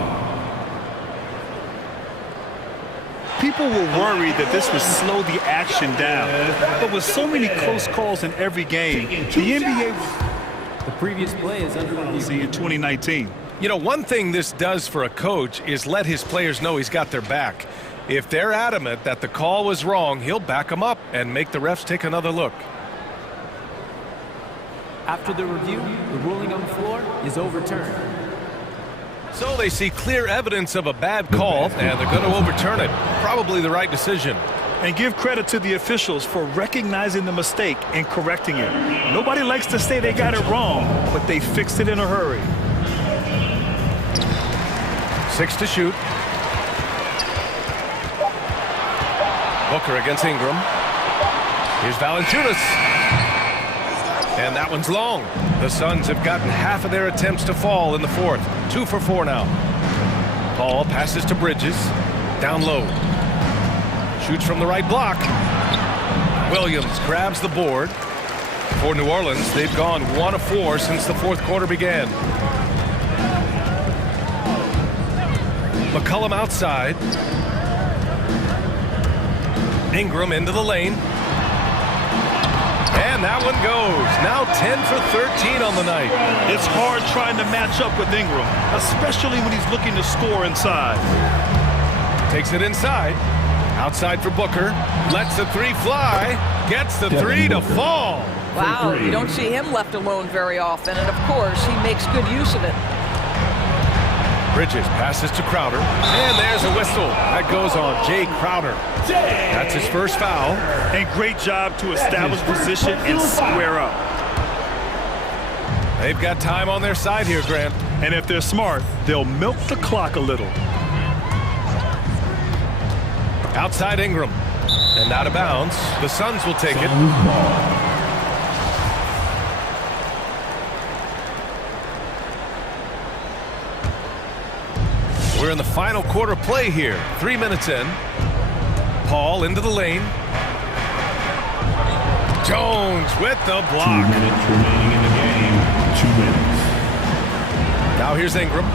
People were worried that this would slow the action down. But with so many close calls in every game, the NBA The previous play is under review. in 2019. You know, one thing this does for a coach is let his players know he's got their back. If they're adamant that the call was wrong, he'll back them up and make the refs take another look. After the review, the ruling on the floor is overturned. So they see clear evidence of a bad call, and they're going to overturn it. Probably the right decision. And give credit to the officials for recognizing the mistake and correcting it. Nobody likes to say they got it wrong, but they fixed it in a hurry. 6 to shoot. Booker against Ingram. Here's Valanciunas. And that one's long. The Suns have gotten half of their attempts to fall in the fourth. 2 for 4 now. Paul passes to Bridges. Down low. Shoots from the right block. Williams grabs the board. For New Orleans, they've gone 1 of 4 since the fourth quarter began. McCollum outside. Ingram into the lane. And that one goes. Now 10 for 13 on the night. It's hard trying to match up with Ingram, especially when he's looking to score inside. Takes it inside. Outside for Booker. Lets the 3 fly. Gets the 3 to fall. Wow, you don't see him left alone very often, and of course, he makes good use of it. Bridges passes to Crowder. And there's a whistle. That goes on Jay Crowder. That's his first foul. And great job to establish position and square up. They've got time on their side here, Grant. And if they're smart, they'll milk the clock a little. Outside Ingram. And out of bounds. The Suns will take it. We're in the final quarter play here. 3 minutes in. Paul into the lane. Jones with the block. 2 minutes remaining in the game. 2 minutes. Now here's Ingram.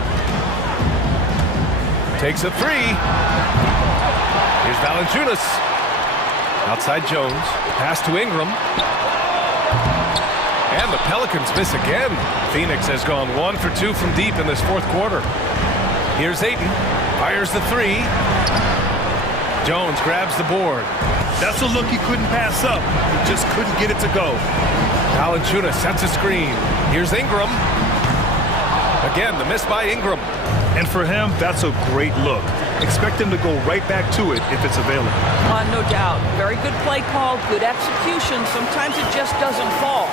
Takes a three. Here's Valanciunas. Outside Jones. Pass to Ingram. And the Pelicans miss again. Phoenix has gone 1 for 2 from deep in this fourth quarter. Here's Ayton. Fires the three. Jones grabs the board. That's a look he couldn't pass up. He just couldn't get it to go. Valanciunas sets a screen. Here's Ingram. Again, the miss by Ingram. And for him, that's a great look. Expect him to go right back to it if it's available. No doubt. Very good play call, good execution. Sometimes it just doesn't fall.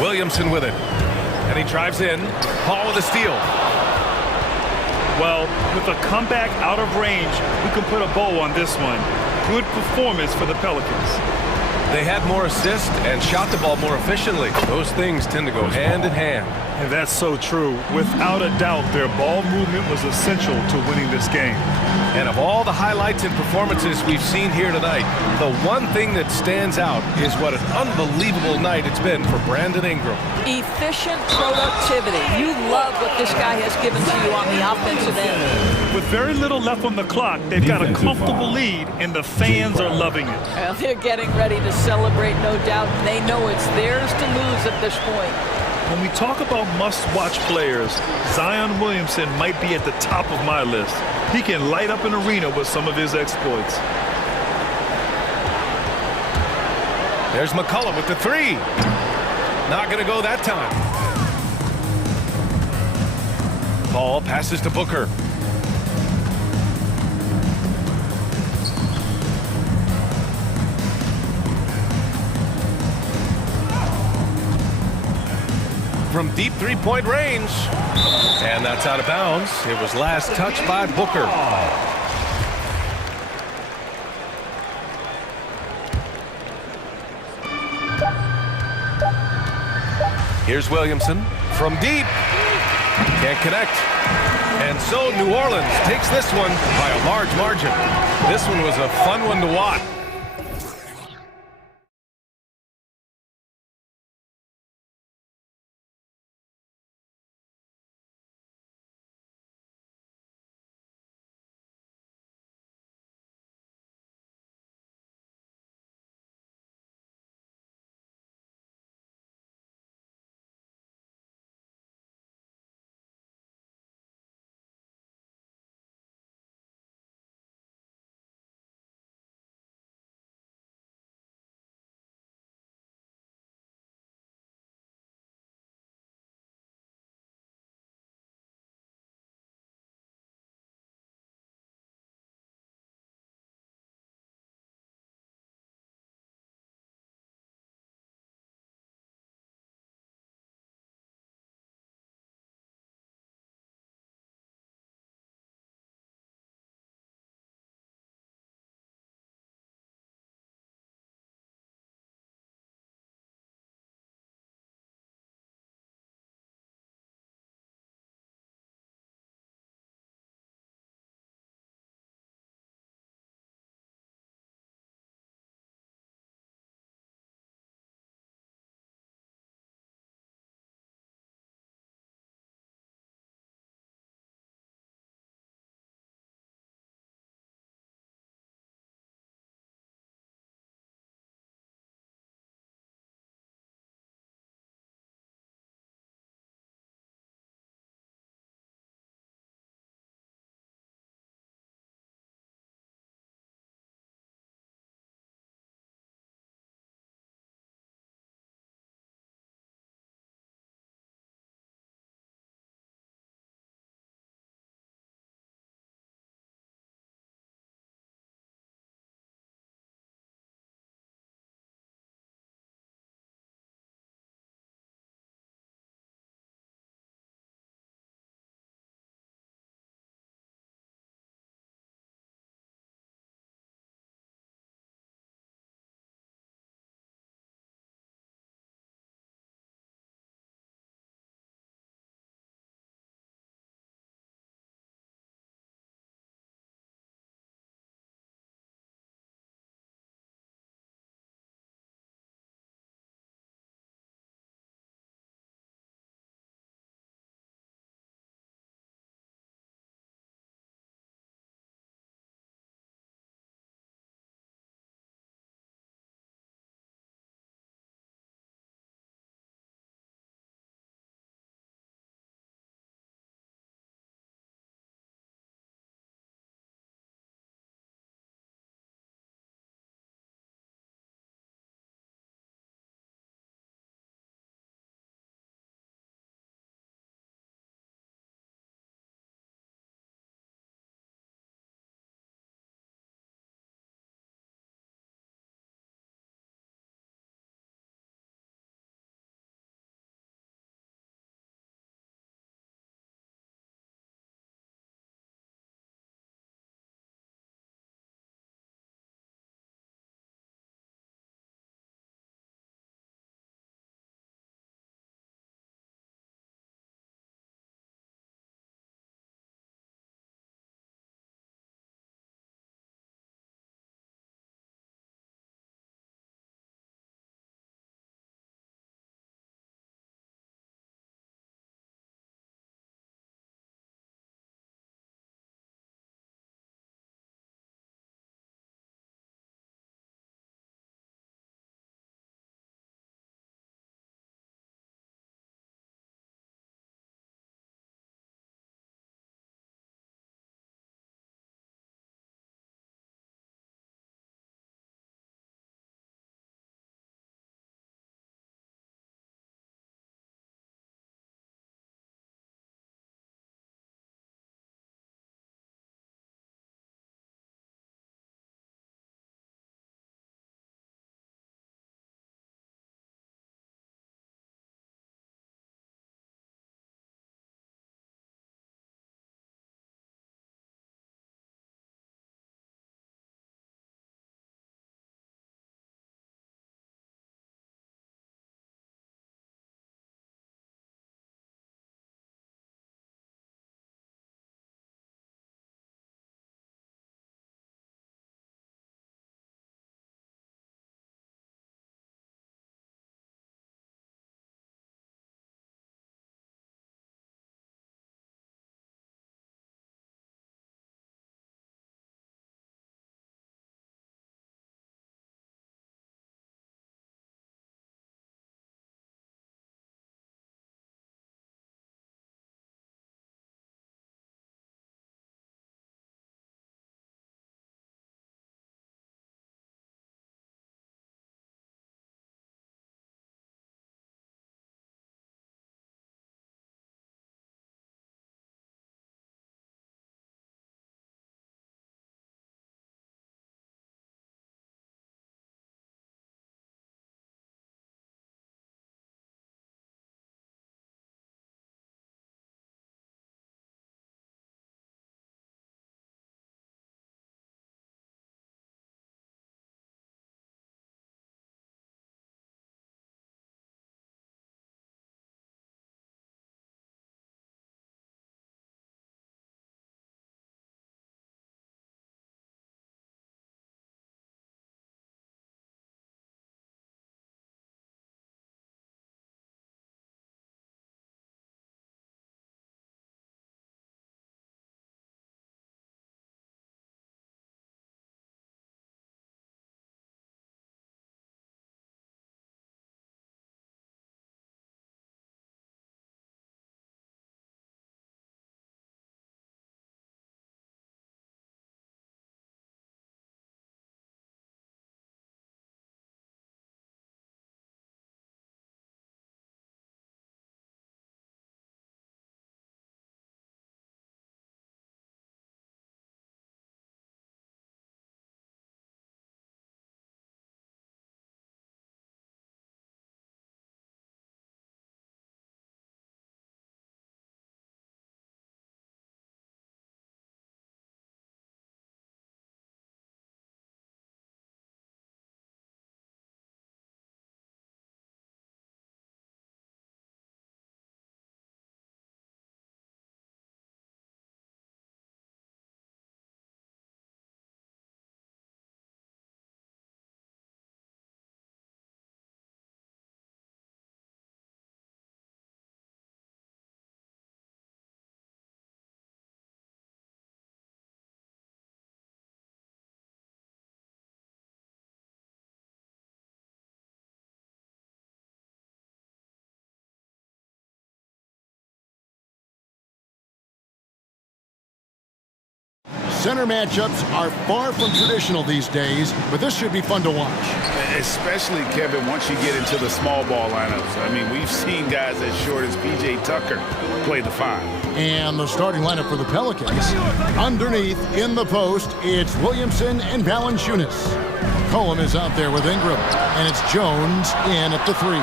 Williamson with it. And he drives in. Paul with a steal. Well, with a comeback out of range, we can put a bow on this one. Good performance for the Pelicans. They had more assists and shot the ball more efficiently. Those things tend to go hand in hand. And that's so true. Without a doubt, their ball movement was essential to winning this game. And of all the highlights and performances we've seen here tonight, the one thing that stands out is what an unbelievable night it's been for Brandon Ingram. Efficient productivity. You love what this guy has given to you on the offensive end. With very little left on the clock, they've got a comfortable lead, and the fans are loving it. Well, they're getting ready to celebrate, no doubt. They know it's theirs to lose at this point. When we talk about must-watch players, Zion Williamson might be at the top of my list. He can light up an arena with some of his exploits. There's McCullough with the three. Not going to go that time. Paul passes to Booker. From deep three-point range. And that's out of bounds. It was last touched by Booker. Here's Williamson from deep. Can't connect. And so New Orleans takes this one by a large margin. This one was a fun one to watch. Center matchups are far from traditional these days, but this should be fun to watch. Especially, Kevin, once you get into the small ball lineups. I mean, we've seen guys as short as P.J. Tucker play the 5. And the starting lineup for the Pelicans. Underneath, in the post, it's Williamson and Valanciunas. Cohen is out there with Ingram, and it's Jones in at the 3.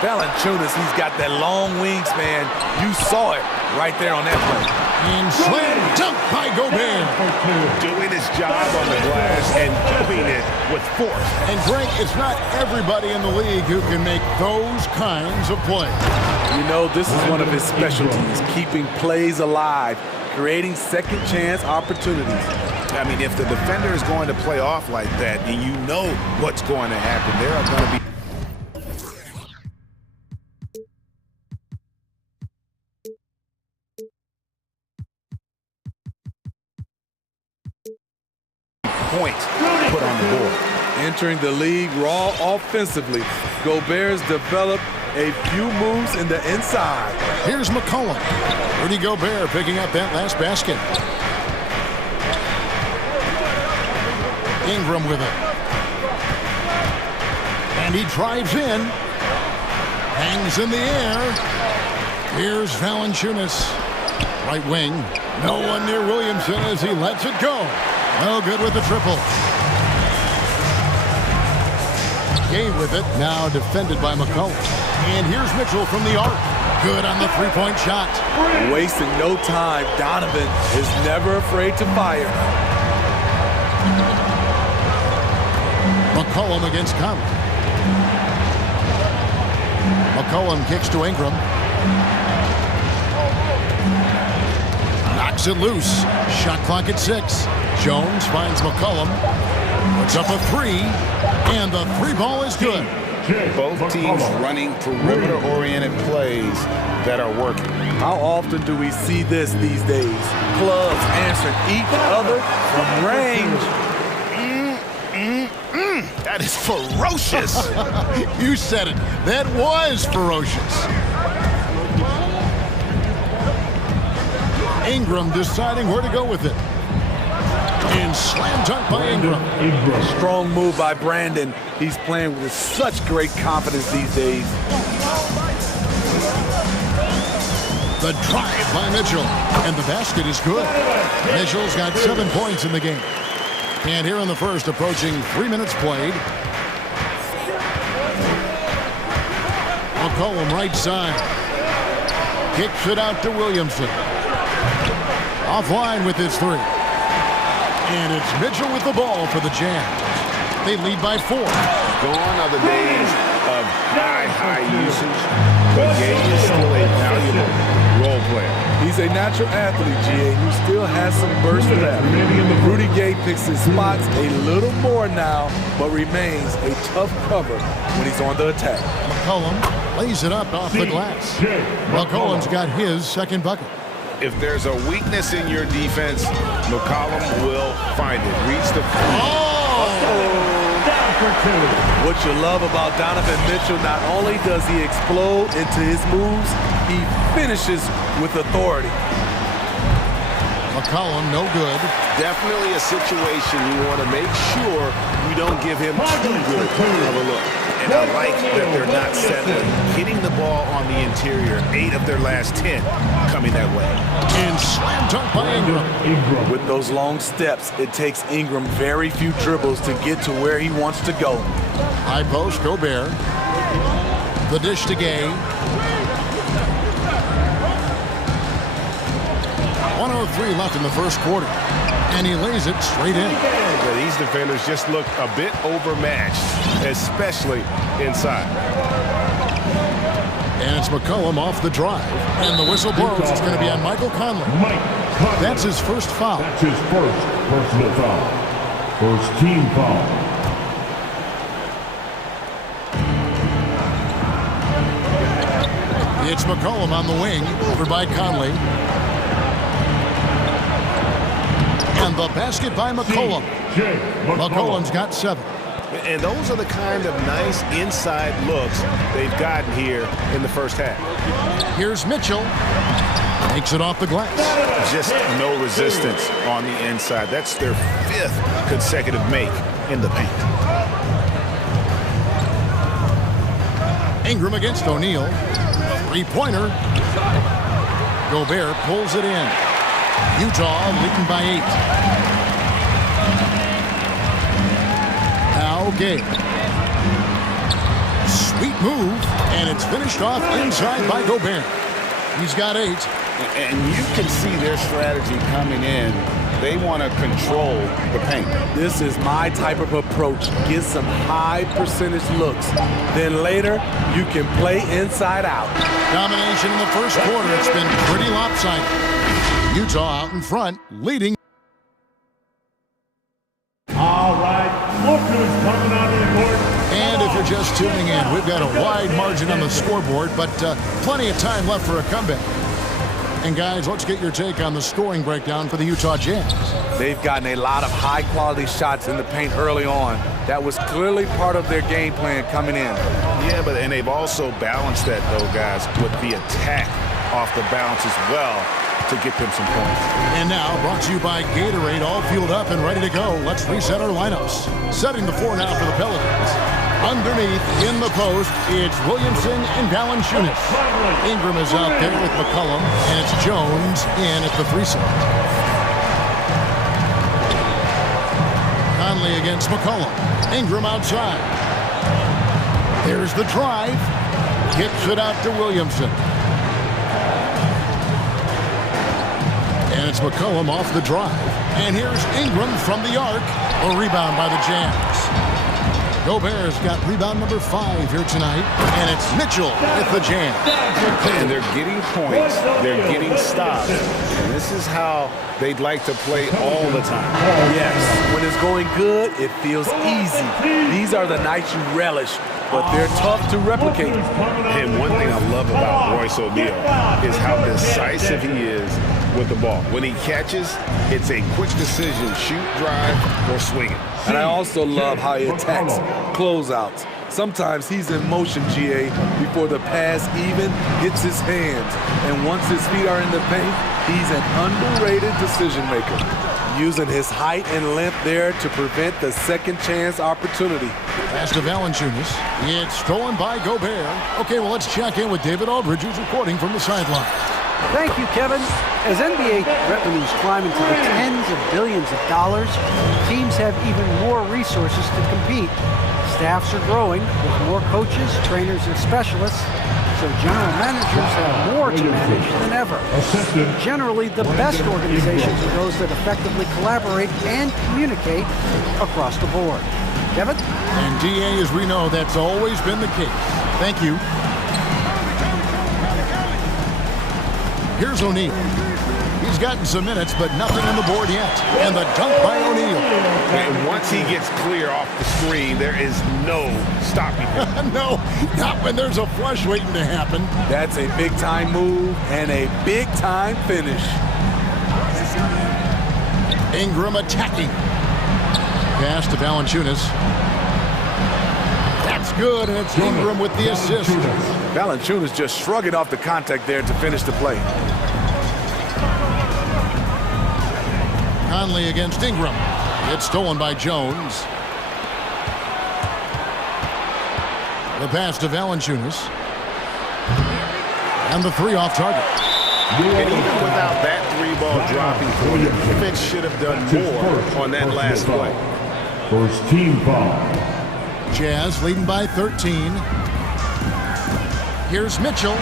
Valanciunas, he's got that long wingspan. You saw it right there on that play. And slam dunk by Gobert. Doing his job on the glass and doing it with force. And Greg, it's not everybody in the league who can make those kinds of plays. You know, this is one of his specialties, keeping plays alive, creating second chance opportunities. I mean, if the defender is going to play off like that, and you know what's going to happen, there are going to be points put on the board. Entering the league raw offensively, Gobert's developed a few moves in the inside. Here's McCollum. Rudy Gobert picking up that last basket. Ingram with it. And he drives in. Hangs in the air. Here's Valanciunas. Right wing. No one near Williamson as he lets it go. No good with the triple. Gay with it. Now defended by McCollum. And here's Mitchell from the arc. Good on the three-point shot. Wasting no time. Donovan is never afraid to fire. McCollum against Conley. McCollum kicks to Ingram. Knocks it loose. Shot clock at 6. Jones finds McCollum. Puts up a 3. And the 3-ball is good. Both teams running perimeter-oriented plays that are working. How often do we see this these days? Clubs answering each other from range. That is ferocious. You said it. That was ferocious. Ingram deciding where to go with it. And slam dunk by Ingram. Strong move by Brandon. He's playing with such great confidence these days. The drive by Mitchell. And the basket is good. Mitchell's got 7 points in the game. And here in the first, approaching 3 minutes played. McCollum right side. Kicks it out to Williamson. Offline with his 3. And it's Mitchell with the ball for the Jazz. They lead by 4. Gone are the days of high usage, but Gay is still a valuable role player. He's a natural athlete, GA, who still has some burst left. Rudy Gay picks his spots a little more now, but remains a tough cover when he's on the attack. McCollum lays it up off the glass. McCollum's got his second bucket. If there's a weakness in your defense, McCollum will find it. Reach the Down for 2. What you love about Donovan Mitchell, not only does he explode into his moves, he finishes with authority. McCollum, no good. Definitely a situation you want to make sure you don't give him too good of a look. And I like that they're not settling. Hitting the ball on the interior, 8 of their last 10 coming that way. And slam dunk by Ingram. With those long steps, it takes Ingram very few dribbles to get to where he wants to go. High post, Gobert. The dish to Gay. 1:03 left in the first quarter. And he lays it straight in. These defenders just look a bit overmatched, especially inside. And it's McCollum off the drive. And the whistle blows. It's going to be on Michael Conley. That's his first foul. That's his first personal foul. First team foul. It's McCollum on the wing, over by Conley. And the basket by McCollum. McCollum's got 7. And those are the kind of nice inside looks they've gotten here in the first half. Here's Mitchell. Takes it off the glass. Just no resistance on the inside. That's their 5th consecutive make in the paint. Ingram against O'Neal. Three-pointer. Gobert pulls it in. Utah leading by 8. Now Gabe. Sweet move, and it's finished off inside by Gobert. He's got 8. And you can see their strategy coming in. They want to control the paint. This is my type of approach. Get some high percentage looks. Then later, you can play inside out. Domination in the first quarter. It's been pretty lopsided. Utah out in front, leading. All right, look who's coming onto the court. And if you're just tuning in, we've got a wide margin on the scoreboard, but plenty of time left for a comeback. And guys, let's get your take on the scoring breakdown for the Utah Jazz. They've gotten a lot of high-quality shots in the paint early on. That was clearly part of their game plan coming in. Yeah, and they've also balanced that, though, guys, with the attack off the bounce as well to get them some points. And now, brought to you by Gatorade, all fueled up and ready to go. Let's reset our lineups. Setting the floor now for the Pelicans. Underneath, in the post, it's Williamson and Valanciunas. Ingram is out there with McCollum, and it's Jones in at the 3 slot. Conley against McCollum. Ingram outside. There's the drive. Kicks it out to Williamson. And it's McCollum off the drive. And here's Ingram from the arc. A rebound by the Jazz. Gobert's got rebound number 5 here tonight. And it's Mitchell with the jam. And they're getting points. They're getting stops. And this is how they'd like to play all the time. Yes, when it's going good, it feels easy. These are the nights you relish, but they're tough to replicate. And one thing I love about Royce O'Neal is how decisive he is with the ball. When he catches, it's a quick decision, shoot, drive, or swing it. And I also love how he attacks closeouts. Sometimes he's in motion, GA, before the pass even hits his hands. And once his feet are in the paint, he's an underrated decision maker, using his height and length there to prevent the second chance opportunity. Pass to Valanciunas. It's stolen by Gobert. Okay, well, let's check in with David Aldridge, who's reporting from the sideline. Thank you, Kevin. As NBA revenues climb into the tens of billions of dollars, teams have even more resources to compete. Staffs are growing with more coaches, trainers, and specialists, so general managers have more to manage than ever. Generally, the best organizations are those that effectively collaborate and communicate across the board. Kevin? And DA, as we know, that's always been the case. Thank you. Here's O'Neal. He's gotten some minutes, but nothing on the board yet. And the dunk by O'Neal. And once he gets clear off the screen, there is no stopping him. No, not when there's a flush waiting to happen. That's a big-time move and a big-time finish. Ingram attacking. Pass to Valanciunas. That's good, and it's Ingram with the assist. Valanciunas just shrugging off the contact there to finish the play. Conley against Ingram. It's stolen by Jones. The pass to Valanciunas. And the 3 off target. And even without that 3-ball dropping for you, the defense should have done more on that last play. First team foul. Jazz leading by 13. Here's Mitchell.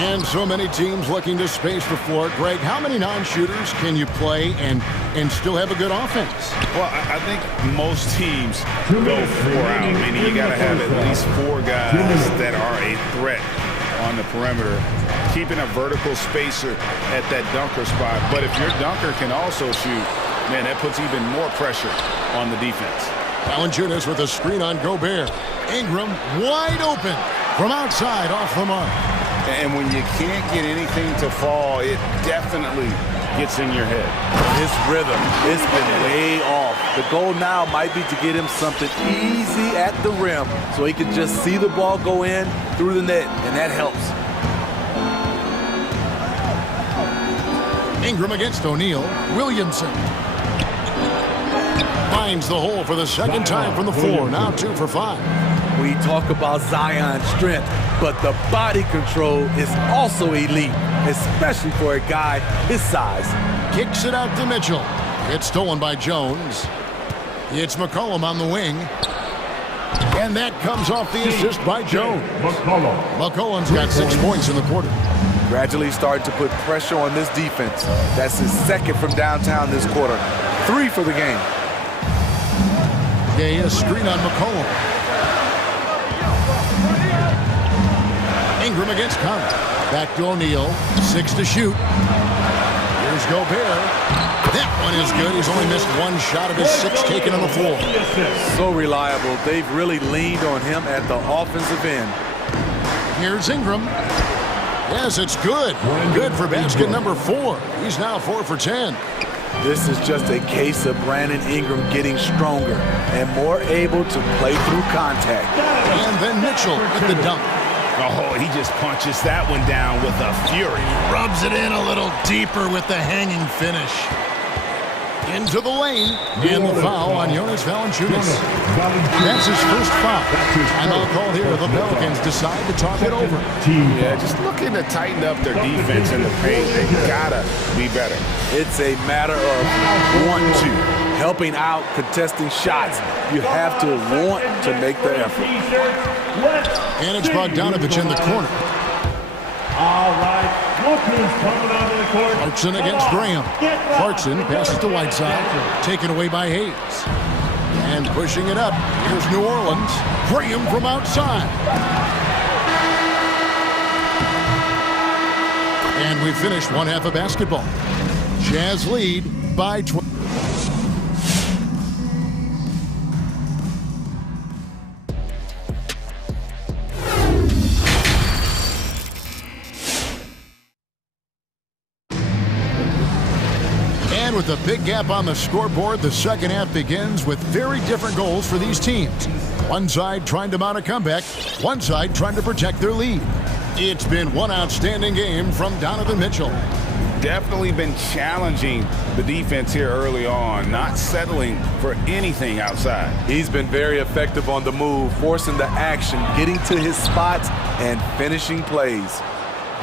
And so many teams looking to space the floor. Greg, how many non-shooters can you play and still have a good offense? Well, I think most teams go 4 out, meaning you got to have at least 4 guys that are a threat on the perimeter, keeping a vertical spacer at that dunker spot. But if your dunker can also shoot, man, that puts even more pressure on the defense. Valanciunas with a screen on Gobert. Ingram wide open from outside off the mark. And when you can't get anything to fall, it definitely gets in your head. His rhythm, it's been way off. The goal now might be to get him something easy at the rim so he can just see the ball go in through the net, and that helps. Ingram against O'Neal. Williamson finds the hole for the second time from the floor. Now 2 for 5. We talk about Zion's strength, but the body control is also elite, especially for a guy his size. Kicks it out to Mitchell. It's stolen by Jones. It's McCollum on the wing. And that comes off the assist by Jones. McCollum's got 6 points in the quarter. Gradually starting to put pressure on this defense. That's his second from downtown this quarter. 3 for the game. Gay, a screen on McCollum. Ingram against Conley. Back to O'Neal. 6 to shoot. Here's Gobert. That one is good. He's only missed 1 shot of his 6 taken on the floor. So reliable. They've really leaned on him at the offensive end. Here's Ingram. Yes, it's good. Good for basket number 4. He's now 4 for 10. This is just a case of Brandon Ingram getting stronger and more able to play through contact. And then Mitchell with the dunk. Oh, he just punches that one down with a fury. Rubs it in a little deeper with the hanging finish. Into the lane. And the foul on Jonas Valanciunas. That's his first foul. And I'll call here. The Pelicans decide to talk it over. Yeah, just looking to tighten up their defense in the paint. They gotta be better. It's a matter of want to. Helping out, contesting shots. You have to want to make the effort. And it's Bogdanovich in the corner. All right, look who's coming onto the court. Clarkson against Graham. Clarkson passes to Whiteside, taken away by Hayes. And pushing it up, here's New Orleans. Graham from outside. And we finished 1 half of basketball. Jazz lead by 12. With a big gap on the scoreboard, the second half begins with very different goals for these teams. One side trying to mount a comeback, one side trying to protect their lead. It's been one outstanding game from Donovan Mitchell. Definitely been challenging the defense here early on, not settling for anything outside. He's been very effective on the move, forcing the action, getting to his spots, and finishing plays.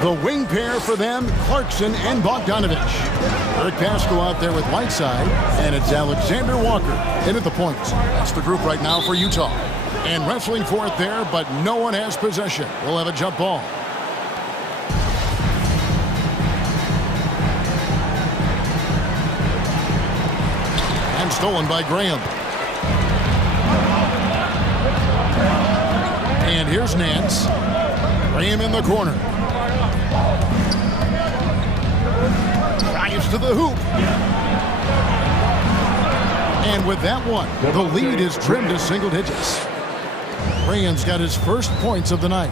The wing pair for them, Clarkson and Bogdanovich. Eric Pascal out there with Whiteside, and it's Alexander Walker in at the points. That's the group right now for Utah. And wrestling for it there, but no one has possession. We'll have a jump ball. And stolen by Graham. And here's Nance. Graham in the corner. Drives to the hoop. And with that one, the lead is trimmed to single digits. Graham's got his first points of the night.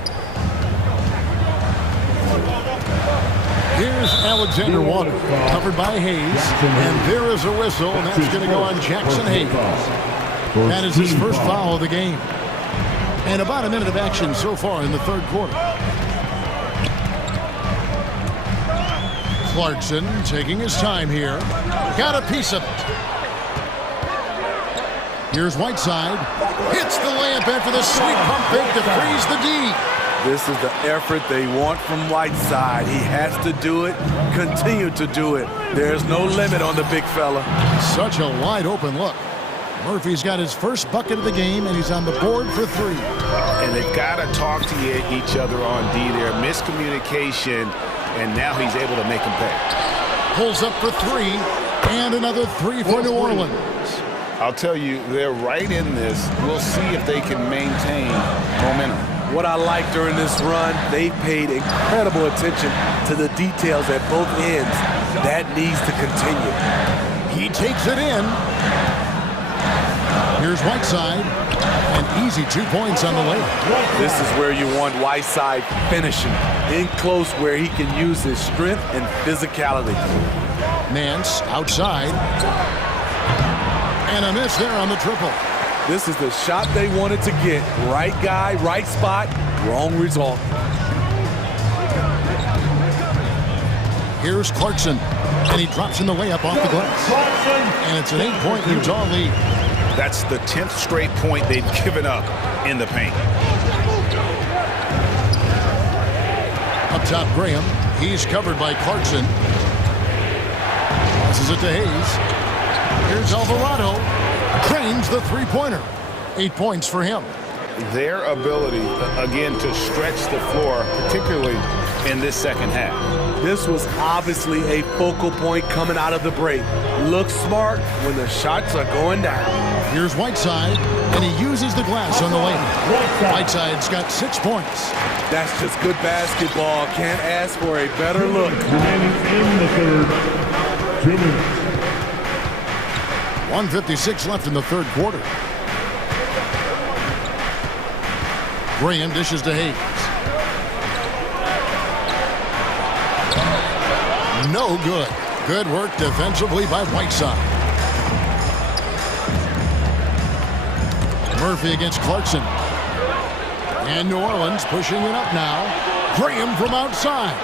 Here's Alexander Walker, covered by Hayes. And there is a whistle, and that's going to go on Jackson Hayes. That is his first foul of the game. And about a minute of action so far in the third quarter. Clarkson taking his time here. Got a piece of it. Here's Whiteside. Hits the layup after the sweet pump fake to freeze the D. This is the effort they want from Whiteside. He has to do it, continue to do it. There's no limit on the big fella. Such a wide open look. Murphy's got his first bucket of the game, and he's on the board for 3. And they've got to talk to each other on D there. Miscommunication, and now he's able to make them pay. Pulls up for 3, and another 3 for New Orleans. I'll tell you, they're right in this. We'll see if they can maintain momentum. What I like during this run, they paid incredible attention to the details at both ends. That needs to continue. He takes it in. Here's Whiteside. An easy 2 points on the layup. This is where you want Whiteside finishing. In close where he can use his strength and physicality. Nance outside. And a miss there on the triple. This is the shot they wanted to get. Right guy, right spot, wrong result. Here's Clarkson. And he drops in the layup off the glass. And it's an 8-point Utah lead. That's the 10th straight point they've given up in the paint. Up top, Graham. He's covered by Clarkson. Passes it to Hayes. Here's Alvarado. Cranes the three-pointer. 8 points for him. Their ability, again, to stretch the floor, particularly in this second half. This was obviously a focal point coming out of the break. Look smart when the shots are going down. Here's Whiteside, and he uses the glass on the lane. Whiteside's got 6 points. That's just good basketball. Can't ask for a better look. Remaining in the third. 2 minutes. 1:56 left in the third quarter. Graham dishes to Hayes. No good. Good work defensively by Whiteside. Murphy against Clarkson. And New Orleans pushing it up now. Graham from outside.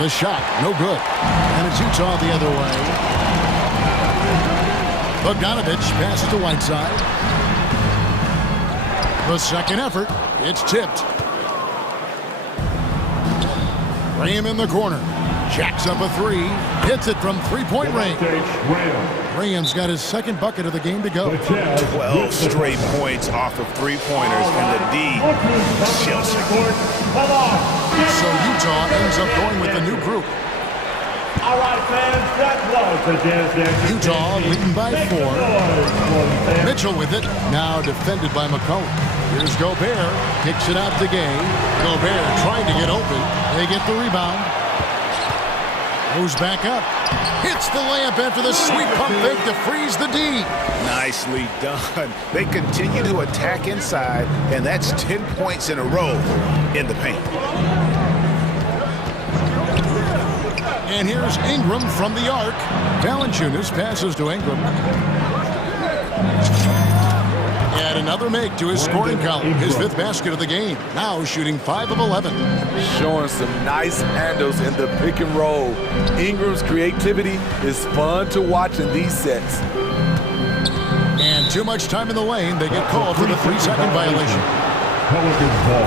The shot, no good. And it's Utah the other way. Bogdanovich passes to Whiteside. The second effort, it's tipped. Graham in the corner. Jacks up a three. Hits it from three-point range. Graham's got his second bucket of the game to go. 12 straight points off of three-pointers, and the D Chelsea. So Utah ends up going with the new group. All right, fans, that was the Jazz Dance. Utah leading by 4. Mitchell with it, now defended by McCollum. Here's Gobert, kicks it out to Gay. Gobert trying to get open. They get the rebound. Goes back up. Hits the layup after the sweet pump fake to freeze the D. Nicely done. They continue to attack inside, and that's 10 points in a row in the paint. And here's Ingram from the arc. Valanciunas passes to Ingram. And another make to his scoring column. His 5th basket of the game. Now shooting 5 of 11. Showing some nice handles in the pick and roll. Ingram's creativity is fun to watch in these sets. And too much time in the lane. They get called for the 3-second violation. Pelicans ball.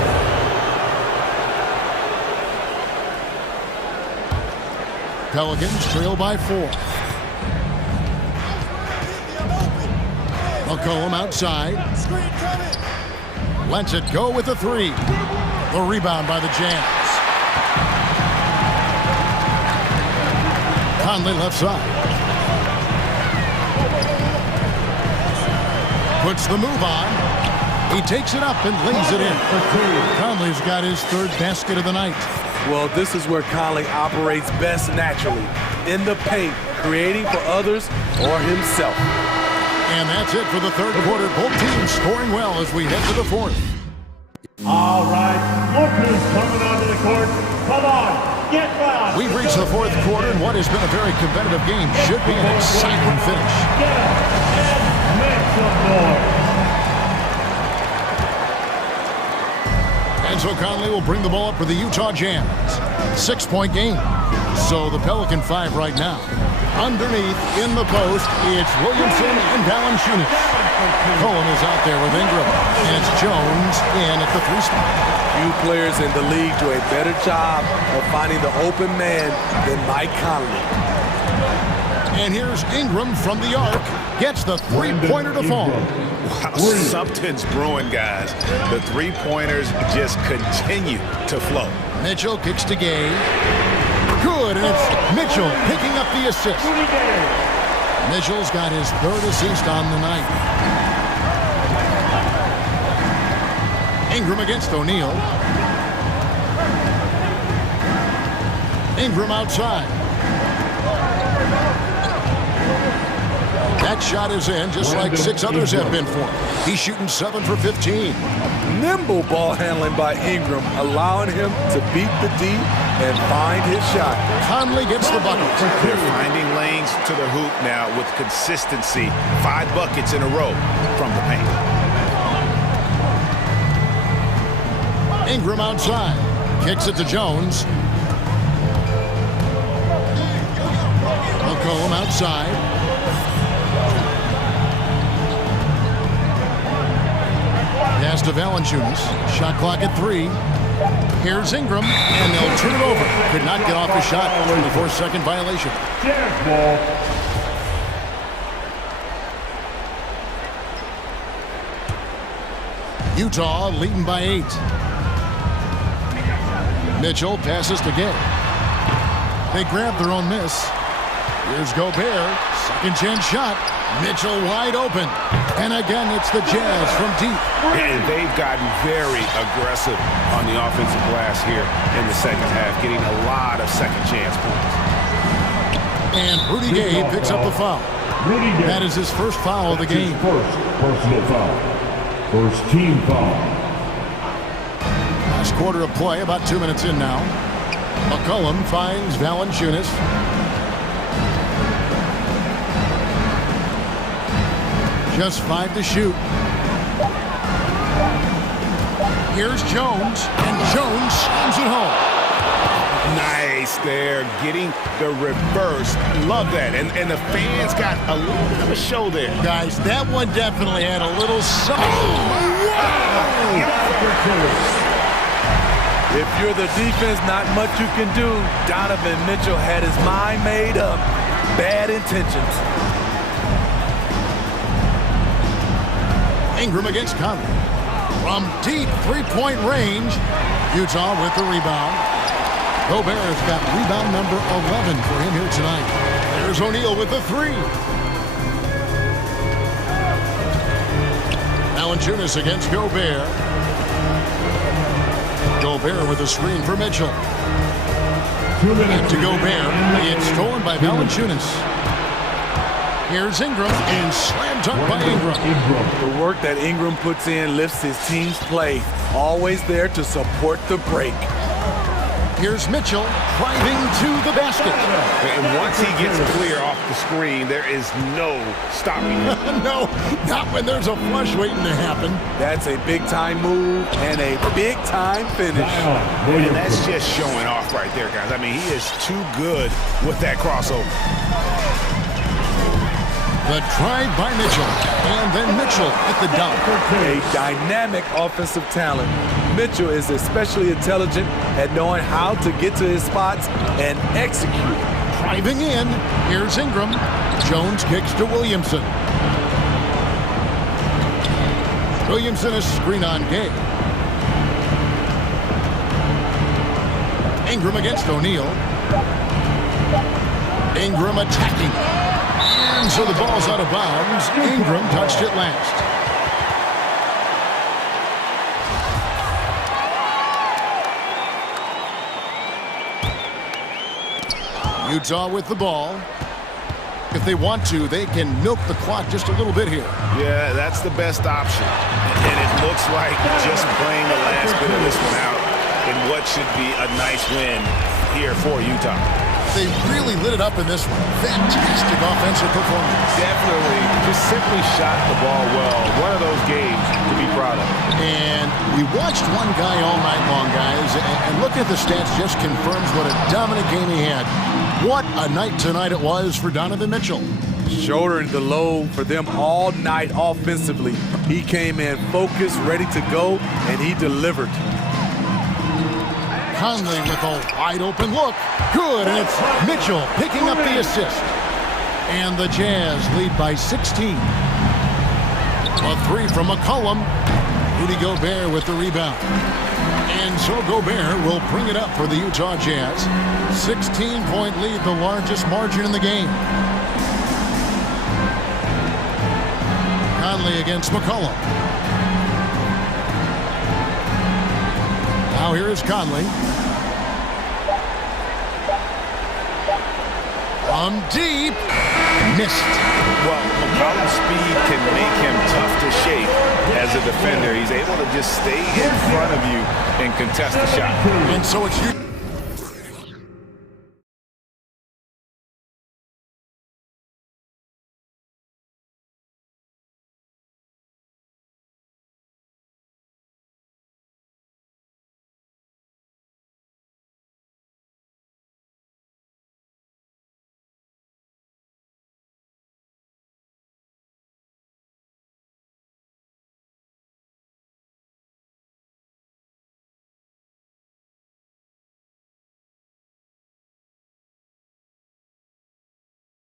Pelicans trail by 4. McCollum outside. Lets it go with the 3. The rebound by the Jazz. Conley left side. Puts the move on. He takes it up and lays it in. Conley's got his 3rd basket of the night. Well, this is where Conley operates best naturally. In the paint, creating for others or himself. And that's it for the third quarter. Both teams scoring well as we head to the 4th. All right, look who's coming onto the court. Come on, get loud. We've reached the 4th quarter, and what has been a very competitive game should be an exciting finish. Get up and make some noise. And so Conley will bring the ball up for the Utah Jazz. 6-point game. So the Pelican 5 right now. Underneath, in the post, it's Williamson and Valanciunas. Cohen is out there with Ingram. And it's Jones in at the 3 spot. Few players in the league do a better job of finding the open man than Mike Conley. And here's Ingram from the arc. Gets the 3-pointer to fall. Wow, something's brewing, guys. The 3-pointers just continue to flow. Mitchell kicks to Gay. Good, and it's Mitchell picking up the assist. Mitchell's got his 3rd assist on the night. Ingram against O'Neal. Ingram outside. That shot is in, just like 6 others have been for him. He's shooting 7 for 15. Nimble ball handling by Ingram, allowing him to beat the D and find his shot. Conley gets the bucket. They're finding lanes to the hoop now with consistency. 5 buckets in a row from the paint. Ingram outside. Kicks it to Jones. McCollum outside. Pass to Valanciunas. Shot clock at 3. Here's Ingram, and they'll turn it over. Could not get off his shot. 24-second violation. Utah leading by 8. Mitchell passes to Gay. They grab their own miss. Here's Gobert. Second chance shot. Mitchell wide open. And again, it's the Jazz from deep. And they've gotten very aggressive on the offensive glass here in the second half, getting a lot of second chance points. And Rudy Gay picks up the foul. That is his first foul of the game. First personal foul. First team foul. Last quarter of play, about 2 minutes in now. McCollum finds Valanciunas. Just 5 to shoot. Here's Jones, and Jones slams it home. Nice there, getting the reverse. Love that. And the fans got a little bit of a show there. Guys, that one definitely had a little something. If you're the defense, not much you can do. Donovan Mitchell had his mind made up. Bad intentions. Ingram against Conley. From deep three-point range, Utah with the rebound. Gobert's got rebound number 11 for him here tonight. There's O'Neal with the 3. Valanciunas against Gobert. Gobert with a screen for Mitchell. To Gobert. It's stolen by Valanciunas. Here's Ingram, and slam dunk by Ingram. The work that Ingram puts in lifts his team's play. Always there to support the break. Here's Mitchell driving to the basket. And once he gets clear off the screen, there is no stopping him. No, not when there's a flush waiting to happen. That's a big-time move and a big-time finish. And that's just showing off right there, guys. I mean, he is too good with that crossover. The drive by Mitchell, and then Mitchell at the dunk. A dynamic offensive talent. Mitchell is especially intelligent at knowing how to get to his spots and execute. Driving in, here's Ingram. Jones kicks to Williamson. Williamson is screen on Gay. Ingram against O'Neal. Ingram attacking. And so the ball's out of bounds. Ingram touched it last. Utah with the ball. If they want to, they can milk the clock just a little bit here. Yeah, that's the best option. And it looks like just playing the last bit of this one out in what should be a nice win here for Utah. They really lit it up in this one. Fantastic offensive performance. Definitely. Just simply shot the ball well. One of those games to be proud of. And we watched one guy all night long, guys. And looking at the stats just confirms what a dominant game he had. What a night tonight it was for Donovan Mitchell. Shouldering the load for them all night offensively. He came in focused, ready to go, and he delivered. Conley with a wide open look. Good, and it's Mitchell picking up the assist. And the Jazz lead by 16. A 3 from McCollum. Rudy Gobert with the rebound. And so Gobert will bring it up for the Utah Jazz. 16-point lead, the largest margin in the game. Conley against McCollum. Now here is Conley. From deep. Missed. Well, McCollum's speed can make him tough to shake as a defender. He's able to just stay in front of you and contest the shot. And so it's you.